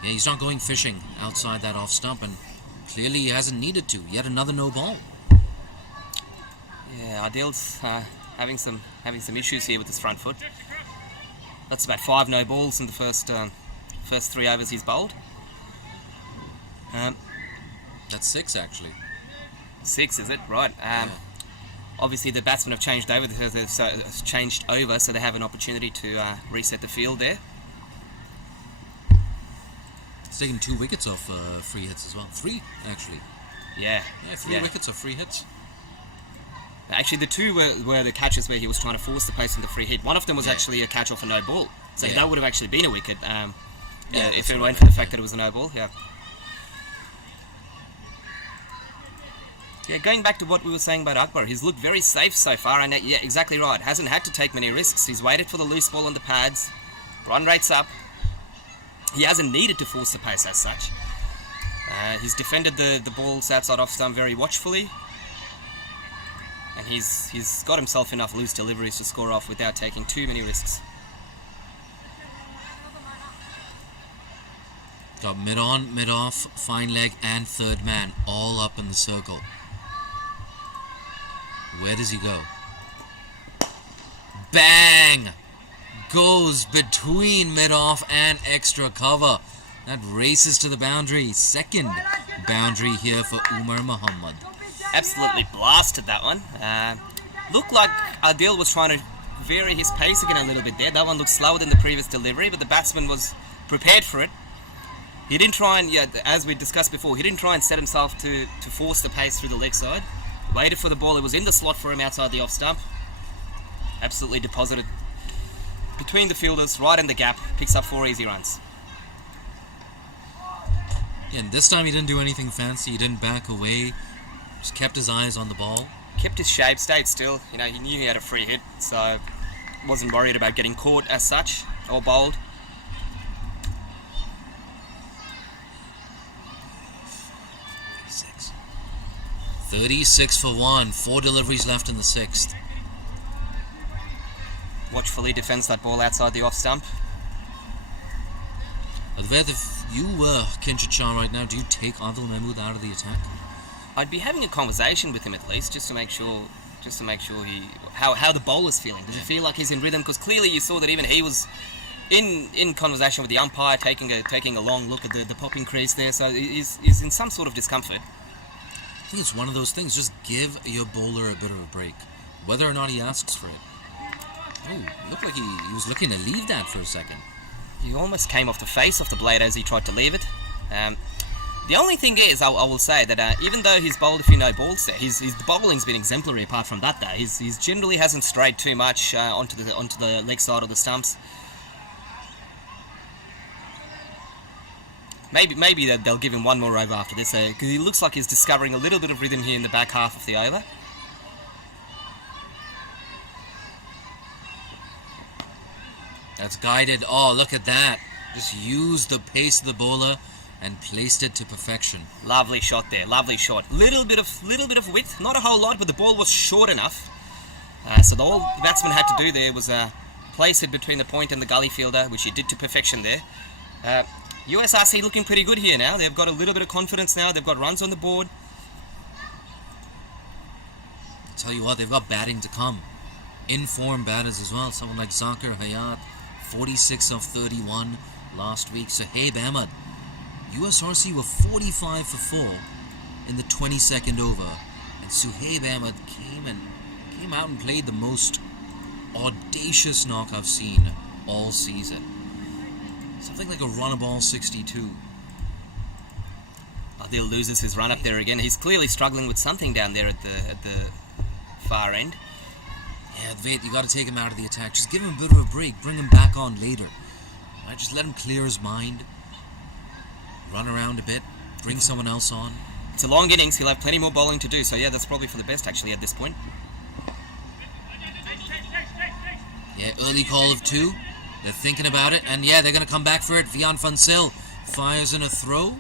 Yeah, he's not going fishing outside that off stump, and clearly he hasn't needed to. Yet another no ball. Yeah, Adil's having some issues here with his front foot. That's about 5 no balls in the first 3 overs he's bowled. That's 6 actually. 6, is it? Right. Obviously the batsmen have changed over, so they have an opportunity to reset the field there. He's taken 2 wickets off free hits as well. 3 actually. Yeah. 3 wickets off free hits. Actually, the 2 were the catches where he was trying to force the pace on the free hit. One of them was actually a catch off a no ball, so that would have actually been a wicket. If it weren't for the fact that it was a no ball. Yeah, going back to what we were saying about Akbar, he's looked very safe so far, and yeah, exactly right. Hasn't had to take many risks. He's waited for the loose ball on the pads. Run rate's up. He hasn't needed to force the pace as such. He's defended the balls outside off stump very watchfully, and he's got himself enough loose deliveries to score off without taking too many risks. Got mid on, mid off, fine leg, and third man all up in the circle. Where does he go? Bang! Goes between mid-off and extra cover. That races to the boundary. Second boundary here for Umar Muhammad. Absolutely blasted that one. Looked like Adil was trying to vary his pace again a little bit there. That one looked slower than the previous delivery, but the batsman was prepared for it. He didn't try and, as we discussed before, he didn't try and set himself to force the pace through the leg side. Waited for the ball. It was in the slot for him outside the off stump. Absolutely deposited between the fielders, right in the gap. Picks up 4 easy runs. Yeah, and this time he didn't do anything fancy. He didn't back away. Just kept his eyes on the ball. Kept his shape, stayed still. He knew he had a free hit, so wasn't worried about getting caught as such or bowled. 36 for 1. 4 deliveries left in the 6th. Watchfully defends that ball outside the off stump. If you were Kinshid Shah right now, do you take Adil Mahmood out of the attack? I'd be having a conversation with him at least, just to make sure how the bowler's feeling. Does he feel like he's in rhythm? Because clearly you saw that even he was in conversation with the umpire, taking a long look at the popping crease there. So he's in some sort of discomfort. I think it's one of those things. Just give your bowler a bit of a break, whether or not he asks for it. Oh, looked like he was looking to leave that for a second. He almost came off the face of the blade as he tried to leave it. The only thing is, I will say that even though he's bowled a few no balls there, his bowling's been exemplary. Apart from that, though, he's generally hasn't strayed too much onto the leg side of the stumps. Maybe they'll give him one more over after this, because he looks like he's discovering a little bit of rhythm here in the back half of the over. That's guided. Oh, look at that. Just used the pace of the bowler and placed it to perfection. Lovely shot there. Lovely shot. Little bit of width. Not a whole lot, but the ball was short enough. So all the batsman had to do there was place it between the point and the gully fielder, which he did to perfection there. USRC looking pretty good here now. They've got a little bit of confidence now. They've got runs on the board. I'll tell you what, they've got batting to come. In-form batters as well. Someone like Zakir Hayat, 46 of 31 last week. Suhaib Ahmed. USRC were 45 for 4 in the 22nd over. And Suhaib Ahmed came out and played the most audacious knock I've seen all season. Something like a run a ball 62. Adil loses his run up there again. He's clearly struggling with something down there at the far end. Yeah, Vait, you got to take him out of the attack. Just give him a bit of a break. Bring him back on later. Right, just let him clear his mind. Run around a bit. Bring someone else on. It's a long innings. He'll have plenty more bowling to do. So yeah, that's probably for the best actually at this point. Yeah, early call of 2. They're thinking about it. And yeah, they're going to come back for it. Vian Funsil fires in a throw.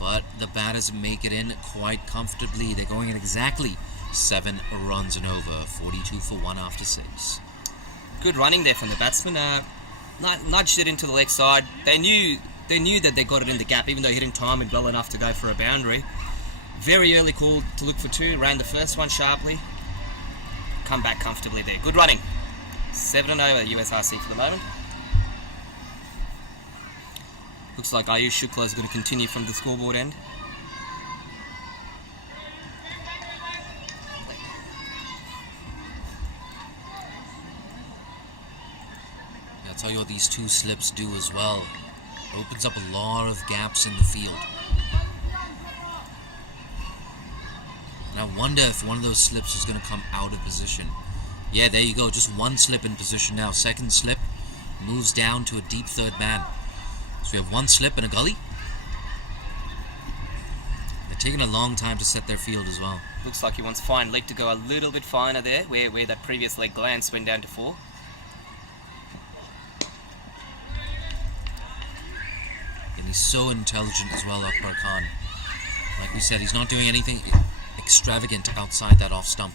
But the batters make it in quite comfortably. They're going at exactly 7 runs and over. 42 for 1 after 6. Good running there from the batsman. Nudged it into the leg side. They knew that they got it in the gap, even though he didn't time it well enough to go for a boundary. Very early call to look for 2. Ran the first one sharply. Come back comfortably there. Good running. 7 and over USRC for the moment. Looks like Ayush Shukla is going to continue from the scoreboard end. I'll tell you what these 2 slips do as well. Opens up a lot of gaps in the field. And I wonder if one of those slips is going to come out of position. Yeah, there you go. Just 1 slip in position now. Second slip moves down to a deep third man. So we have 1 slip and a gully. They're taking a long time to set their field as well. Looks like he wants fine leg to go a little bit finer there, where that previous leg glance went down to 4. And he's so intelligent as well, Akbar Khan. Like we said, he's not doing anything extravagant outside that off stump.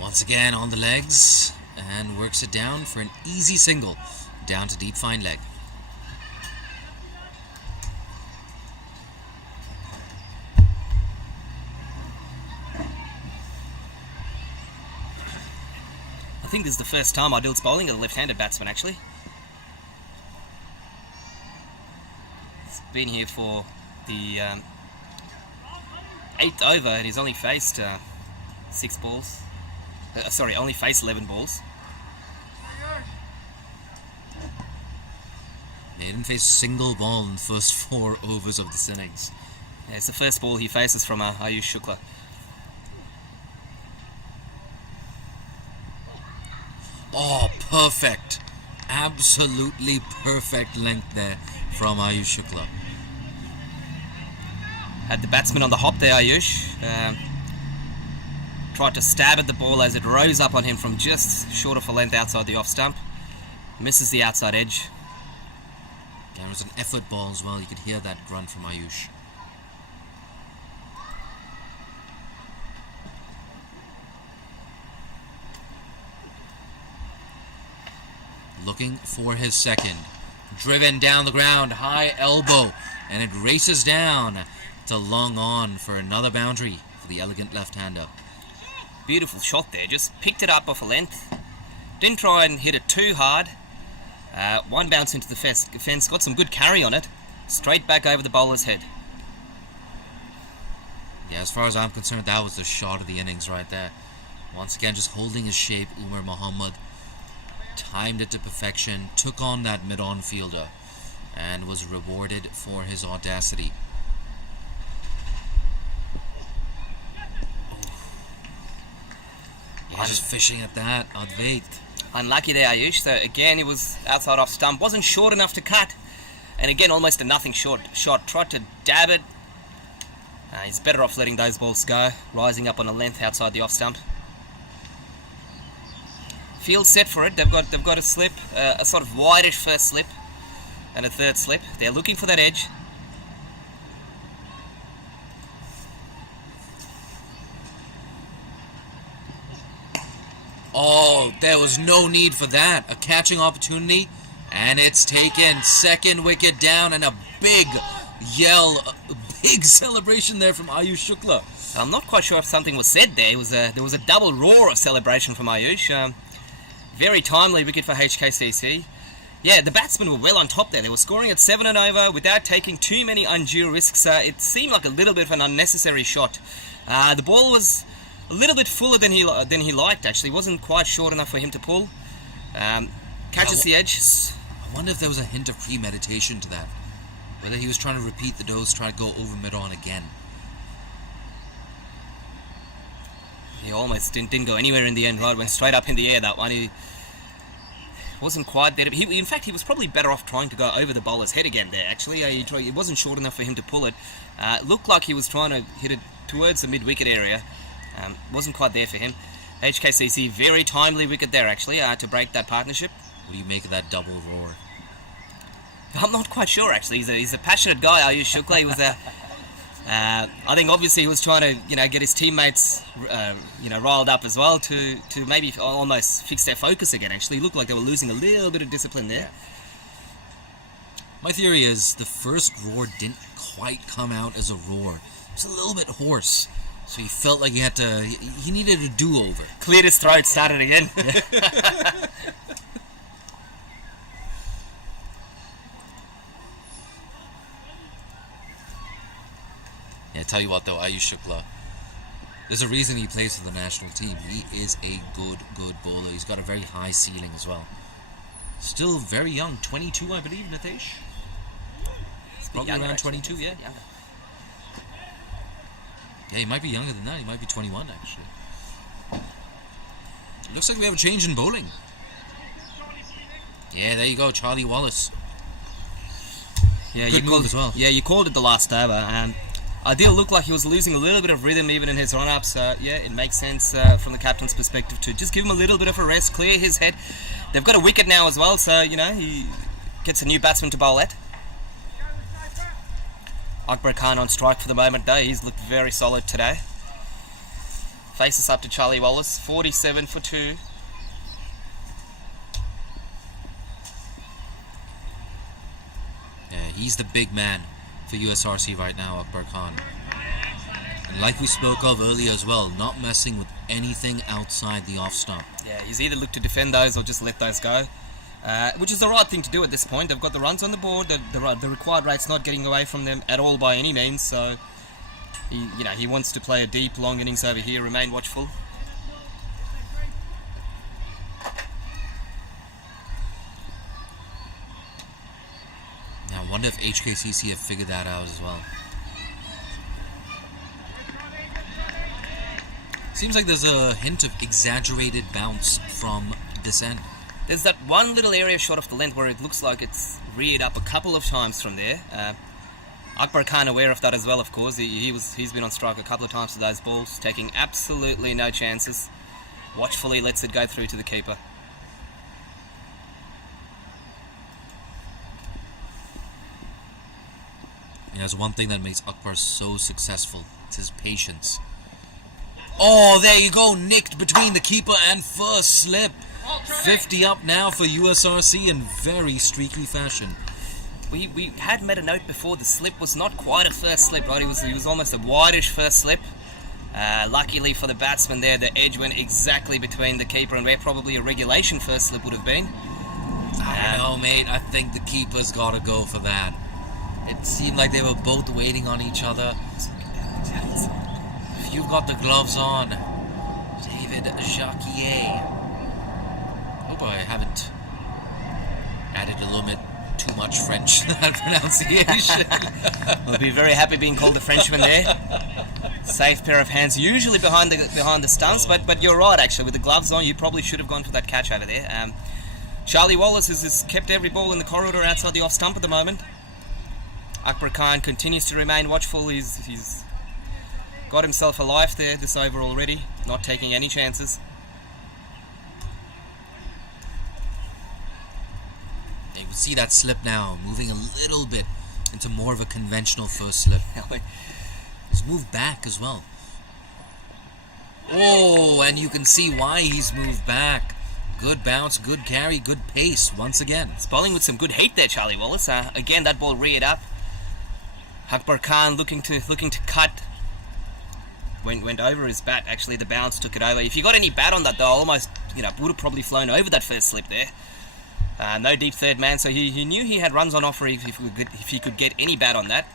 Once again on the legs and works it down for an easy single down to deep fine leg. I think this is the first time Adil's bowling a left-handed batsman actually. He's been here for the 8th over and he's only faced 6 balls. Only faced 11 balls. They didn't face a single ball in the first 4 overs of this innings. Yeah, it's the first ball he faces from Ayush Shukla. Oh, perfect. Absolutely perfect length there from Ayush Shukla. Had the batsman on the hop there, Ayush. Tried to stab at the ball as it rose up on him from just short of a length outside the off stump. Misses the outside edge. Yeah, it was an effort ball as well. You could hear that grunt from Ayush. Looking for his second. Driven down the ground, high elbow, and it races down to long on for another boundary for the elegant left-hander. Beautiful shot there, just picked it up off a length. Didn't try and hit it too hard. 1 bounce into the fence, got some good carry on it. Straight back over the bowler's head. Yeah, as far as I'm concerned, that was the shot of the innings right there. Once again, just holding his shape, Umar Muhammad. Timed it to perfection, took on that mid-on fielder, and was rewarded for his audacity. Yeah, just fishing at that, Advait. Unlucky there, Ayush. So again, he was outside off stump. Wasn't short enough to cut. And again, almost a nothing shot. Tried to dab it. He's better off letting those balls go. Rising up on a length outside the off stump. Field set for it. They've got a slip, a sort of whitish first slip, and a third slip. They're looking for that edge. Oh, there was no need for that. A catching opportunity, and it's taken. Second wicket down, and a big yell. A big celebration there from Ayush Shukla. I'm not quite sure if something was said there. There was a double roar of celebration from Ayush. Very timely wicket for HKCC. Yeah, the batsmen were well on top there. They were scoring at 7 and over without taking too many undue risks. It seemed like a little bit of an unnecessary shot. The ball was a little bit fuller than he liked, actually. It wasn't quite short enough for him to pull. Catches the edge. I wonder if there was a hint of premeditation to that. Whether he was trying to repeat the dose, try to go over mid-on again. He almost didn't go anywhere in the end, right? Went straight up in the air, that one. He wasn't quite there. In fact, he was probably better off trying to go over the bowler's head again there, actually. It wasn't short enough for him to pull it. Looked like he was trying to hit it towards the mid-wicket area. Wasn't quite there for him. HKCC, very timely wicket there, actually, to break that partnership. What do you make of that double roar? I'm not quite sure, actually. He's a passionate guy, Ayush Shukla. He was I think obviously he was trying to, get his teammates, riled up as well to maybe almost fix their focus again. Actually, it looked like they were losing a little bit of discipline there. My theory is the first roar didn't quite come out as a roar. It was a little bit hoarse, so he felt like he needed a do-over. Cleared his throat, started again. Yeah, tell you what though, Ayush Shukla, there's a reason he plays for the national team. He is a good bowler. He's got a very high ceiling as well. Still very young, 22 I believe, Nitesh? Probably around 22, yeah. Younger. Yeah, he might be younger than that. He might be 21 actually. Looks like we have a change in bowling. Yeah, there you go, Charlie Wallace. Yeah, Good move as well. Yeah, you called it the last over. I did look like he was losing a little bit of rhythm even in his run-ups. Yeah, it makes sense from the captain's perspective to just give him a little bit of a rest, clear his head. They've got a wicket now as well, so, he gets a new batsman to bowl at. Akbar Khan on strike for the moment, though. He's looked very solid today. Faces up to Charlie Wallace, 47 for 2. Yeah, he's the big man for USRC right now, Akbar Khan. And like we spoke of earlier as well, not messing with anything outside the off stump. Yeah, he's either looked to defend those or just let those go. Which is the right thing to do at this point. They've got the runs on the board. The required rate's not getting away from them at all by any means. So, he wants to play a deep, long innings over here. Remain watchful. Now, I wonder if HKCC have figured that out as well. Seems like there's a hint of exaggerated bounce from this end. There's that one little area short of the length where it looks like it's reared up a couple of times from there. Akbar Khan aware of that as well, of course. He's been on strike a couple of times to those balls, taking absolutely no chances. Watchfully lets it go through to the keeper. And there's one thing that makes Akbar so successful. It's his patience. Oh, there you go. Nicked between the keeper and first slip. 50 up now for USRC in very streaky fashion. We had made a note before. The slip was not quite a first slip, right? It was almost a whitish first slip. Luckily for the batsman there, the edge went exactly between the keeper and where probably a regulation first slip would have been. No, mate. I think the keeper's got to go for that. It seemed like they were both waiting on each other. If you've got the gloves on, David Jacquier. Hope I haven't added a little bit too much French to that pronunciation. We'll be very happy being called the Frenchman there. Safe pair of hands, usually behind the stumps, but you're right actually. With the gloves on, you probably should have gone for that catch over there. Charlie Wallace has kept every ball in the corridor outside the off stump at the moment. Akbar Khan continues to remain watchful. He's got himself a life there this over already, not taking any chances. You can see that slip now, moving a little bit into more of a conventional first slip. He's moved back as well. Oh, and you can see why he's moved back. Good bounce, good carry, good pace once again. He's bowling with some good heat there, Charlie Wallace. Again, that ball reared up. Akbar Khan looking to cut. Went over his bat. Actually, the bounce took it over. If you got any bat on that, though, almost would have probably flown over that first slip there. No deep third man, so he knew he had runs on offer if he could get any bat on that.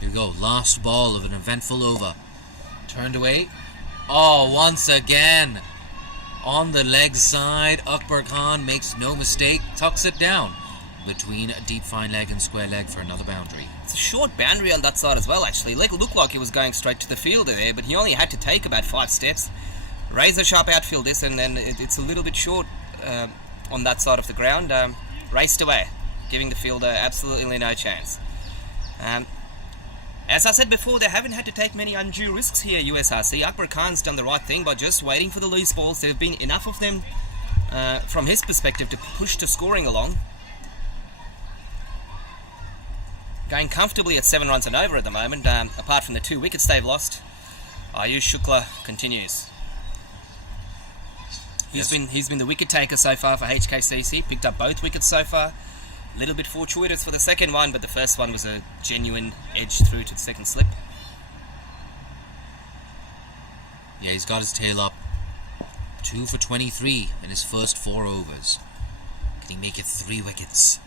Here we go, last ball of an eventful over. Turned away. Oh, once again. On the leg side, Akbar Khan makes no mistake, tucks it down between a deep fine leg and square leg for another boundary. It's a short boundary on that side as well, actually. It looked like he was going straight to the fielder there, but he only had to take about 5 steps. Razor sharp outfield this, and then it's a little bit short on that side of the ground. Raced away, giving the fielder absolutely no chance. As I said before, they haven't had to take many undue risks here, USRC. Akbar Khan's done the right thing by just waiting for the loose balls. There have been enough of them from his perspective to push the scoring along. Going comfortably at 7 runs and over at the moment, apart from the 2 wickets they've lost. Ayush Shukla continues. He's been the wicket taker so far for HKCC, picked up both wickets so far. A little bit fortuitous for the second one, but the first one was a genuine edge through to the second slip. Yeah, he's got his tail up. 2 for 23 in his first 4 overs. Can he make it 3 wickets?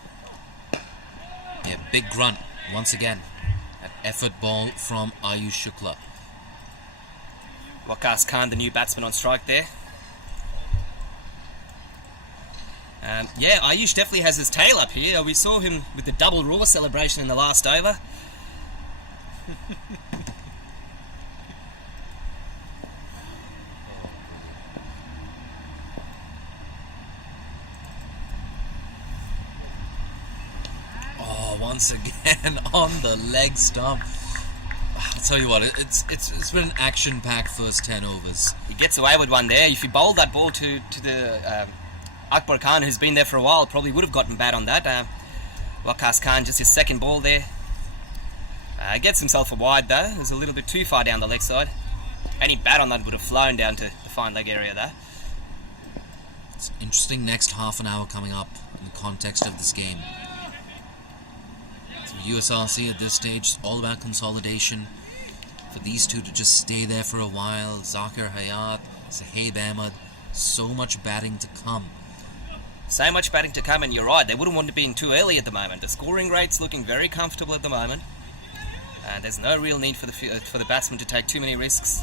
Yeah, big grunt once again. An effort ball from Ayush Shukla. Waqas Khan, the new batsman on strike there. Yeah, Ayush definitely has his tail up here. We saw him with the double raw celebration in the last over. Once again on the leg stump. I'll tell you what, it's been an action-packed first 10 overs. He gets away with one there. If he bowled that ball to the Akbar Khan, who's been there for a while, probably would have gotten bat on that. Waqas Khan, just his second ball there. Gets himself a wide though. It was a little bit too far down the leg side. Any bat on that would have flown down to the fine leg area there. It's interesting next half an hour coming up in the context of this game. USRC at this stage is all about consolidation. For these two to just stay there for a while. Zakir Hayat, Sahib Ahmed, so much batting to come. So much batting to come, and you're right, they wouldn't want to be in too early at the moment. The scoring rate's looking very comfortable at the moment. There's no real need for the batsman to take too many risks.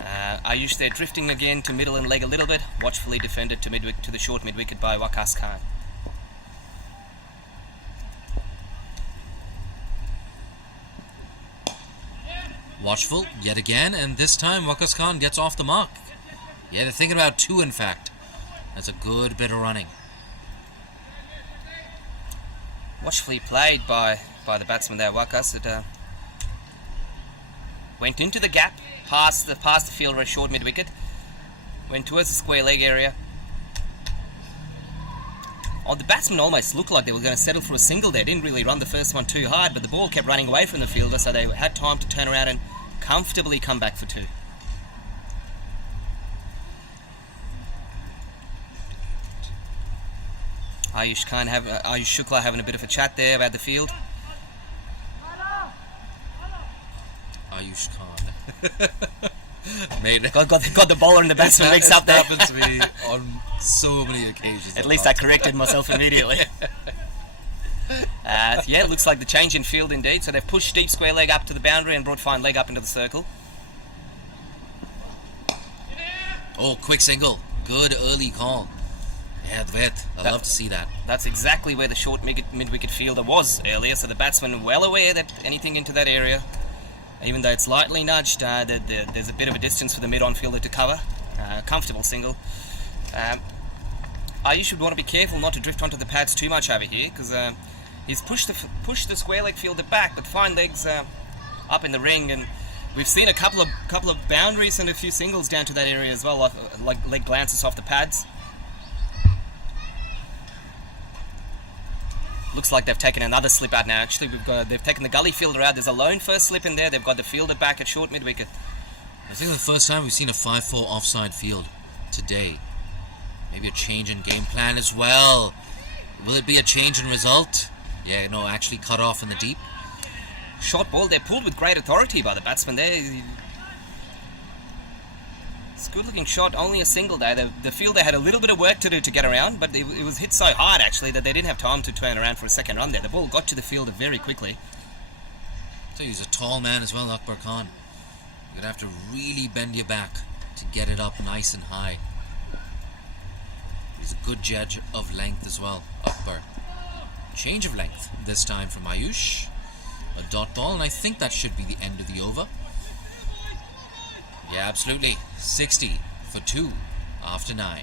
Ayush there drifting again to middle and leg a little bit, watchfully defended to the short mid-wicket by Waqas Khan. Watchful yet again, and this time Waqas Khan gets off the mark. Yeah, they're thinking about 2 in fact. That's a good bit of running. Watchfully played by the batsman there, Waqas. It went into the gap, past the fielder at short mid-wicket, went towards the square leg area. Oh, the batsmen almost looked like they were going to settle for a single there. Didn't really run the first one too hard, but the ball kept running away from the fielder, so they had time to turn around and comfortably come back for 2. Ayush Shukla having a bit of a chat there about the field. Ayush Khan. Mate, got the bowler and the batsman mixed up there. Happens to me on so many occasions. At least I corrected myself immediately. Yeah, it looks like the change in field indeed. So they've pushed deep square leg up to the boundary and brought fine leg up into the circle. Oh, quick single. Good early call. Yeah, I'd love to see that. That's exactly where the short mid-wicket fielder was earlier. So the batsman well aware that anything into that area, even though it's lightly nudged, there's a bit of a distance for the mid-on fielder to cover. Comfortable single. You should want to be careful not to drift onto the pads too much over here, because he's pushed the square leg fielder back, but fine legs up in the ring, and we've seen a couple of boundaries and a few singles down to that area as well, like leg glances off the pads. Looks like they've taken another slip out now. Actually, they've taken the gully fielder out. There's a lone first slip in there. They've got the fielder back at short mid-wicket. I think the first time we've seen a 5-4 offside field today. Maybe a change in game plan as well. Will it be a change in result? Yeah, no, actually cut off in the deep. Short ball, they're pulled with great authority by the batsman there. It's a good looking shot, only a single there. The fielder had a little bit of work to do to get around, but it was hit so hard actually that they didn't have time to turn around for a second run there. The ball got to the fielder very quickly. So he's a tall man as well, Akbar Khan. You're going to have to really bend your back to get it up nice and high. He's a good judge of length as well, Akbar. Change of length this time from Ayush. A dot ball, and I think that should be the end of the over. Yeah, absolutely. 60 for 2 after 9.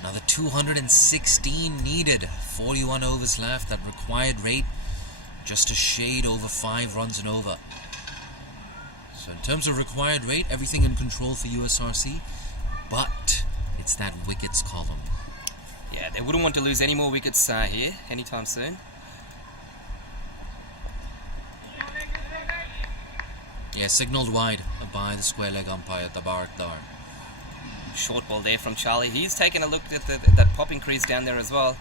Another 216 needed. 41 overs left. That required rate just a shade over 5 runs and over. So in terms of required rate, everything in control for USRC, but it's that wickets column. Yeah, they wouldn't want to lose any more wickets here anytime soon. Yeah, signalled wide by the square leg umpire, Tabarak Dar. Short ball there from Charlie. He's taken a look at that popping crease down there as well.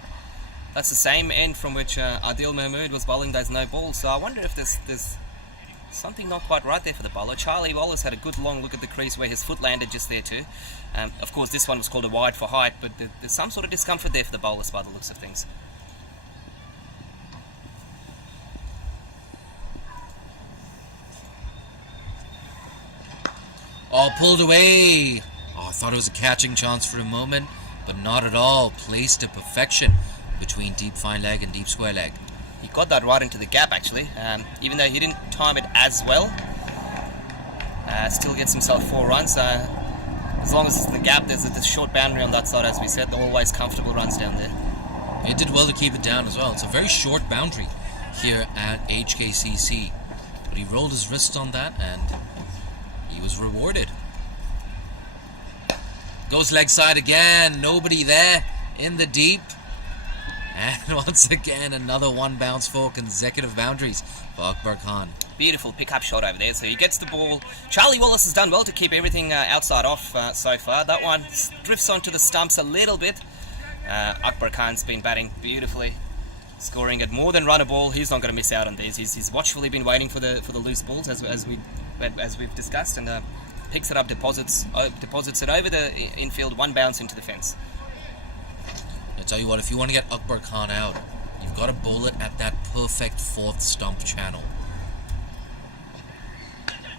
That's the same end from which Adil Mahmood was bowling those no balls. So I wonder if there's something not quite right there for the bowler. Charlie Wallace had a good long look at the crease where his foot landed just there too. Of course, this one was called a wide for height, but there's some sort of discomfort there for the bowlers by the looks of things. Oh, pulled away. Oh, I thought it was a catching chance for a moment, but not at all. Placed to perfection between deep fine leg and deep square leg. He got that right into the gap actually, even though he didn't time it as well. Still gets himself 4 runs. As long as it's in the gap, there's a short boundary on that side, as we said. They're always comfortable runs down there. He did well to keep it down as well. It's a very short boundary here at HKCC, but he rolled his wrist on that and he was rewarded. Goes leg side again. Nobody there in the deep. And once again, another one bounce for consecutive boundaries for Akbar Khan. Beautiful pick-up shot over there. So he gets the ball. Charlie Wallace has done well to keep everything outside off so far. That one drifts onto the stumps a little bit. Akbar Khan's been batting beautifully, scoring at more than run a ball. He's not going to miss out on these. He's watchfully been waiting for the loose balls as we've discussed, and picks it up, deposits it over the infield, one bounce into the fence. I tell you what, if you want to get Akbar Khan out, you've got to bowl it at that perfect 4th stump channel.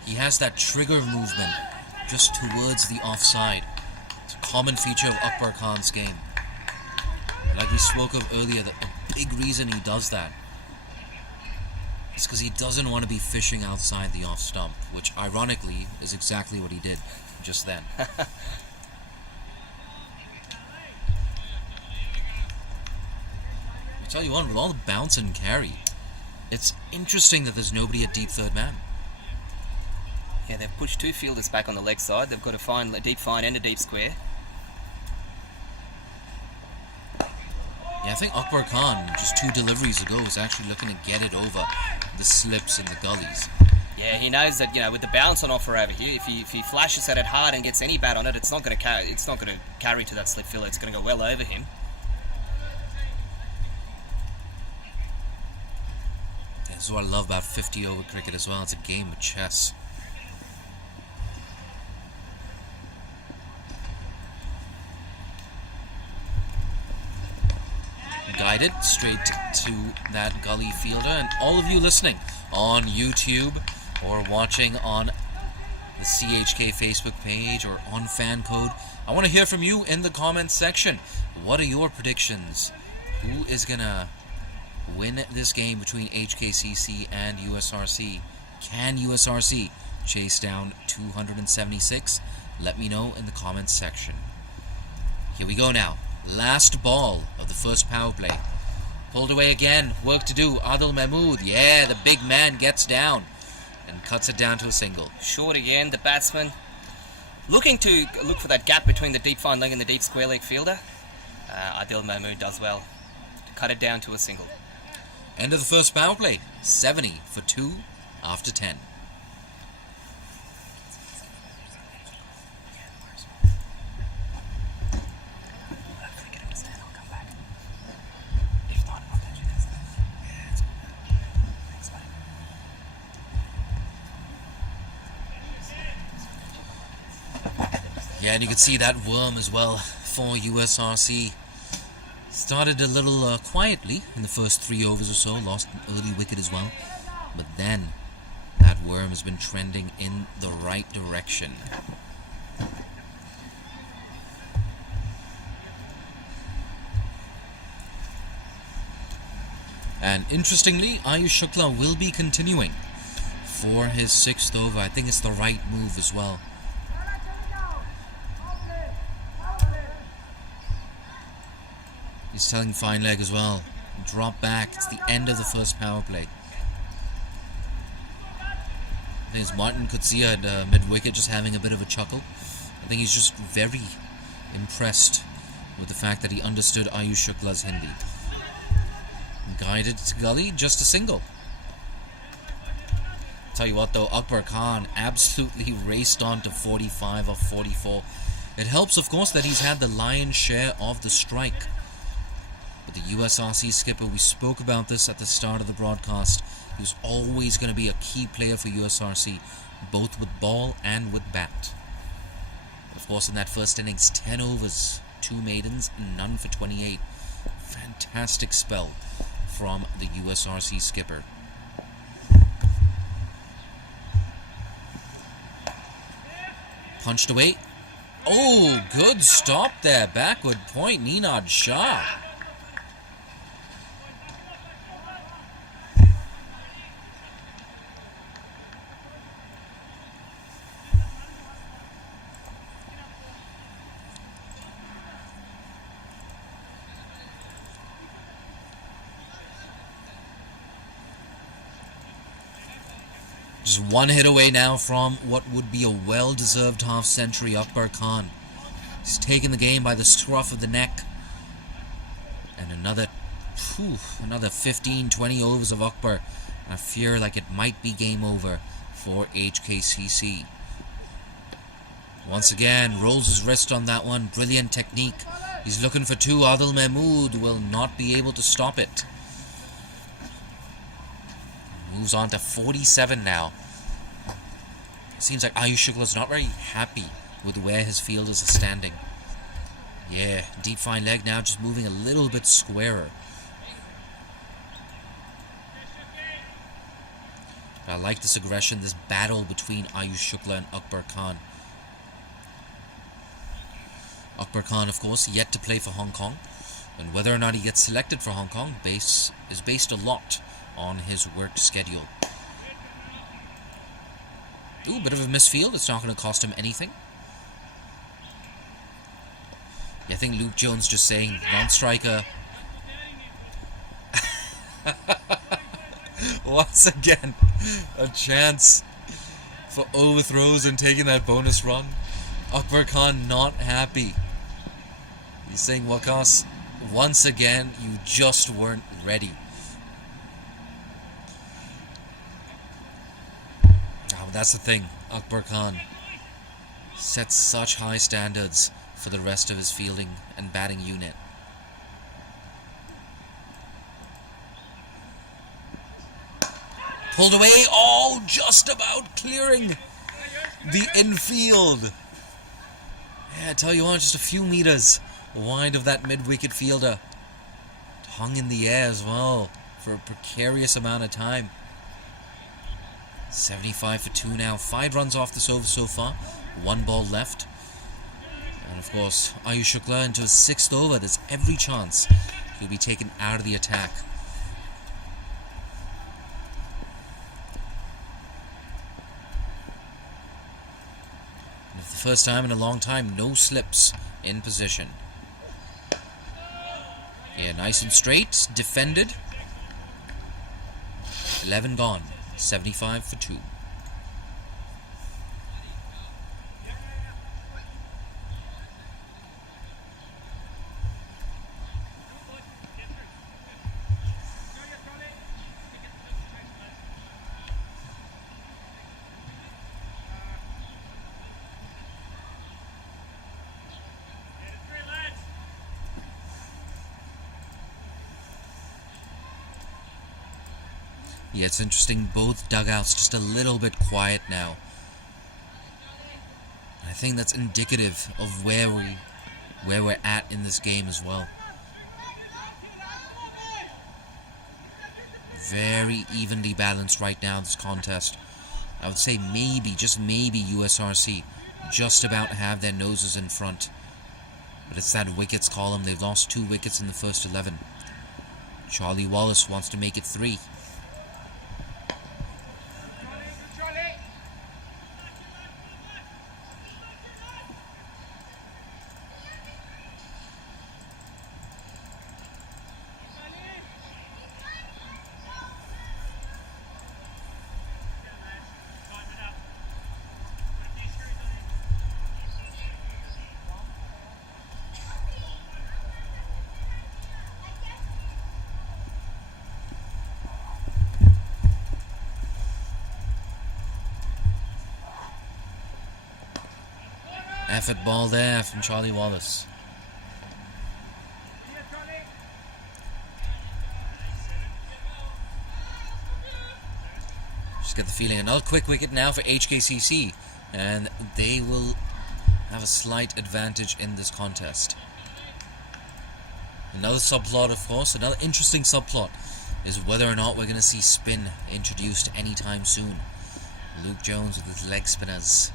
He has that trigger movement just towards the offside. It's a common feature of Akbar Khan's game. Like we spoke of earlier, the big reason he does that is because he doesn't want to be fishing outside the off stump, which ironically is exactly what he did just then. I tell you what, with all the bounce and carry, it's interesting that there's nobody at deep third man. Yeah, they've pushed 2 fielders back on the leg side. They've got a deep fine and a deep square. Yeah, I think Akbar Khan, just 2 deliveries ago, was actually looking to get it over the slips and the gullies. Yeah, he knows that, with the bounce on offer over here, if he flashes at it hard and gets any bat on it, it's not going to carry to that slip fielder. It's going to go well over him. This is what I love about 50-over cricket as well. It's a game of chess. Guided straight to that gully fielder. And all of you listening on YouTube or watching on the CHK Facebook page or on fan code, I want to hear from you in the comments section. What are your predictions? Who is gonna win this game between HKCC and USRC? Can USRC chase down 276? Let me know in the comments section. Here we go now. Last ball of the first power play. Pulled away again. Work to do. Adil Mahmood. Yeah, the big man gets down. and cuts it down to a single. Short again, the batsman looking to look for that gap between the deep fine leg and the deep square leg fielder. Adil Mahmood does well to cut it down to a single. End of the first power play. 70 for 2 after 10. Yeah, and you can see that worm as well for USRC. Started a little quietly in the first 3 overs or so, lost an early wicket as well. But then, that worm has been trending in the right direction. And interestingly, Ayush Shukla will be continuing for his 6th over. I think it's the right move as well. He's telling fine leg as well. Drop back. It's the end of the first power play. I think it's Martin Kutsia at mid-wicket just having a bit of a chuckle. I think he's just very impressed with the fact that he understood Ayush Shukla's Hindi. Guided to gully, just a single. Tell you what though, Akbar Khan absolutely raced on to 45 of 44. It helps of course that he's had the lion's share of the strike. But the USRC skipper, we spoke about this at the start of the broadcast, he was always going to be a key player for USRC, both with ball and with bat. Of course in that first innings, 10 overs, 2 maidens, none for 28. Fantastic spell from the USRC skipper. Punched away. Oh, good stop there. Backward point, Ninad Shah. Just one hit away now from what would be a well-deserved half-century. Akbar Khan. He's taken the game by the scruff of the neck. And another 15-20 overs of Akbar. And I fear like it might be game over for HKCC. Once again, rolls his wrist on that one. Brilliant technique. He's looking for 2. Adil Mahmood will not be able to stop it. Moves on to 47 now. Seems like Ayush Shukla is not very happy with where his fielders are standing. Yeah, deep fine leg now, just moving a little bit squarer. But I like this aggression, this battle between Ayush Shukla and Akbar Khan. Akbar Khan, of course, yet to play for Hong Kong. And whether or not he gets selected for Hong Kong is based a lot on his work schedule. Ooh, bit of a misfield. It's not going to cost him anything. Yeah, I think Luke Jones just saying non-striker. Once again, a chance for overthrows and taking that bonus run. Akbar Khan not happy. He's saying, Wakas, once again, you just weren't ready. That's the thing, Akbar Khan sets such high standards for the rest of his fielding and batting unit. Pulled away, oh, just about clearing the infield. Yeah, I tell you what, just a few meters wide of that mid-wicket fielder. Hung in the air as well for a precarious amount of time. 75 for 2 now. 5 runs off this over so far. 1 ball left. And of course, Ayush Shukla into his 6th over. There's every chance he'll be taken out of the attack. And for the first time in a long time, no slips in position. Yeah, nice and straight. Defended. 11 gone. 75 for 2. Yeah, it's interesting. Both dugouts just a little bit quiet now. I think that's indicative of where we're at in this game as well. Very evenly balanced right now, this contest. I would say maybe, just maybe, USRC just about have their noses in front. But it's that wickets column. They've lost 2 wickets in the first 11. Charlie Wallace wants to make it 3. Effort ball there from Charlie Wallace. Just get the feeling another quick wicket now for HKCC, and they will have a slight advantage in this contest. Another subplot, of course, another interesting subplot is whether or not we're going to see spin introduced anytime soon. Luke Jones with his leg spinners.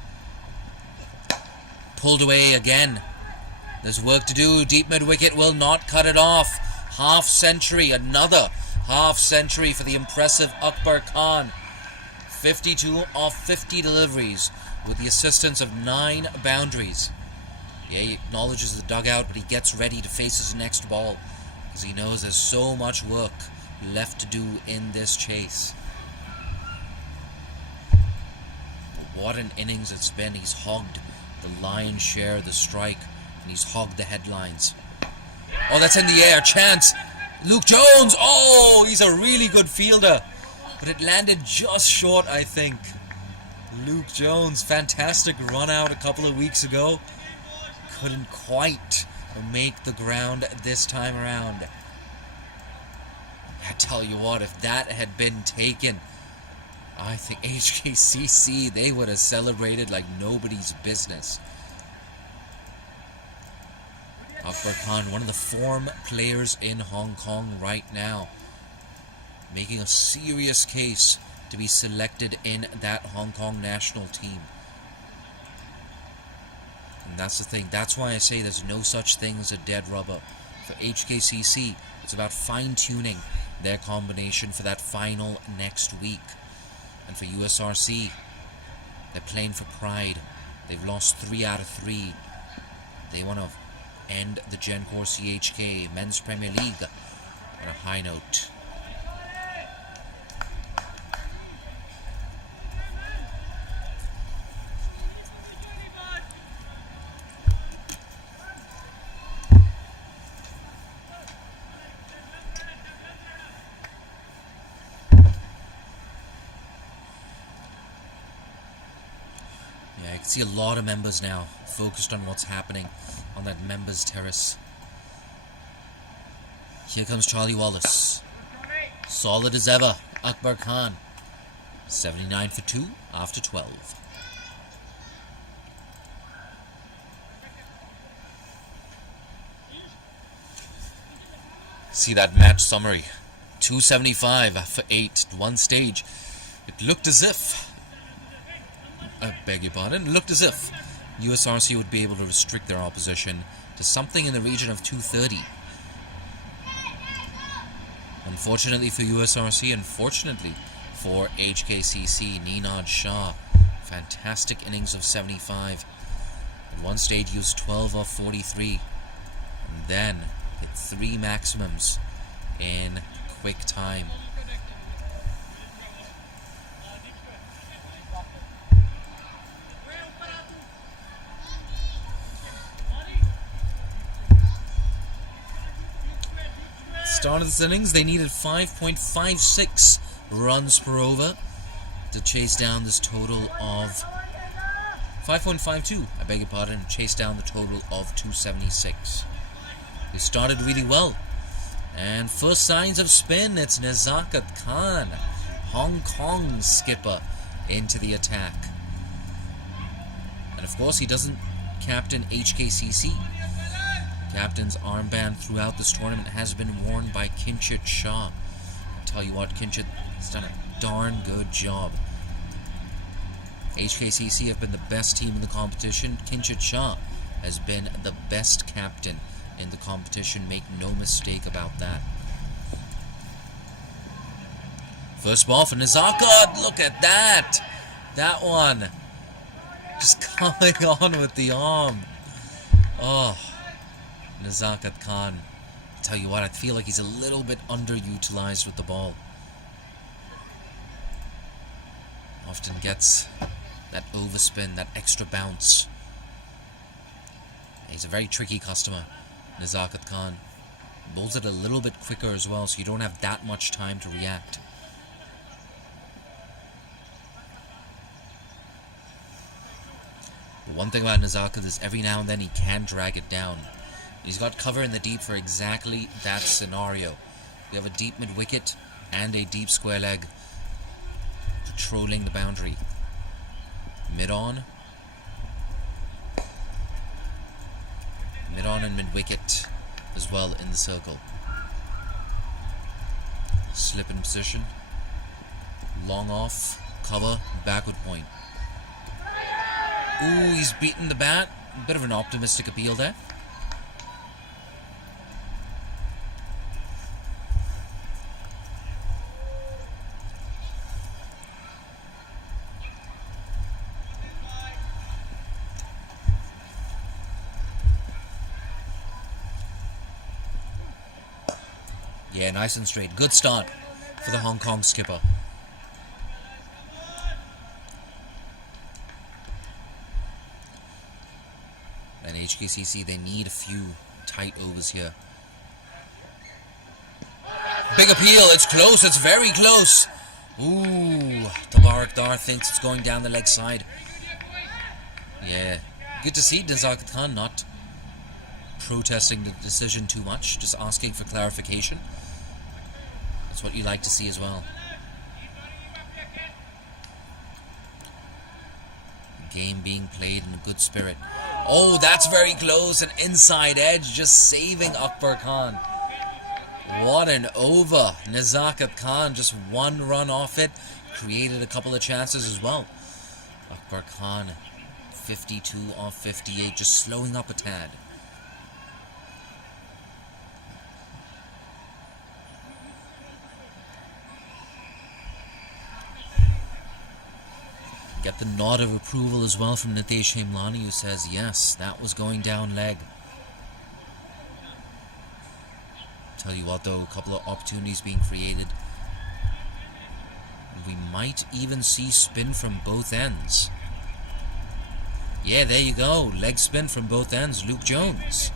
Pulled away again. There's work to do. Deep mid wicket will not cut it off. Half century. Another half century for the impressive Akbar Khan. 52 of 50 deliveries with the assistance of 9 boundaries. Yeah, he acknowledges the dugout, but he gets ready to face his next ball because he knows there's so much work left to do in this chase. But what an innings it's been. He's hogged the lion's share of the strike, and he's hogged the headlines. Oh, that's in the air. Chance. Luke Jones. Oh, he's a really good fielder, but it landed just short, I think. Luke Jones, fantastic run out a couple of weeks ago. Couldn't quite make the ground this time around. I tell you what, if that had been taken, I think HKCC, they would have celebrated like nobody's business. Akbar Khan, one of the form players in Hong Kong right now, making a serious case to be selected in that Hong Kong national team. And that's the thing. That's why I say there's no such thing as a dead rubber. For HKCC, it's about fine-tuning their combination for that final next week. And for USRC, they're playing for pride. They've lost 3 out of 3. They want to end the Gencor CHK Men's Premier League on a high note. I can see a lot of members now focused on what's happening on that members terrace. Here comes Charlie Wallace. Solid as ever. Akbar Khan. 79 for 2 after 12. See that match summary. 275 for 8 at one stage. It looked as if, I beg your pardon, it looked as if USRC would be able to restrict their opposition to something in the region of 230. Unfortunately for USRC, unfortunately for HKCC, Ninad Shah, fantastic innings of 75. At one stage he was 12 of 43, and then hit 3 maximums in quick time. Start of this innings, they needed 5.56 runs per over to chase down this total of 5.52, I beg your pardon, chase down the total of 276. They started really well, and first signs of spin, it's Nazakat Khan Hong Kong skipper into the attack. And of course he doesn't captain HKCC. Captain's armband throughout this tournament has been worn by Kinchit Shah. I'll tell you what, Kinchit has done a darn good job. HKCC have been the best team in the competition. Kinchit Shah has been the best captain in the competition. Make no mistake about that. First ball for Nezakat. Look at that. That one. Just coming on with the arm. Oh, Nezakat Khan. I'll tell you what, I feel like he's a little bit underutilized with the ball. Often gets that overspin, that extra bounce. He's a very tricky customer, Nezakat Khan. Bowls it a little bit quicker as well, so you don't have that much time to react. But one thing about Nezakat is every now and then he can drag it down. He's got cover in the deep for exactly that scenario. We have a deep mid-wicket and a deep square leg patrolling the boundary. Mid-on. Mid-on and mid-wicket as well in the circle. Slip in position. Long off. Cover. Backward point. Ooh, he's beaten the bat. A bit of an optimistic appeal there. Yeah, nice and straight. Good start for the Hong Kong skipper. And HKCC, they need a few tight overs here. Big appeal. It's close. It's very close. Ooh, Tabarak Dar thinks it's going down the leg side. Yeah, good to see Nezakat Khan not protesting the decision too much, just asking for clarification. That's what you like to see as well. The game being played in a good spirit. Oh, that's very close. An inside edge just saving Akbar Khan. What an over. Nezakat Khan just one run off it. Created a couple of chances as well. Akbar Khan 52 off 58, just slowing up a tad. Get the nod of approval as well from Nitesh Hemlani, who says, yes, that was going down leg. Tell you what though, a couple of opportunities being created. We might even see spin from both ends. Yeah, there you go. Leg spin from both ends. Luke Jones.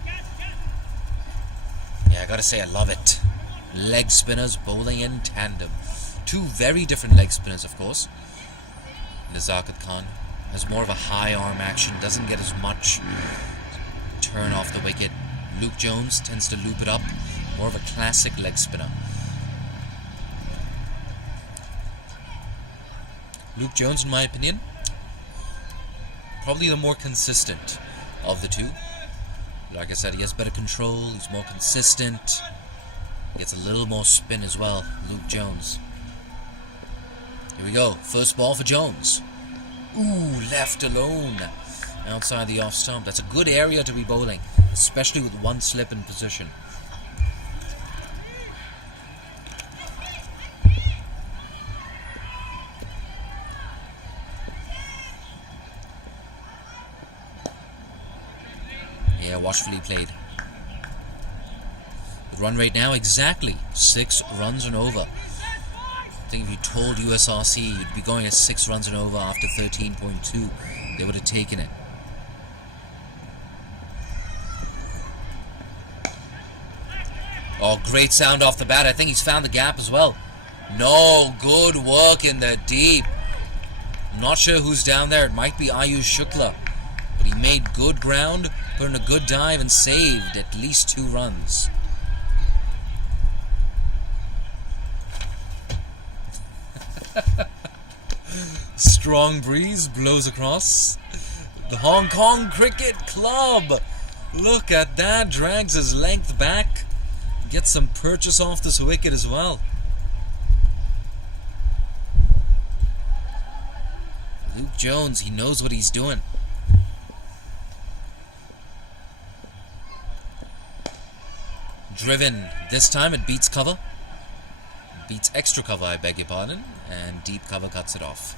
Yeah, I gotta say, I love it. Leg spinners bowling in tandem. Two very different leg spinners, of course. Nezakat Khan has more of a high arm action, doesn't get as much turn off the wicket. Luke Jones tends to loop it up, more of a classic leg spinner. Luke Jones, in my opinion, probably the more consistent of the two. Like I said, he has better control, he's more consistent, gets a little more spin as well, Luke Jones. Here we go, first ball for Jones. Ooh, left alone outside the off stump. That's a good area to be bowling, especially with one slip in position. Yeah, watchfully played. The run rate now exactly 6 runs and over. I think if you told USRC you'd be going at 6 runs and over after 13.2, they would have taken it. Oh, great sound off the bat. I think he's found the gap as well. No, good work in the deep. I'm not sure who's down there. It might be Ayush Shukla. But he made good ground, put in a good dive, and saved at least 2 runs. strong breeze blows across. The Hong Kong Cricket Club. Look at that. Drags his length back. Gets some purchase off this wicket as well. Luke Jones, he knows what he's doing. Driven. This time it beats cover. Beats extra cover, I beg your pardon. And deep cover cuts it off.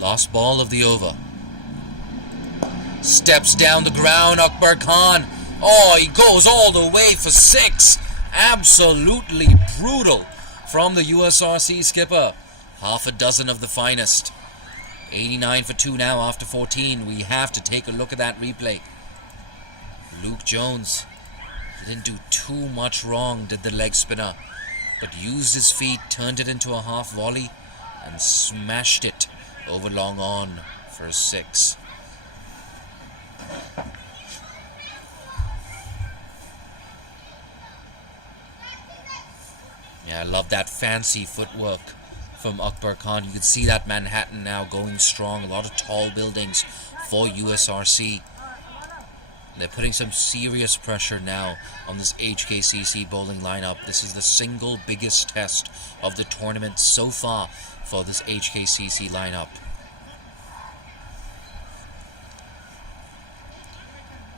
Last ball of the over. Steps down the ground, Akbar Khan. Oh, he goes all the way for 6. Absolutely brutal from the USRC skipper. Half a dozen of the finest. 89 for 2 now after 14. We have to take a look at that replay. Luke Jones. He didn't do too much wrong, did the leg spinner. But used his feet, turned it into a half volley, and smashed it over long on for a 6. Yeah, I love that fancy footwork from Akbar Khan. You can see that Manhattan now going strong. A lot of tall buildings for USRC. They're putting some serious pressure now on this HKCC bowling lineup. This is the single biggest test of the tournament so far for this HKCC lineup.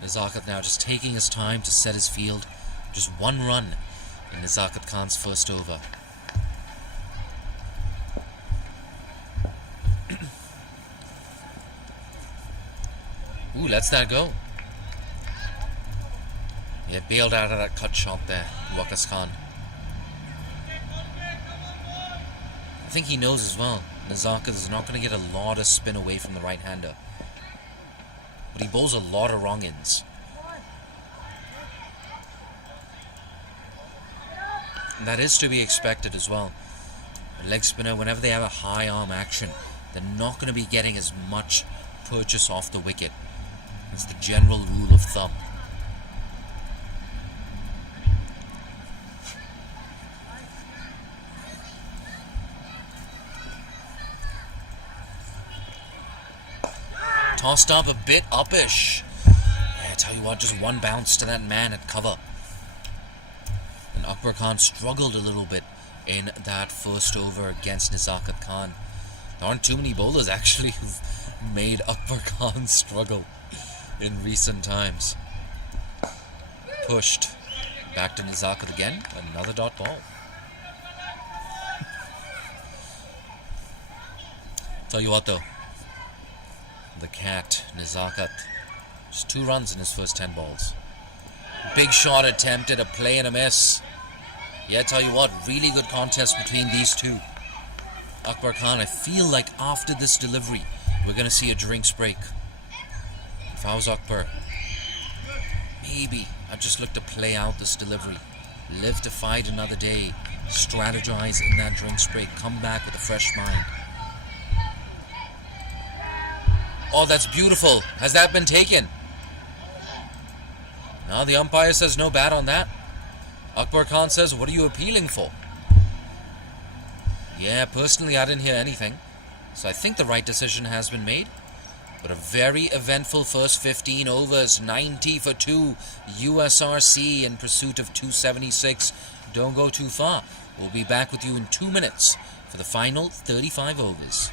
Nazakat now just taking his time to set his field. Just 1 run in Nazakat Khan's first over. Ooh, lets that go. Yeah, bailed out of that cut shot there, Wakas Khan. I think he knows as well. Nazakat is not going to get a lot of spin away from the right-hander. But he bowls a lot of wrong-ins. And that is to be expected as well. A leg spinner, whenever they have a high arm action, they're not going to be getting as much purchase off the wicket. It's the general rule of thumb. Tossed up a bit uppish. Yeah, I tell you what, just 1 bounce to that man at cover. And Akbar Khan struggled a little bit in that first over against Nazakat Khan. There aren't too many bowlers actually who've made Akbar Khan struggle in recent times. Pushed. Back to Nazakat again. Another dot ball. Tell you what though. The cat, Nazakat. Just 2 runs in his first 10 balls. Big shot attempted, a play and a miss. Yeah, tell you what, really good contest between these two. Akbar Khan, I feel like after this delivery, we're going to see a drinks break. If I was Akbar, maybe I'd just look to play out this delivery. Live to fight another day. Strategize in that drinks break. Come back with a fresh mind. Oh, that's beautiful. Has that been taken? No, the umpire says no bat on that. Akbar Khan says, what are you appealing for? Yeah, personally, I didn't hear anything. So I think the right decision has been made. But a very eventful first 15 overs. 90 for 2. USRC in pursuit of 276. Don't go too far. We'll be back with you in 2 minutes for the final 35 overs.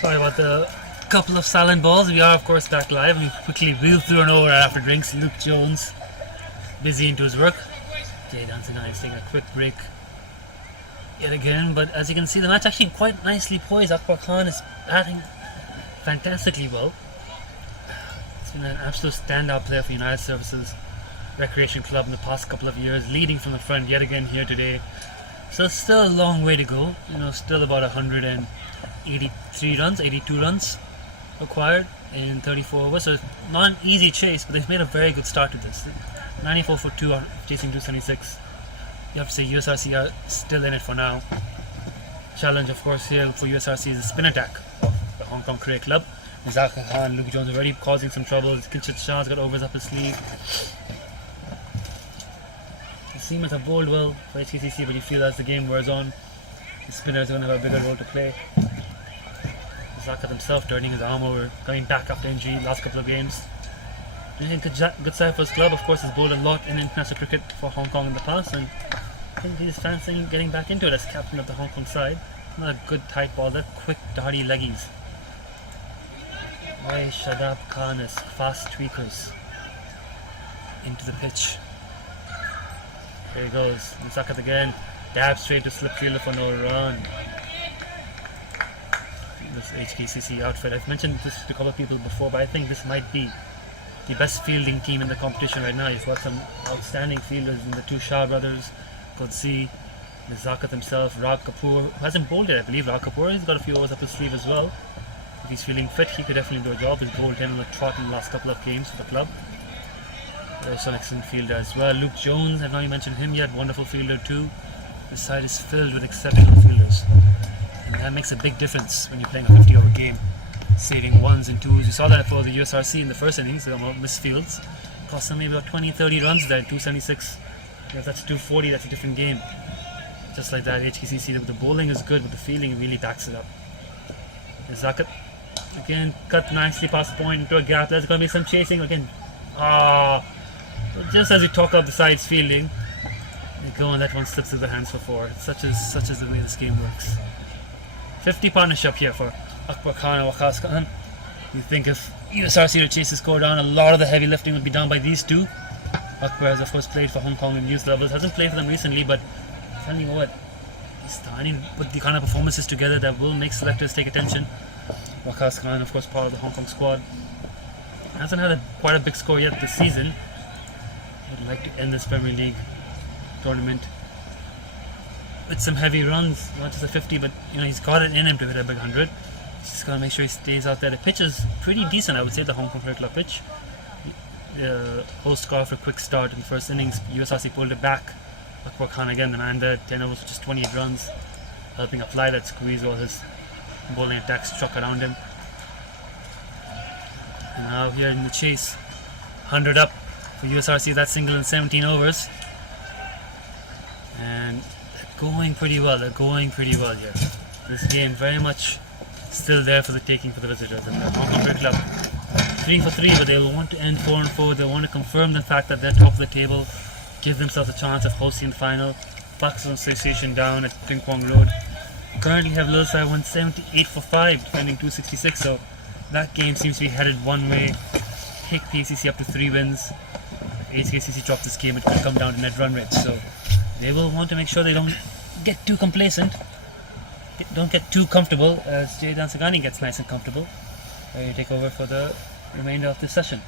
Sorry about the couple of silent balls. We are, of course, back live. We quickly wheeled through an over after drinks. Luke Jones busy into his work. Jay Dancing is taking a quick break yet again. But as you can see, the match actually quite nicely poised. Akbar Khan is batting fantastically well. It's been an absolute standout player for United Services Recreation Club in the past couple of years, leading from the front yet again here today. So still a long way to go. Still about 183 runs, 82 runs required in 34 overs. So it's not an easy chase, but they've made a very good start to this. 94 for 2 chasing 276. You have to say USRC are still in it for now. Challenge, of course, here for USRC is a spin attack of the Hong Kong Cricket Club. Zaka Khan, Luke Jones already causing some trouble. Kinshit Shah's got overs up his sleeve. The seamers have bowled well for HKCC, but you feel as the game wears on, the spinners are going to have a bigger role to play. Zaka himself turning his arm over, going back after injury last couple of games. Doing a good side for his club. Of course, he's bowled a lot in international cricket for Hong Kong in the past, and I think he's fancying getting back into it as captain of the Hong Kong side. Another good tight ball there, quick darty leggies. Why Shadab Khan is fast tweakers into the pitch. There he goes. Musakat again. Dab straight to slip fielder for no run. This HKCC outfit. I've mentioned this to a couple of people before, but I think this might be the best fielding team in the competition right now. You've got some outstanding fielders in the two Shah brothers, Qudsi, Zakat himself, Rag Kapoor, who hasn't bowled yet, I believe. Rag Kapoor, he's got a few overs up his sleeve as well. If he's feeling fit, he could definitely do a job. He's bowled 10 on the trot in the last couple of games for the club. There's an excellent fielder as well. Luke Jones, I've not even mentioned him yet, wonderful fielder too. This side is filled with exceptional fielders. And that makes a big difference when you're playing a 50-over game. Saving ones and twos. You saw that for the USRC in the first innings, there were missed fields. Cost them maybe about 20-30 runs there, 276. If that's 240, that's a different game. Just like that, HKCC, the bowling is good, but the fielding really backs it up. Zakat, again, cut nicely past point into a gap. There's going to be some chasing again. Just as you talk up the side's fielding, you go and that one slips through the hands for 4. Such is the way this game works. 50 partnership here for Akbar Khan and Waqas Khan. You think if USRC were to chase the score down, a lot of the heavy lifting would be done by these two. Akbar has of course played for Hong Kong in youth levels, hasn't played for them recently, but I'm telling you what, he's starting to put the kind of performances together that will make selectors take attention. Waqas Khan, of course, part of the Hong Kong squad. Hasn't had quite a big score yet this season. Would like to end this Premier League tournament with some heavy runs, not just a 50, but he's got it in him to hit a big 100. Just gotta make sure he stays out there. The pitch is pretty decent, I would say, the Hong Kong Cricket Club pitch. The host got off a quick start in the first innings. USRC pulled it back. Akbar Khan again, the man there, 10 overs, just 28 runs, helping apply that squeeze while his bowling attacks struck around him. And now here in the chase, 100 up for USRC, that single in 17 overs. And they're going pretty well here. This game very much still there for the taking for the visitors. And the Hong Kong Cricket Club 3 for 3, but they'll want to end 4 and 4. They want to confirm the fact that they're top of the table, give themselves a chance of hosting the final. Pakistan Association down at Ting Kwong Road. Currently have Lil Sai 178 for 5, defending 266, so that game seems to be headed one way. Take PCC up to 3 wins. If HKCC drop this game, it could come down to net run rates, so they will want to make sure they don't get too complacent, don't get too comfortable, as Jay Dansagani gets nice and comfortable. Ready to take over for the remainder of this session.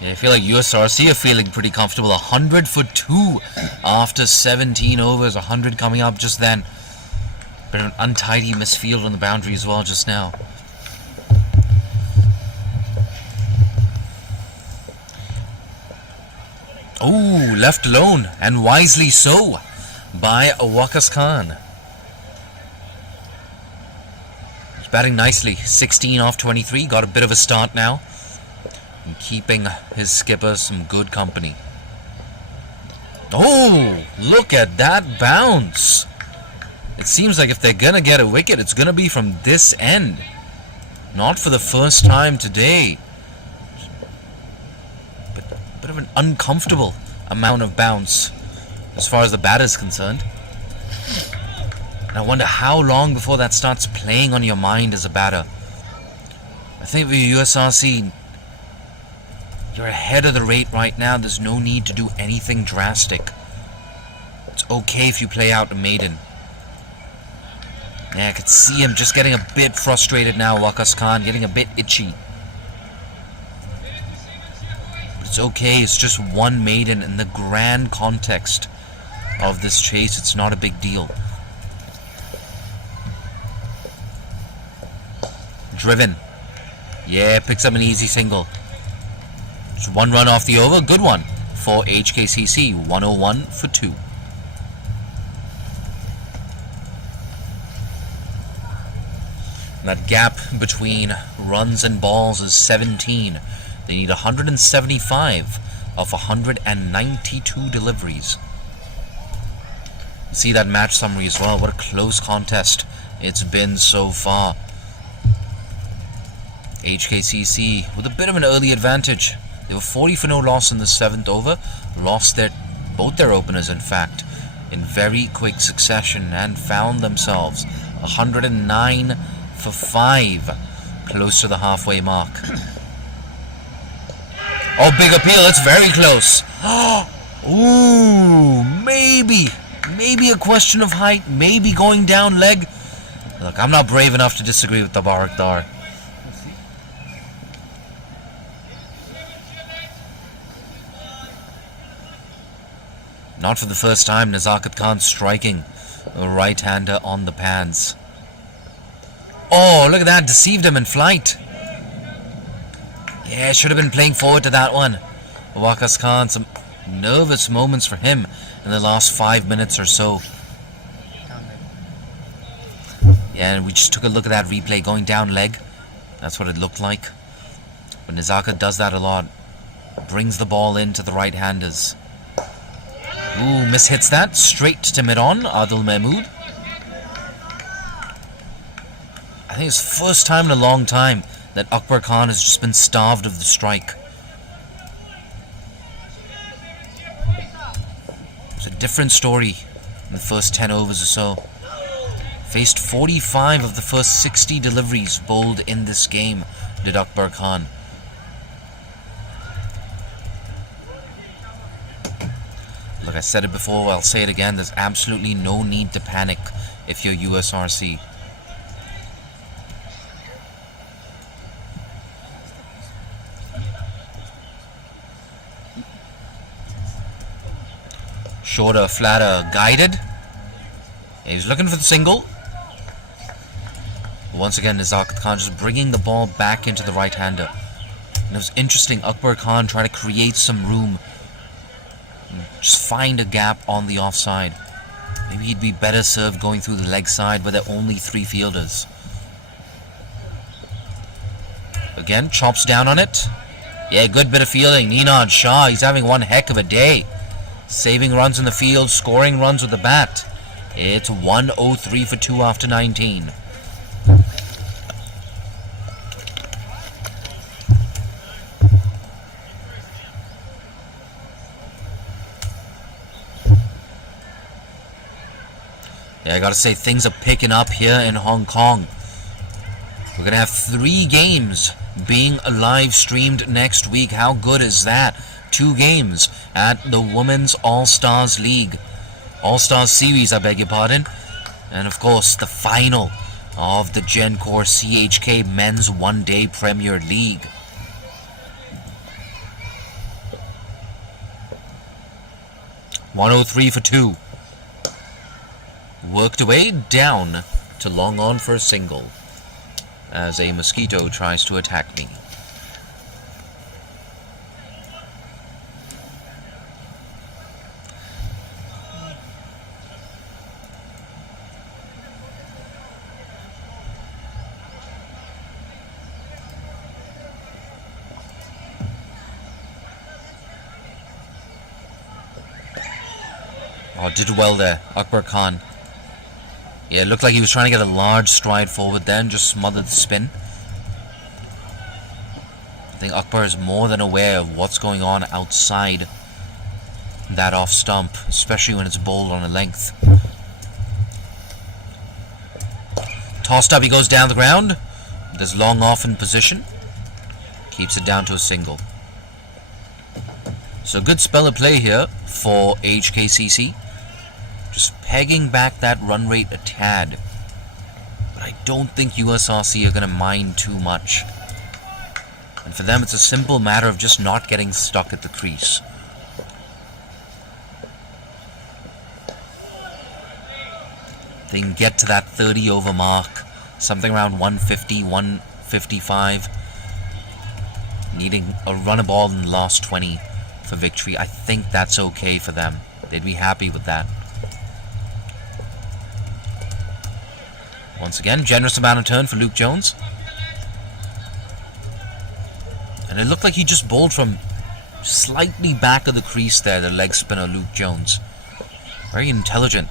Yeah, I feel like USRC are feeling pretty comfortable. 100 for 2 after 17 overs, 100 coming up just then. Bit of an untidy misfield on the boundary as well just now. Oh, left alone, and wisely so, by Waqas Khan. He's batting nicely, 16 off 23, got a bit of a start now, and keeping his skipper some good company. Oh, look at that bounce. It seems like if they're going to get a wicket, it's going to be from this end. Not for the first time today. But a bit of an uncomfortable amount of bounce as far as the batter is concerned. And I wonder how long before that starts playing on your mind as a batter. I think with USRC, you're ahead of the rate right now. There's no need to do anything drastic. It's okay if you play out a maiden. Yeah, I could see him just getting a bit frustrated now, Waqas Khan, getting a bit itchy. But it's okay, it's just one maiden. In the grand context of this chase, it's not a big deal. Driven. Yeah, picks up an easy single. Just one run off the over, good one for HKCC, 101 for 2. That gap between runs and balls is 17. They need 175 of 192 deliveries. See that match summary as well. What a close contest it's been so far. HKCC with a bit of an early advantage. They were 40 for no loss in the 7th over. Lost both their openers, in fact, in very quick succession, and found themselves 109 for 5, close to the halfway mark. Oh, big appeal, it's very close. Ooh, maybe a question of height, maybe going down leg. Look, I'm not brave enough to disagree with Tabarak Dar. Not for the first time, Nazakat Khan striking a right-hander on the pads. Oh, look at that. Deceived him in flight. Yeah, should have been playing forward to that one. Waqas Khan, some nervous moments for him in the last 5 minutes or so. Yeah, and we just took a look at that replay going down leg. That's what it looked like. But Nizaka does that a lot. Brings the ball into the right-handers. Ooh, mishits that. Straight to mid-on. Adil Mahmood. I think it's the first time in a long time that Akbar Khan has just been starved of the strike. It's a different story in the first 10 overs or so. Faced 45 of the first 60 deliveries bowled in this game, did Akbar Khan. Look, I said it before, I'll say it again, there's absolutely no need to panic if you're USRC. Shorter, flatter, guided. He's looking for the single. Once again, Nazakat Khan just bringing the ball back into the right-hander. And it was interesting, Akbar Khan tried to create some room. Just find a gap on the offside. Maybe he'd be better served going through the leg side where there are only 3 fielders. Again, chops down on it. Yeah, good bit of fielding. Ninad Shah, he's having one heck of a day. Saving runs in the field, scoring runs with the bat. It's 103 for 2 after 19. Yeah, I gotta say, things are picking up here in Hong Kong. We're gonna have 3 games being live streamed next week. How good is that? 2 games at the Women's All-Stars League. All-Stars Series, I beg your pardon. And of course, the final of the Gencor CHK Men's One-Day Premier League. .103 for 2. Worked away down to long on for a single as a mosquito tries to attack me. Oh, did well there, Akbar Khan. Yeah, it looked like he was trying to get a large stride forward then, just smothered the spin. I think Akbar is more than aware of what's going on outside that off stump, especially when it's bowled on a length. Tossed up, he goes down the ground. Does long off in position. Keeps it down to a single. So good spell of play here for HKCC. Just pegging back that run rate a tad. But I don't think USRC are going to mind too much. And for them, it's a simple matter of just not getting stuck at the crease. They can get to that 30 over mark. Something around 150, 155. Needing a run a ball in the last 20 for victory. I think that's okay for them. They'd be happy with that. Once again, generous amount of turn for Luke Jones. And it looked like he just bowled from slightly back of the crease there, the leg spinner Luke Jones. Very intelligent.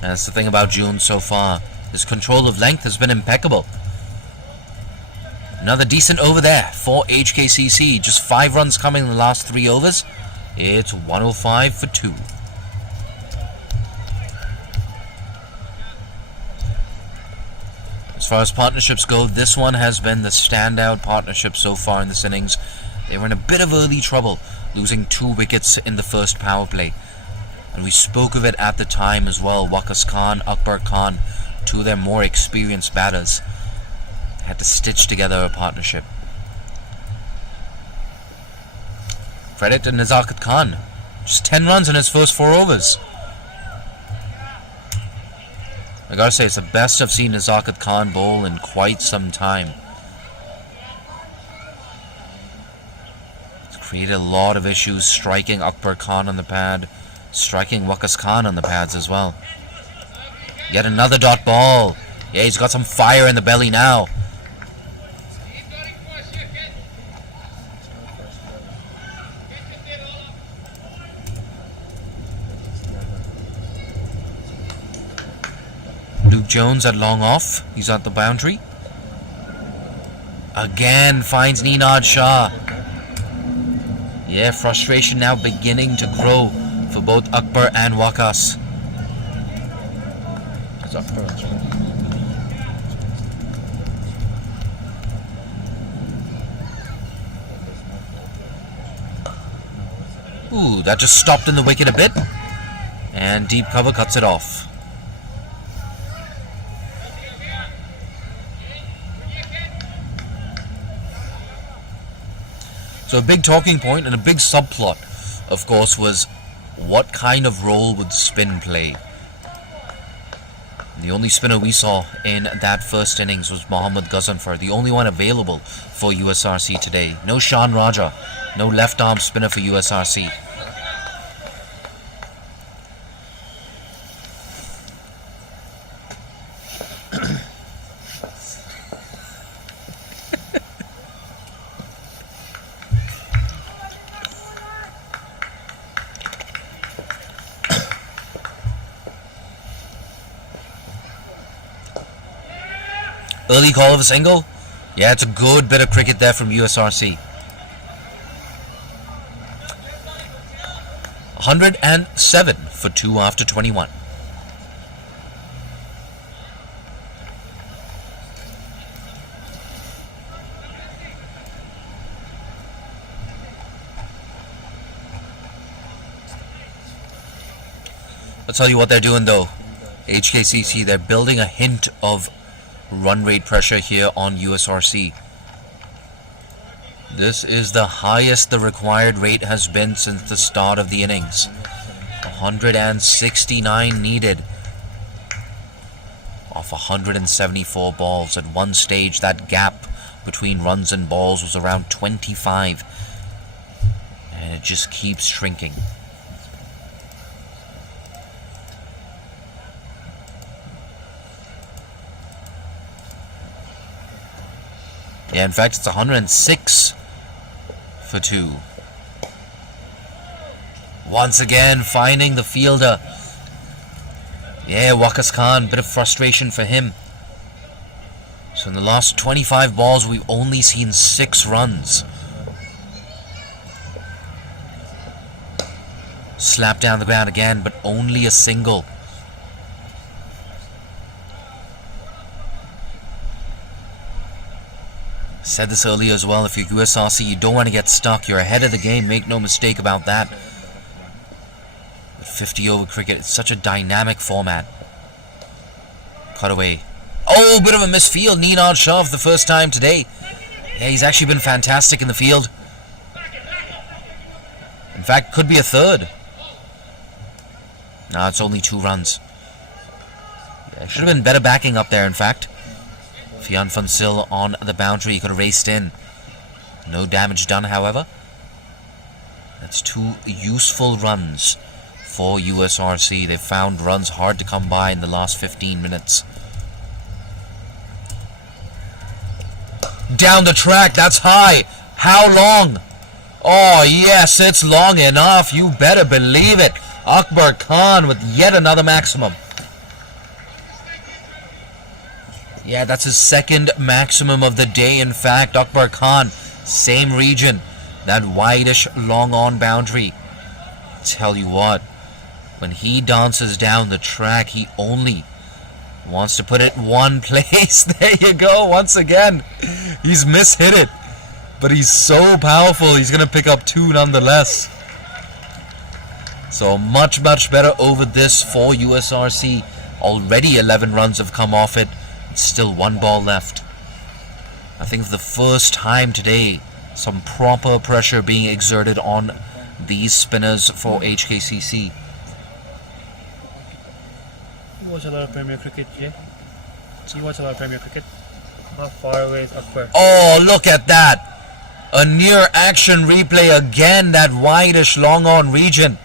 And that's the thing about Jones so far. His control of length has been impeccable. Another decent over there for HKCC. Just 5 runs coming in the last 3 overs. It's 105 for 2. As far as partnerships go, this one has been the standout partnership so far in this innings. They were in a bit of early trouble, losing 2 wickets in the first power play. And we spoke of it at the time as well. Waqas Khan, Akbar Khan, 2 of their more experienced batters, had to stitch together a partnership. Credit to Nazakat Khan. Just 10 runs in his first 4 overs. I gotta say, it's the best I've seen Nazakat Khan bowl in quite some time. It's created a lot of issues striking Akbar Khan on the pad, striking Waqas Khan on the pads as well. Yet another dot ball. Yeah, he's got some fire in the belly now. Luke Jones at long off. He's at the boundary. Again finds Ninad Shah. Yeah, frustration now beginning to grow for both Akbar and Waqas. Ooh, that just stopped in the wicket a bit. And deep cover cuts it off. So a big talking point and a big subplot, of course, was what kind of role would spin play? The only spinner we saw in that first innings was Mohammad Ghazanfar, the only one available for USRC today. No Shan Raja, no left-arm spinner for USRC. Early call of a single. Yeah, it's a good bit of cricket there from USRC. 107 for 2 after 21. I'll tell you what they're doing though. HKCC, they're building a hint of run rate pressure here on USRC. This is the highest the required rate has been since the start of the innings. 169 needed off 174 balls. At one stage, that gap between runs and balls was around 25, and it just keeps shrinking. Yeah, in fact, it's 106 for 2. Once again, finding the fielder. Yeah, Waqas Khan, bit of frustration for him. So in the last 25 balls, we've only seen 6 runs. Slapped down the ground again, but only a single. Said this earlier as well, if you're USRC, you don't want to get stuck. You're ahead of the game, make no mistake about that. 50 over cricket, it's such a dynamic format. Cut away. Oh, bit of a misfield. Neenad Shah for the first time today. Yeah, he's actually been fantastic in the field. In fact, could be a third. No, it's only 2 runs. Yeah, should have been better backing up there, in fact. Fian Funsil on the boundary. He could have raced in. No damage done, however. That's 2 useful runs for USRC. They've found runs hard to come by in the last 15 minutes. Down the track, that's high. How long? Oh, yes, it's long enough. You better believe it. Akbar Khan with yet another maximum. Yeah, that's his second maximum of the day. In fact, Akbar Khan, same region. That wideish long on boundary. Tell you what, when he dances down the track, he only wants to put it one place. There you go, once again. He's mishit it. But he's so powerful, he's going to pick up 2 nonetheless. So much, much better over this for USRC. Already 11 runs have come off it. Still 1 ball left. I think for the first time today, some proper pressure being exerted on these spinners for HKCC. You watch a lot of Premier Cricket, Jay? You watch a lot of Premier Cricket? How far away is Akbar? Oh, look at that! A near action replay again, that wideish long on region.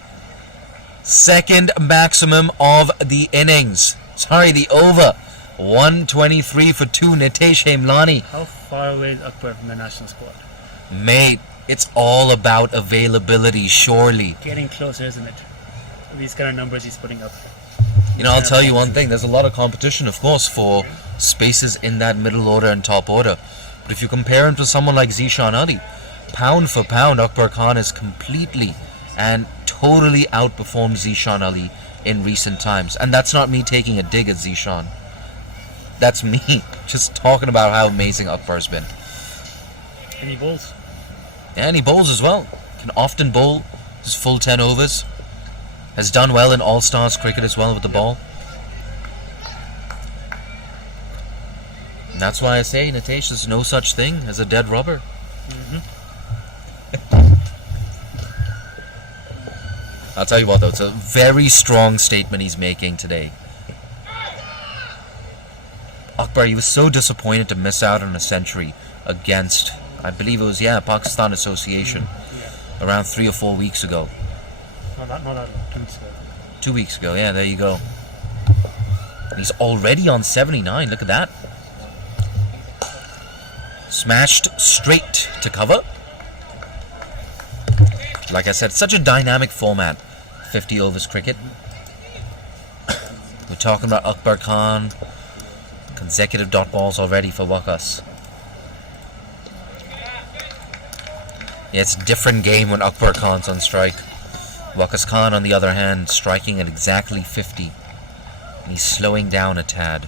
Second maximum of the innings. Sorry, the over. 123 for 2, Nitesh Hemlani. How far away is Akbar from the national squad? Mate, it's all about availability, surely. Getting closer, isn't it? These kind of numbers he's putting up. You know, I'll tell you one thing. There's a lot of competition, of course, for spaces in that middle order and top order. But if you compare him to someone like Zishan Ali, pound for pound, Akbar Khan has completely and totally outperformed Zishan Ali in recent times. And that's not me taking a dig at Zishan. That's me just talking about how amazing Akbar's been. And he bowls. And he bowls as well. Can often bowl his full 10 overs. Has done well in All-Stars cricket as well with the ball. And that's why I say, Nitesh, there's no such thing as a dead rubber. I'll tell you what though, it's a very strong statement he's making today. Akbar, he was so disappointed to miss out on a century against, I believe it was, Pakistan Association, around 3 or 4 weeks ago. Not that long, 2 weeks ago. 2 weeks ago, yeah, there you go. And he's already on 79, look at that. Smashed straight to cover. Like I said, such a dynamic format, 50 overs cricket. We're talking about Akbar Khan. Consecutive dot balls already for Wakas. Yeah, it's a different game when Akbar Khan's on strike. Wakas Khan, on the other hand, striking at exactly 50. And he's slowing down a tad.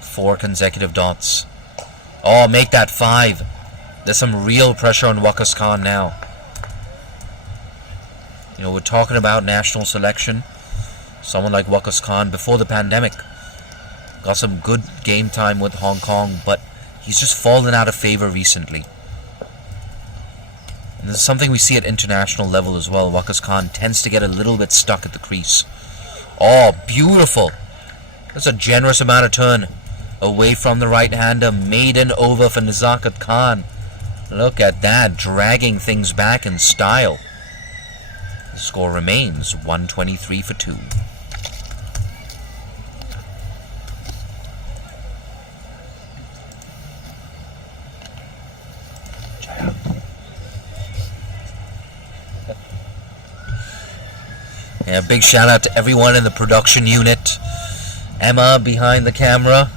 4 consecutive dots. Oh, make that 5. There's some real pressure on Wakas Khan now. You know, we're talking about national selection. Someone like Wakas Khan before the pandemic got some good game time with Hong Kong, but he's just fallen out of favor recently. And this is something we see at international level as well. Wakas Khan tends to get a little bit stuck at the crease. Oh, beautiful. That's a generous amount of turn away from the right-hander. Maiden over for Nazakat Khan. Look at that, dragging things back in style. The score remains 123 for 2. Yeah, big shout out to everyone in the production unit. Emma behind the camera,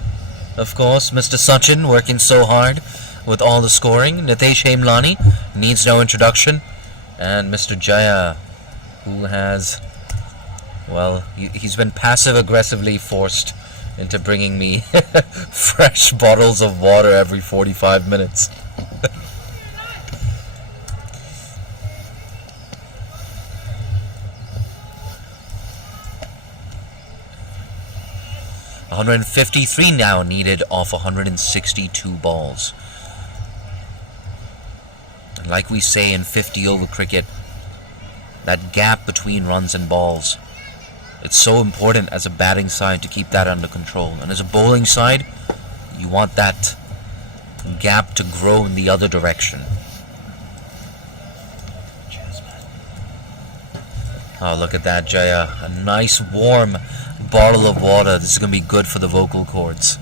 of course. Mr. Sachin working so hard with all the scoring. Nitesh Hemlani needs no introduction. And Mr. Jaya, who has, well, he's been passive-aggressively forced into bringing me fresh bottles of water every 45 minutes. 153 now needed off 162 balls. And like we say in 50 over cricket, that gap between runs and balls, it's so important as a batting side to keep that under control. And as a bowling side, you want that gap to grow in the other direction. Oh, look at that, Jaya. A nice warm bottle of water. This is going to be good for the vocal cords.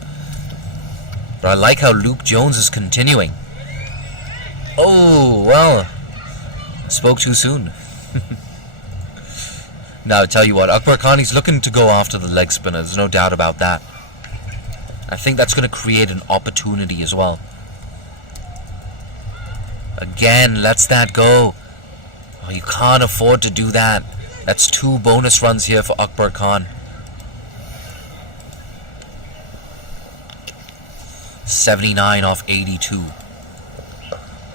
But I like how Luke Jones is continuing. Oh, well, I spoke too soon. Now, I tell you what, Akbar Khan, he's looking to go after the leg spinner. There's no doubt about that. I think that's going to create an opportunity as well. Again, lets that go. Oh, you can't afford to do that. That's 2 bonus runs here for Akbar Khan. 79 off 82.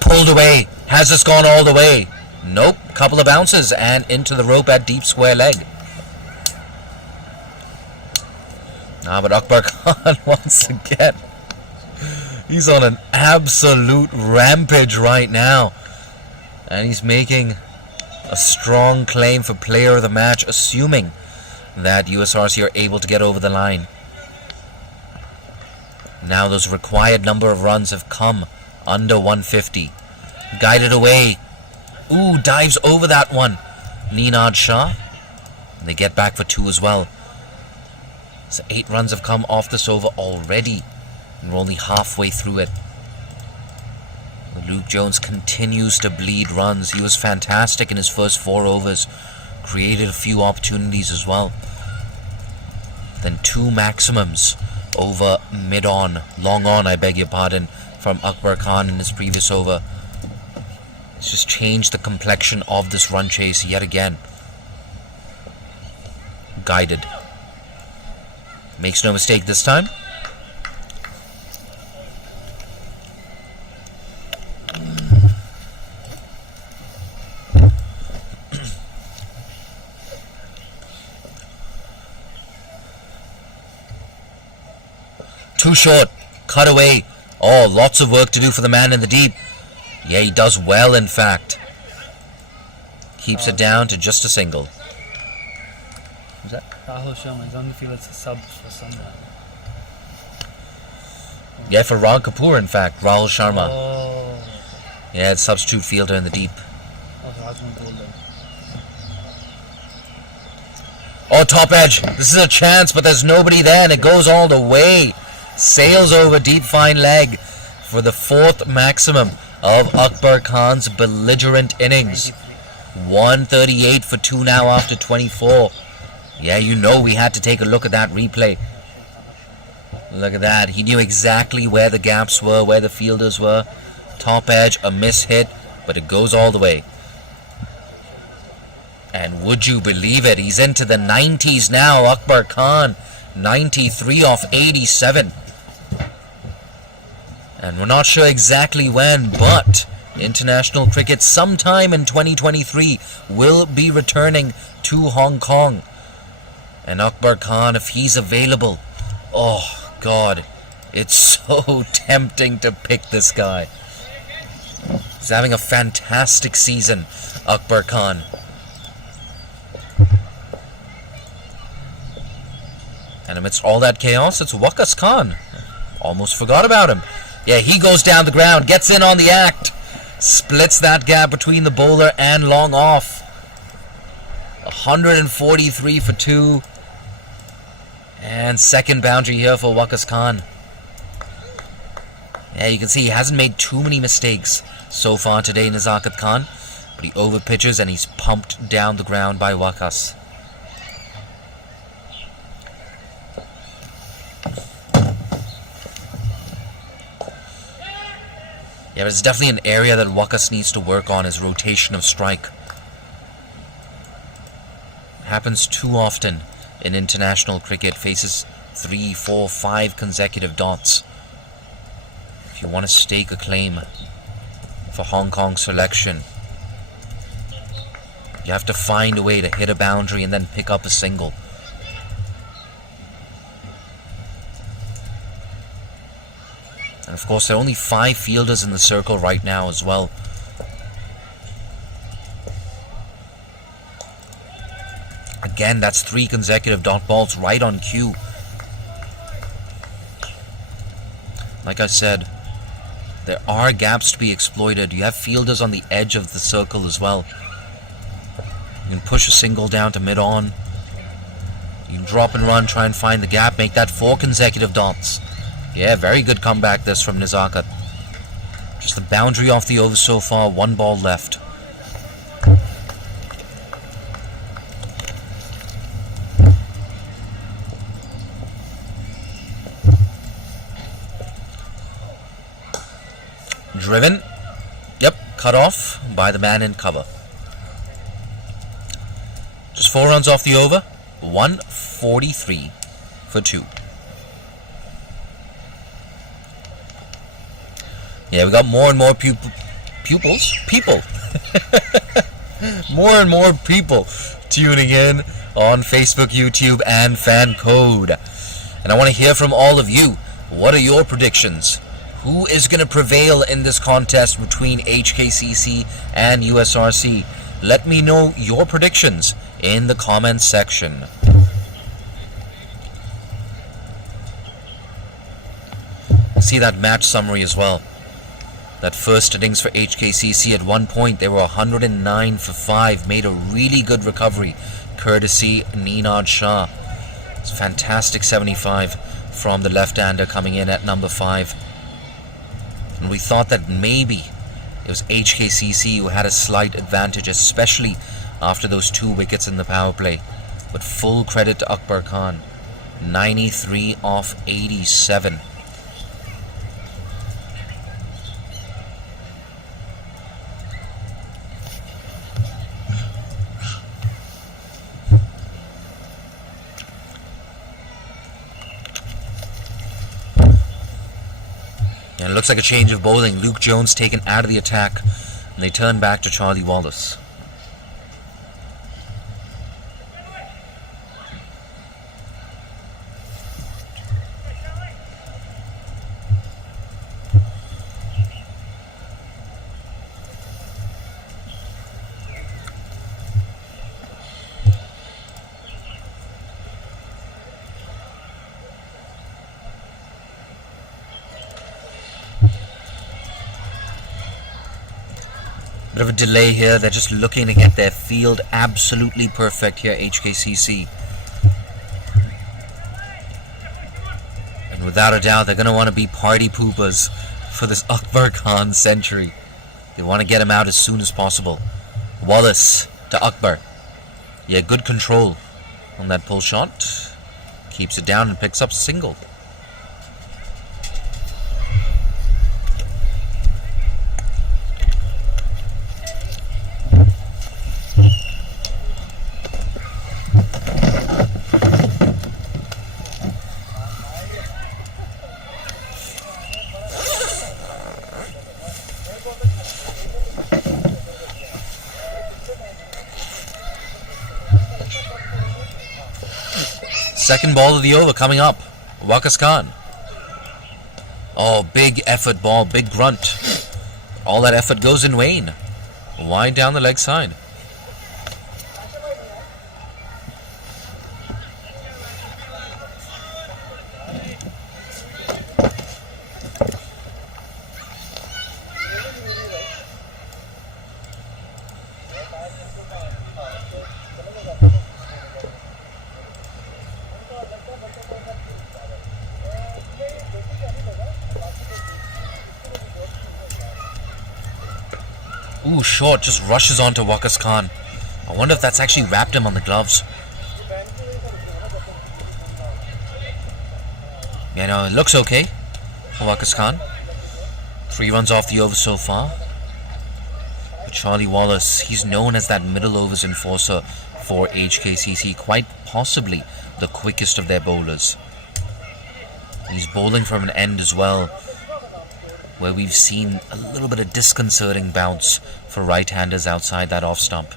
Pulled away. Has this gone all the way? Nope. Couple of bounces and into the rope at deep square leg. But Akbar Khan once again, he's on an absolute rampage right now. And he's making a strong claim for player of the match, assuming that USRC are able to get over the line. Now those required number of runs have come under 150. Guided away. Ooh, dives over that one. Ninad Shah. And they get back for 2 as well. So 8 runs have come off this over already. And we're only halfway through it. Luke Jones continues to bleed runs. He was fantastic in his first 4 overs. Created a few opportunities as well. Then 2 maximums over mid-on. Long on, I beg your pardon, from Akbar Khan in his previous over. It's just changed the complexion of this run chase yet again. Guided. Makes no mistake this time. Too short. Cut away. Oh, lots of work to do for the man in the deep. Yeah, he does well, in fact. Keeps it down to just a single. Who's that? Rahul Sharma. He's on the field as a sub for someone. Yeah, for Rag Kapoor, in fact. Rahul Sharma. Oh. Yeah, it's substitute fielder in the deep. Oh, top edge. This is a chance, but there's nobody there, and it goes all the way. Sails over deep fine leg for the 4th maximum of Akbar Khan's belligerent innings. 138 for 2 now after 24. Yeah, you know we had to take a look at that replay. Look at that. He knew exactly where the gaps were, where the fielders were. Top edge, a miss hit, but it goes all the way. And would you believe it? He's into the 90s now, Akbar Khan. 93 off 87. And we're not sure exactly when, but international cricket sometime in 2023 will be returning to Hong Kong. And Akbar Khan, if he's available, oh God, it's so tempting to pick this guy. He's having a fantastic season, Akbar Khan. And amidst all that chaos, it's Waqas Khan. Almost forgot about him. Yeah, he goes down the ground, gets in on the act, splits that gap between the bowler and long off. 143 for 2. And second boundary here for Waqas Khan. Yeah, you can see he hasn't made too many mistakes so far today, Nazakat Khan. But he over pitches and he's pumped down the ground by Waqas. Yeah, but it's definitely an area that Waqas needs to work on, is rotation of strike. Happens too often in international cricket. Faces 3, 4, 5 consecutive dots. If you want to stake a claim for Hong Kong selection, you have to find a way to hit a boundary and then pick up a single. And of course, there are only 5 fielders in the circle right now as well. Again, that's 3 consecutive dot balls right on cue. Like I said, there are gaps to be exploited. You have fielders on the edge of the circle as well. You can push a single down to mid-on. You can drop and run, try and find the gap, make that 4 consecutive dots. Yeah, very good comeback this from Nezakat. Just the boundary off the over so far, 1 ball left. Driven. Yep, cut off by the man in cover. Just 4 runs off the over. 143 for 2. Yeah, we got more and more people. More and more people tuning in on Facebook, YouTube, and Fan Code. And I want to hear from all of you. What are your predictions? Who is going to prevail in this contest between HKCC and USRC? Let me know your predictions in the comments section. See that match summary as well. That first innings for HKCC, at one point they were 109 for 5, made a really good recovery courtesy Ninad Shah. It's a fantastic 75 from the left-hander coming in at number 5. And we thought that maybe it was HKCC who had a slight advantage, especially after those 2 wickets in the power play. But full credit to Akbar Khan. 93 off 87. And it looks like a change of bowling. Luke Jones taken out of the attack, and they turn back to Charlie Wallace. Bit of a delay here. They're just looking to get their field absolutely perfect here, HKCC. And without a doubt, they're going to want to be party poopers for this Akbar Khan century. They want to get him out as soon as possible. Wallace to Akbar. Yeah, good control on that pull shot. Keeps it down and picks up a single. Second ball of the over coming up. Waqas Khan. Oh, big effort ball, big grunt. All that effort goes in vain. Wide down the leg side. Ooh, short, just rushes onto Waqas Khan. I wonder if that's actually wrapped him on the gloves. Yeah, no, it looks okay for Waqas Khan. 3 runs off the over so far. But Charlie Wallace, he's known as that middle overs enforcer for HKCC, quite possibly the quickest of their bowlers. He's bowling from an end as well, where we've seen a little bit of disconcerting bounce for right-handers outside that off stump.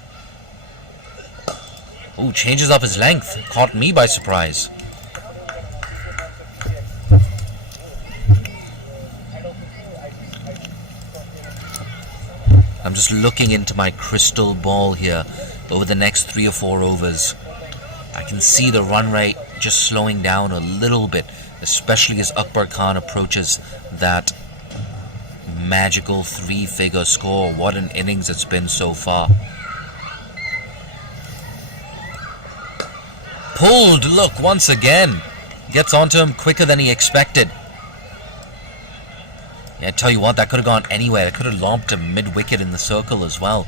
Oh, changes up his length. Caught me by surprise. I'm just looking into my crystal ball here over the next 3 or 4 overs. I can see the run rate just slowing down a little bit, especially as Akbar Khan approaches that magical 3-figure score. What an innings it's been so far. Pulled, look, once again. Gets onto him quicker than he expected. Yeah, I tell you what, that could have gone anywhere. It could have lobbed him mid-wicket in the circle as well.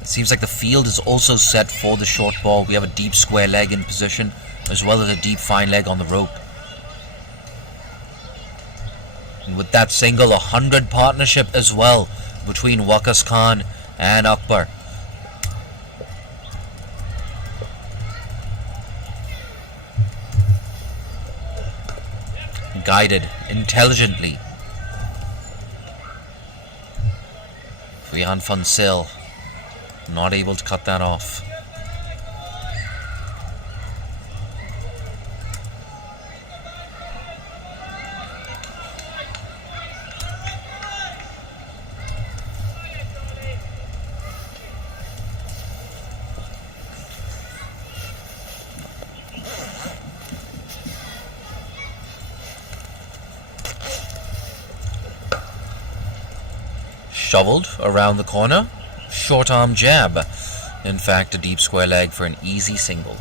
It seems like the field is also set for the short ball. We have a deep square leg in position, as well as a deep fine leg on the rope. And with that single, 100 partnership as well between Waqas Khan and Akbar. Guided intelligently. Rian Fansil not able to cut that off. Shoveled around the corner. Short arm jab. In fact, a deep square leg for an easy single.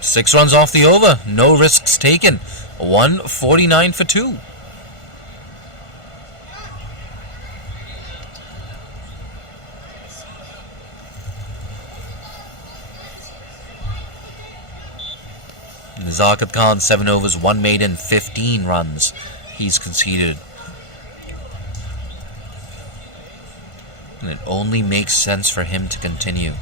Six runs off the over. No risks taken. 149 for 2. Nazakat Khan, 7 overs, 1 maiden, 15 runs he's conceded. And it only makes sense for him to continue.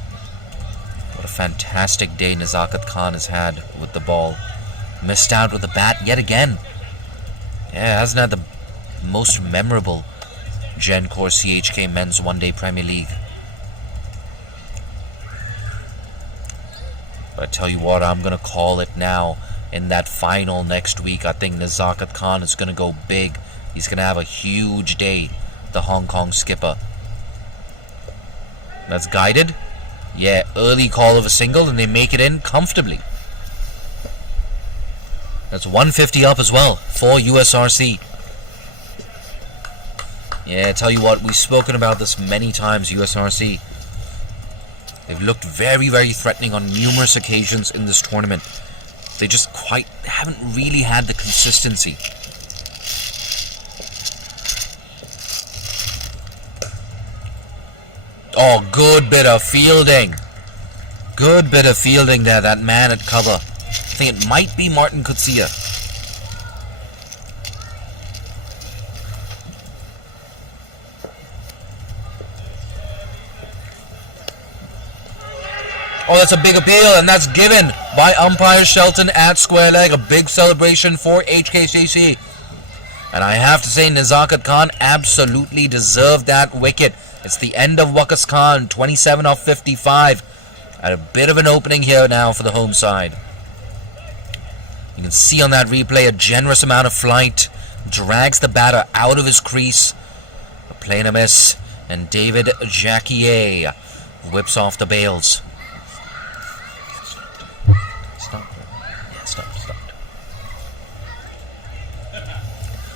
What a fantastic day Nazakat Khan has had with the ball. Missed out with the bat yet again. Yeah, hasn't had the most memorable Gencor CHK Men's One Day Premier League. But I tell you what, I'm going to call it now. In that final next week, I think Nazakat Khan is going to go big. He's going to have a huge day, the Hong Kong skipper. That's guided. Yeah, early call of a single, and they make it in comfortably. That's 150 up as well for USRC. Yeah, I tell you what, we've spoken about this many times, USRC. They've looked very, very threatening on numerous occasions in this tournament. They just quite haven't really had the consistency. Oh, good bit of fielding. Good bit of fielding there, that man at cover. I think it might be Martin Kutsia. Oh, that's a big appeal, and that's given by umpire Shelton at square leg. A big celebration for HKCC. And I have to say, Nazakat Khan absolutely deserved that wicket. It's the end of Waqas Khan, 27 off 55. At a bit of an opening here now for the home side. You can see on that replay a generous amount of flight. Drags the batter out of his crease. A play and a miss. And David Jacquier whips off the bails.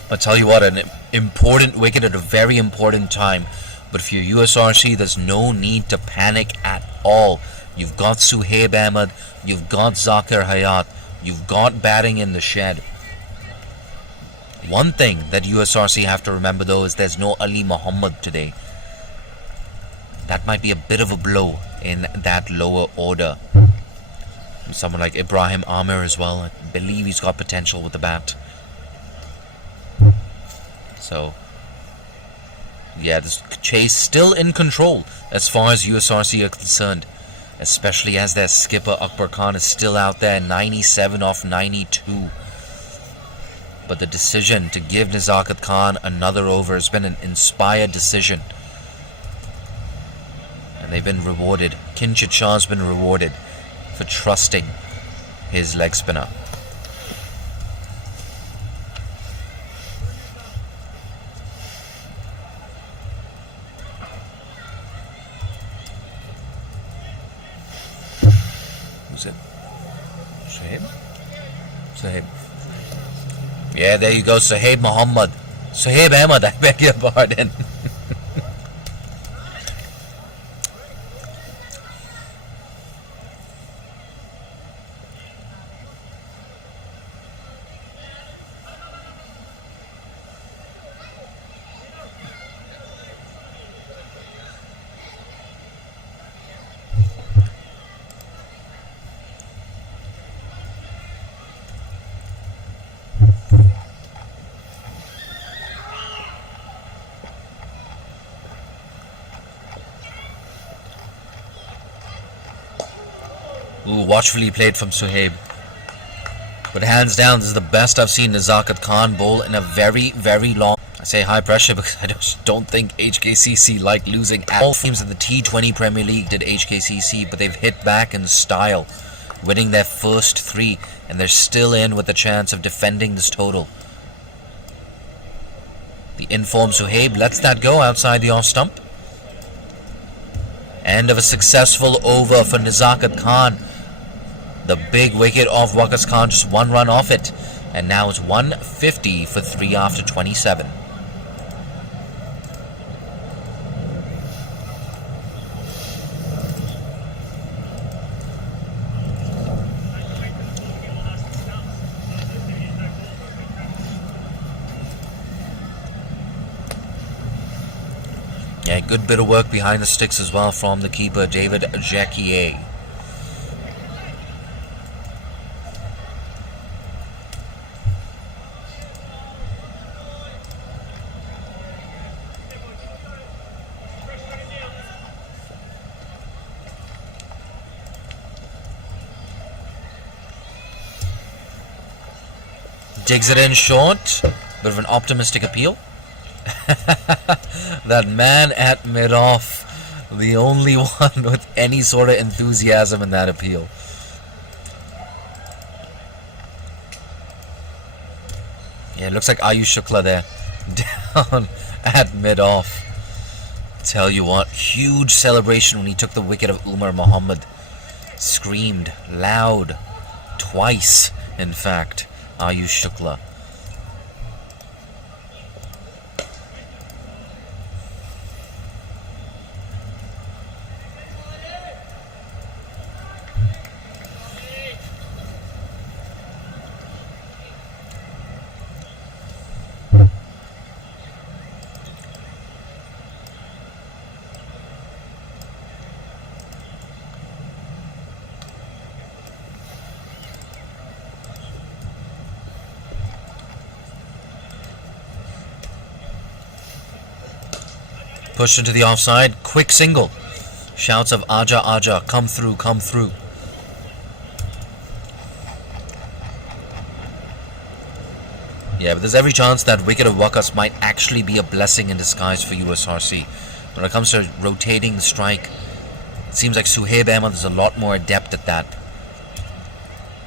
I'll tell you what, an important wicket at a very important time. But if you're USRC, there's no need to panic at all. You've got Suhaib Ahmed, you've got Zakir Hayat, you've got batting in the shed. One thing that USRC have to remember though is there's no Ali Muhammad today. That might be a bit of a blow in that lower order. Someone like Ibrahim Amir as well. I believe he's got potential with the bat. So, yeah, this chase still in control as far as USRC are concerned. especially as their skipper Akbar Khan is still out there, 97 off 92. But the decision to give Nazakat Khan another over has been an inspired decision. And they've been rewarded. Kinchit Shah's been rewarded for trusting his leg spinner. Who's it? Suhaib? Suhaib. Yeah, there you go, Suhaib Muhammad. Suhaib Ahmad, I beg your pardon. Ooh, watchfully played from Suhaib. But hands down, this is the best I've seen Nazakat Khan bowl in a very, very long... I say high pressure because I just don't think HKCC like losing at all. Teams in the T20 Premier League did HKCC, but they've hit back in style, winning their first 3, and they're still in with the chance of defending this total. The informed Suhaib lets that go outside the off stump. End of a successful over for Nazakat Khan. The big wicket of Waqas Khan, just 1 run off it. And now it's 150 for 3 after 27. Yeah, good bit of work behind the sticks as well from the keeper, David Jacquier. Digs it in short. Bit of an optimistic appeal. That man at mid-off, the only one with any sort of enthusiasm in that appeal. Yeah, it looks like Ayush Shukla there, down at mid-off. Tell you what, huge celebration when he took the wicket of Umar Muhammad. Screamed loud, twice in fact, Ayush Shukla. Pushed into the offside, quick single. Shouts of Aja Aja, come through, come through. Yeah, but there's every chance that wicket of Waqas might actually be a blessing in disguise for USRC. When it comes to rotating the strike, it seems like Suhaib Ahmad is a lot more adept at that.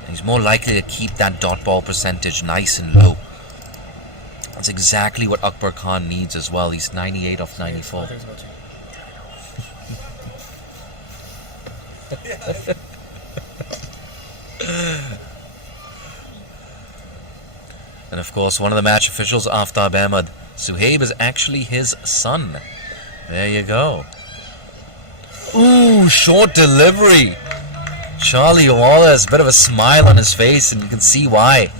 He's more likely to keep that dot ball percentage nice and low. That's exactly what Akbar Khan needs as well. He's 98 off 94. And of course, one of the match officials, Aftab Ahmad, Suhaib is actually his son. There you go. Ooh, short delivery. Charlie Wallace, bit of a smile on his face, and you can see why.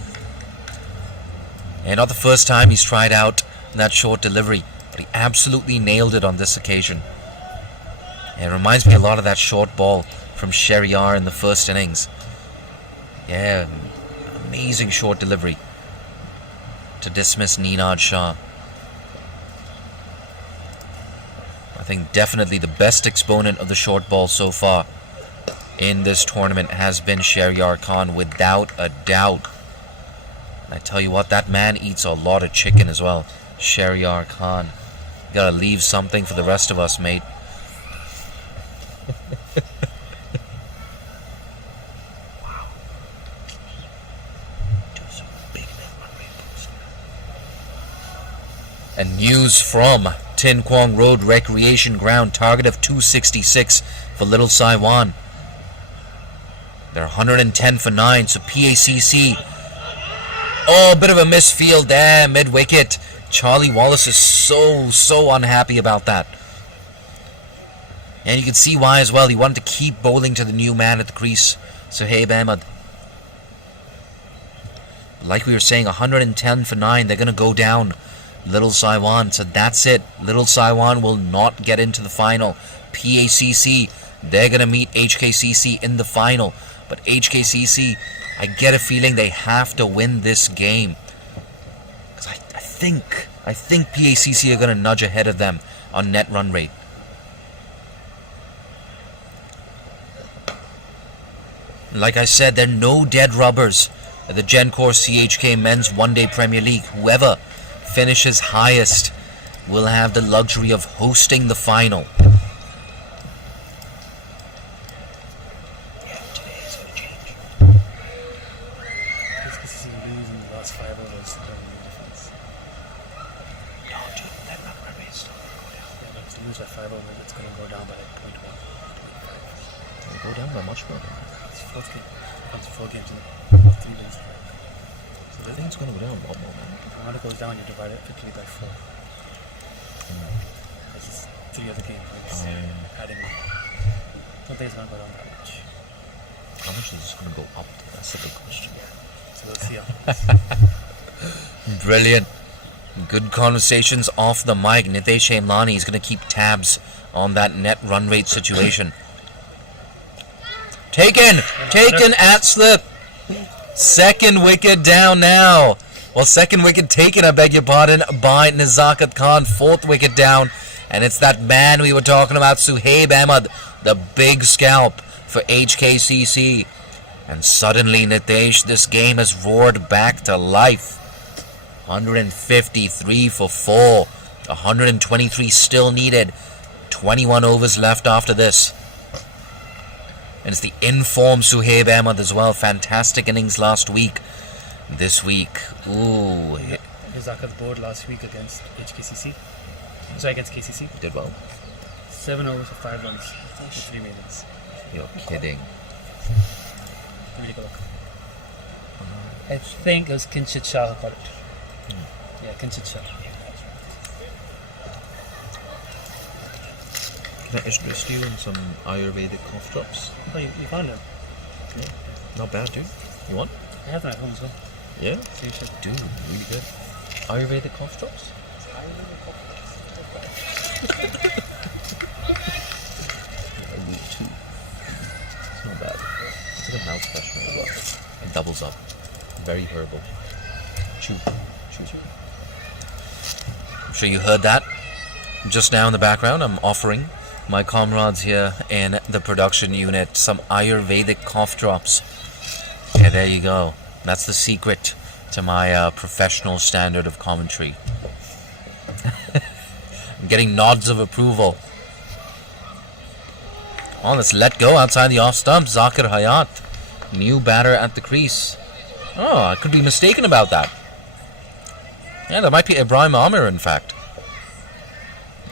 And not the first time he's tried out that short delivery, but he absolutely nailed it on this occasion. And it reminds me a lot of that short ball from Sheriar in the first innings. Yeah, amazing short delivery to dismiss Ninad Shah. I think definitely the best exponent of the short ball so far. in this tournament has been Shehryar Khan, without a doubt. And I tell you what, that man eats a lot of chicken as well. Shehryar Khan. You gotta leave something for the rest of us, mate. Wow. And news from Tin Kwong Road Recreation Ground, target of 266 for Little Saiwan. They're 110 for 9, so PACC. Oh, a bit of a misfield there, mid-wicket. Charlie Wallace is so unhappy about that. And you can see why as well. He wanted to keep bowling to the new man at the crease, Suhaib Ahmed. Like we were saying, 110 for 9. They're going to go down, Little Saiwan. So that's it. Little Saiwan will not get into the final. PACC, they're going to meet HKCC in the final. But HKCC, I get a feeling they have to win this game. Because I think PACC are going to nudge ahead of them on net run rate. Like I said, there are no dead rubbers at the Gencor CHK Men's One-Day Premier League. Whoever finishes highest will have the luxury of hosting the final. Brilliant. Good conversations off the mic. Nitesh Hemlani is going to keep tabs on that net run rate situation. Taken at slip. Second wicket down now. Well, second wicket taken, I beg your pardon, by Nazakat Khan. Fourth wicket down. And it's that man we were talking about, Suhaib Ahmed, the big scalp for HKCC. And suddenly, Nitesh, this game has roared back to life. 153 for 4. 123 still needed. 21 overs left after this. And it's the informed Suhaib Ahmed as well. Fantastic innings last week. This week, ooh. Nazakat board last week against HKCC. Sorry, against KCC. Did well. 7 overs for 5 runs. 3 maidens. You're kidding. Let me take a look. I think it was Kinshit Shah who got it. Yeah, Kinshit Shah. Can I interest you in some Ayurvedic cough drops? Oh, you found them? Yeah. Not bad, dude. You want? I have them at home as well. Yeah? So you should. Dude, really good. Ayurvedic cough drops? I need 2. It's not bad. It's like a mouth freshener as well. It doubles up. Very herbal. Chew. I'm sure you heard that. Just now in the background, I'm offering my comrades here in the production unit some Ayurvedic cough drops. Yeah, there you go. That's the secret to my professional standard of commentary. I'm getting nods of approval. Oh, let's let go outside the off stump. Zakir Hayat, new batter at the crease. Oh, I could be mistaken about that. Yeah, that might be Ibrahim Amir, in fact.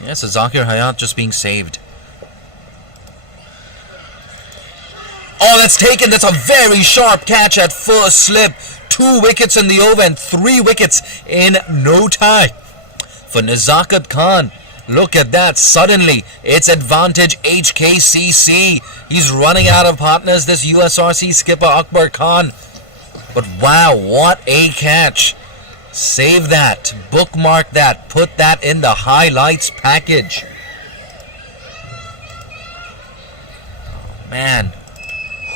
Yeah, so Zakir Hayat just being saved. Oh, that's taken. That's a very sharp catch at first slip. 2 wickets in the over and 3 wickets in no time for Nazakat Khan. Look at that. Suddenly, it's advantage HKCC. He's running out of partners, this USRC skipper Akbar Khan. But wow, what a catch. Save that. Bookmark that. Put that in the highlights package. Oh, man.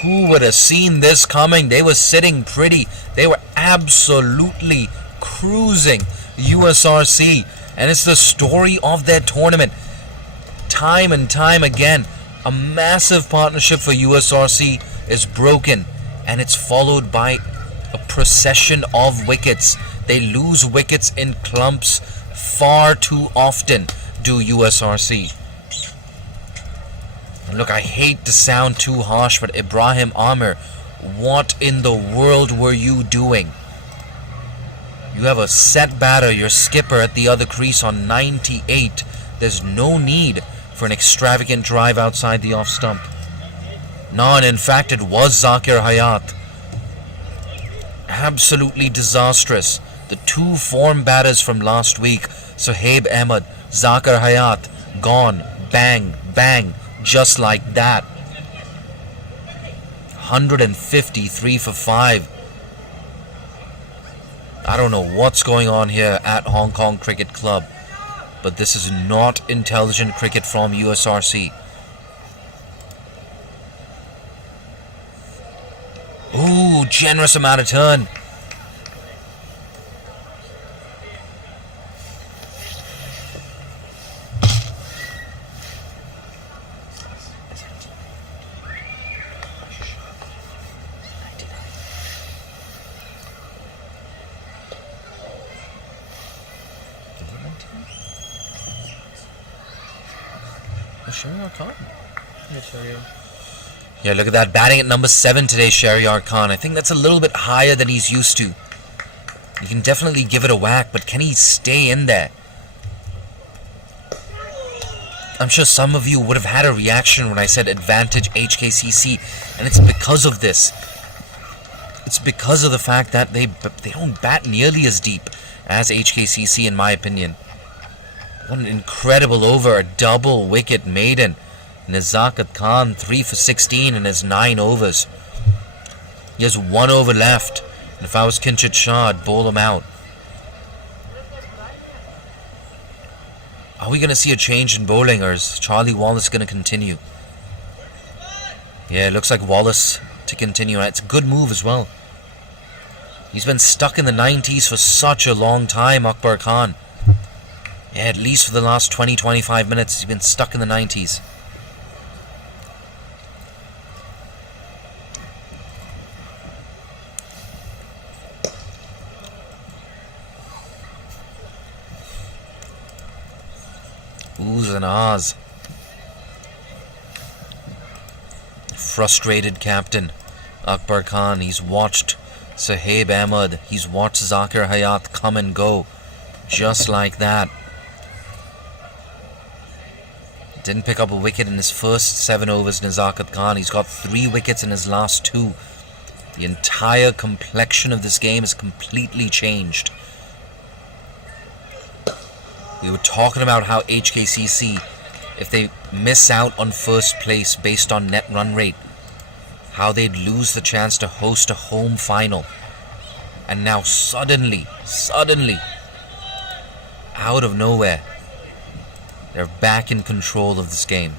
Who would have seen this coming? They were sitting pretty. They were absolutely cruising USRC. And it's the story of their tournament. Time and time again, A massive partnership for USRC is broken, and it's followed by a procession of wickets. They lose wickets in clumps far too often, do USRC. And look, I hate to sound too harsh, but Ibrahim Amir, what in the world were you doing? You have a set batter, your skipper at the other crease on 98. There's no need for an extravagant drive outside the off stump. No, and in fact it was Zakir Hayat. Absolutely disastrous. The two form batters from last week, Sohaib Ahmed, Zakir Hayat, gone. Bang, bang, just like that. 153 for 5. I don't know what's going on here at Hong Kong Cricket Club, but this is not intelligent cricket from USRC. Ooh, generous amount of turn. Yeah, look at that. Batting at number 7 today, Shahryar Khan. I think that's a little bit higher than he's used to. You can definitely give it a whack, but can he stay in there? I'm sure some of you would have had a reaction when I said advantage HKCC, and it's because of this. It's because of the fact that they don't bat nearly as deep as HKCC, in my opinion. What an incredible over, a double wicket maiden. Nazakat Khan 3 for 16 in his 9 overs. He has 1 over left, and if I was Kinchit Shah, I'd bowl him out. Are we going to see a change in bowling, or is Charlie Wallace going to continue? Yeah, it looks like Wallace to continue, and it's a good move as well. He's been stuck in the 90s for such a long time, Akbar Khan. Yeah, at least for the last 20-25 minutes, he's been stuck in the 90s. Oohs and ahs. Frustrated captain Akbar Khan. He's watched Sohaib Ahmed. He's watched Zakir Hayat come and go. Just like that. Didn't pick up a wicket in his first 7 overs, Nazakat Khan. He's got 3 wickets in his last 2. The entire complexion of this game has completely changed. We were talking about how HKCC, if they miss out on first place based on net run rate, how they'd lose the chance to host a home final. And now suddenly, out of nowhere, they're back in control of this game.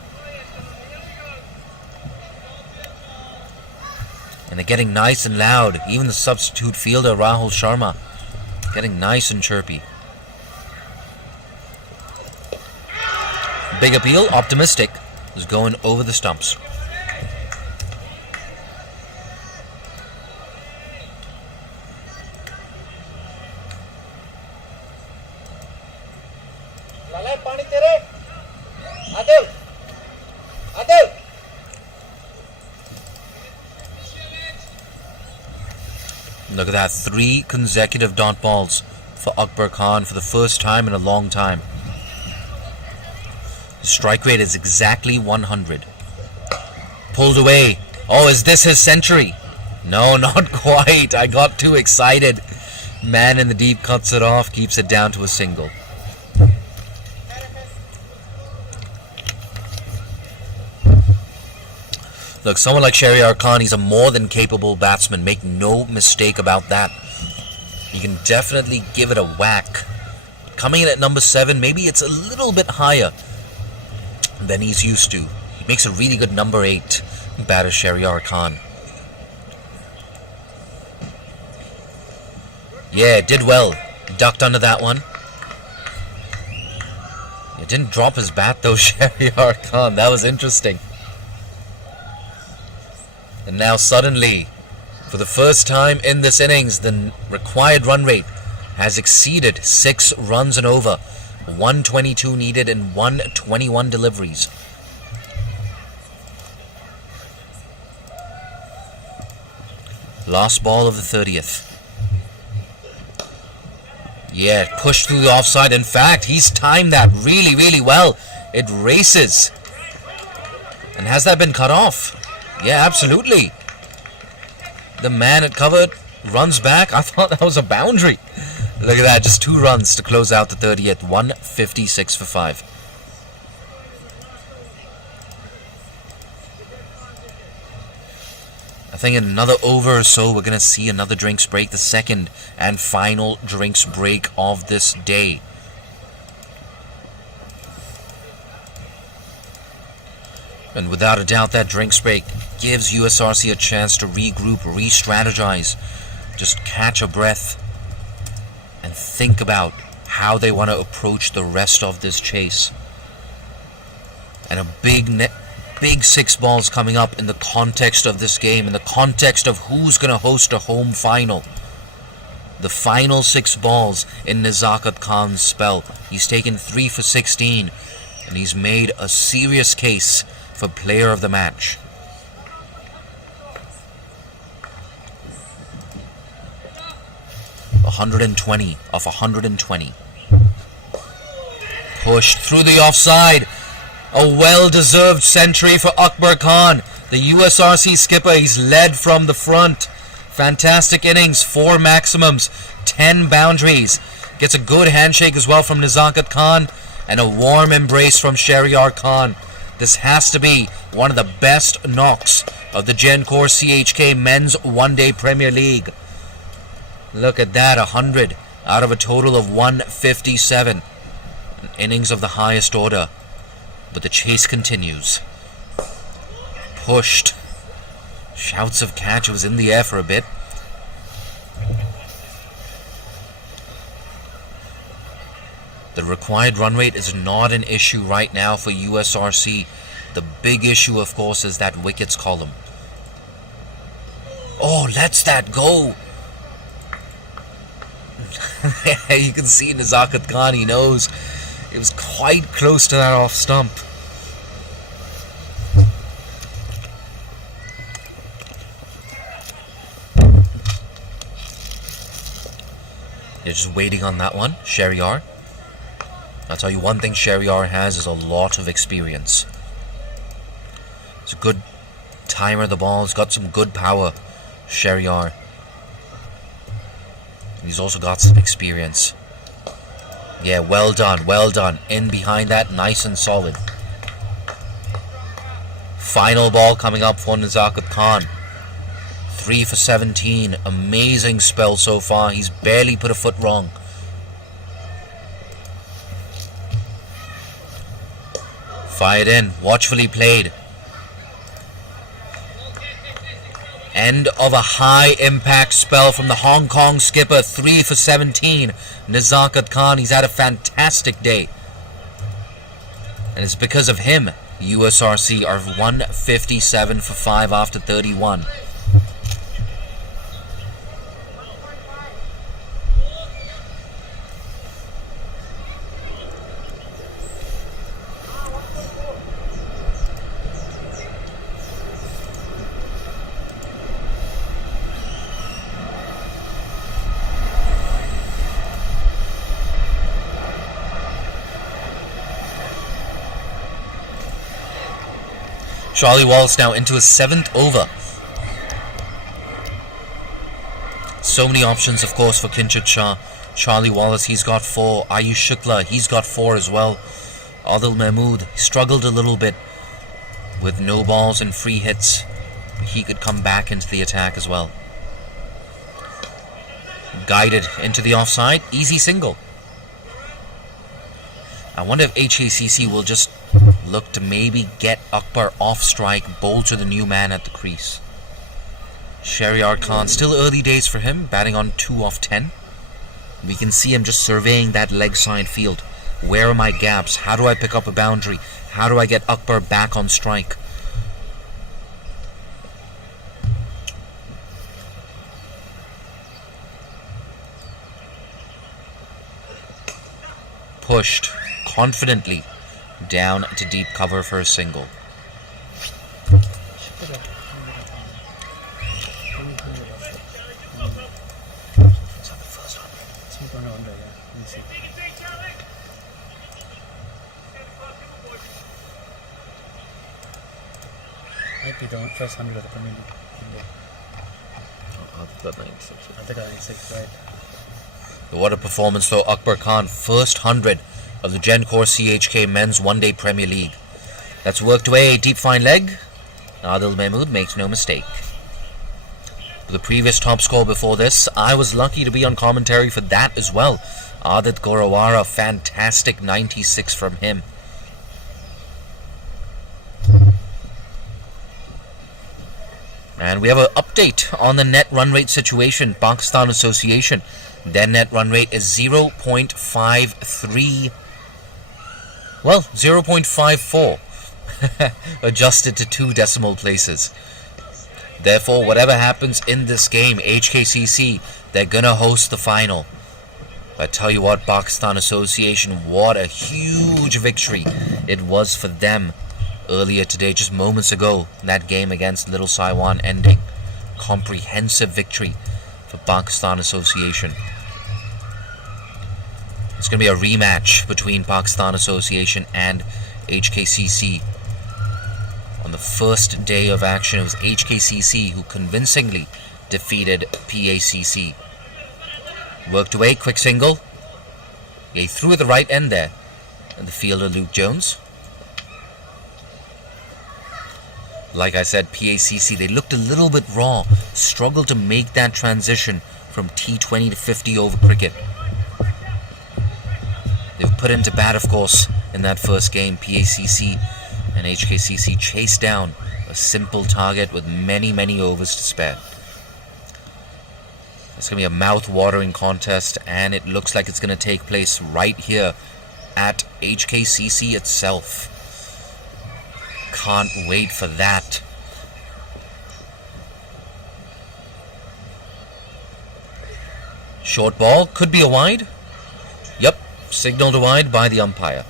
And they're getting nice and loud. Even the substitute fielder, Rahul Sharma, getting nice and chirpy. Big appeal, optimistic, is going over the stumps. Look at that, 3 consecutive dot balls for Akbar Khan for the first time in a long time. His strike rate is exactly 100. Pulled away. Oh, is this his century? No, not quite. I got too excited. Man in the deep cuts it off, keeps it down to a single. Look, someone like Shahryar Khan, he's a more than capable batsman. Make no mistake about that. You can definitely give it a whack. Coming in at number 7, maybe it's a little bit higher than he's used to. He makes a really good number 8 batter, Shahryar Khan. Yeah, did well. Ducked under that one. It didn't drop his bat though, Shahryar Khan. That was interesting. And now suddenly, for the first time in this innings, the required run rate has exceeded 6 runs and over. 122 needed in 121 deliveries. Last ball of the 30th. Yeah, pushed through the offside. In fact, he's timed that really, really well. It races. And has that been cut off? Yeah, absolutely. The man at covered runs back. I thought that was a boundary. Look at that, just 2 runs to close out the 30th. 156 for 5. I think in another over or so, we're going to see another drinks break, the second and final drinks break of this day. And without a doubt, that drinks break gives USRC a chance to regroup, re-strategize, just catch a breath, and think about how they want to approach the rest of this chase. And a big 6 balls coming up in the context of this game, in the context of who's going to host a home final. The final 6 balls in Nazakat Khan's spell. He's taken 3 for 16, and he's made a serious case for player of the match. $120 off 120. Pushed through the offside. A well-deserved century for Akbar Khan. The USRC skipper, he's led from the front. Fantastic innings, 4 maximums, 10 boundaries. Gets a good handshake as well from Nazakat Khan and a warm embrace from Shahryar Khan. This has to be one of the best knocks of the Gencor CHK Men's One-Day Premier League. Look at that, 100 out of a total of 157. An innings of the highest order. But the chase continues. Pushed. Shouts of catch. It was in the air for a bit. The required run rate is not an issue right now for USRC. The big issue, of course, is that wickets column. Oh, lets that go. You can see Nazakat Khan, he knows. It was quite close to that off stump. You're just waiting on that one, Shahryar. I'll tell you one thing Shahryar has is a lot of experience. He's a good timer of the ball. He's got some good power, Shahryar. He's also got some experience. Yeah, well done, well done. In behind that, nice and solid. Final ball coming up for Nazakat Khan. 3 for 17. Amazing spell so far. He's barely put a foot wrong. Fired in, watchfully played. End of a high impact spell from the Hong Kong skipper. 3 for 17. Nazakat Khan, he's had a fantastic day. And it's because of him USRC are 157 for 5 after 31. Charlie Wallace now into his 7th over. So many options, of course, for Kinchit Shah. Charlie Wallace, he's got 4. Ayush Shukla, he's got 4 as well. Adil Mahmood struggled a little bit with no balls and free hits. He could come back into the attack as well. Guided into the offside. Easy single. I wonder if HKCC will just look to maybe get Akbar off strike, bowl to the new man at the crease. Shahryar Khan, still early days for him, batting on 2 off 10. We can see him just surveying that leg side field. Where are my gaps? How do I pick up a boundary? How do I get Akbar back on strike? pushed confidently down to deep cover for a single. Might be the first 100 of the Premier League. I've got 96. I think I got 96, right. What a performance though. Akbar Khan, first 100 of the Gencor CHK Men's One-Day Premier League. That's worked away, deep fine leg. Adil Mahmood makes no mistake. The previous top score before this, I was lucky to be on commentary for that as well. Adit Gorawara, fantastic 96 from him. And we have an update on the net run rate situation. Pakistan Association, their net run rate is 0.53. Well, 0.54. Adjusted to 2 decimal places. Therefore, whatever happens in this game, HKCC, they're gonna host the final. I tell you what, Pakistan Association, what a huge victory it was for them earlier today, just moments ago, in that game against Little Saiwan ending. Comprehensive victory for Pakistan Association. It's going to be a rematch between Pakistan Association and HKCC. On the first day of action, it was HKCC who convincingly defeated PACC. Worked away, quick single. He threw at the right end there. And the fielder, Luke Jones. Like I said, PACC, they looked a little bit raw. Struggled to make that transition from T20 to 50 over cricket. They've put into bat, of course, in that first game. PACC and HKCC chased down a simple target with many, many overs to spare. It's going to be a mouth-watering contest, and it looks like it's going to take place right here at HKCC itself. Can't wait for that. Short ball, could be a wide. Yep, signaled a wide by the umpire.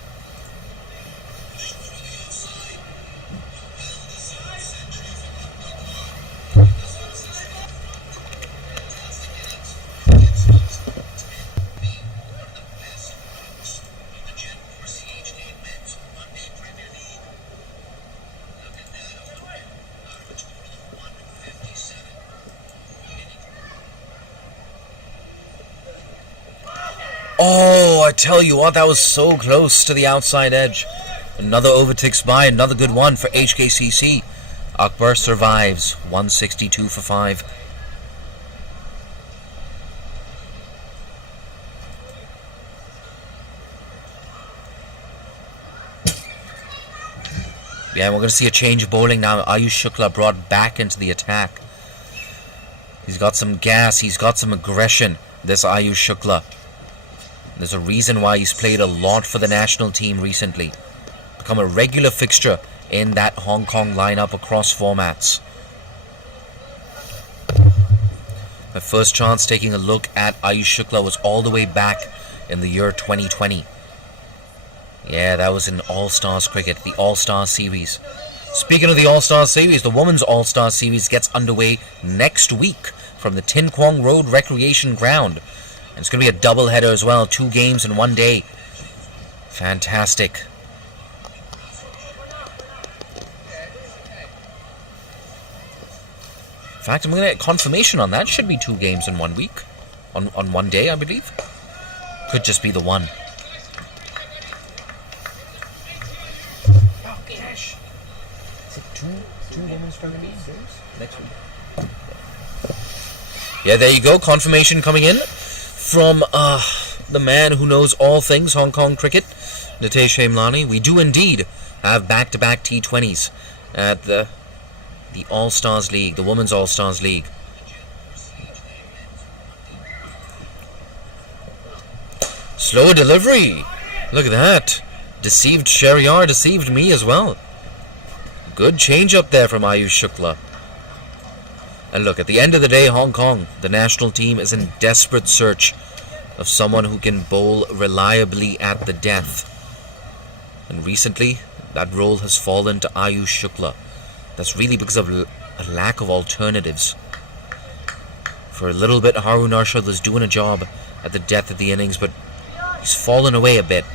Oh, I tell you what, that was so close to the outside edge. Another over ticks by, another good one for HKCC. Akbar survives, 162 for 5. Yeah, we're going to see a change of bowling now. Ayush Shukla brought back into the attack. He's got some gas, he's got some aggression, this Ayush Shukla. There's a reason why he's played a lot for the national team recently. Become a regular fixture in that Hong Kong lineup across formats. My first chance taking a look at Ayush Shukla was all the way back in the year 2020. Yeah, that was in All-Stars cricket, the All-Star Series. Speaking of the All-Star Series, the Women's All-Star Series gets underway next week from the Tin Kwong Road Recreation Ground. And it's going to be a double-header as well, 2 games in 1 day. Fantastic. In fact, I'm going to get confirmation on that. Should be 2 games in 1 week. On 1 day, I believe. Could just be the one. Oh, gosh. Is it 2 women's Premier League games next week? Yeah, there you go. Confirmation coming in from the man who knows all things Hong Kong cricket, Nitesh Hemlani. We do indeed have back-to-back T20s at the All-Stars League, the Women's All-Stars League. Slow delivery. Look at that. Deceived Sheriar, deceived me as well. Good change up there from Ayush Shukla. And look, at the end of the day, Hong Kong, the national team, is in desperate search of someone who can bowl reliably at the death. And recently, that role has fallen to Ayush Shukla. That's really because of a lack of alternatives. For a little bit, Harun Arshad was doing a job at the death of the innings, but he's fallen away a bit.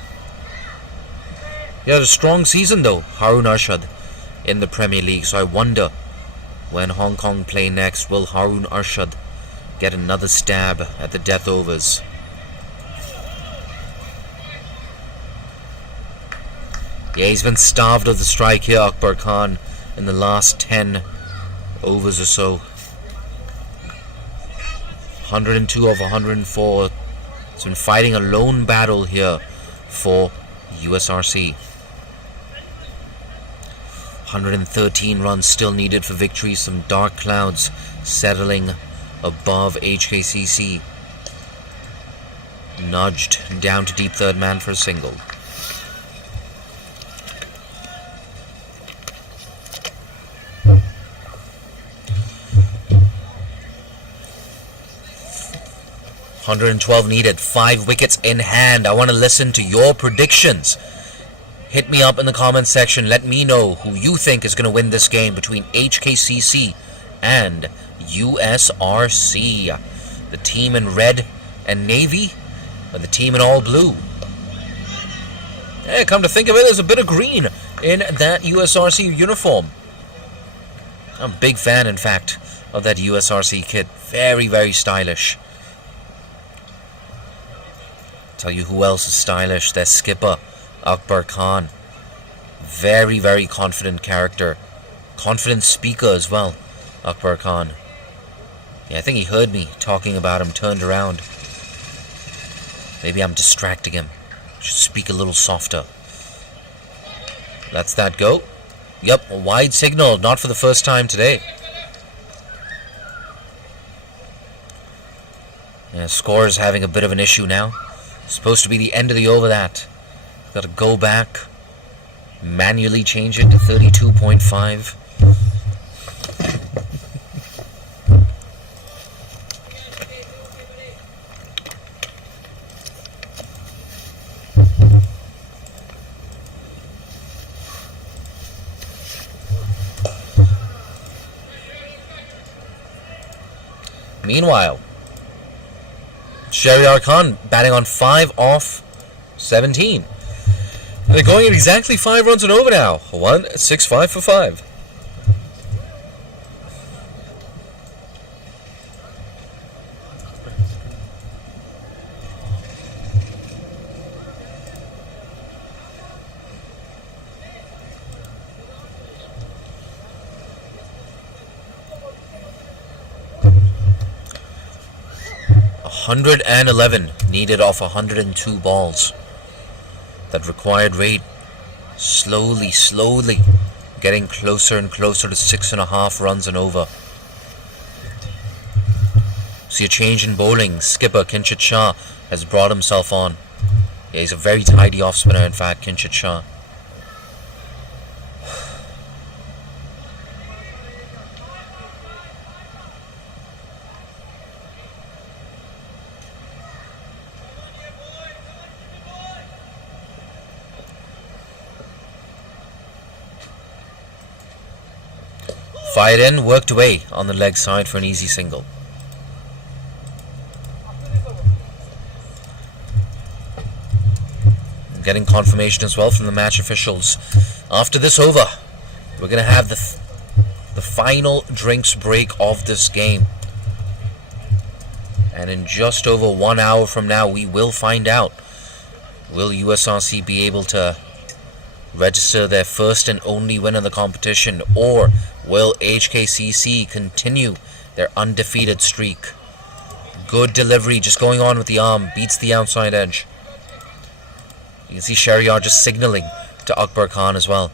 He had a strong season though, Harun Arshad, in the Premier League, so I wonder when Hong Kong play next, will Harun Arshad get another stab at the death overs? Yeah, he's been starved of the strike here, Akbar Khan, in the last 10 overs or so. 102 of 104. He's been fighting a lone battle here for USRC. 113 runs still needed for victory. Some dark clouds settling above HKCC. Nudged down to deep third man for a single. $112 needed, 5 wickets in hand. I want to listen to your predictions. Hit me up in the comments section. Let me know who you think is going to win this game between HKCC and USRC. The team in red and navy, or the team in all blue? Hey, come to think of it, there's a bit of green in that USRC uniform. I'm a big fan, in fact, of that USRC kit. Very, very stylish. Tell you who else is stylish. Their skipper, Akbar Khan. Very, very confident character. Confident speaker as well, Akbar Khan. Yeah, I think he heard me talking about him, turned around. Maybe I'm distracting him. Should speak a little softer. That's that go. Yep, a wide signal, not for the first time today. Yeah, score is having a bit of an issue now. Supposed to be the end of the over that. Got to go back, manually change it to 32.5. Meanwhile, Shahryar Khan batting on 5 off 17. They're going at exactly 5 runs and over now. 1-6-5 for 5. $111 needed off 102 balls. That required rate slowly getting closer and closer to 6.5 runs and over. See a change in bowling. Skipper Kinshit Shah has brought himself on. Yeah, he's a very tidy off spinner, in fact, Kinshit Shah. Fired in, worked away on the leg side for an easy single. Getting confirmation as well from the match officials. After this over, we're going to have the final drinks break of this game. And in just over 1 hour from now, we will find out. Will USRC be able to register their first and only win in the competition, or will HKCC continue their undefeated streak? Good delivery, just going on with the arm, beats the outside edge. You can see Shahryar just signaling to Akbar Khan as well.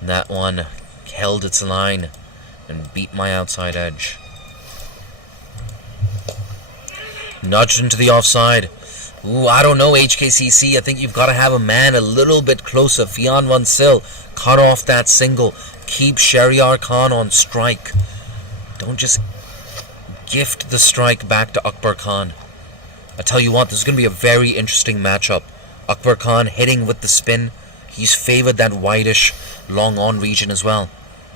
And that one held its line and beat my outside edge. Nudged into the offside. Ooh, I don't know, HKCC. I think you've got to have a man a little bit closer. Fian Vansil cut off that single. Keep Shahryar Khan on strike. Don't just gift the strike back to Akbar Khan. I tell you what, this is going to be a very interesting matchup. Akbar Khan hitting with the spin. He's favored that whitish long on region as well.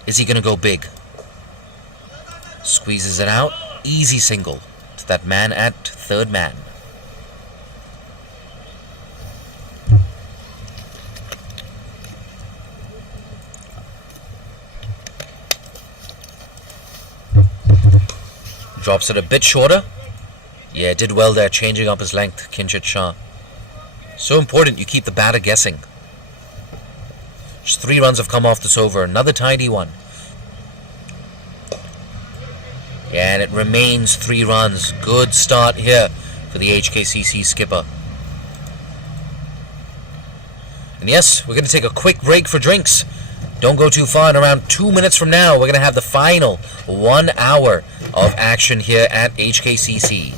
Is he going to go big? Squeezes it out. Easy single to that man at third man. Drops it a bit shorter. Yeah, did well there, changing up his length, Kinshit Shah. So important you keep the batter guessing. Just 3 runs have come off this over. Another tidy one. Yeah, and it remains 3 runs. Good start here for the HKCC skipper. And yes, we're going to take a quick break for drinks. Don't go too far. In around 2 minutes from now, we're going to have the final 1 hour of action here at HKCC.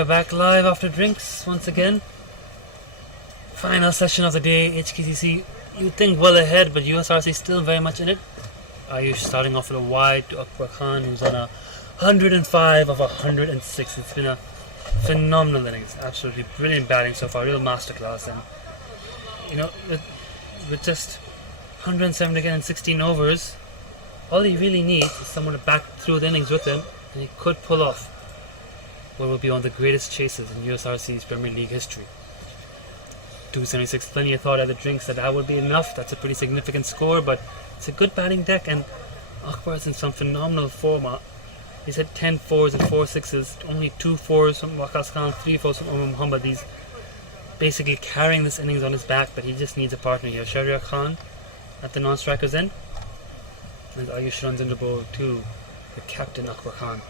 we're back live after drinks once again. Final session of the day, HKCC. You'd think well ahead, but USRC still very much in it. Ayush starting off with a wide to Akbar Khan, who's on a 105 of 106. It's been a phenomenal innings. Absolutely brilliant batting so far, real masterclass. And you know, with just 107 again in 16 overs, all he really needs is someone to back through the innings with him, and he could pull off what will be one of the greatest chases in USRC's Premier League history. 276, plenty of thought at the drinks that would be enough. That's a pretty significant score, but it's a good batting deck, and Akbar's in some phenomenal form. He's had 10 fours and 4 sixes, only 2 fours from Waqas Khan, 3 fours from Umar Muhammad. He's basically carrying this innings on his back, but he just needs a partner here. Shahryar Khan at the non-striker's end, and Ayush runs into bowl to the captain Akbar Khan.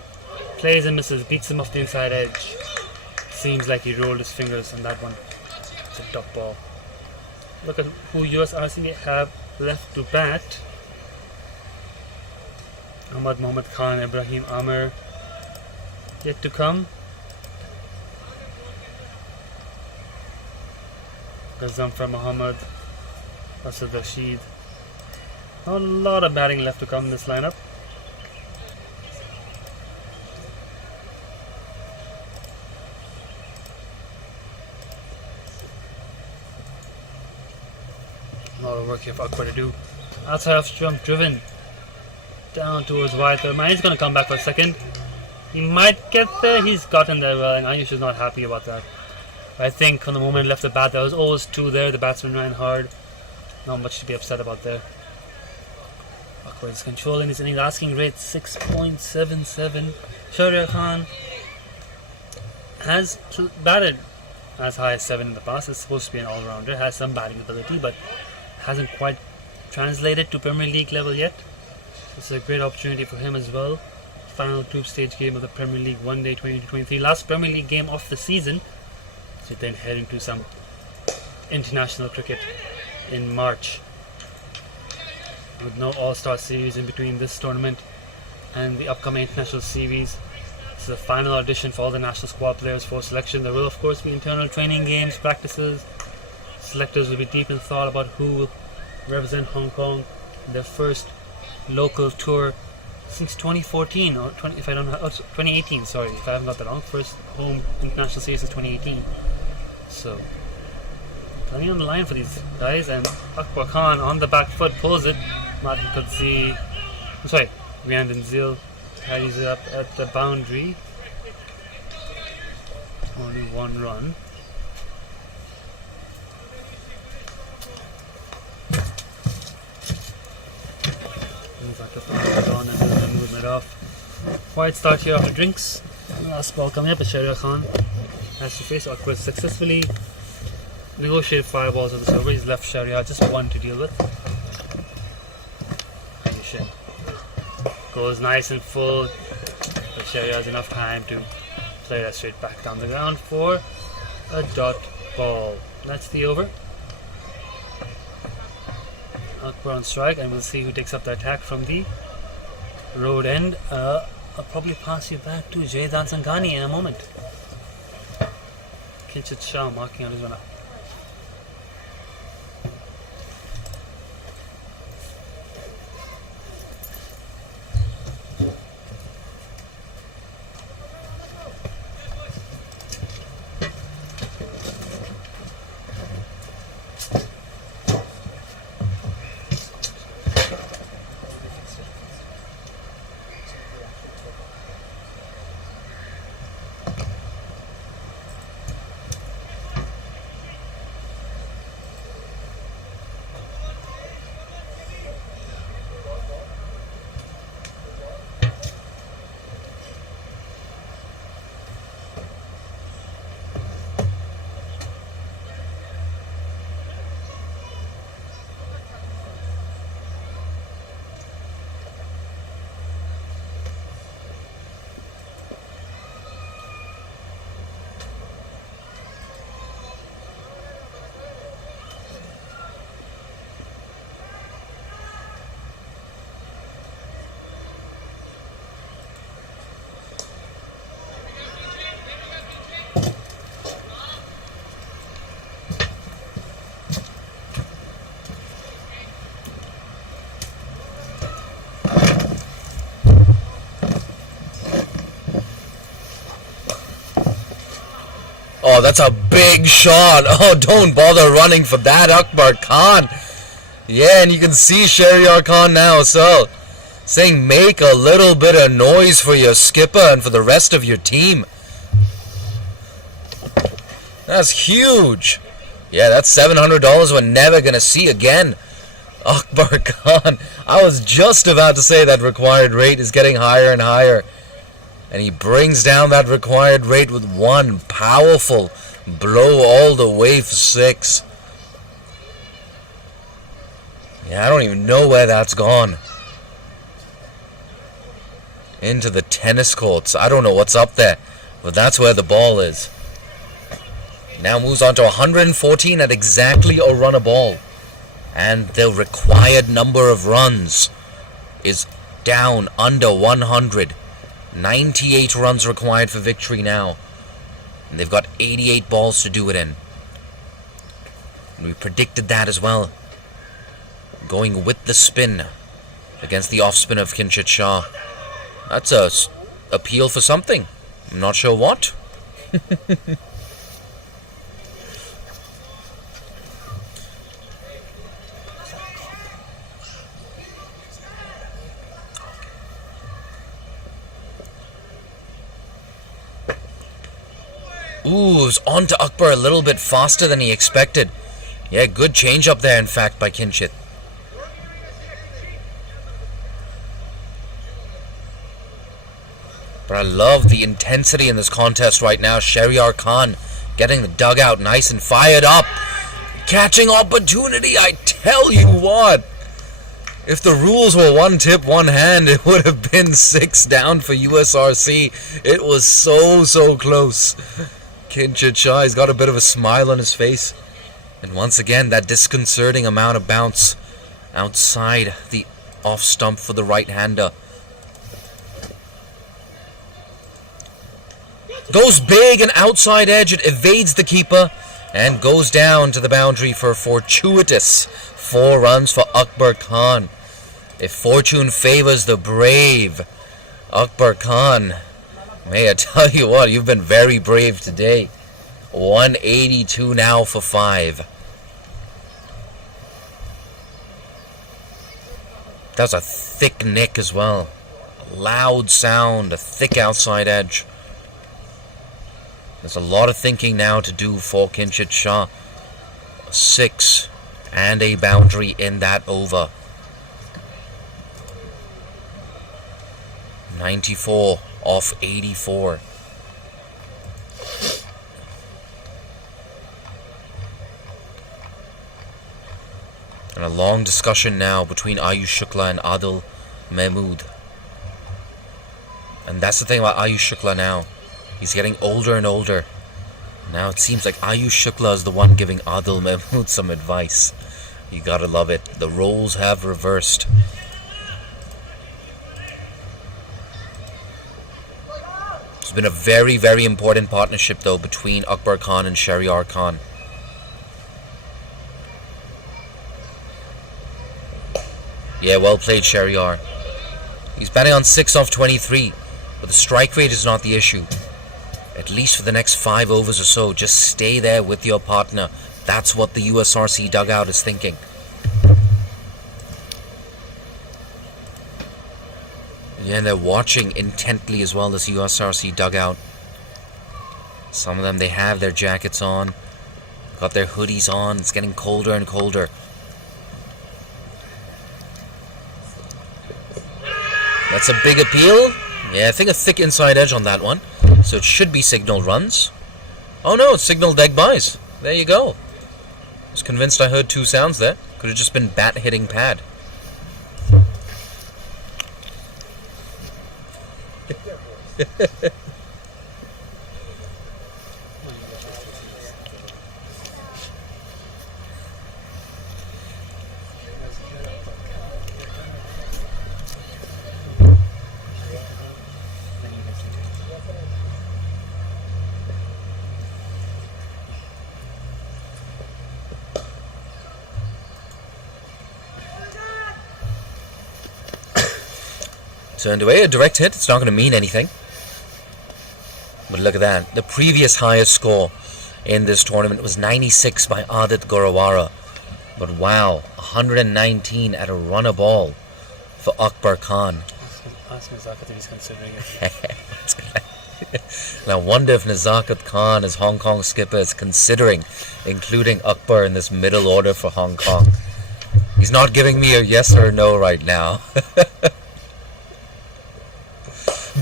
Plays and misses, beats him off the inside edge. Seems like he rolled his fingers on that one. It's a dot ball. Look at who USRC have left to bat. Ahmad Mohammad Khan, Ibrahim Amir yet to come. Zamfar Muhammad, Asad Rashid. A lot of batting left to come in this lineup. A lot of work here for Akbar to do. Outside off jump driven down towards wide. He's going to come back for a second. He might get there. He's gotten there well, and Ayush is not happy about that. I think from the moment he left the bat, there was always 2 there. The batsman ran hard. Not much to be upset about there. Akbar is controlling his innings. Asking rate 6.77. Shahryar Khan has batted as high as 7 in the past. It's supposed to be an all-rounder. Has some batting ability, but hasn't quite translated to Premier League level yet. This is a great opportunity for him as well. Final group stage game of the Premier League One Day 2023. Last Premier League game of the season. So then head into some international cricket in March. With no All-Star series in between this tournament and the upcoming international series. This is the final audition for all the national squad players for selection. There will of course be internal training games, practices. Selectors will be deep in thought about who will represent Hong Kong in their first local tour since 2014 or 2018. Sorry, if I haven't got that wrong. First home international series since 2018. So plenty on the line for these guys, and Akbar Khan on the back foot pulls it. Martin Qudsi, Rian Denzil carries it up at the boundary. Only 1 run. On and then moving it off. Quiet start here after drinks. Last ball coming up, Shahryar Khan has to face Akbar successfully. Negotiated 5 balls on this over. He's left Shahryar just 1 to deal with. Ayush goes nice and full, but Shahryar has enough time to play that straight back down the ground for a dot ball. That's the over. Akbar on strike, and we'll see who takes up the attack from the road end. I'll probably pass you back to Jaidan Sanghani in a moment. Kinchit Shah marking on his runner. Oh, that's a big shot. Oh, don't bother running for that, Akbar Khan. Yeah, and you can see Shahryar Khan now as well, saying make a little bit of noise for your skipper and for the rest of your team. That's huge. Yeah, that's $700 we're never going to see again. Akbar Khan, I was just about to say that required rate is getting higher and higher. And he brings down that required rate with one powerful blow all the way for 6. Yeah, I don't even know where that's gone. Into the tennis courts. I don't know what's up there, but that's where the ball is. Now moves on to 114 at exactly a run a ball. And the required number of runs is down under 100. 98 runs required for victory now. And they've got 88 balls to do it in. And we predicted that as well. Going with the spin against the off spin of Kinshit Shah. That's a appeal for something. I'm not sure what. Ooh, it was on to Akbar a little bit faster than he expected. Yeah, good change up there, in fact, by Kinshit. But I love the intensity in this contest right now. Shahryar Khan getting the dugout nice and fired up. Catching opportunity, I tell you what. If the rules were one tip, one hand, it would have been 6 down for USRC. It was so close. Kinshit Shah, he's got a bit of a smile on his face. And once again, that disconcerting amount of bounce outside the off stump for the right-hander. Goes big and outside edge. It evades the keeper and goes down to the boundary for a fortuitous 4 runs for Akbar Khan. If fortune favors the brave, Akbar Khan, may I tell you what, you've been very brave today. 182 now for 5. That's a thick nick as well. A loud sound, a thick outside edge. There's a lot of thinking now to do for Kinshit Shah. 6 and a boundary in that over. 94 off 84. And a long discussion now between Ayush Shukla and Adil Mahmood. And that's the thing about Ayush Shukla now. He's getting older and older. Now it seems like Ayush Shukla is the one giving Adil Mahmood some advice. You gotta love it. The roles have reversed. It's been a very important partnership though between Akbar Khan and Shahryar Khan. Yeah, well played, Shahryar. He's batting on 6 off 23, but the strike rate is not the issue. At least for the next 5 overs or so, just stay there with your partner. That's what the USRC dugout is thinking. Yeah, and they're watching intently as well, this USRC dugout. Some of them, they have their jackets on, got their hoodies on. It's getting colder and colder. That's a big appeal. Yeah, I think a thick inside edge on that one. So it should be signal runs. Oh no, it's signal egg buys. There you go. I was convinced I heard 2 sounds there. Could have just been bat hitting pad. Turned away, a direct hit. It's not going to mean anything. But look at that. The previous highest score in this tournament. It was 96 by Adit Gorawara. But wow, 119 at a runner ball for Akbar Khan. Ask Nazakat if he's considering it. And I wonder if Nazakat Khan, as Hong Kong skipper, is considering including Akbar in this middle order for Hong Kong. He's not giving me a yes or no right now.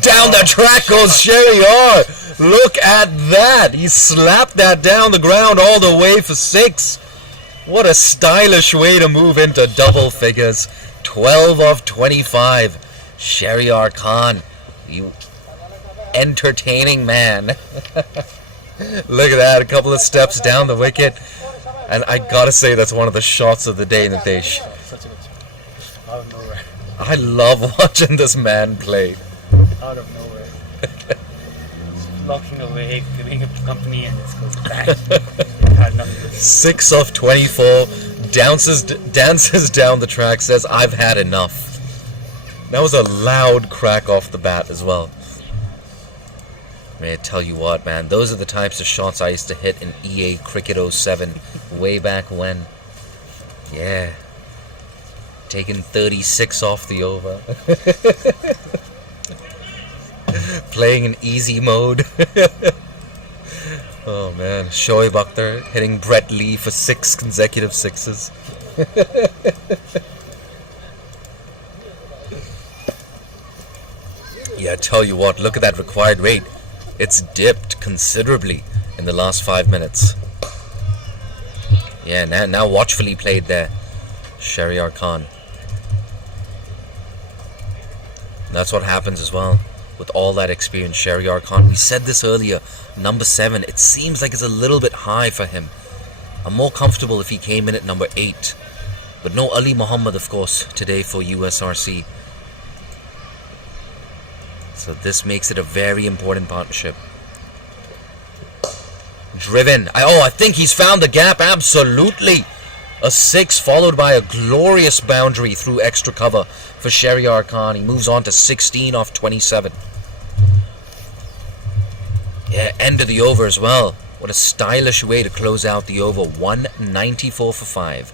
Down the track goes Sheriar. Look at that. He slapped that down the ground all the way for 6. What a stylish way to move into double figures. 12 of 25. Sheriar Khan, you entertaining man. Look at that. A couple of steps down the wicket. And I gotta say, that's one of the shots of the day, Nitesh. Such a good shot. Out of nowhere. I love watching this man play. Out of nowhere. Blocking away, giving him company, and it goes bang. Had nothing. 6 of 24. Dances down the track, says, I've had enough. That was a loud crack off the bat as well. May I tell you what, man, those are the types of shots I used to hit in EA Cricket 07 way back when. Yeah. Taking 36 off the over. Playing in easy mode. Oh man, Shoaib Akhtar hitting Brett Lee for 6 consecutive sixes. Yeah, I tell you what, look at that required rate. It's dipped considerably in the last 5 minutes. Yeah, now watchfully played there, Sheriar Khan. And that's what happens as well with all that experience, Sheriar Khan. We said this earlier, number 7, it seems like it's a little bit high for him. I'm more comfortable if he came in at number 8. But no Ali Muhammad, of course, today for USRC. So this makes it a very important partnership. Driven. I think he's found the gap. Absolutely. A 6 followed by a glorious boundary through extra cover for Sheriar Khan. He moves on to 16 off 27. Yeah, end of the over as well. What a stylish way to close out the over. 194 for 5.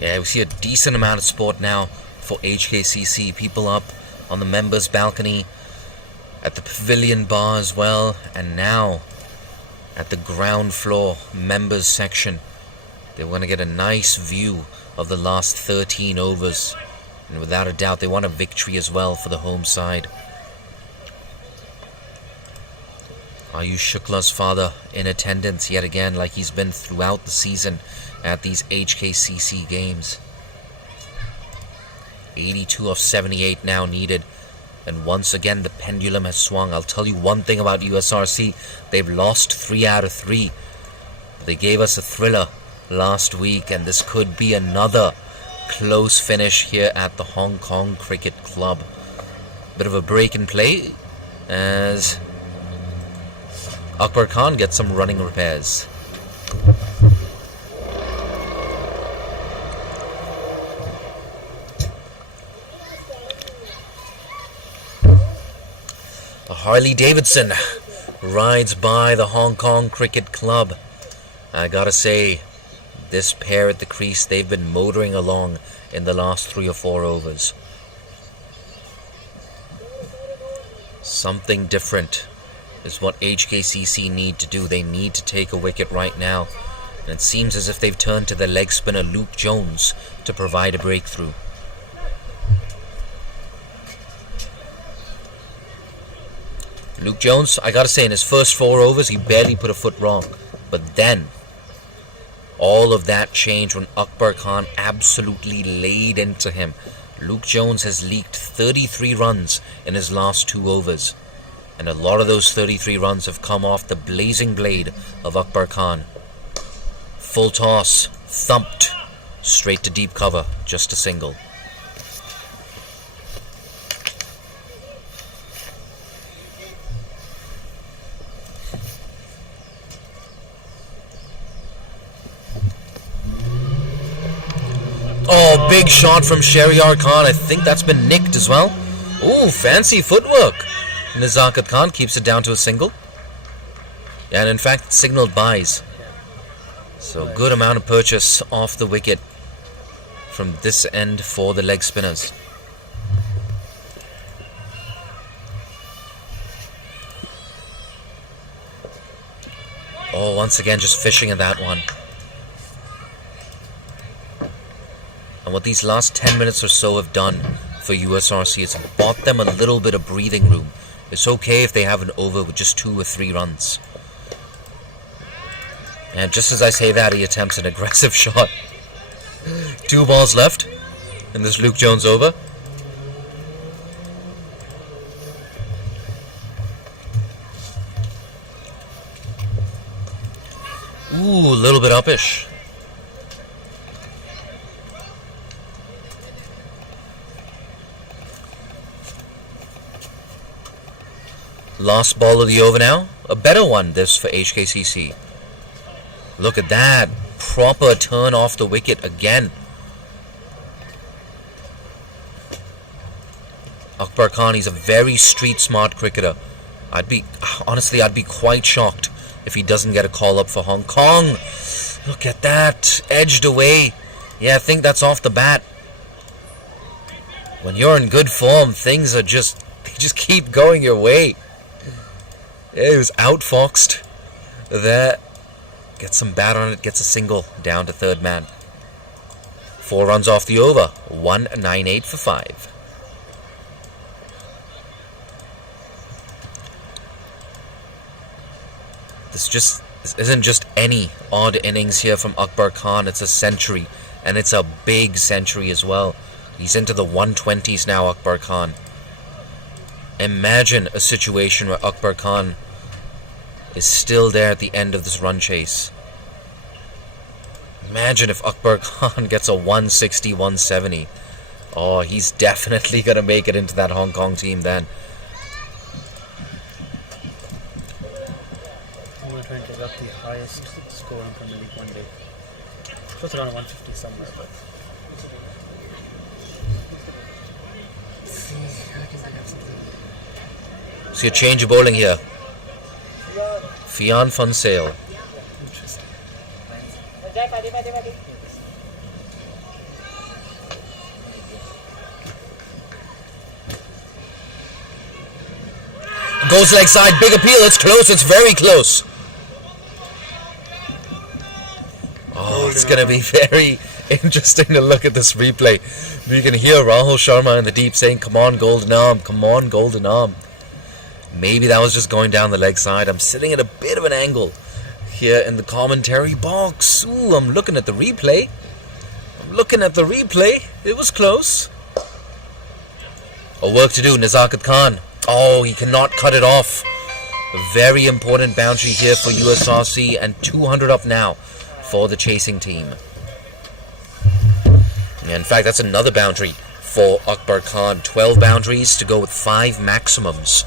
Yeah, we see a decent amount of support now for HKCC. People up on the members' balcony, at the pavilion bar as well, and now at the ground floor members section. They want to get a nice view of the last 13 overs. And without a doubt, they want a victory as well for the home side. Ayush Shukla's father in attendance yet again, like he's been throughout the season at these HKCC games. 82 of 78 now needed. And once again, the pendulum has swung. I'll tell you one thing about USRC. They've lost 3 out of 3. They gave us a thriller last week, and this could be another close finish here at the Hong Kong Cricket Club. Bit of a break in play as Akbar Khan gets some running repairs. Harley Davidson rides by the Hong Kong Cricket Club. I gotta say, this pair at the crease, they've been motoring along in the last 3 or 4 overs. Something different is what HKCC need to do. They need to take a wicket right now. And it seems as if they've turned to their leg spinner Luke Jones to provide a breakthrough. Luke Jones, I gotta say, in his first 4 overs, he barely put a foot wrong. But then, all of that changed when Akbar Khan absolutely laid into him. Luke Jones has leaked 33 runs in his last 2 overs. And a lot of those 33 runs have come off the blazing blade of Akbar Khan. Full toss, thumped, straight to deep cover, just a single. Oh, big shot from Sheriar Khan. I think that's been nicked as well. Ooh, fancy footwork. Nizakat Khan keeps it down to a single. And in fact, signaled buys. So good amount of purchase off the wicket from this end for the leg spinners. Oh, once again, just fishing at that one. And what these last 10 minutes or so have done for USRC is bought them a little bit of breathing room. It's okay if they have an over with just 2 or 3 runs. And just as I say that, he attempts an aggressive shot. 2 balls left in this Luke Jones over. Ooh, a little bit uppish. Last ball of the over now. A better one, this for HKCC. Look at that. Proper turn off the wicket again. Akbar Khan, he's a very street smart cricketer. I'd be quite shocked if he doesn't get a call up for Hong Kong. Look at that. Edged away. Yeah, I think that's off the bat. When you're in good form, things are just keep going your way. Yeah, he was outfoxed there. Gets some bat on it, gets a single down to third man. 4 runs off the over. 198 for 5. This isn't just any odd innings here from Akbar Khan. It's a century, and it's a big century as well. He's into the 120s now, Akbar Khan. Imagine a situation where Akbar Khan is still there at the end of this run chase. Imagine if Akbar Khan gets a 160, 170. Oh, he's definitely going to make it into that Hong Kong team then. I'm going to try and get up the highest score in Premier League one day. Just around 150 somewhere, but... See a change of bowling here. Fian Funsale. Interesting. Goes leg side, big appeal, it's close, it's very close. Oh, it's going to be very interesting to look at this replay. You can hear Rahul Sharma in the deep saying, come on, golden arm, come on, golden arm. Maybe that was just going down the leg side. I'm sitting at a bit of an angle here in the commentary box. Ooh, I'm looking at the replay. It was close. A work to do, Nizakat Khan. Oh, he cannot cut it off. A very important boundary here for USRC, and 200 up now for the chasing team. In fact, that's another boundary for Akbar Khan. 12 boundaries to go with 5 maximums.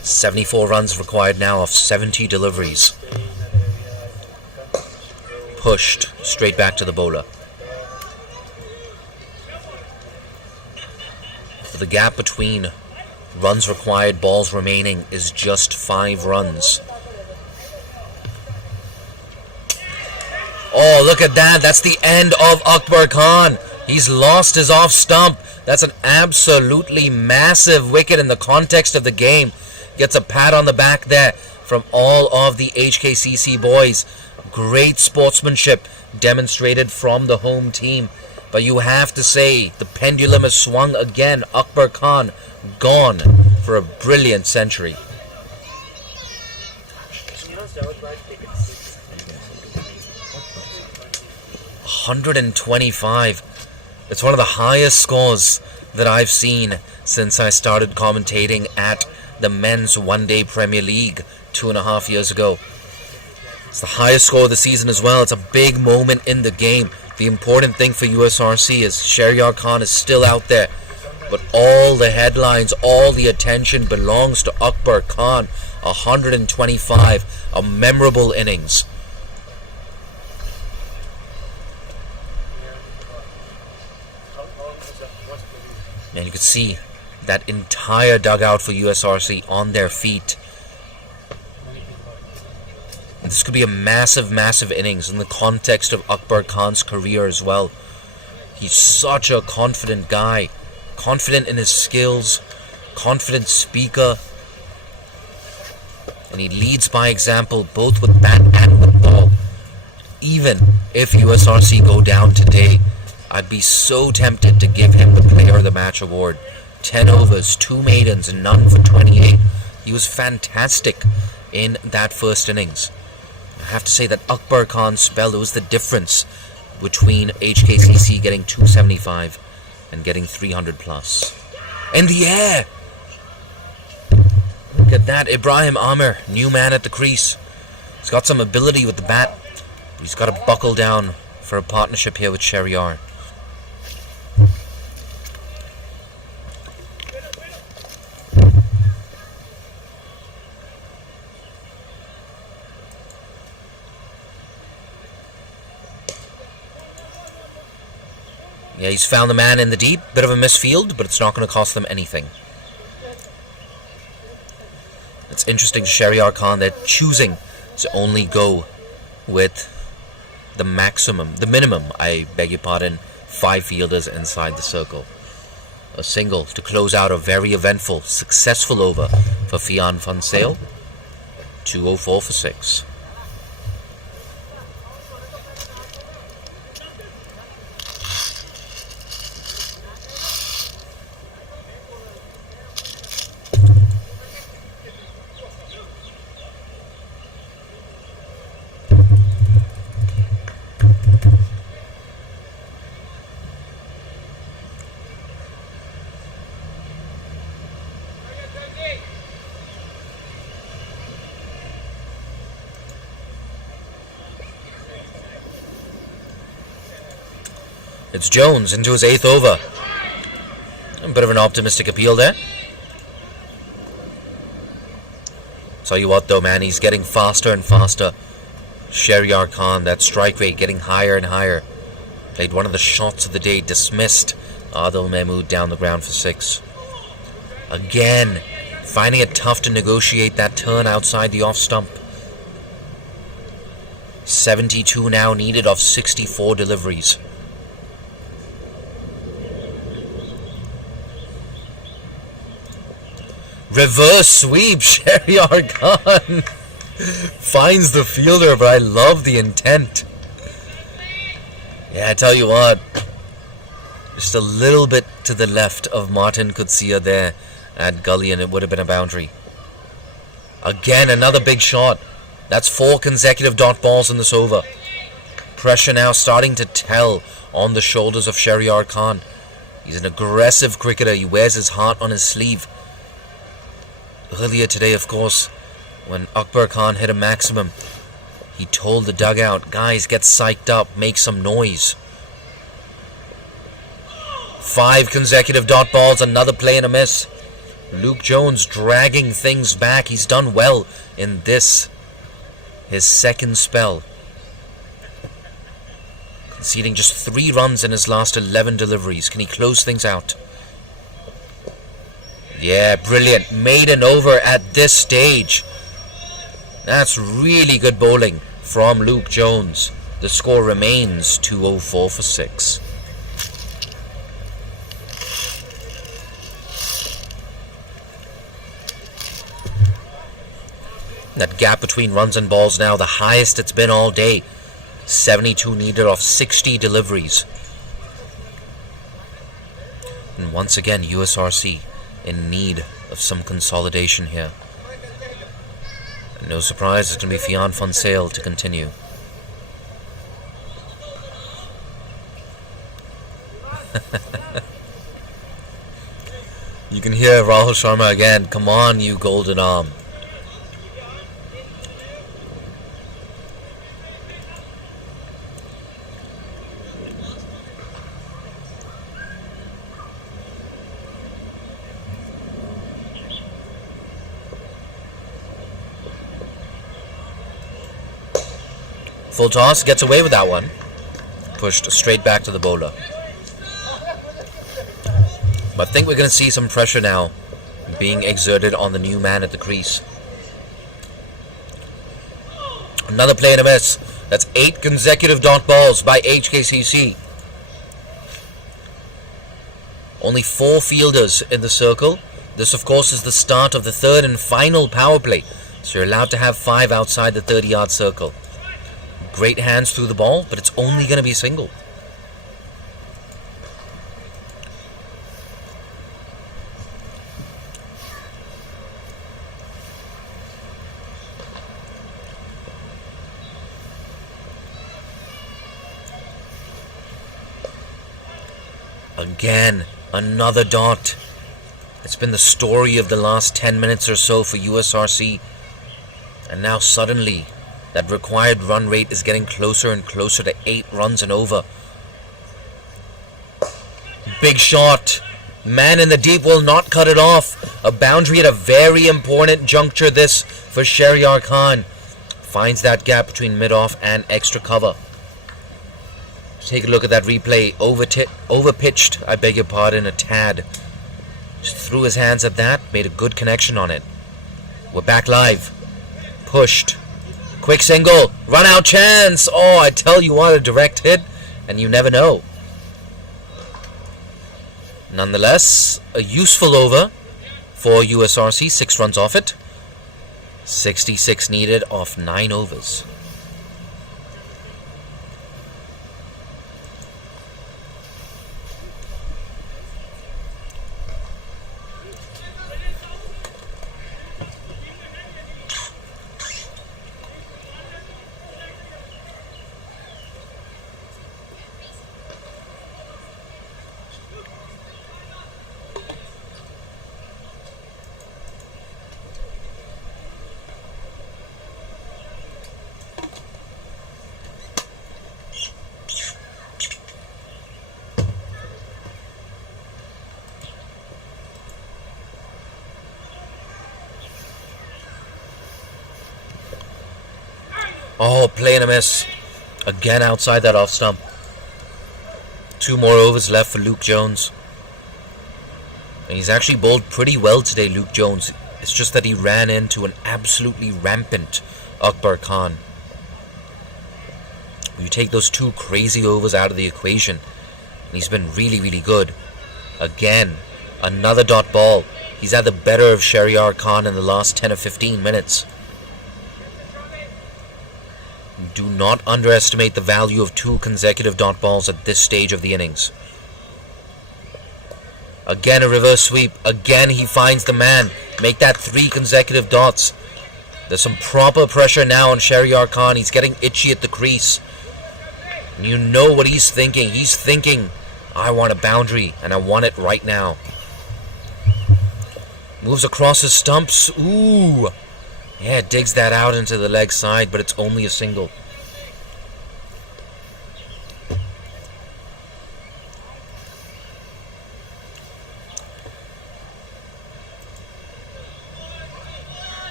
.74 runs required now off 70 deliveries. Pushed straight back to the bowler. The gap between runs required, balls remaining is just 5 runs. Oh, look at that. That's the end of Akbar Khan. He's lost his off stump. That's an absolutely massive wicket in the context of the game. Gets a pat on the back there from all of the HKCC boys. Great sportsmanship demonstrated from the home team. But you have to say, the pendulum has swung again. Akbar Khan gone for a brilliant century. 125. It's one of the highest scores that I've seen since I started commentating at the men's one-day Premier League 2.5 years ago. It's the highest score of the season as well. It's a big moment in the game. The important thing for USRC is Shehryar Khan is still out there But all the headlines, all the attention belongs to Akbar Khan. 125, a memorable innings. And you can see that entire dugout for USRC on their feet. And this could be a massive, massive innings in the context of Akbar Khan's career as well. He's such a confident guy. Confident in his skills. Confident speaker. And he leads by example both with bat and with ball. Even if USRC go down today, I'd be so tempted to give him the Player of the Match award. 10 overs, 2 maidens, and none for 28. He was fantastic in that first innings. I have to say that Akbar Khan's spell was the difference between HKCC getting 275 and getting 300 plus. In the air! Look at that, Ibrahim Amir, new man at the crease. He's got some ability with the bat. He's got to buckle down for a partnership here with Shehryar. Yeah, he's found the man in the deep. Bit of a misfield, but it's not going to cost them anything. It's interesting to Shehryar Khan that choosing to only go with the minimum, I beg your pardon, 5 fielders inside the circle. A single to close out a very eventful, successful over for Fian Funsale. 204 for 6. It's Jones into his 8th over. A bit of an optimistic appeal there. Tell you what though, man, he's getting faster and faster. Shehryar Khan, that strike rate getting higher and higher. Played one of the shots of the day, dismissed Adil Mahmood down the ground for 6. Again, finding it tough to negotiate that turn outside the off stump. 72 now needed of 64 deliveries. Reverse sweep, Shehryar Khan finds the fielder, but I love the intent. Yeah, I tell you what, just a little bit to the left of Martin Kutsia there at Gully, and it would have been a boundary. Again, another big shot. That's 4 consecutive dot balls in this over. Pressure now starting to tell on the shoulders of Shehryar Khan. He's an aggressive cricketer. He wears his heart on his sleeve. Earlier today, of course, when Akbar Khan hit a maximum, he told the dugout, guys, get psyched up, make some noise. 5 consecutive dot balls, another play and a miss. Luke Jones dragging things back. He's done well in this, his second spell. Conceding just 3 runs in his last 11 deliveries. Can he close things out? Yeah, brilliant. Made an over at this stage. That's really good bowling from Luke Jones. The score remains 204 for 6. That gap between runs and balls now the highest it's been all day. 72 needed off 60 deliveries. And once again, USRC in need of some consolidation here. And no surprise, it's going to be Fian Funsale to continue. You can hear Rahul Sharma again. Come on, you golden arm. Full toss, gets away with that one. Pushed straight back to the bowler. But I think we're going to see some pressure now being exerted on the new man at the crease. Another play and a miss. That's 8 consecutive dot balls by HKCC. Only 4 fielders in the circle. This, of course, is the start of the third and final power play. So you're allowed to have 5 outside the 30-yard circle. Great hands through the ball, but it's only going to be a single. Again, another dot. It's been the story of the last 10 minutes or so for USRC. And now suddenly, that required run rate is getting closer and closer to 8 runs and over. Big shot. Man in the deep will not cut it off. A boundary at a very important juncture this for Shahryar Khan. Finds that gap between mid-off and extra cover. Take a look at that replay. Overpitched, I beg your pardon, a tad. Just threw his hands at that, made a good connection on it. We're back live. Pushed. Quick single. Run out chance. Oh, I tell you what, a direct hit, and you never know. Nonetheless, a useful over for USRC. 6 runs off it. 66 needed off 9 overs. Oh, play and a miss. Again outside that off stump. 2 more overs left for Luke Jones. And he's actually bowled pretty well today, Luke Jones. It's just that he ran into an absolutely rampant Akbar Khan. You take those 2 crazy overs out of the equation, and he's been really, really good. Again, another dot ball. He's had the better of Shahryar Khan in the last 10 or 15 minutes. Do not underestimate the value of 2 consecutive dot balls at this stage of the innings. Again a reverse sweep. Again he finds the man. Make that 3 consecutive dots. There's some proper pressure now on Shahryar Khan. He's getting itchy at the crease. And you know what he's thinking. He's thinking, I want a boundary and I want it right now. Moves across his stumps. Ooh. Yeah, digs that out into the leg side, but it's only a single.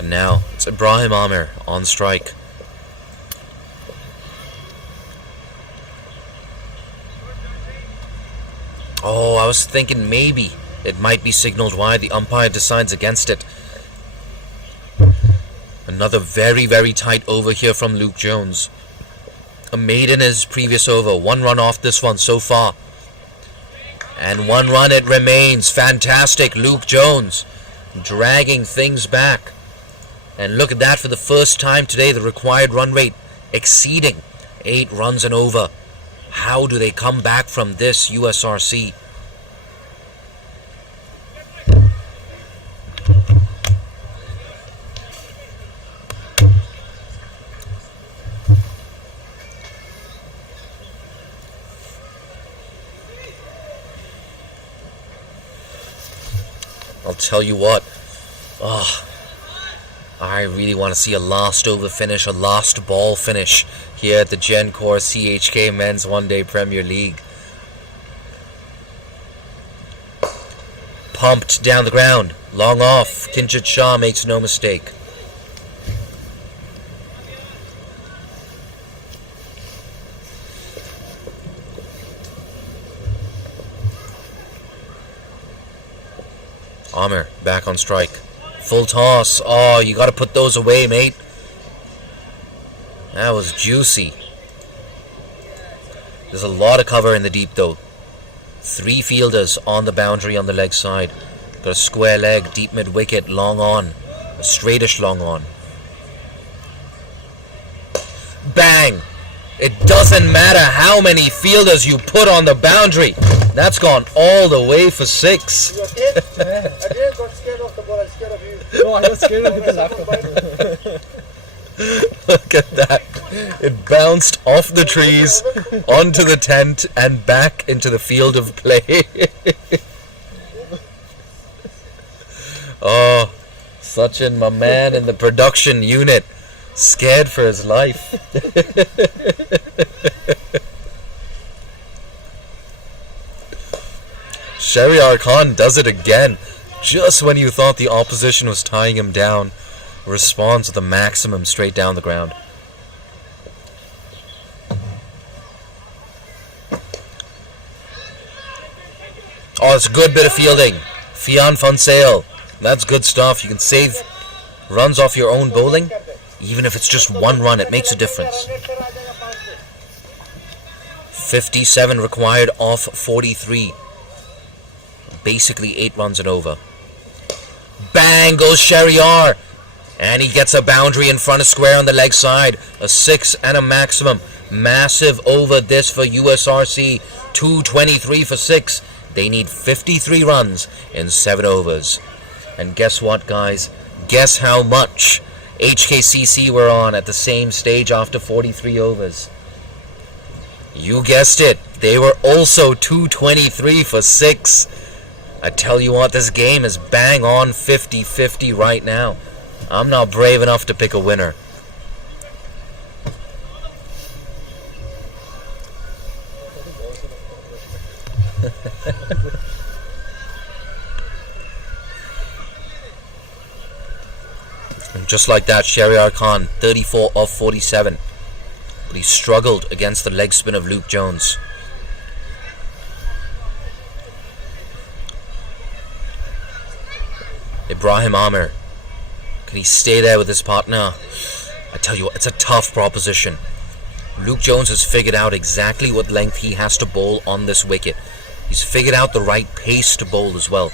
And now it's Ibrahim Amir on strike. Oh, I was thinking maybe it might be signaled wide. The umpire decides against it. Another very, very tight over here from Luke Jones. A made in his previous over. 1 run off this one so far. And 1 run it remains. Fantastic. Luke Jones dragging things back. And look at that, for the first time today, the required run rate exceeding 8 runs and over. How do they come back from this, USRC? I'll tell you what. I really want to see a last over finish, a last ball finish here at the Gencor CHK Men's One Day Premier League. Pumped down the ground. Long off. Kinchit Shah makes no mistake. Amir back on strike. Full toss. Oh, you got to put those away, mate. That was juicy. There's a lot of cover in the deep, though. 3 fielders on the boundary on the leg side. Got a square leg, deep mid-wicket, long on. A straightish long on. Bang! It doesn't matter how many fielders you put on the boundary. That's gone all the way for 6. I didn't got scared of the ball. I was scared of you. No, I was scared of the laptop. Look at that. It bounced off the trees, onto the tent, and back into the field of play. Oh, Sachin, my man in the production unit, scared for his life. Shahryar Khan does it again. Just when you thought the opposition was tying him down, responds with a maximum straight down the ground. Oh, it's a good bit of fielding. Fian Fonsale. That's good stuff. You can save runs off your own bowling. Even if it's just 1 run, it makes a difference. 57 required off 43. Basically 8 runs and over. Bang goes Shahryar. And he gets a boundary in front of square on the leg side. A 6 and a maximum. Massive over this for USRC. 223 for 6. They need 53 runs in 7 overs. And guess what, guys? Guess how much HKCC were on at the same stage after 43 overs. You guessed it. They were also 223 for 6. I tell you what, this game is bang on 50-50 right now. I'm not brave enough to pick a winner. And just like that, Shahryar Khan, 34 of 47. But he struggled against the leg spin of Luke Jones. Ibrahim Amir. Can he stay there with his partner? I tell you what, it's a tough proposition. Luke Jones has figured out exactly what length he has to bowl on this wicket. He's figured out the right pace to bowl as well.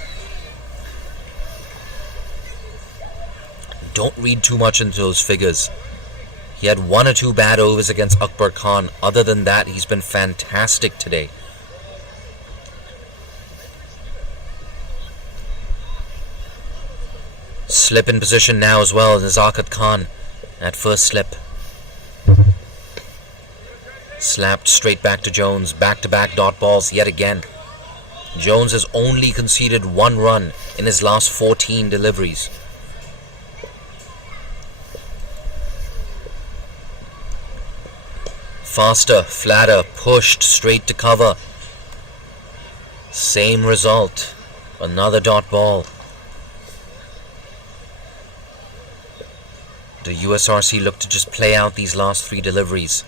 Don't read too much into those figures. He had 1 or 2 bad overs against Akbar Khan. Other than that, he's been fantastic today. Slip in position now as well, Nazakat Khan at first slip. Slapped straight back to Jones, back-to-back dot balls yet again. Jones has only conceded 1 run in his last 14 deliveries. Faster, flatter, pushed straight to cover. Same result. Another dot ball. Do USRC look to just play out these last 3 deliveries?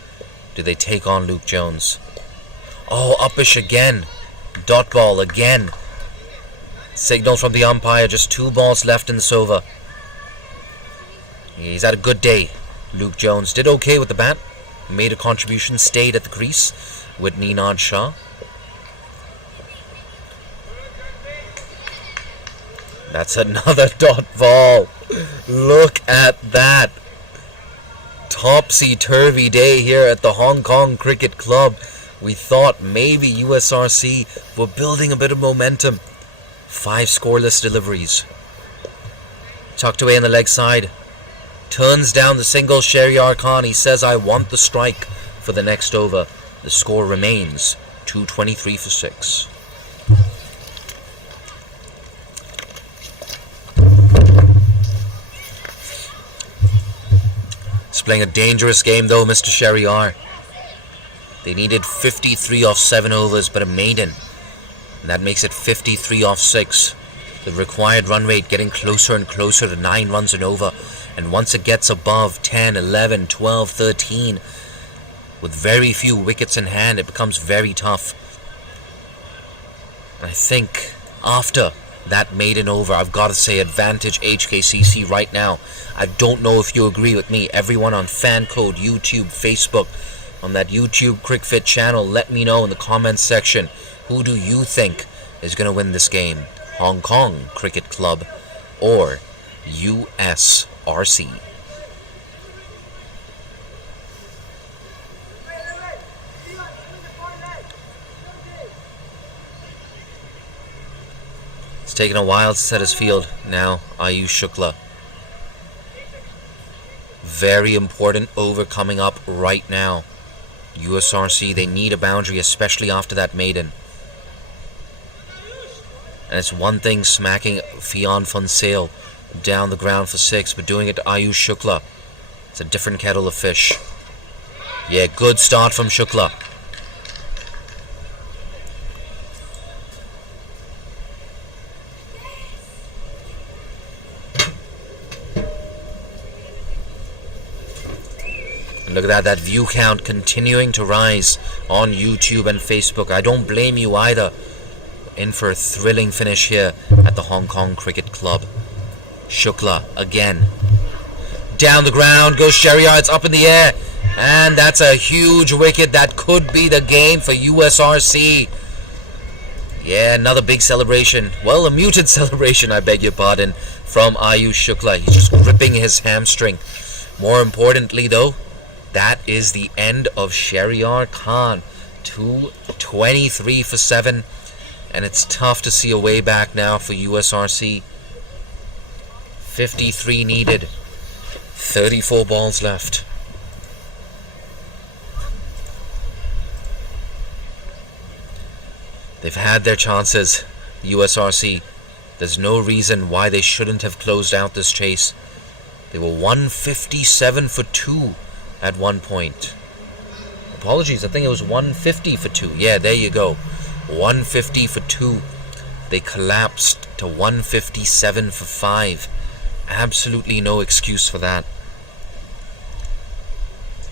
Do they take on Luke Jones? Oh, uppish again. Dot ball again. Signal from the umpire, just 2 balls left in this over. He's had a good day. Luke Jones did okay with the bat. Made a contribution, stayed at the crease with Ninad Shah. That's another dot ball. Look at that. Topsy-turvy day here at the Hong Kong Cricket Club. We thought maybe USRC were building a bit of momentum. 5 scoreless deliveries. Tucked away on the leg side. Turns down the single, Shahryar Khan. He says, I want the strike for the next over. The score remains 223 for 6. He's playing a dangerous game though, Mr. Shahryar. They needed 53 off 7 overs, but a maiden. And that makes it 53 off 6. The required run rate getting closer and closer to 9 runs and over. And once it gets above 10, 11, 12, 13, with very few wickets in hand, it becomes very tough. And I think after that maiden over, I've got to say advantage HKCC right now. I don't know if you agree with me. Everyone on Fancode, YouTube, Facebook, on that YouTube CricFit channel, let me know in the comments section. Who do you think is going to win this game? Hong Kong Cricket Club or USRC? It's taken a while to set his field. Now Ayush Shukla. Very important over coming up right now. USRC, they need a boundary, especially after that maiden. And it's one thing smacking Fionn Fonsale down the ground for 6, but doing it to Ayush Shukla, it's a different kettle of fish. Yeah, good start from Shukla. And look at that view count continuing to rise on YouTube and Facebook. I don't blame you either. In for a thrilling finish here at the Hong Kong Cricket Club. Shukla again. Down the ground goes Sheriar. It's up in the air. And that's a huge wicket. That could be the game for USRC. Yeah, another big celebration. Well, a muted celebration, I beg your pardon, from Ayush Shukla. He's just gripping his hamstring. More importantly, though, that is the end of Sheriar Khan. 23 for 7. And it's tough to see a way back now for USRC. 53 needed. 34 balls left. They've had their chances, USRC. There's no reason why they shouldn't have closed out this chase. They were 157 for 2 at one point. Apologies, I think it was 150 for 2. Yeah, there you go. 150 for 2. They collapsed to 157 for 5. Absolutely no excuse for that.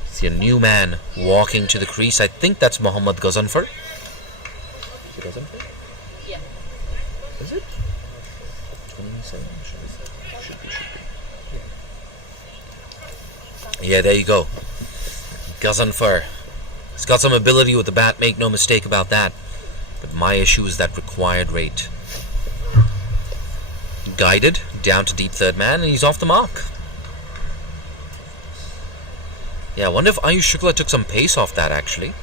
See a new man walking to the crease. I think that's Mohammad Ghazanfar. Is it Ghazanfar? Yeah. Is it? 27. Should be. Yeah, there you go. Ghazanfar. He's got some ability with the bat, make no mistake about that. But my issue is that required rate. Guided down to deep third man, and he's off the mark. Yeah, I wonder if Ayush Shukla took some pace off that, actually.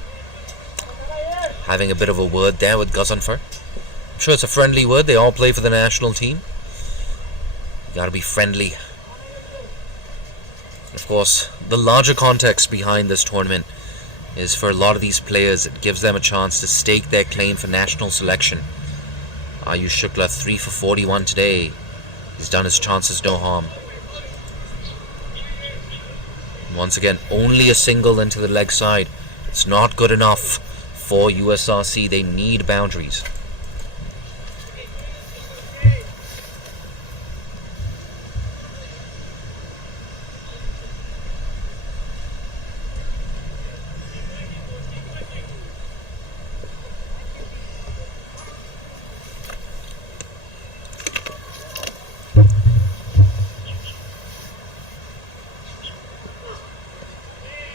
Having a bit of a word there with Ghazanfar. I'm sure it's a friendly word. They all play for the national team. You gotta be friendly. Of course, the larger context behind this tournament is for a lot of these players, it gives them a chance to stake their claim for national selection. Ayush Shukla 3 for 41 today. He's done his chances no harm. Once again, only a single into the leg side. It's not good enough for USRC. They need boundaries.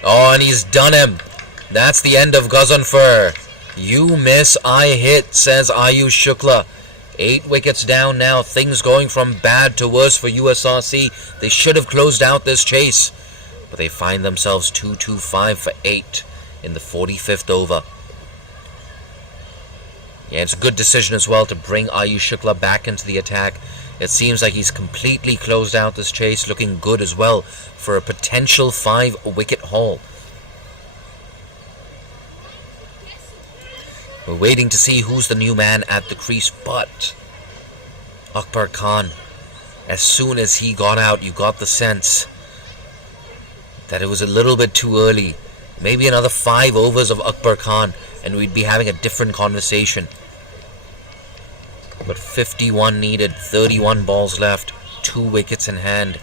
Oh, and he's done him. That's the end of Ghazanfar. You miss, I hit, says Ayush Shukla. 8 wickets down now. Things going from bad to worse for USRC. They should have closed out this chase. But they find themselves 225 for 8 in the 45th over. Yeah, it's a good decision as well to bring Ayush Shukla back into the attack. It seems like he's completely closed out this chase, looking good as well for a potential 5-wicket haul. We're waiting to see who's the new man at the crease, but Akbar Khan, as soon as he got out, you got the sense that it was a little bit too early. Maybe another 5 overs of Akbar Khan and we'd be having a different conversation. But 51 needed, 31 balls left, 2 wickets in hand.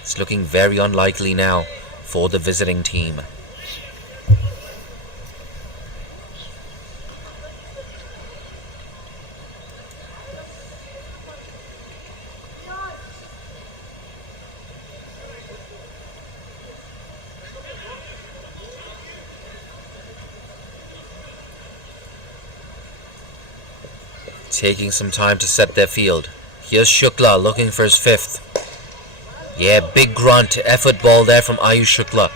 It's looking very unlikely now for the visiting team. Taking some time to set their field. Here's Shukla looking for his 5th. Yeah, big grunt, effort ball there from Ayush Shukla.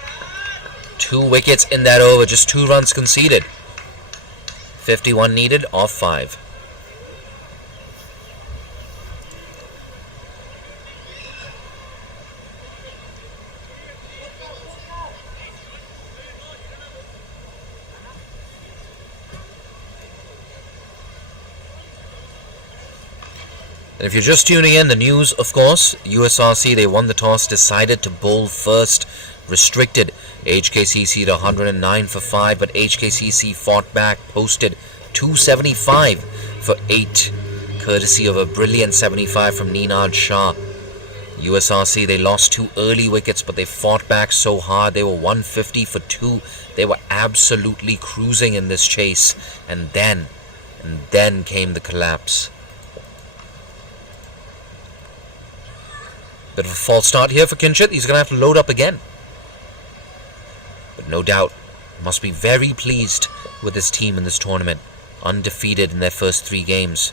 2 wickets in that over, just 2 runs conceded. 51 needed, off 5. And if you're just tuning in, the news, of course, USRC, they won the toss, decided to bowl first, restricted HKCC to 109 for 5, but HKCC fought back, posted 275 for 8, courtesy of a brilliant 75 from Ninad Shah. USRC, they lost 2 early wickets, but they fought back so hard. They were 150 for 2. They were absolutely cruising in this chase, and then came the collapse. Bit of a false start here for Kinchit. He's going to have to load up again. But no doubt, must be very pleased with his team in this tournament. Undefeated in their first 3 games.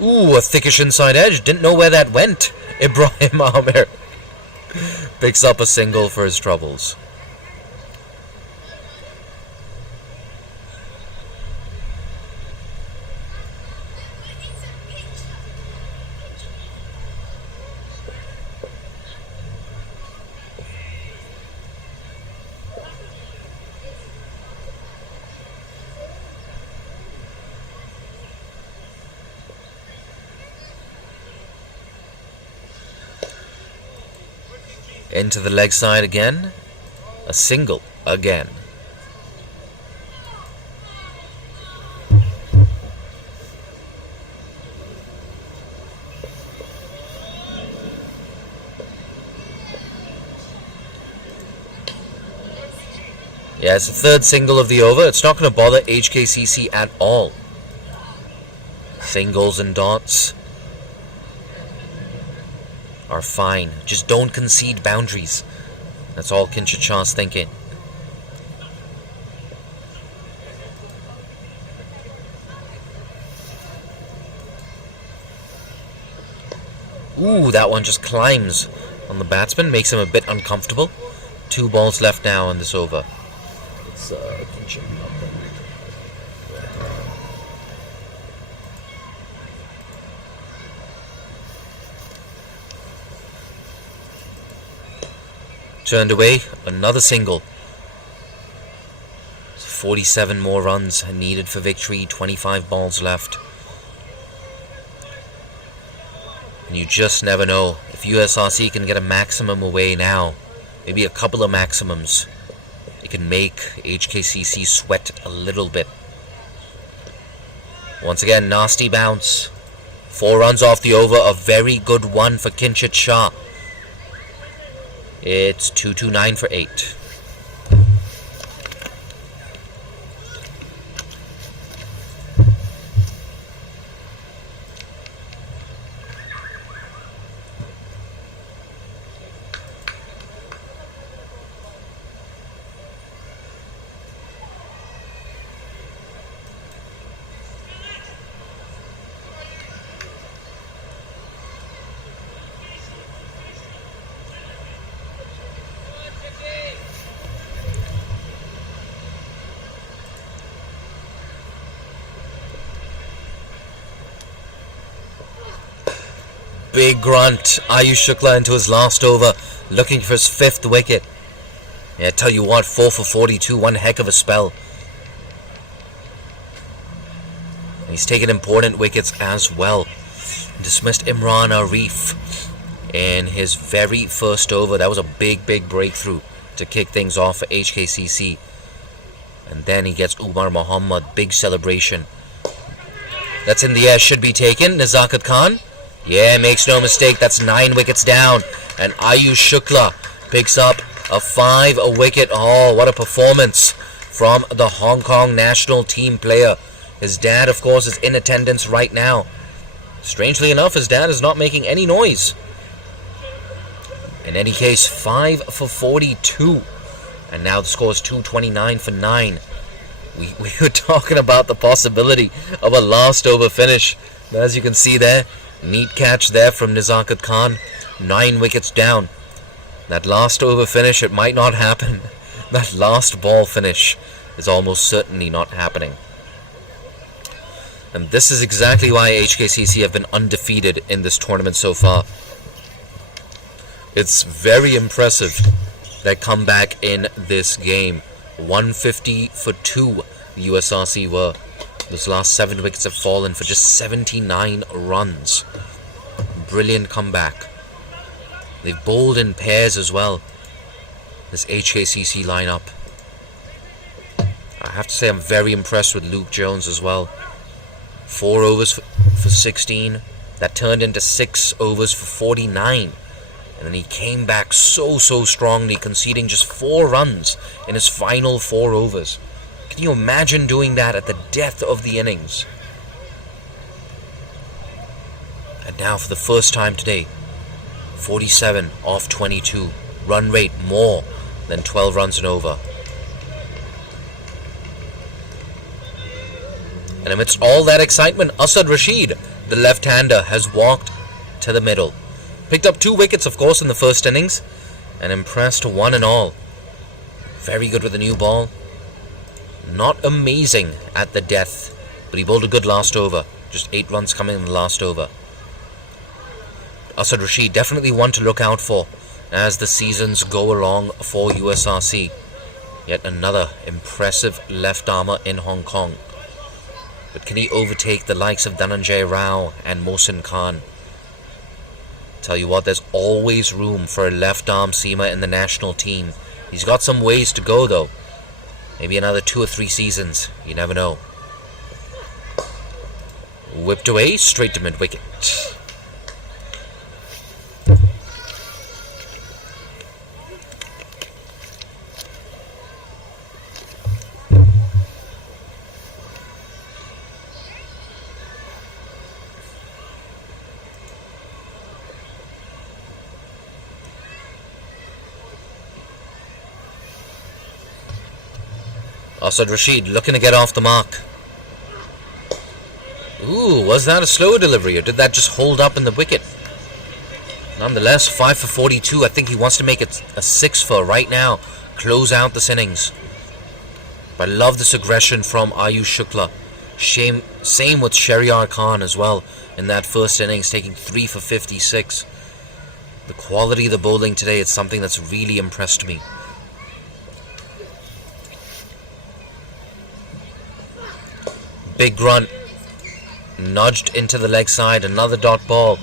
Ooh, a thickish inside edge. Didn't know where that went. Ibrahim Amir picks up a single for his troubles. Into the leg side again. A single again. Yeah, it's the 3rd single of the over. It's not going to bother HKCC at all. Singles and dots are fine. Just don't concede boundaries. That's all Kinchit Shah's thinking. Ooh, that one just climbs on the batsman, makes him a bit uncomfortable. 2 balls left now in this over. It's Kinchit. Turned away, another single. 47 more runs needed for victory, 25 balls left. And you just never know. If USRC can get a maximum away now, maybe a couple of maximums, it can make HKCC sweat a little bit. Once again, nasty bounce. 4 runs off the over, a very good one for Kinchit Shah. It's 229 for 8. Big grunt. Ayush Shukla into his last over, looking for his 5th wicket. Yeah, I tell you what, 4 for 42, one heck of a spell. He's taken important wickets as well. Dismissed Imran Arif in his very first over. That was a big breakthrough to kick things off for HKCC. And then he gets Umar Muhammad, big celebration. That's in the air, should be taken. Nazakat Khan. Yeah, makes no mistake. That's 9 wickets down. And Ayush Shukla picks up a 5 wicket. Oh, what a performance from the Hong Kong national team player. His dad, of course, is in attendance right now. Strangely enough, his dad is not making any noise. In any case, 5 for 42. And now the score is 229 for 9. We were talking about the possibility of a last over finish. As you can see there, neat catch there from Nazakat Khan. 9 wickets down. That last over finish, it might not happen. That last ball finish is almost certainly not happening. And this is exactly why HKCC have been undefeated in this tournament so far. It's very impressive, their comeback in this game. 150 for 2 the USRC were. Those last 7 wickets have fallen for just 79 runs. Brilliant comeback. They've bowled in pairs as well, this HKCC lineup. I have to say I'm very impressed with Luke Jones as well. 4 overs for 16. That turned into 6 overs for 49. And then he came back so strongly, conceding just 4 runs in his final 4 overs. Can you imagine doing that at the death of the innings? And now for the first time today, 47 off 22. Run rate more than 12 runs and over. And amidst all that excitement, Asad Rashid, the left-hander, has walked to the middle. Picked up 2 wickets, of course, in the first innings, and impressed one and all. Very good with the new ball. Not amazing at the death, but he bowled a good last over. Just 8 runs coming in the last over. Asad Rashid definitely one to look out for as the seasons go along for USRC. Yet another impressive left-armer in Hong Kong. But can he overtake the likes of Dhananjay Rao and Mohsin Khan? Tell you what, there's always room for a left-arm seamer in the national team. He's got some ways to go, though. Maybe another 2 or 3 seasons. You never know. Whipped away, straight to mid-wicket. Asad Rashid looking to get off the mark. Ooh, was that a slow delivery or did that just hold up in the wicket? Nonetheless, 5 for 42. I think he wants to make it a 6 for right now. Close out this innings. But I love this aggression from Ayush Shukla. Same with Shahryar Khan as well in that first innings, taking 3 for 56. The quality of the bowling today is something that's really impressed me. Big grunt, nudged into the leg side, another dot ball.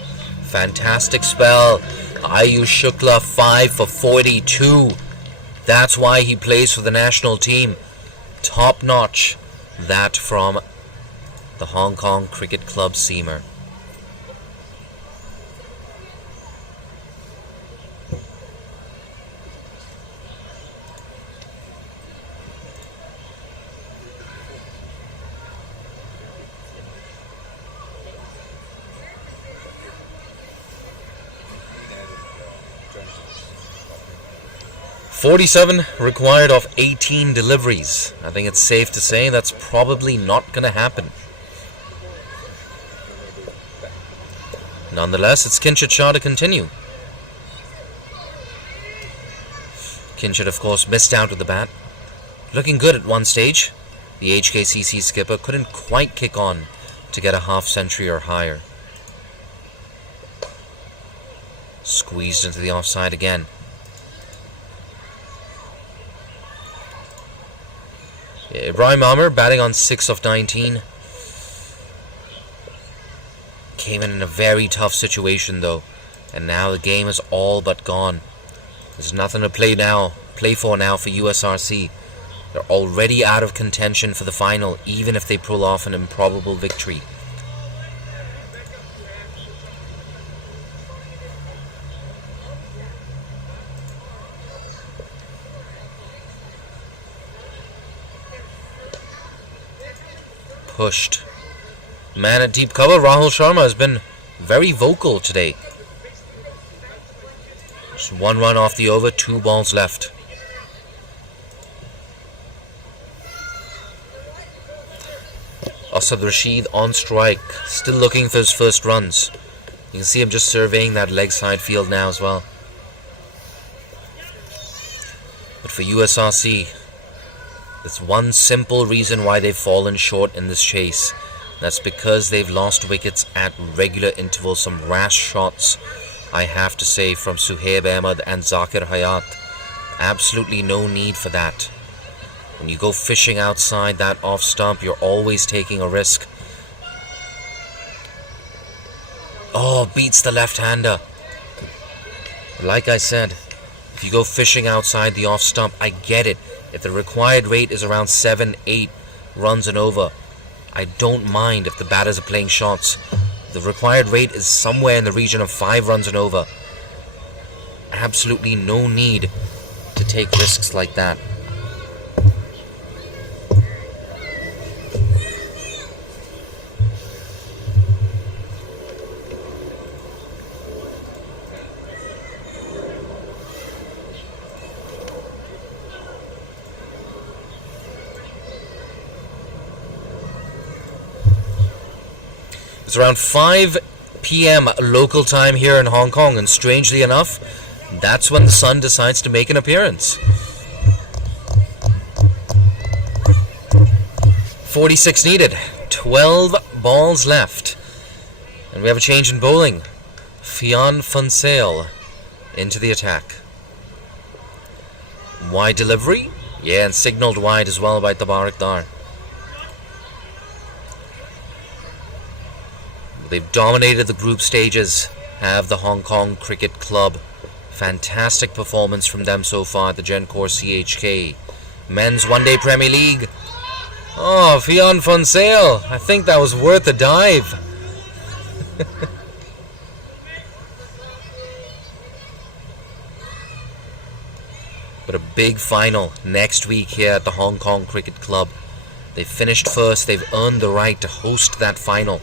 Fantastic spell. Ayush Shukla 5 for 42. That's why he plays for the national team. Top notch. That from the Hong Kong Cricket Club seamer. .47 required of 18 deliveries. I think it's safe to say that's probably not going to happen. Nonetheless, it's Kinshit Shah to continue. Kinshit, of course, missed out with the bat. Looking good at one stage. The HKCC skipper couldn't quite kick on to get a half century or higher. Squeezed into the offside again. Ibrahim Amir batting on 6 of 19. Came in a very tough situation though, and now the game is all but gone. There's nothing to play for now for USRC. They're already out of contention for the final, even if they pull off an improbable victory. pushed. Man at deep cover, Rahul Sharma, has been very vocal today. Just 1 run off the over, 2 balls left. Asad Rashid on strike, still looking for his first runs. You can see him just surveying that leg side field now as well. But for USRC, there's one simple reason why they've fallen short in this chase. That's because they've lost wickets at regular intervals. Some rash shots, I have to say, from Suhaib Ahmed and Zakir Hayat. Absolutely no need for that. When you go fishing outside that off stump, you're always taking a risk. Oh, beats the left-hander. Like I said, if you go fishing outside the off stump, I get it. If the required rate is around 7-8 runs and over, I don't mind if the batters are playing shots. The required rate is somewhere in the region of 5 runs and over. Absolutely no need to take risks like that. It's around 5 p.m. local time here in Hong Kong, and strangely enough, that's when the sun decides to make an appearance. 46 needed, 12 balls left, and we have a change in bowling. Fian Funsale into the attack. Wide delivery, yeah, and signaled wide as well by Tabarak Dar. They've dominated the group stages, have the Hong Kong Cricket Club. Fantastic performance from them so far at the Gencor CHK Men's One Day Premier League. Oh, Fian Funsale, I think that was worth a dive. But a big final next week here at the Hong Kong Cricket Club. They've finished first, they've earned the right to host that final.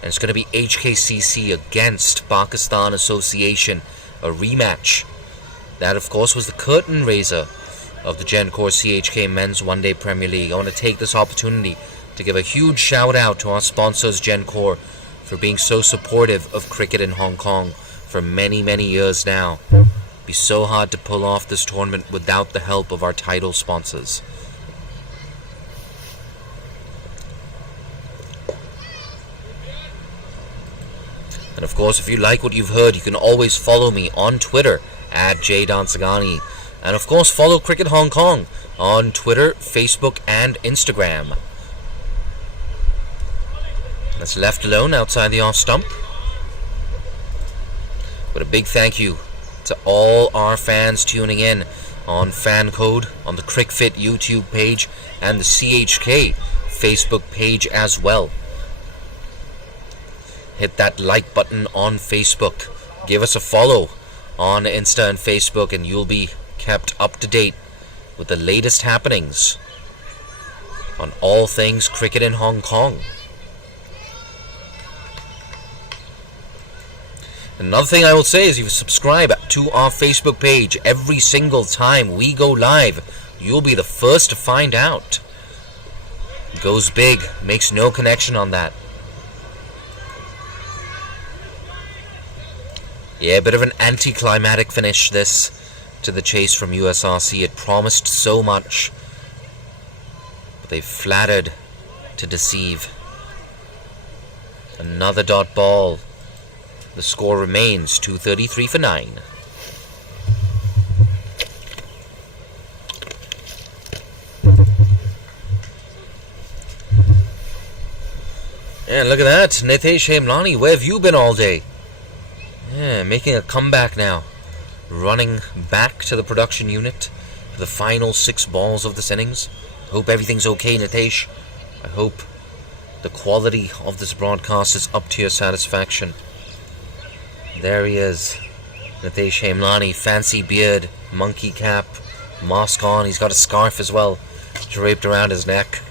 And it's going to be HKCC against Pakistan Association, a rematch. That, of course, was the curtain raiser of the Gencor CHK Men's One Day Premier League. I want to take this opportunity to give a huge shout out to our sponsors, Gencor, for being so supportive of cricket in Hong Kong for many, many years now. It'd be so hard to pull off this tournament without the help of our title sponsors. And of course, if you like what you've heard, you can always follow me on Twitter at @JDansagani. And of course, follow Cricket Hong Kong on Twitter, Facebook, and Instagram. That's left alone outside the off stump. But a big thank you to all our fans tuning in on Fan Code, on the CricFit YouTube page, and the CHK Facebook page as well. Hit that like button on Facebook. Give us a follow on Insta and Facebook, and you'll be kept up to date with the latest happenings on all things cricket in Hong Kong. Another thing I will say is if you subscribe to our Facebook page every single time we go live, you'll be the first to find out. Goes big, makes no connection on that. Yeah, a bit of an anticlimactic finish this to the chase from USRC. It promised so much, but they flattered to deceive. Another dot ball. The score remains 233 for 9. And look at that, Nitesh Hemlani, where have you been all day? Yeah, making a comeback now. Running back to the production unit for the final 6 balls of this innings. Hope everything's okay, Nitesh. I hope the quality of this broadcast is up to your satisfaction. There he is. Nitesh Hemlani, fancy beard, monkey cap, mask on. He's got a scarf as well, draped around his neck.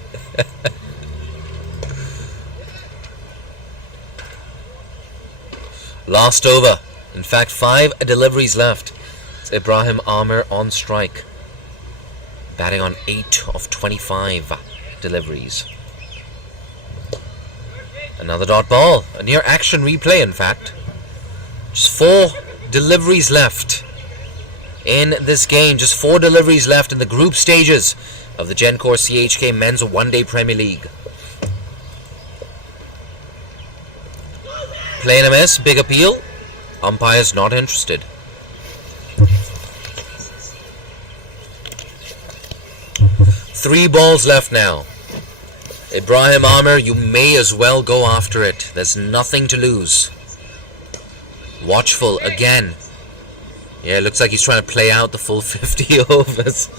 Last over. In fact, 5 deliveries left. It's Ibrahim Amer on strike, batting on 8 of 25 deliveries. Another dot ball. A near action replay, in fact. Just 4 deliveries left in this game. Just 4 deliveries left in the group stages of the Gencor CHK Men's One-Day Premier League. Play and a miss. Big appeal. Umpire's not interested. Three balls left now. Ibrahim Amer, you may as well go after it. There's nothing to lose. Watchful again. Yeah, it looks like he's trying to play out the full 50 overs.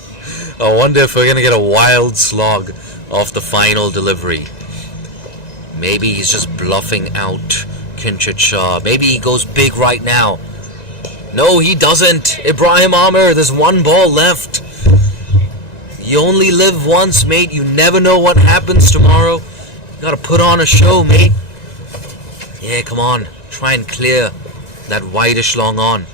I wonder if we're going to get a wild slog off the final delivery. Maybe he's just bluffing out Kinchit Shah. Maybe he goes big right now. No, he doesn't. Ibrahim Amer, there's 1 ball left. You only live once, mate. You never know what happens tomorrow. You gotta put on a show, mate. Yeah, come on. Try and clear that whitish long on.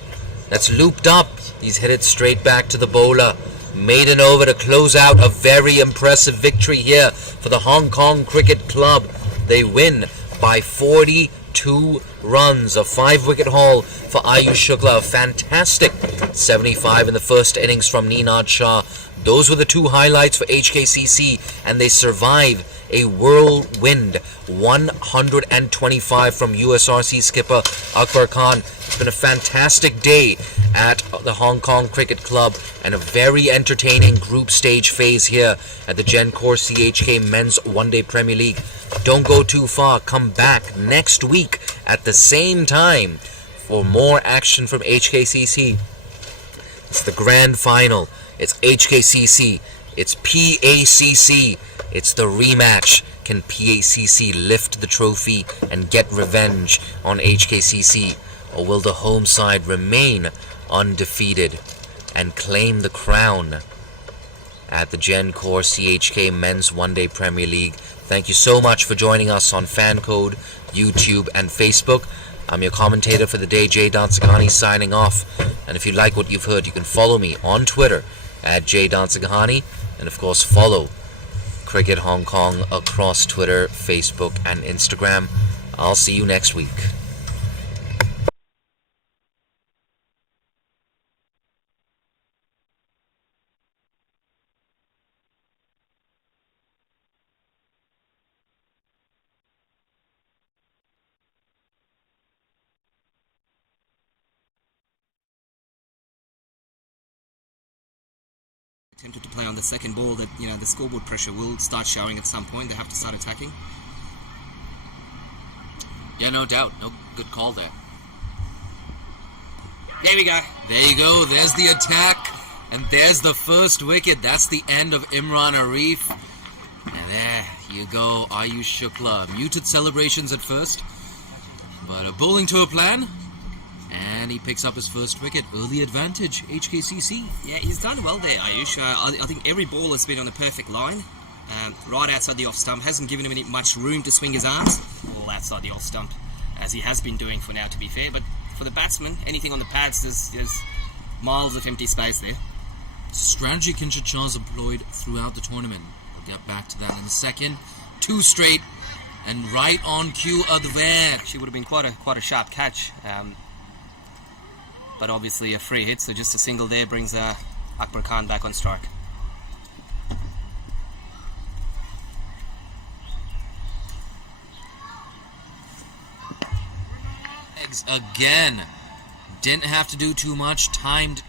That's looped up. He's hit it straight back to the bowler. Maiden over to close out a very impressive victory here for the Hong Kong Cricket Club. They win by 42 runs. A 5-wicket haul for Ayush Shukla. A fantastic 75 in the first innings from Ninad Shah. Those were the 2 highlights for HKCC, and they survive a whirlwind 125 from USRC skipper Akbar Khan. It's been a fantastic day at the Hong Kong Cricket Club and a very entertaining group stage phase here at the Gencor CHK Men's One-Day Premier League. Don't go too far. Come back next week at the same time for more action from HKCC. It's the grand final. It's HKCC. It's PACC. It's the rematch. Can PACC lift the trophy and get revenge on HKCC? Or will the home side remain undefeated and claim the crown at the Gencor CHK Men's One-Day Premier League? Thank you so much for joining us on Fancode, YouTube, and Facebook. I'm your commentator for the day, Jay Dansagani, signing off. And if you like what you've heard, you can follow me on Twitter at Jay Dansagani, and of course follow Cricket Hong Kong across Twitter, Facebook, and Instagram. I'll see you next week. Attempted to play on the second ball, that the scoreboard pressure will start showing at some point. They have to start attacking. Yeah, no doubt. No good call there. There we go. There you go. There's the attack. And there's the first wicket. That's the end of Imran Arif. And there you go. Ayush Shukla. Muted celebrations at first, but a bowling to a plan. And he picks up his first wicket. Early advantage, HKCC. Yeah, he's done well there, Ayush. I think every ball has been on a perfect line. Right outside the off stump. Hasn't given him much room to swing his arms. All outside the off stump, as he has been doing for now, to be fair. But for the batsman, anything on the pads, there's miles of empty space there. Strategy Kinchit Shah's employed throughout the tournament. We'll get back to that in a second. 2 straight, and right on cue, Advan. She would have been quite a sharp catch. But obviously a free hit, so just a single there brings Akbar Khan back on strike. Eggs again. Didn't have to do too much. Timed.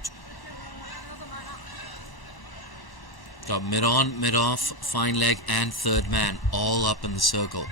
Got mid on, mid off, fine leg, and third man all up in the circle.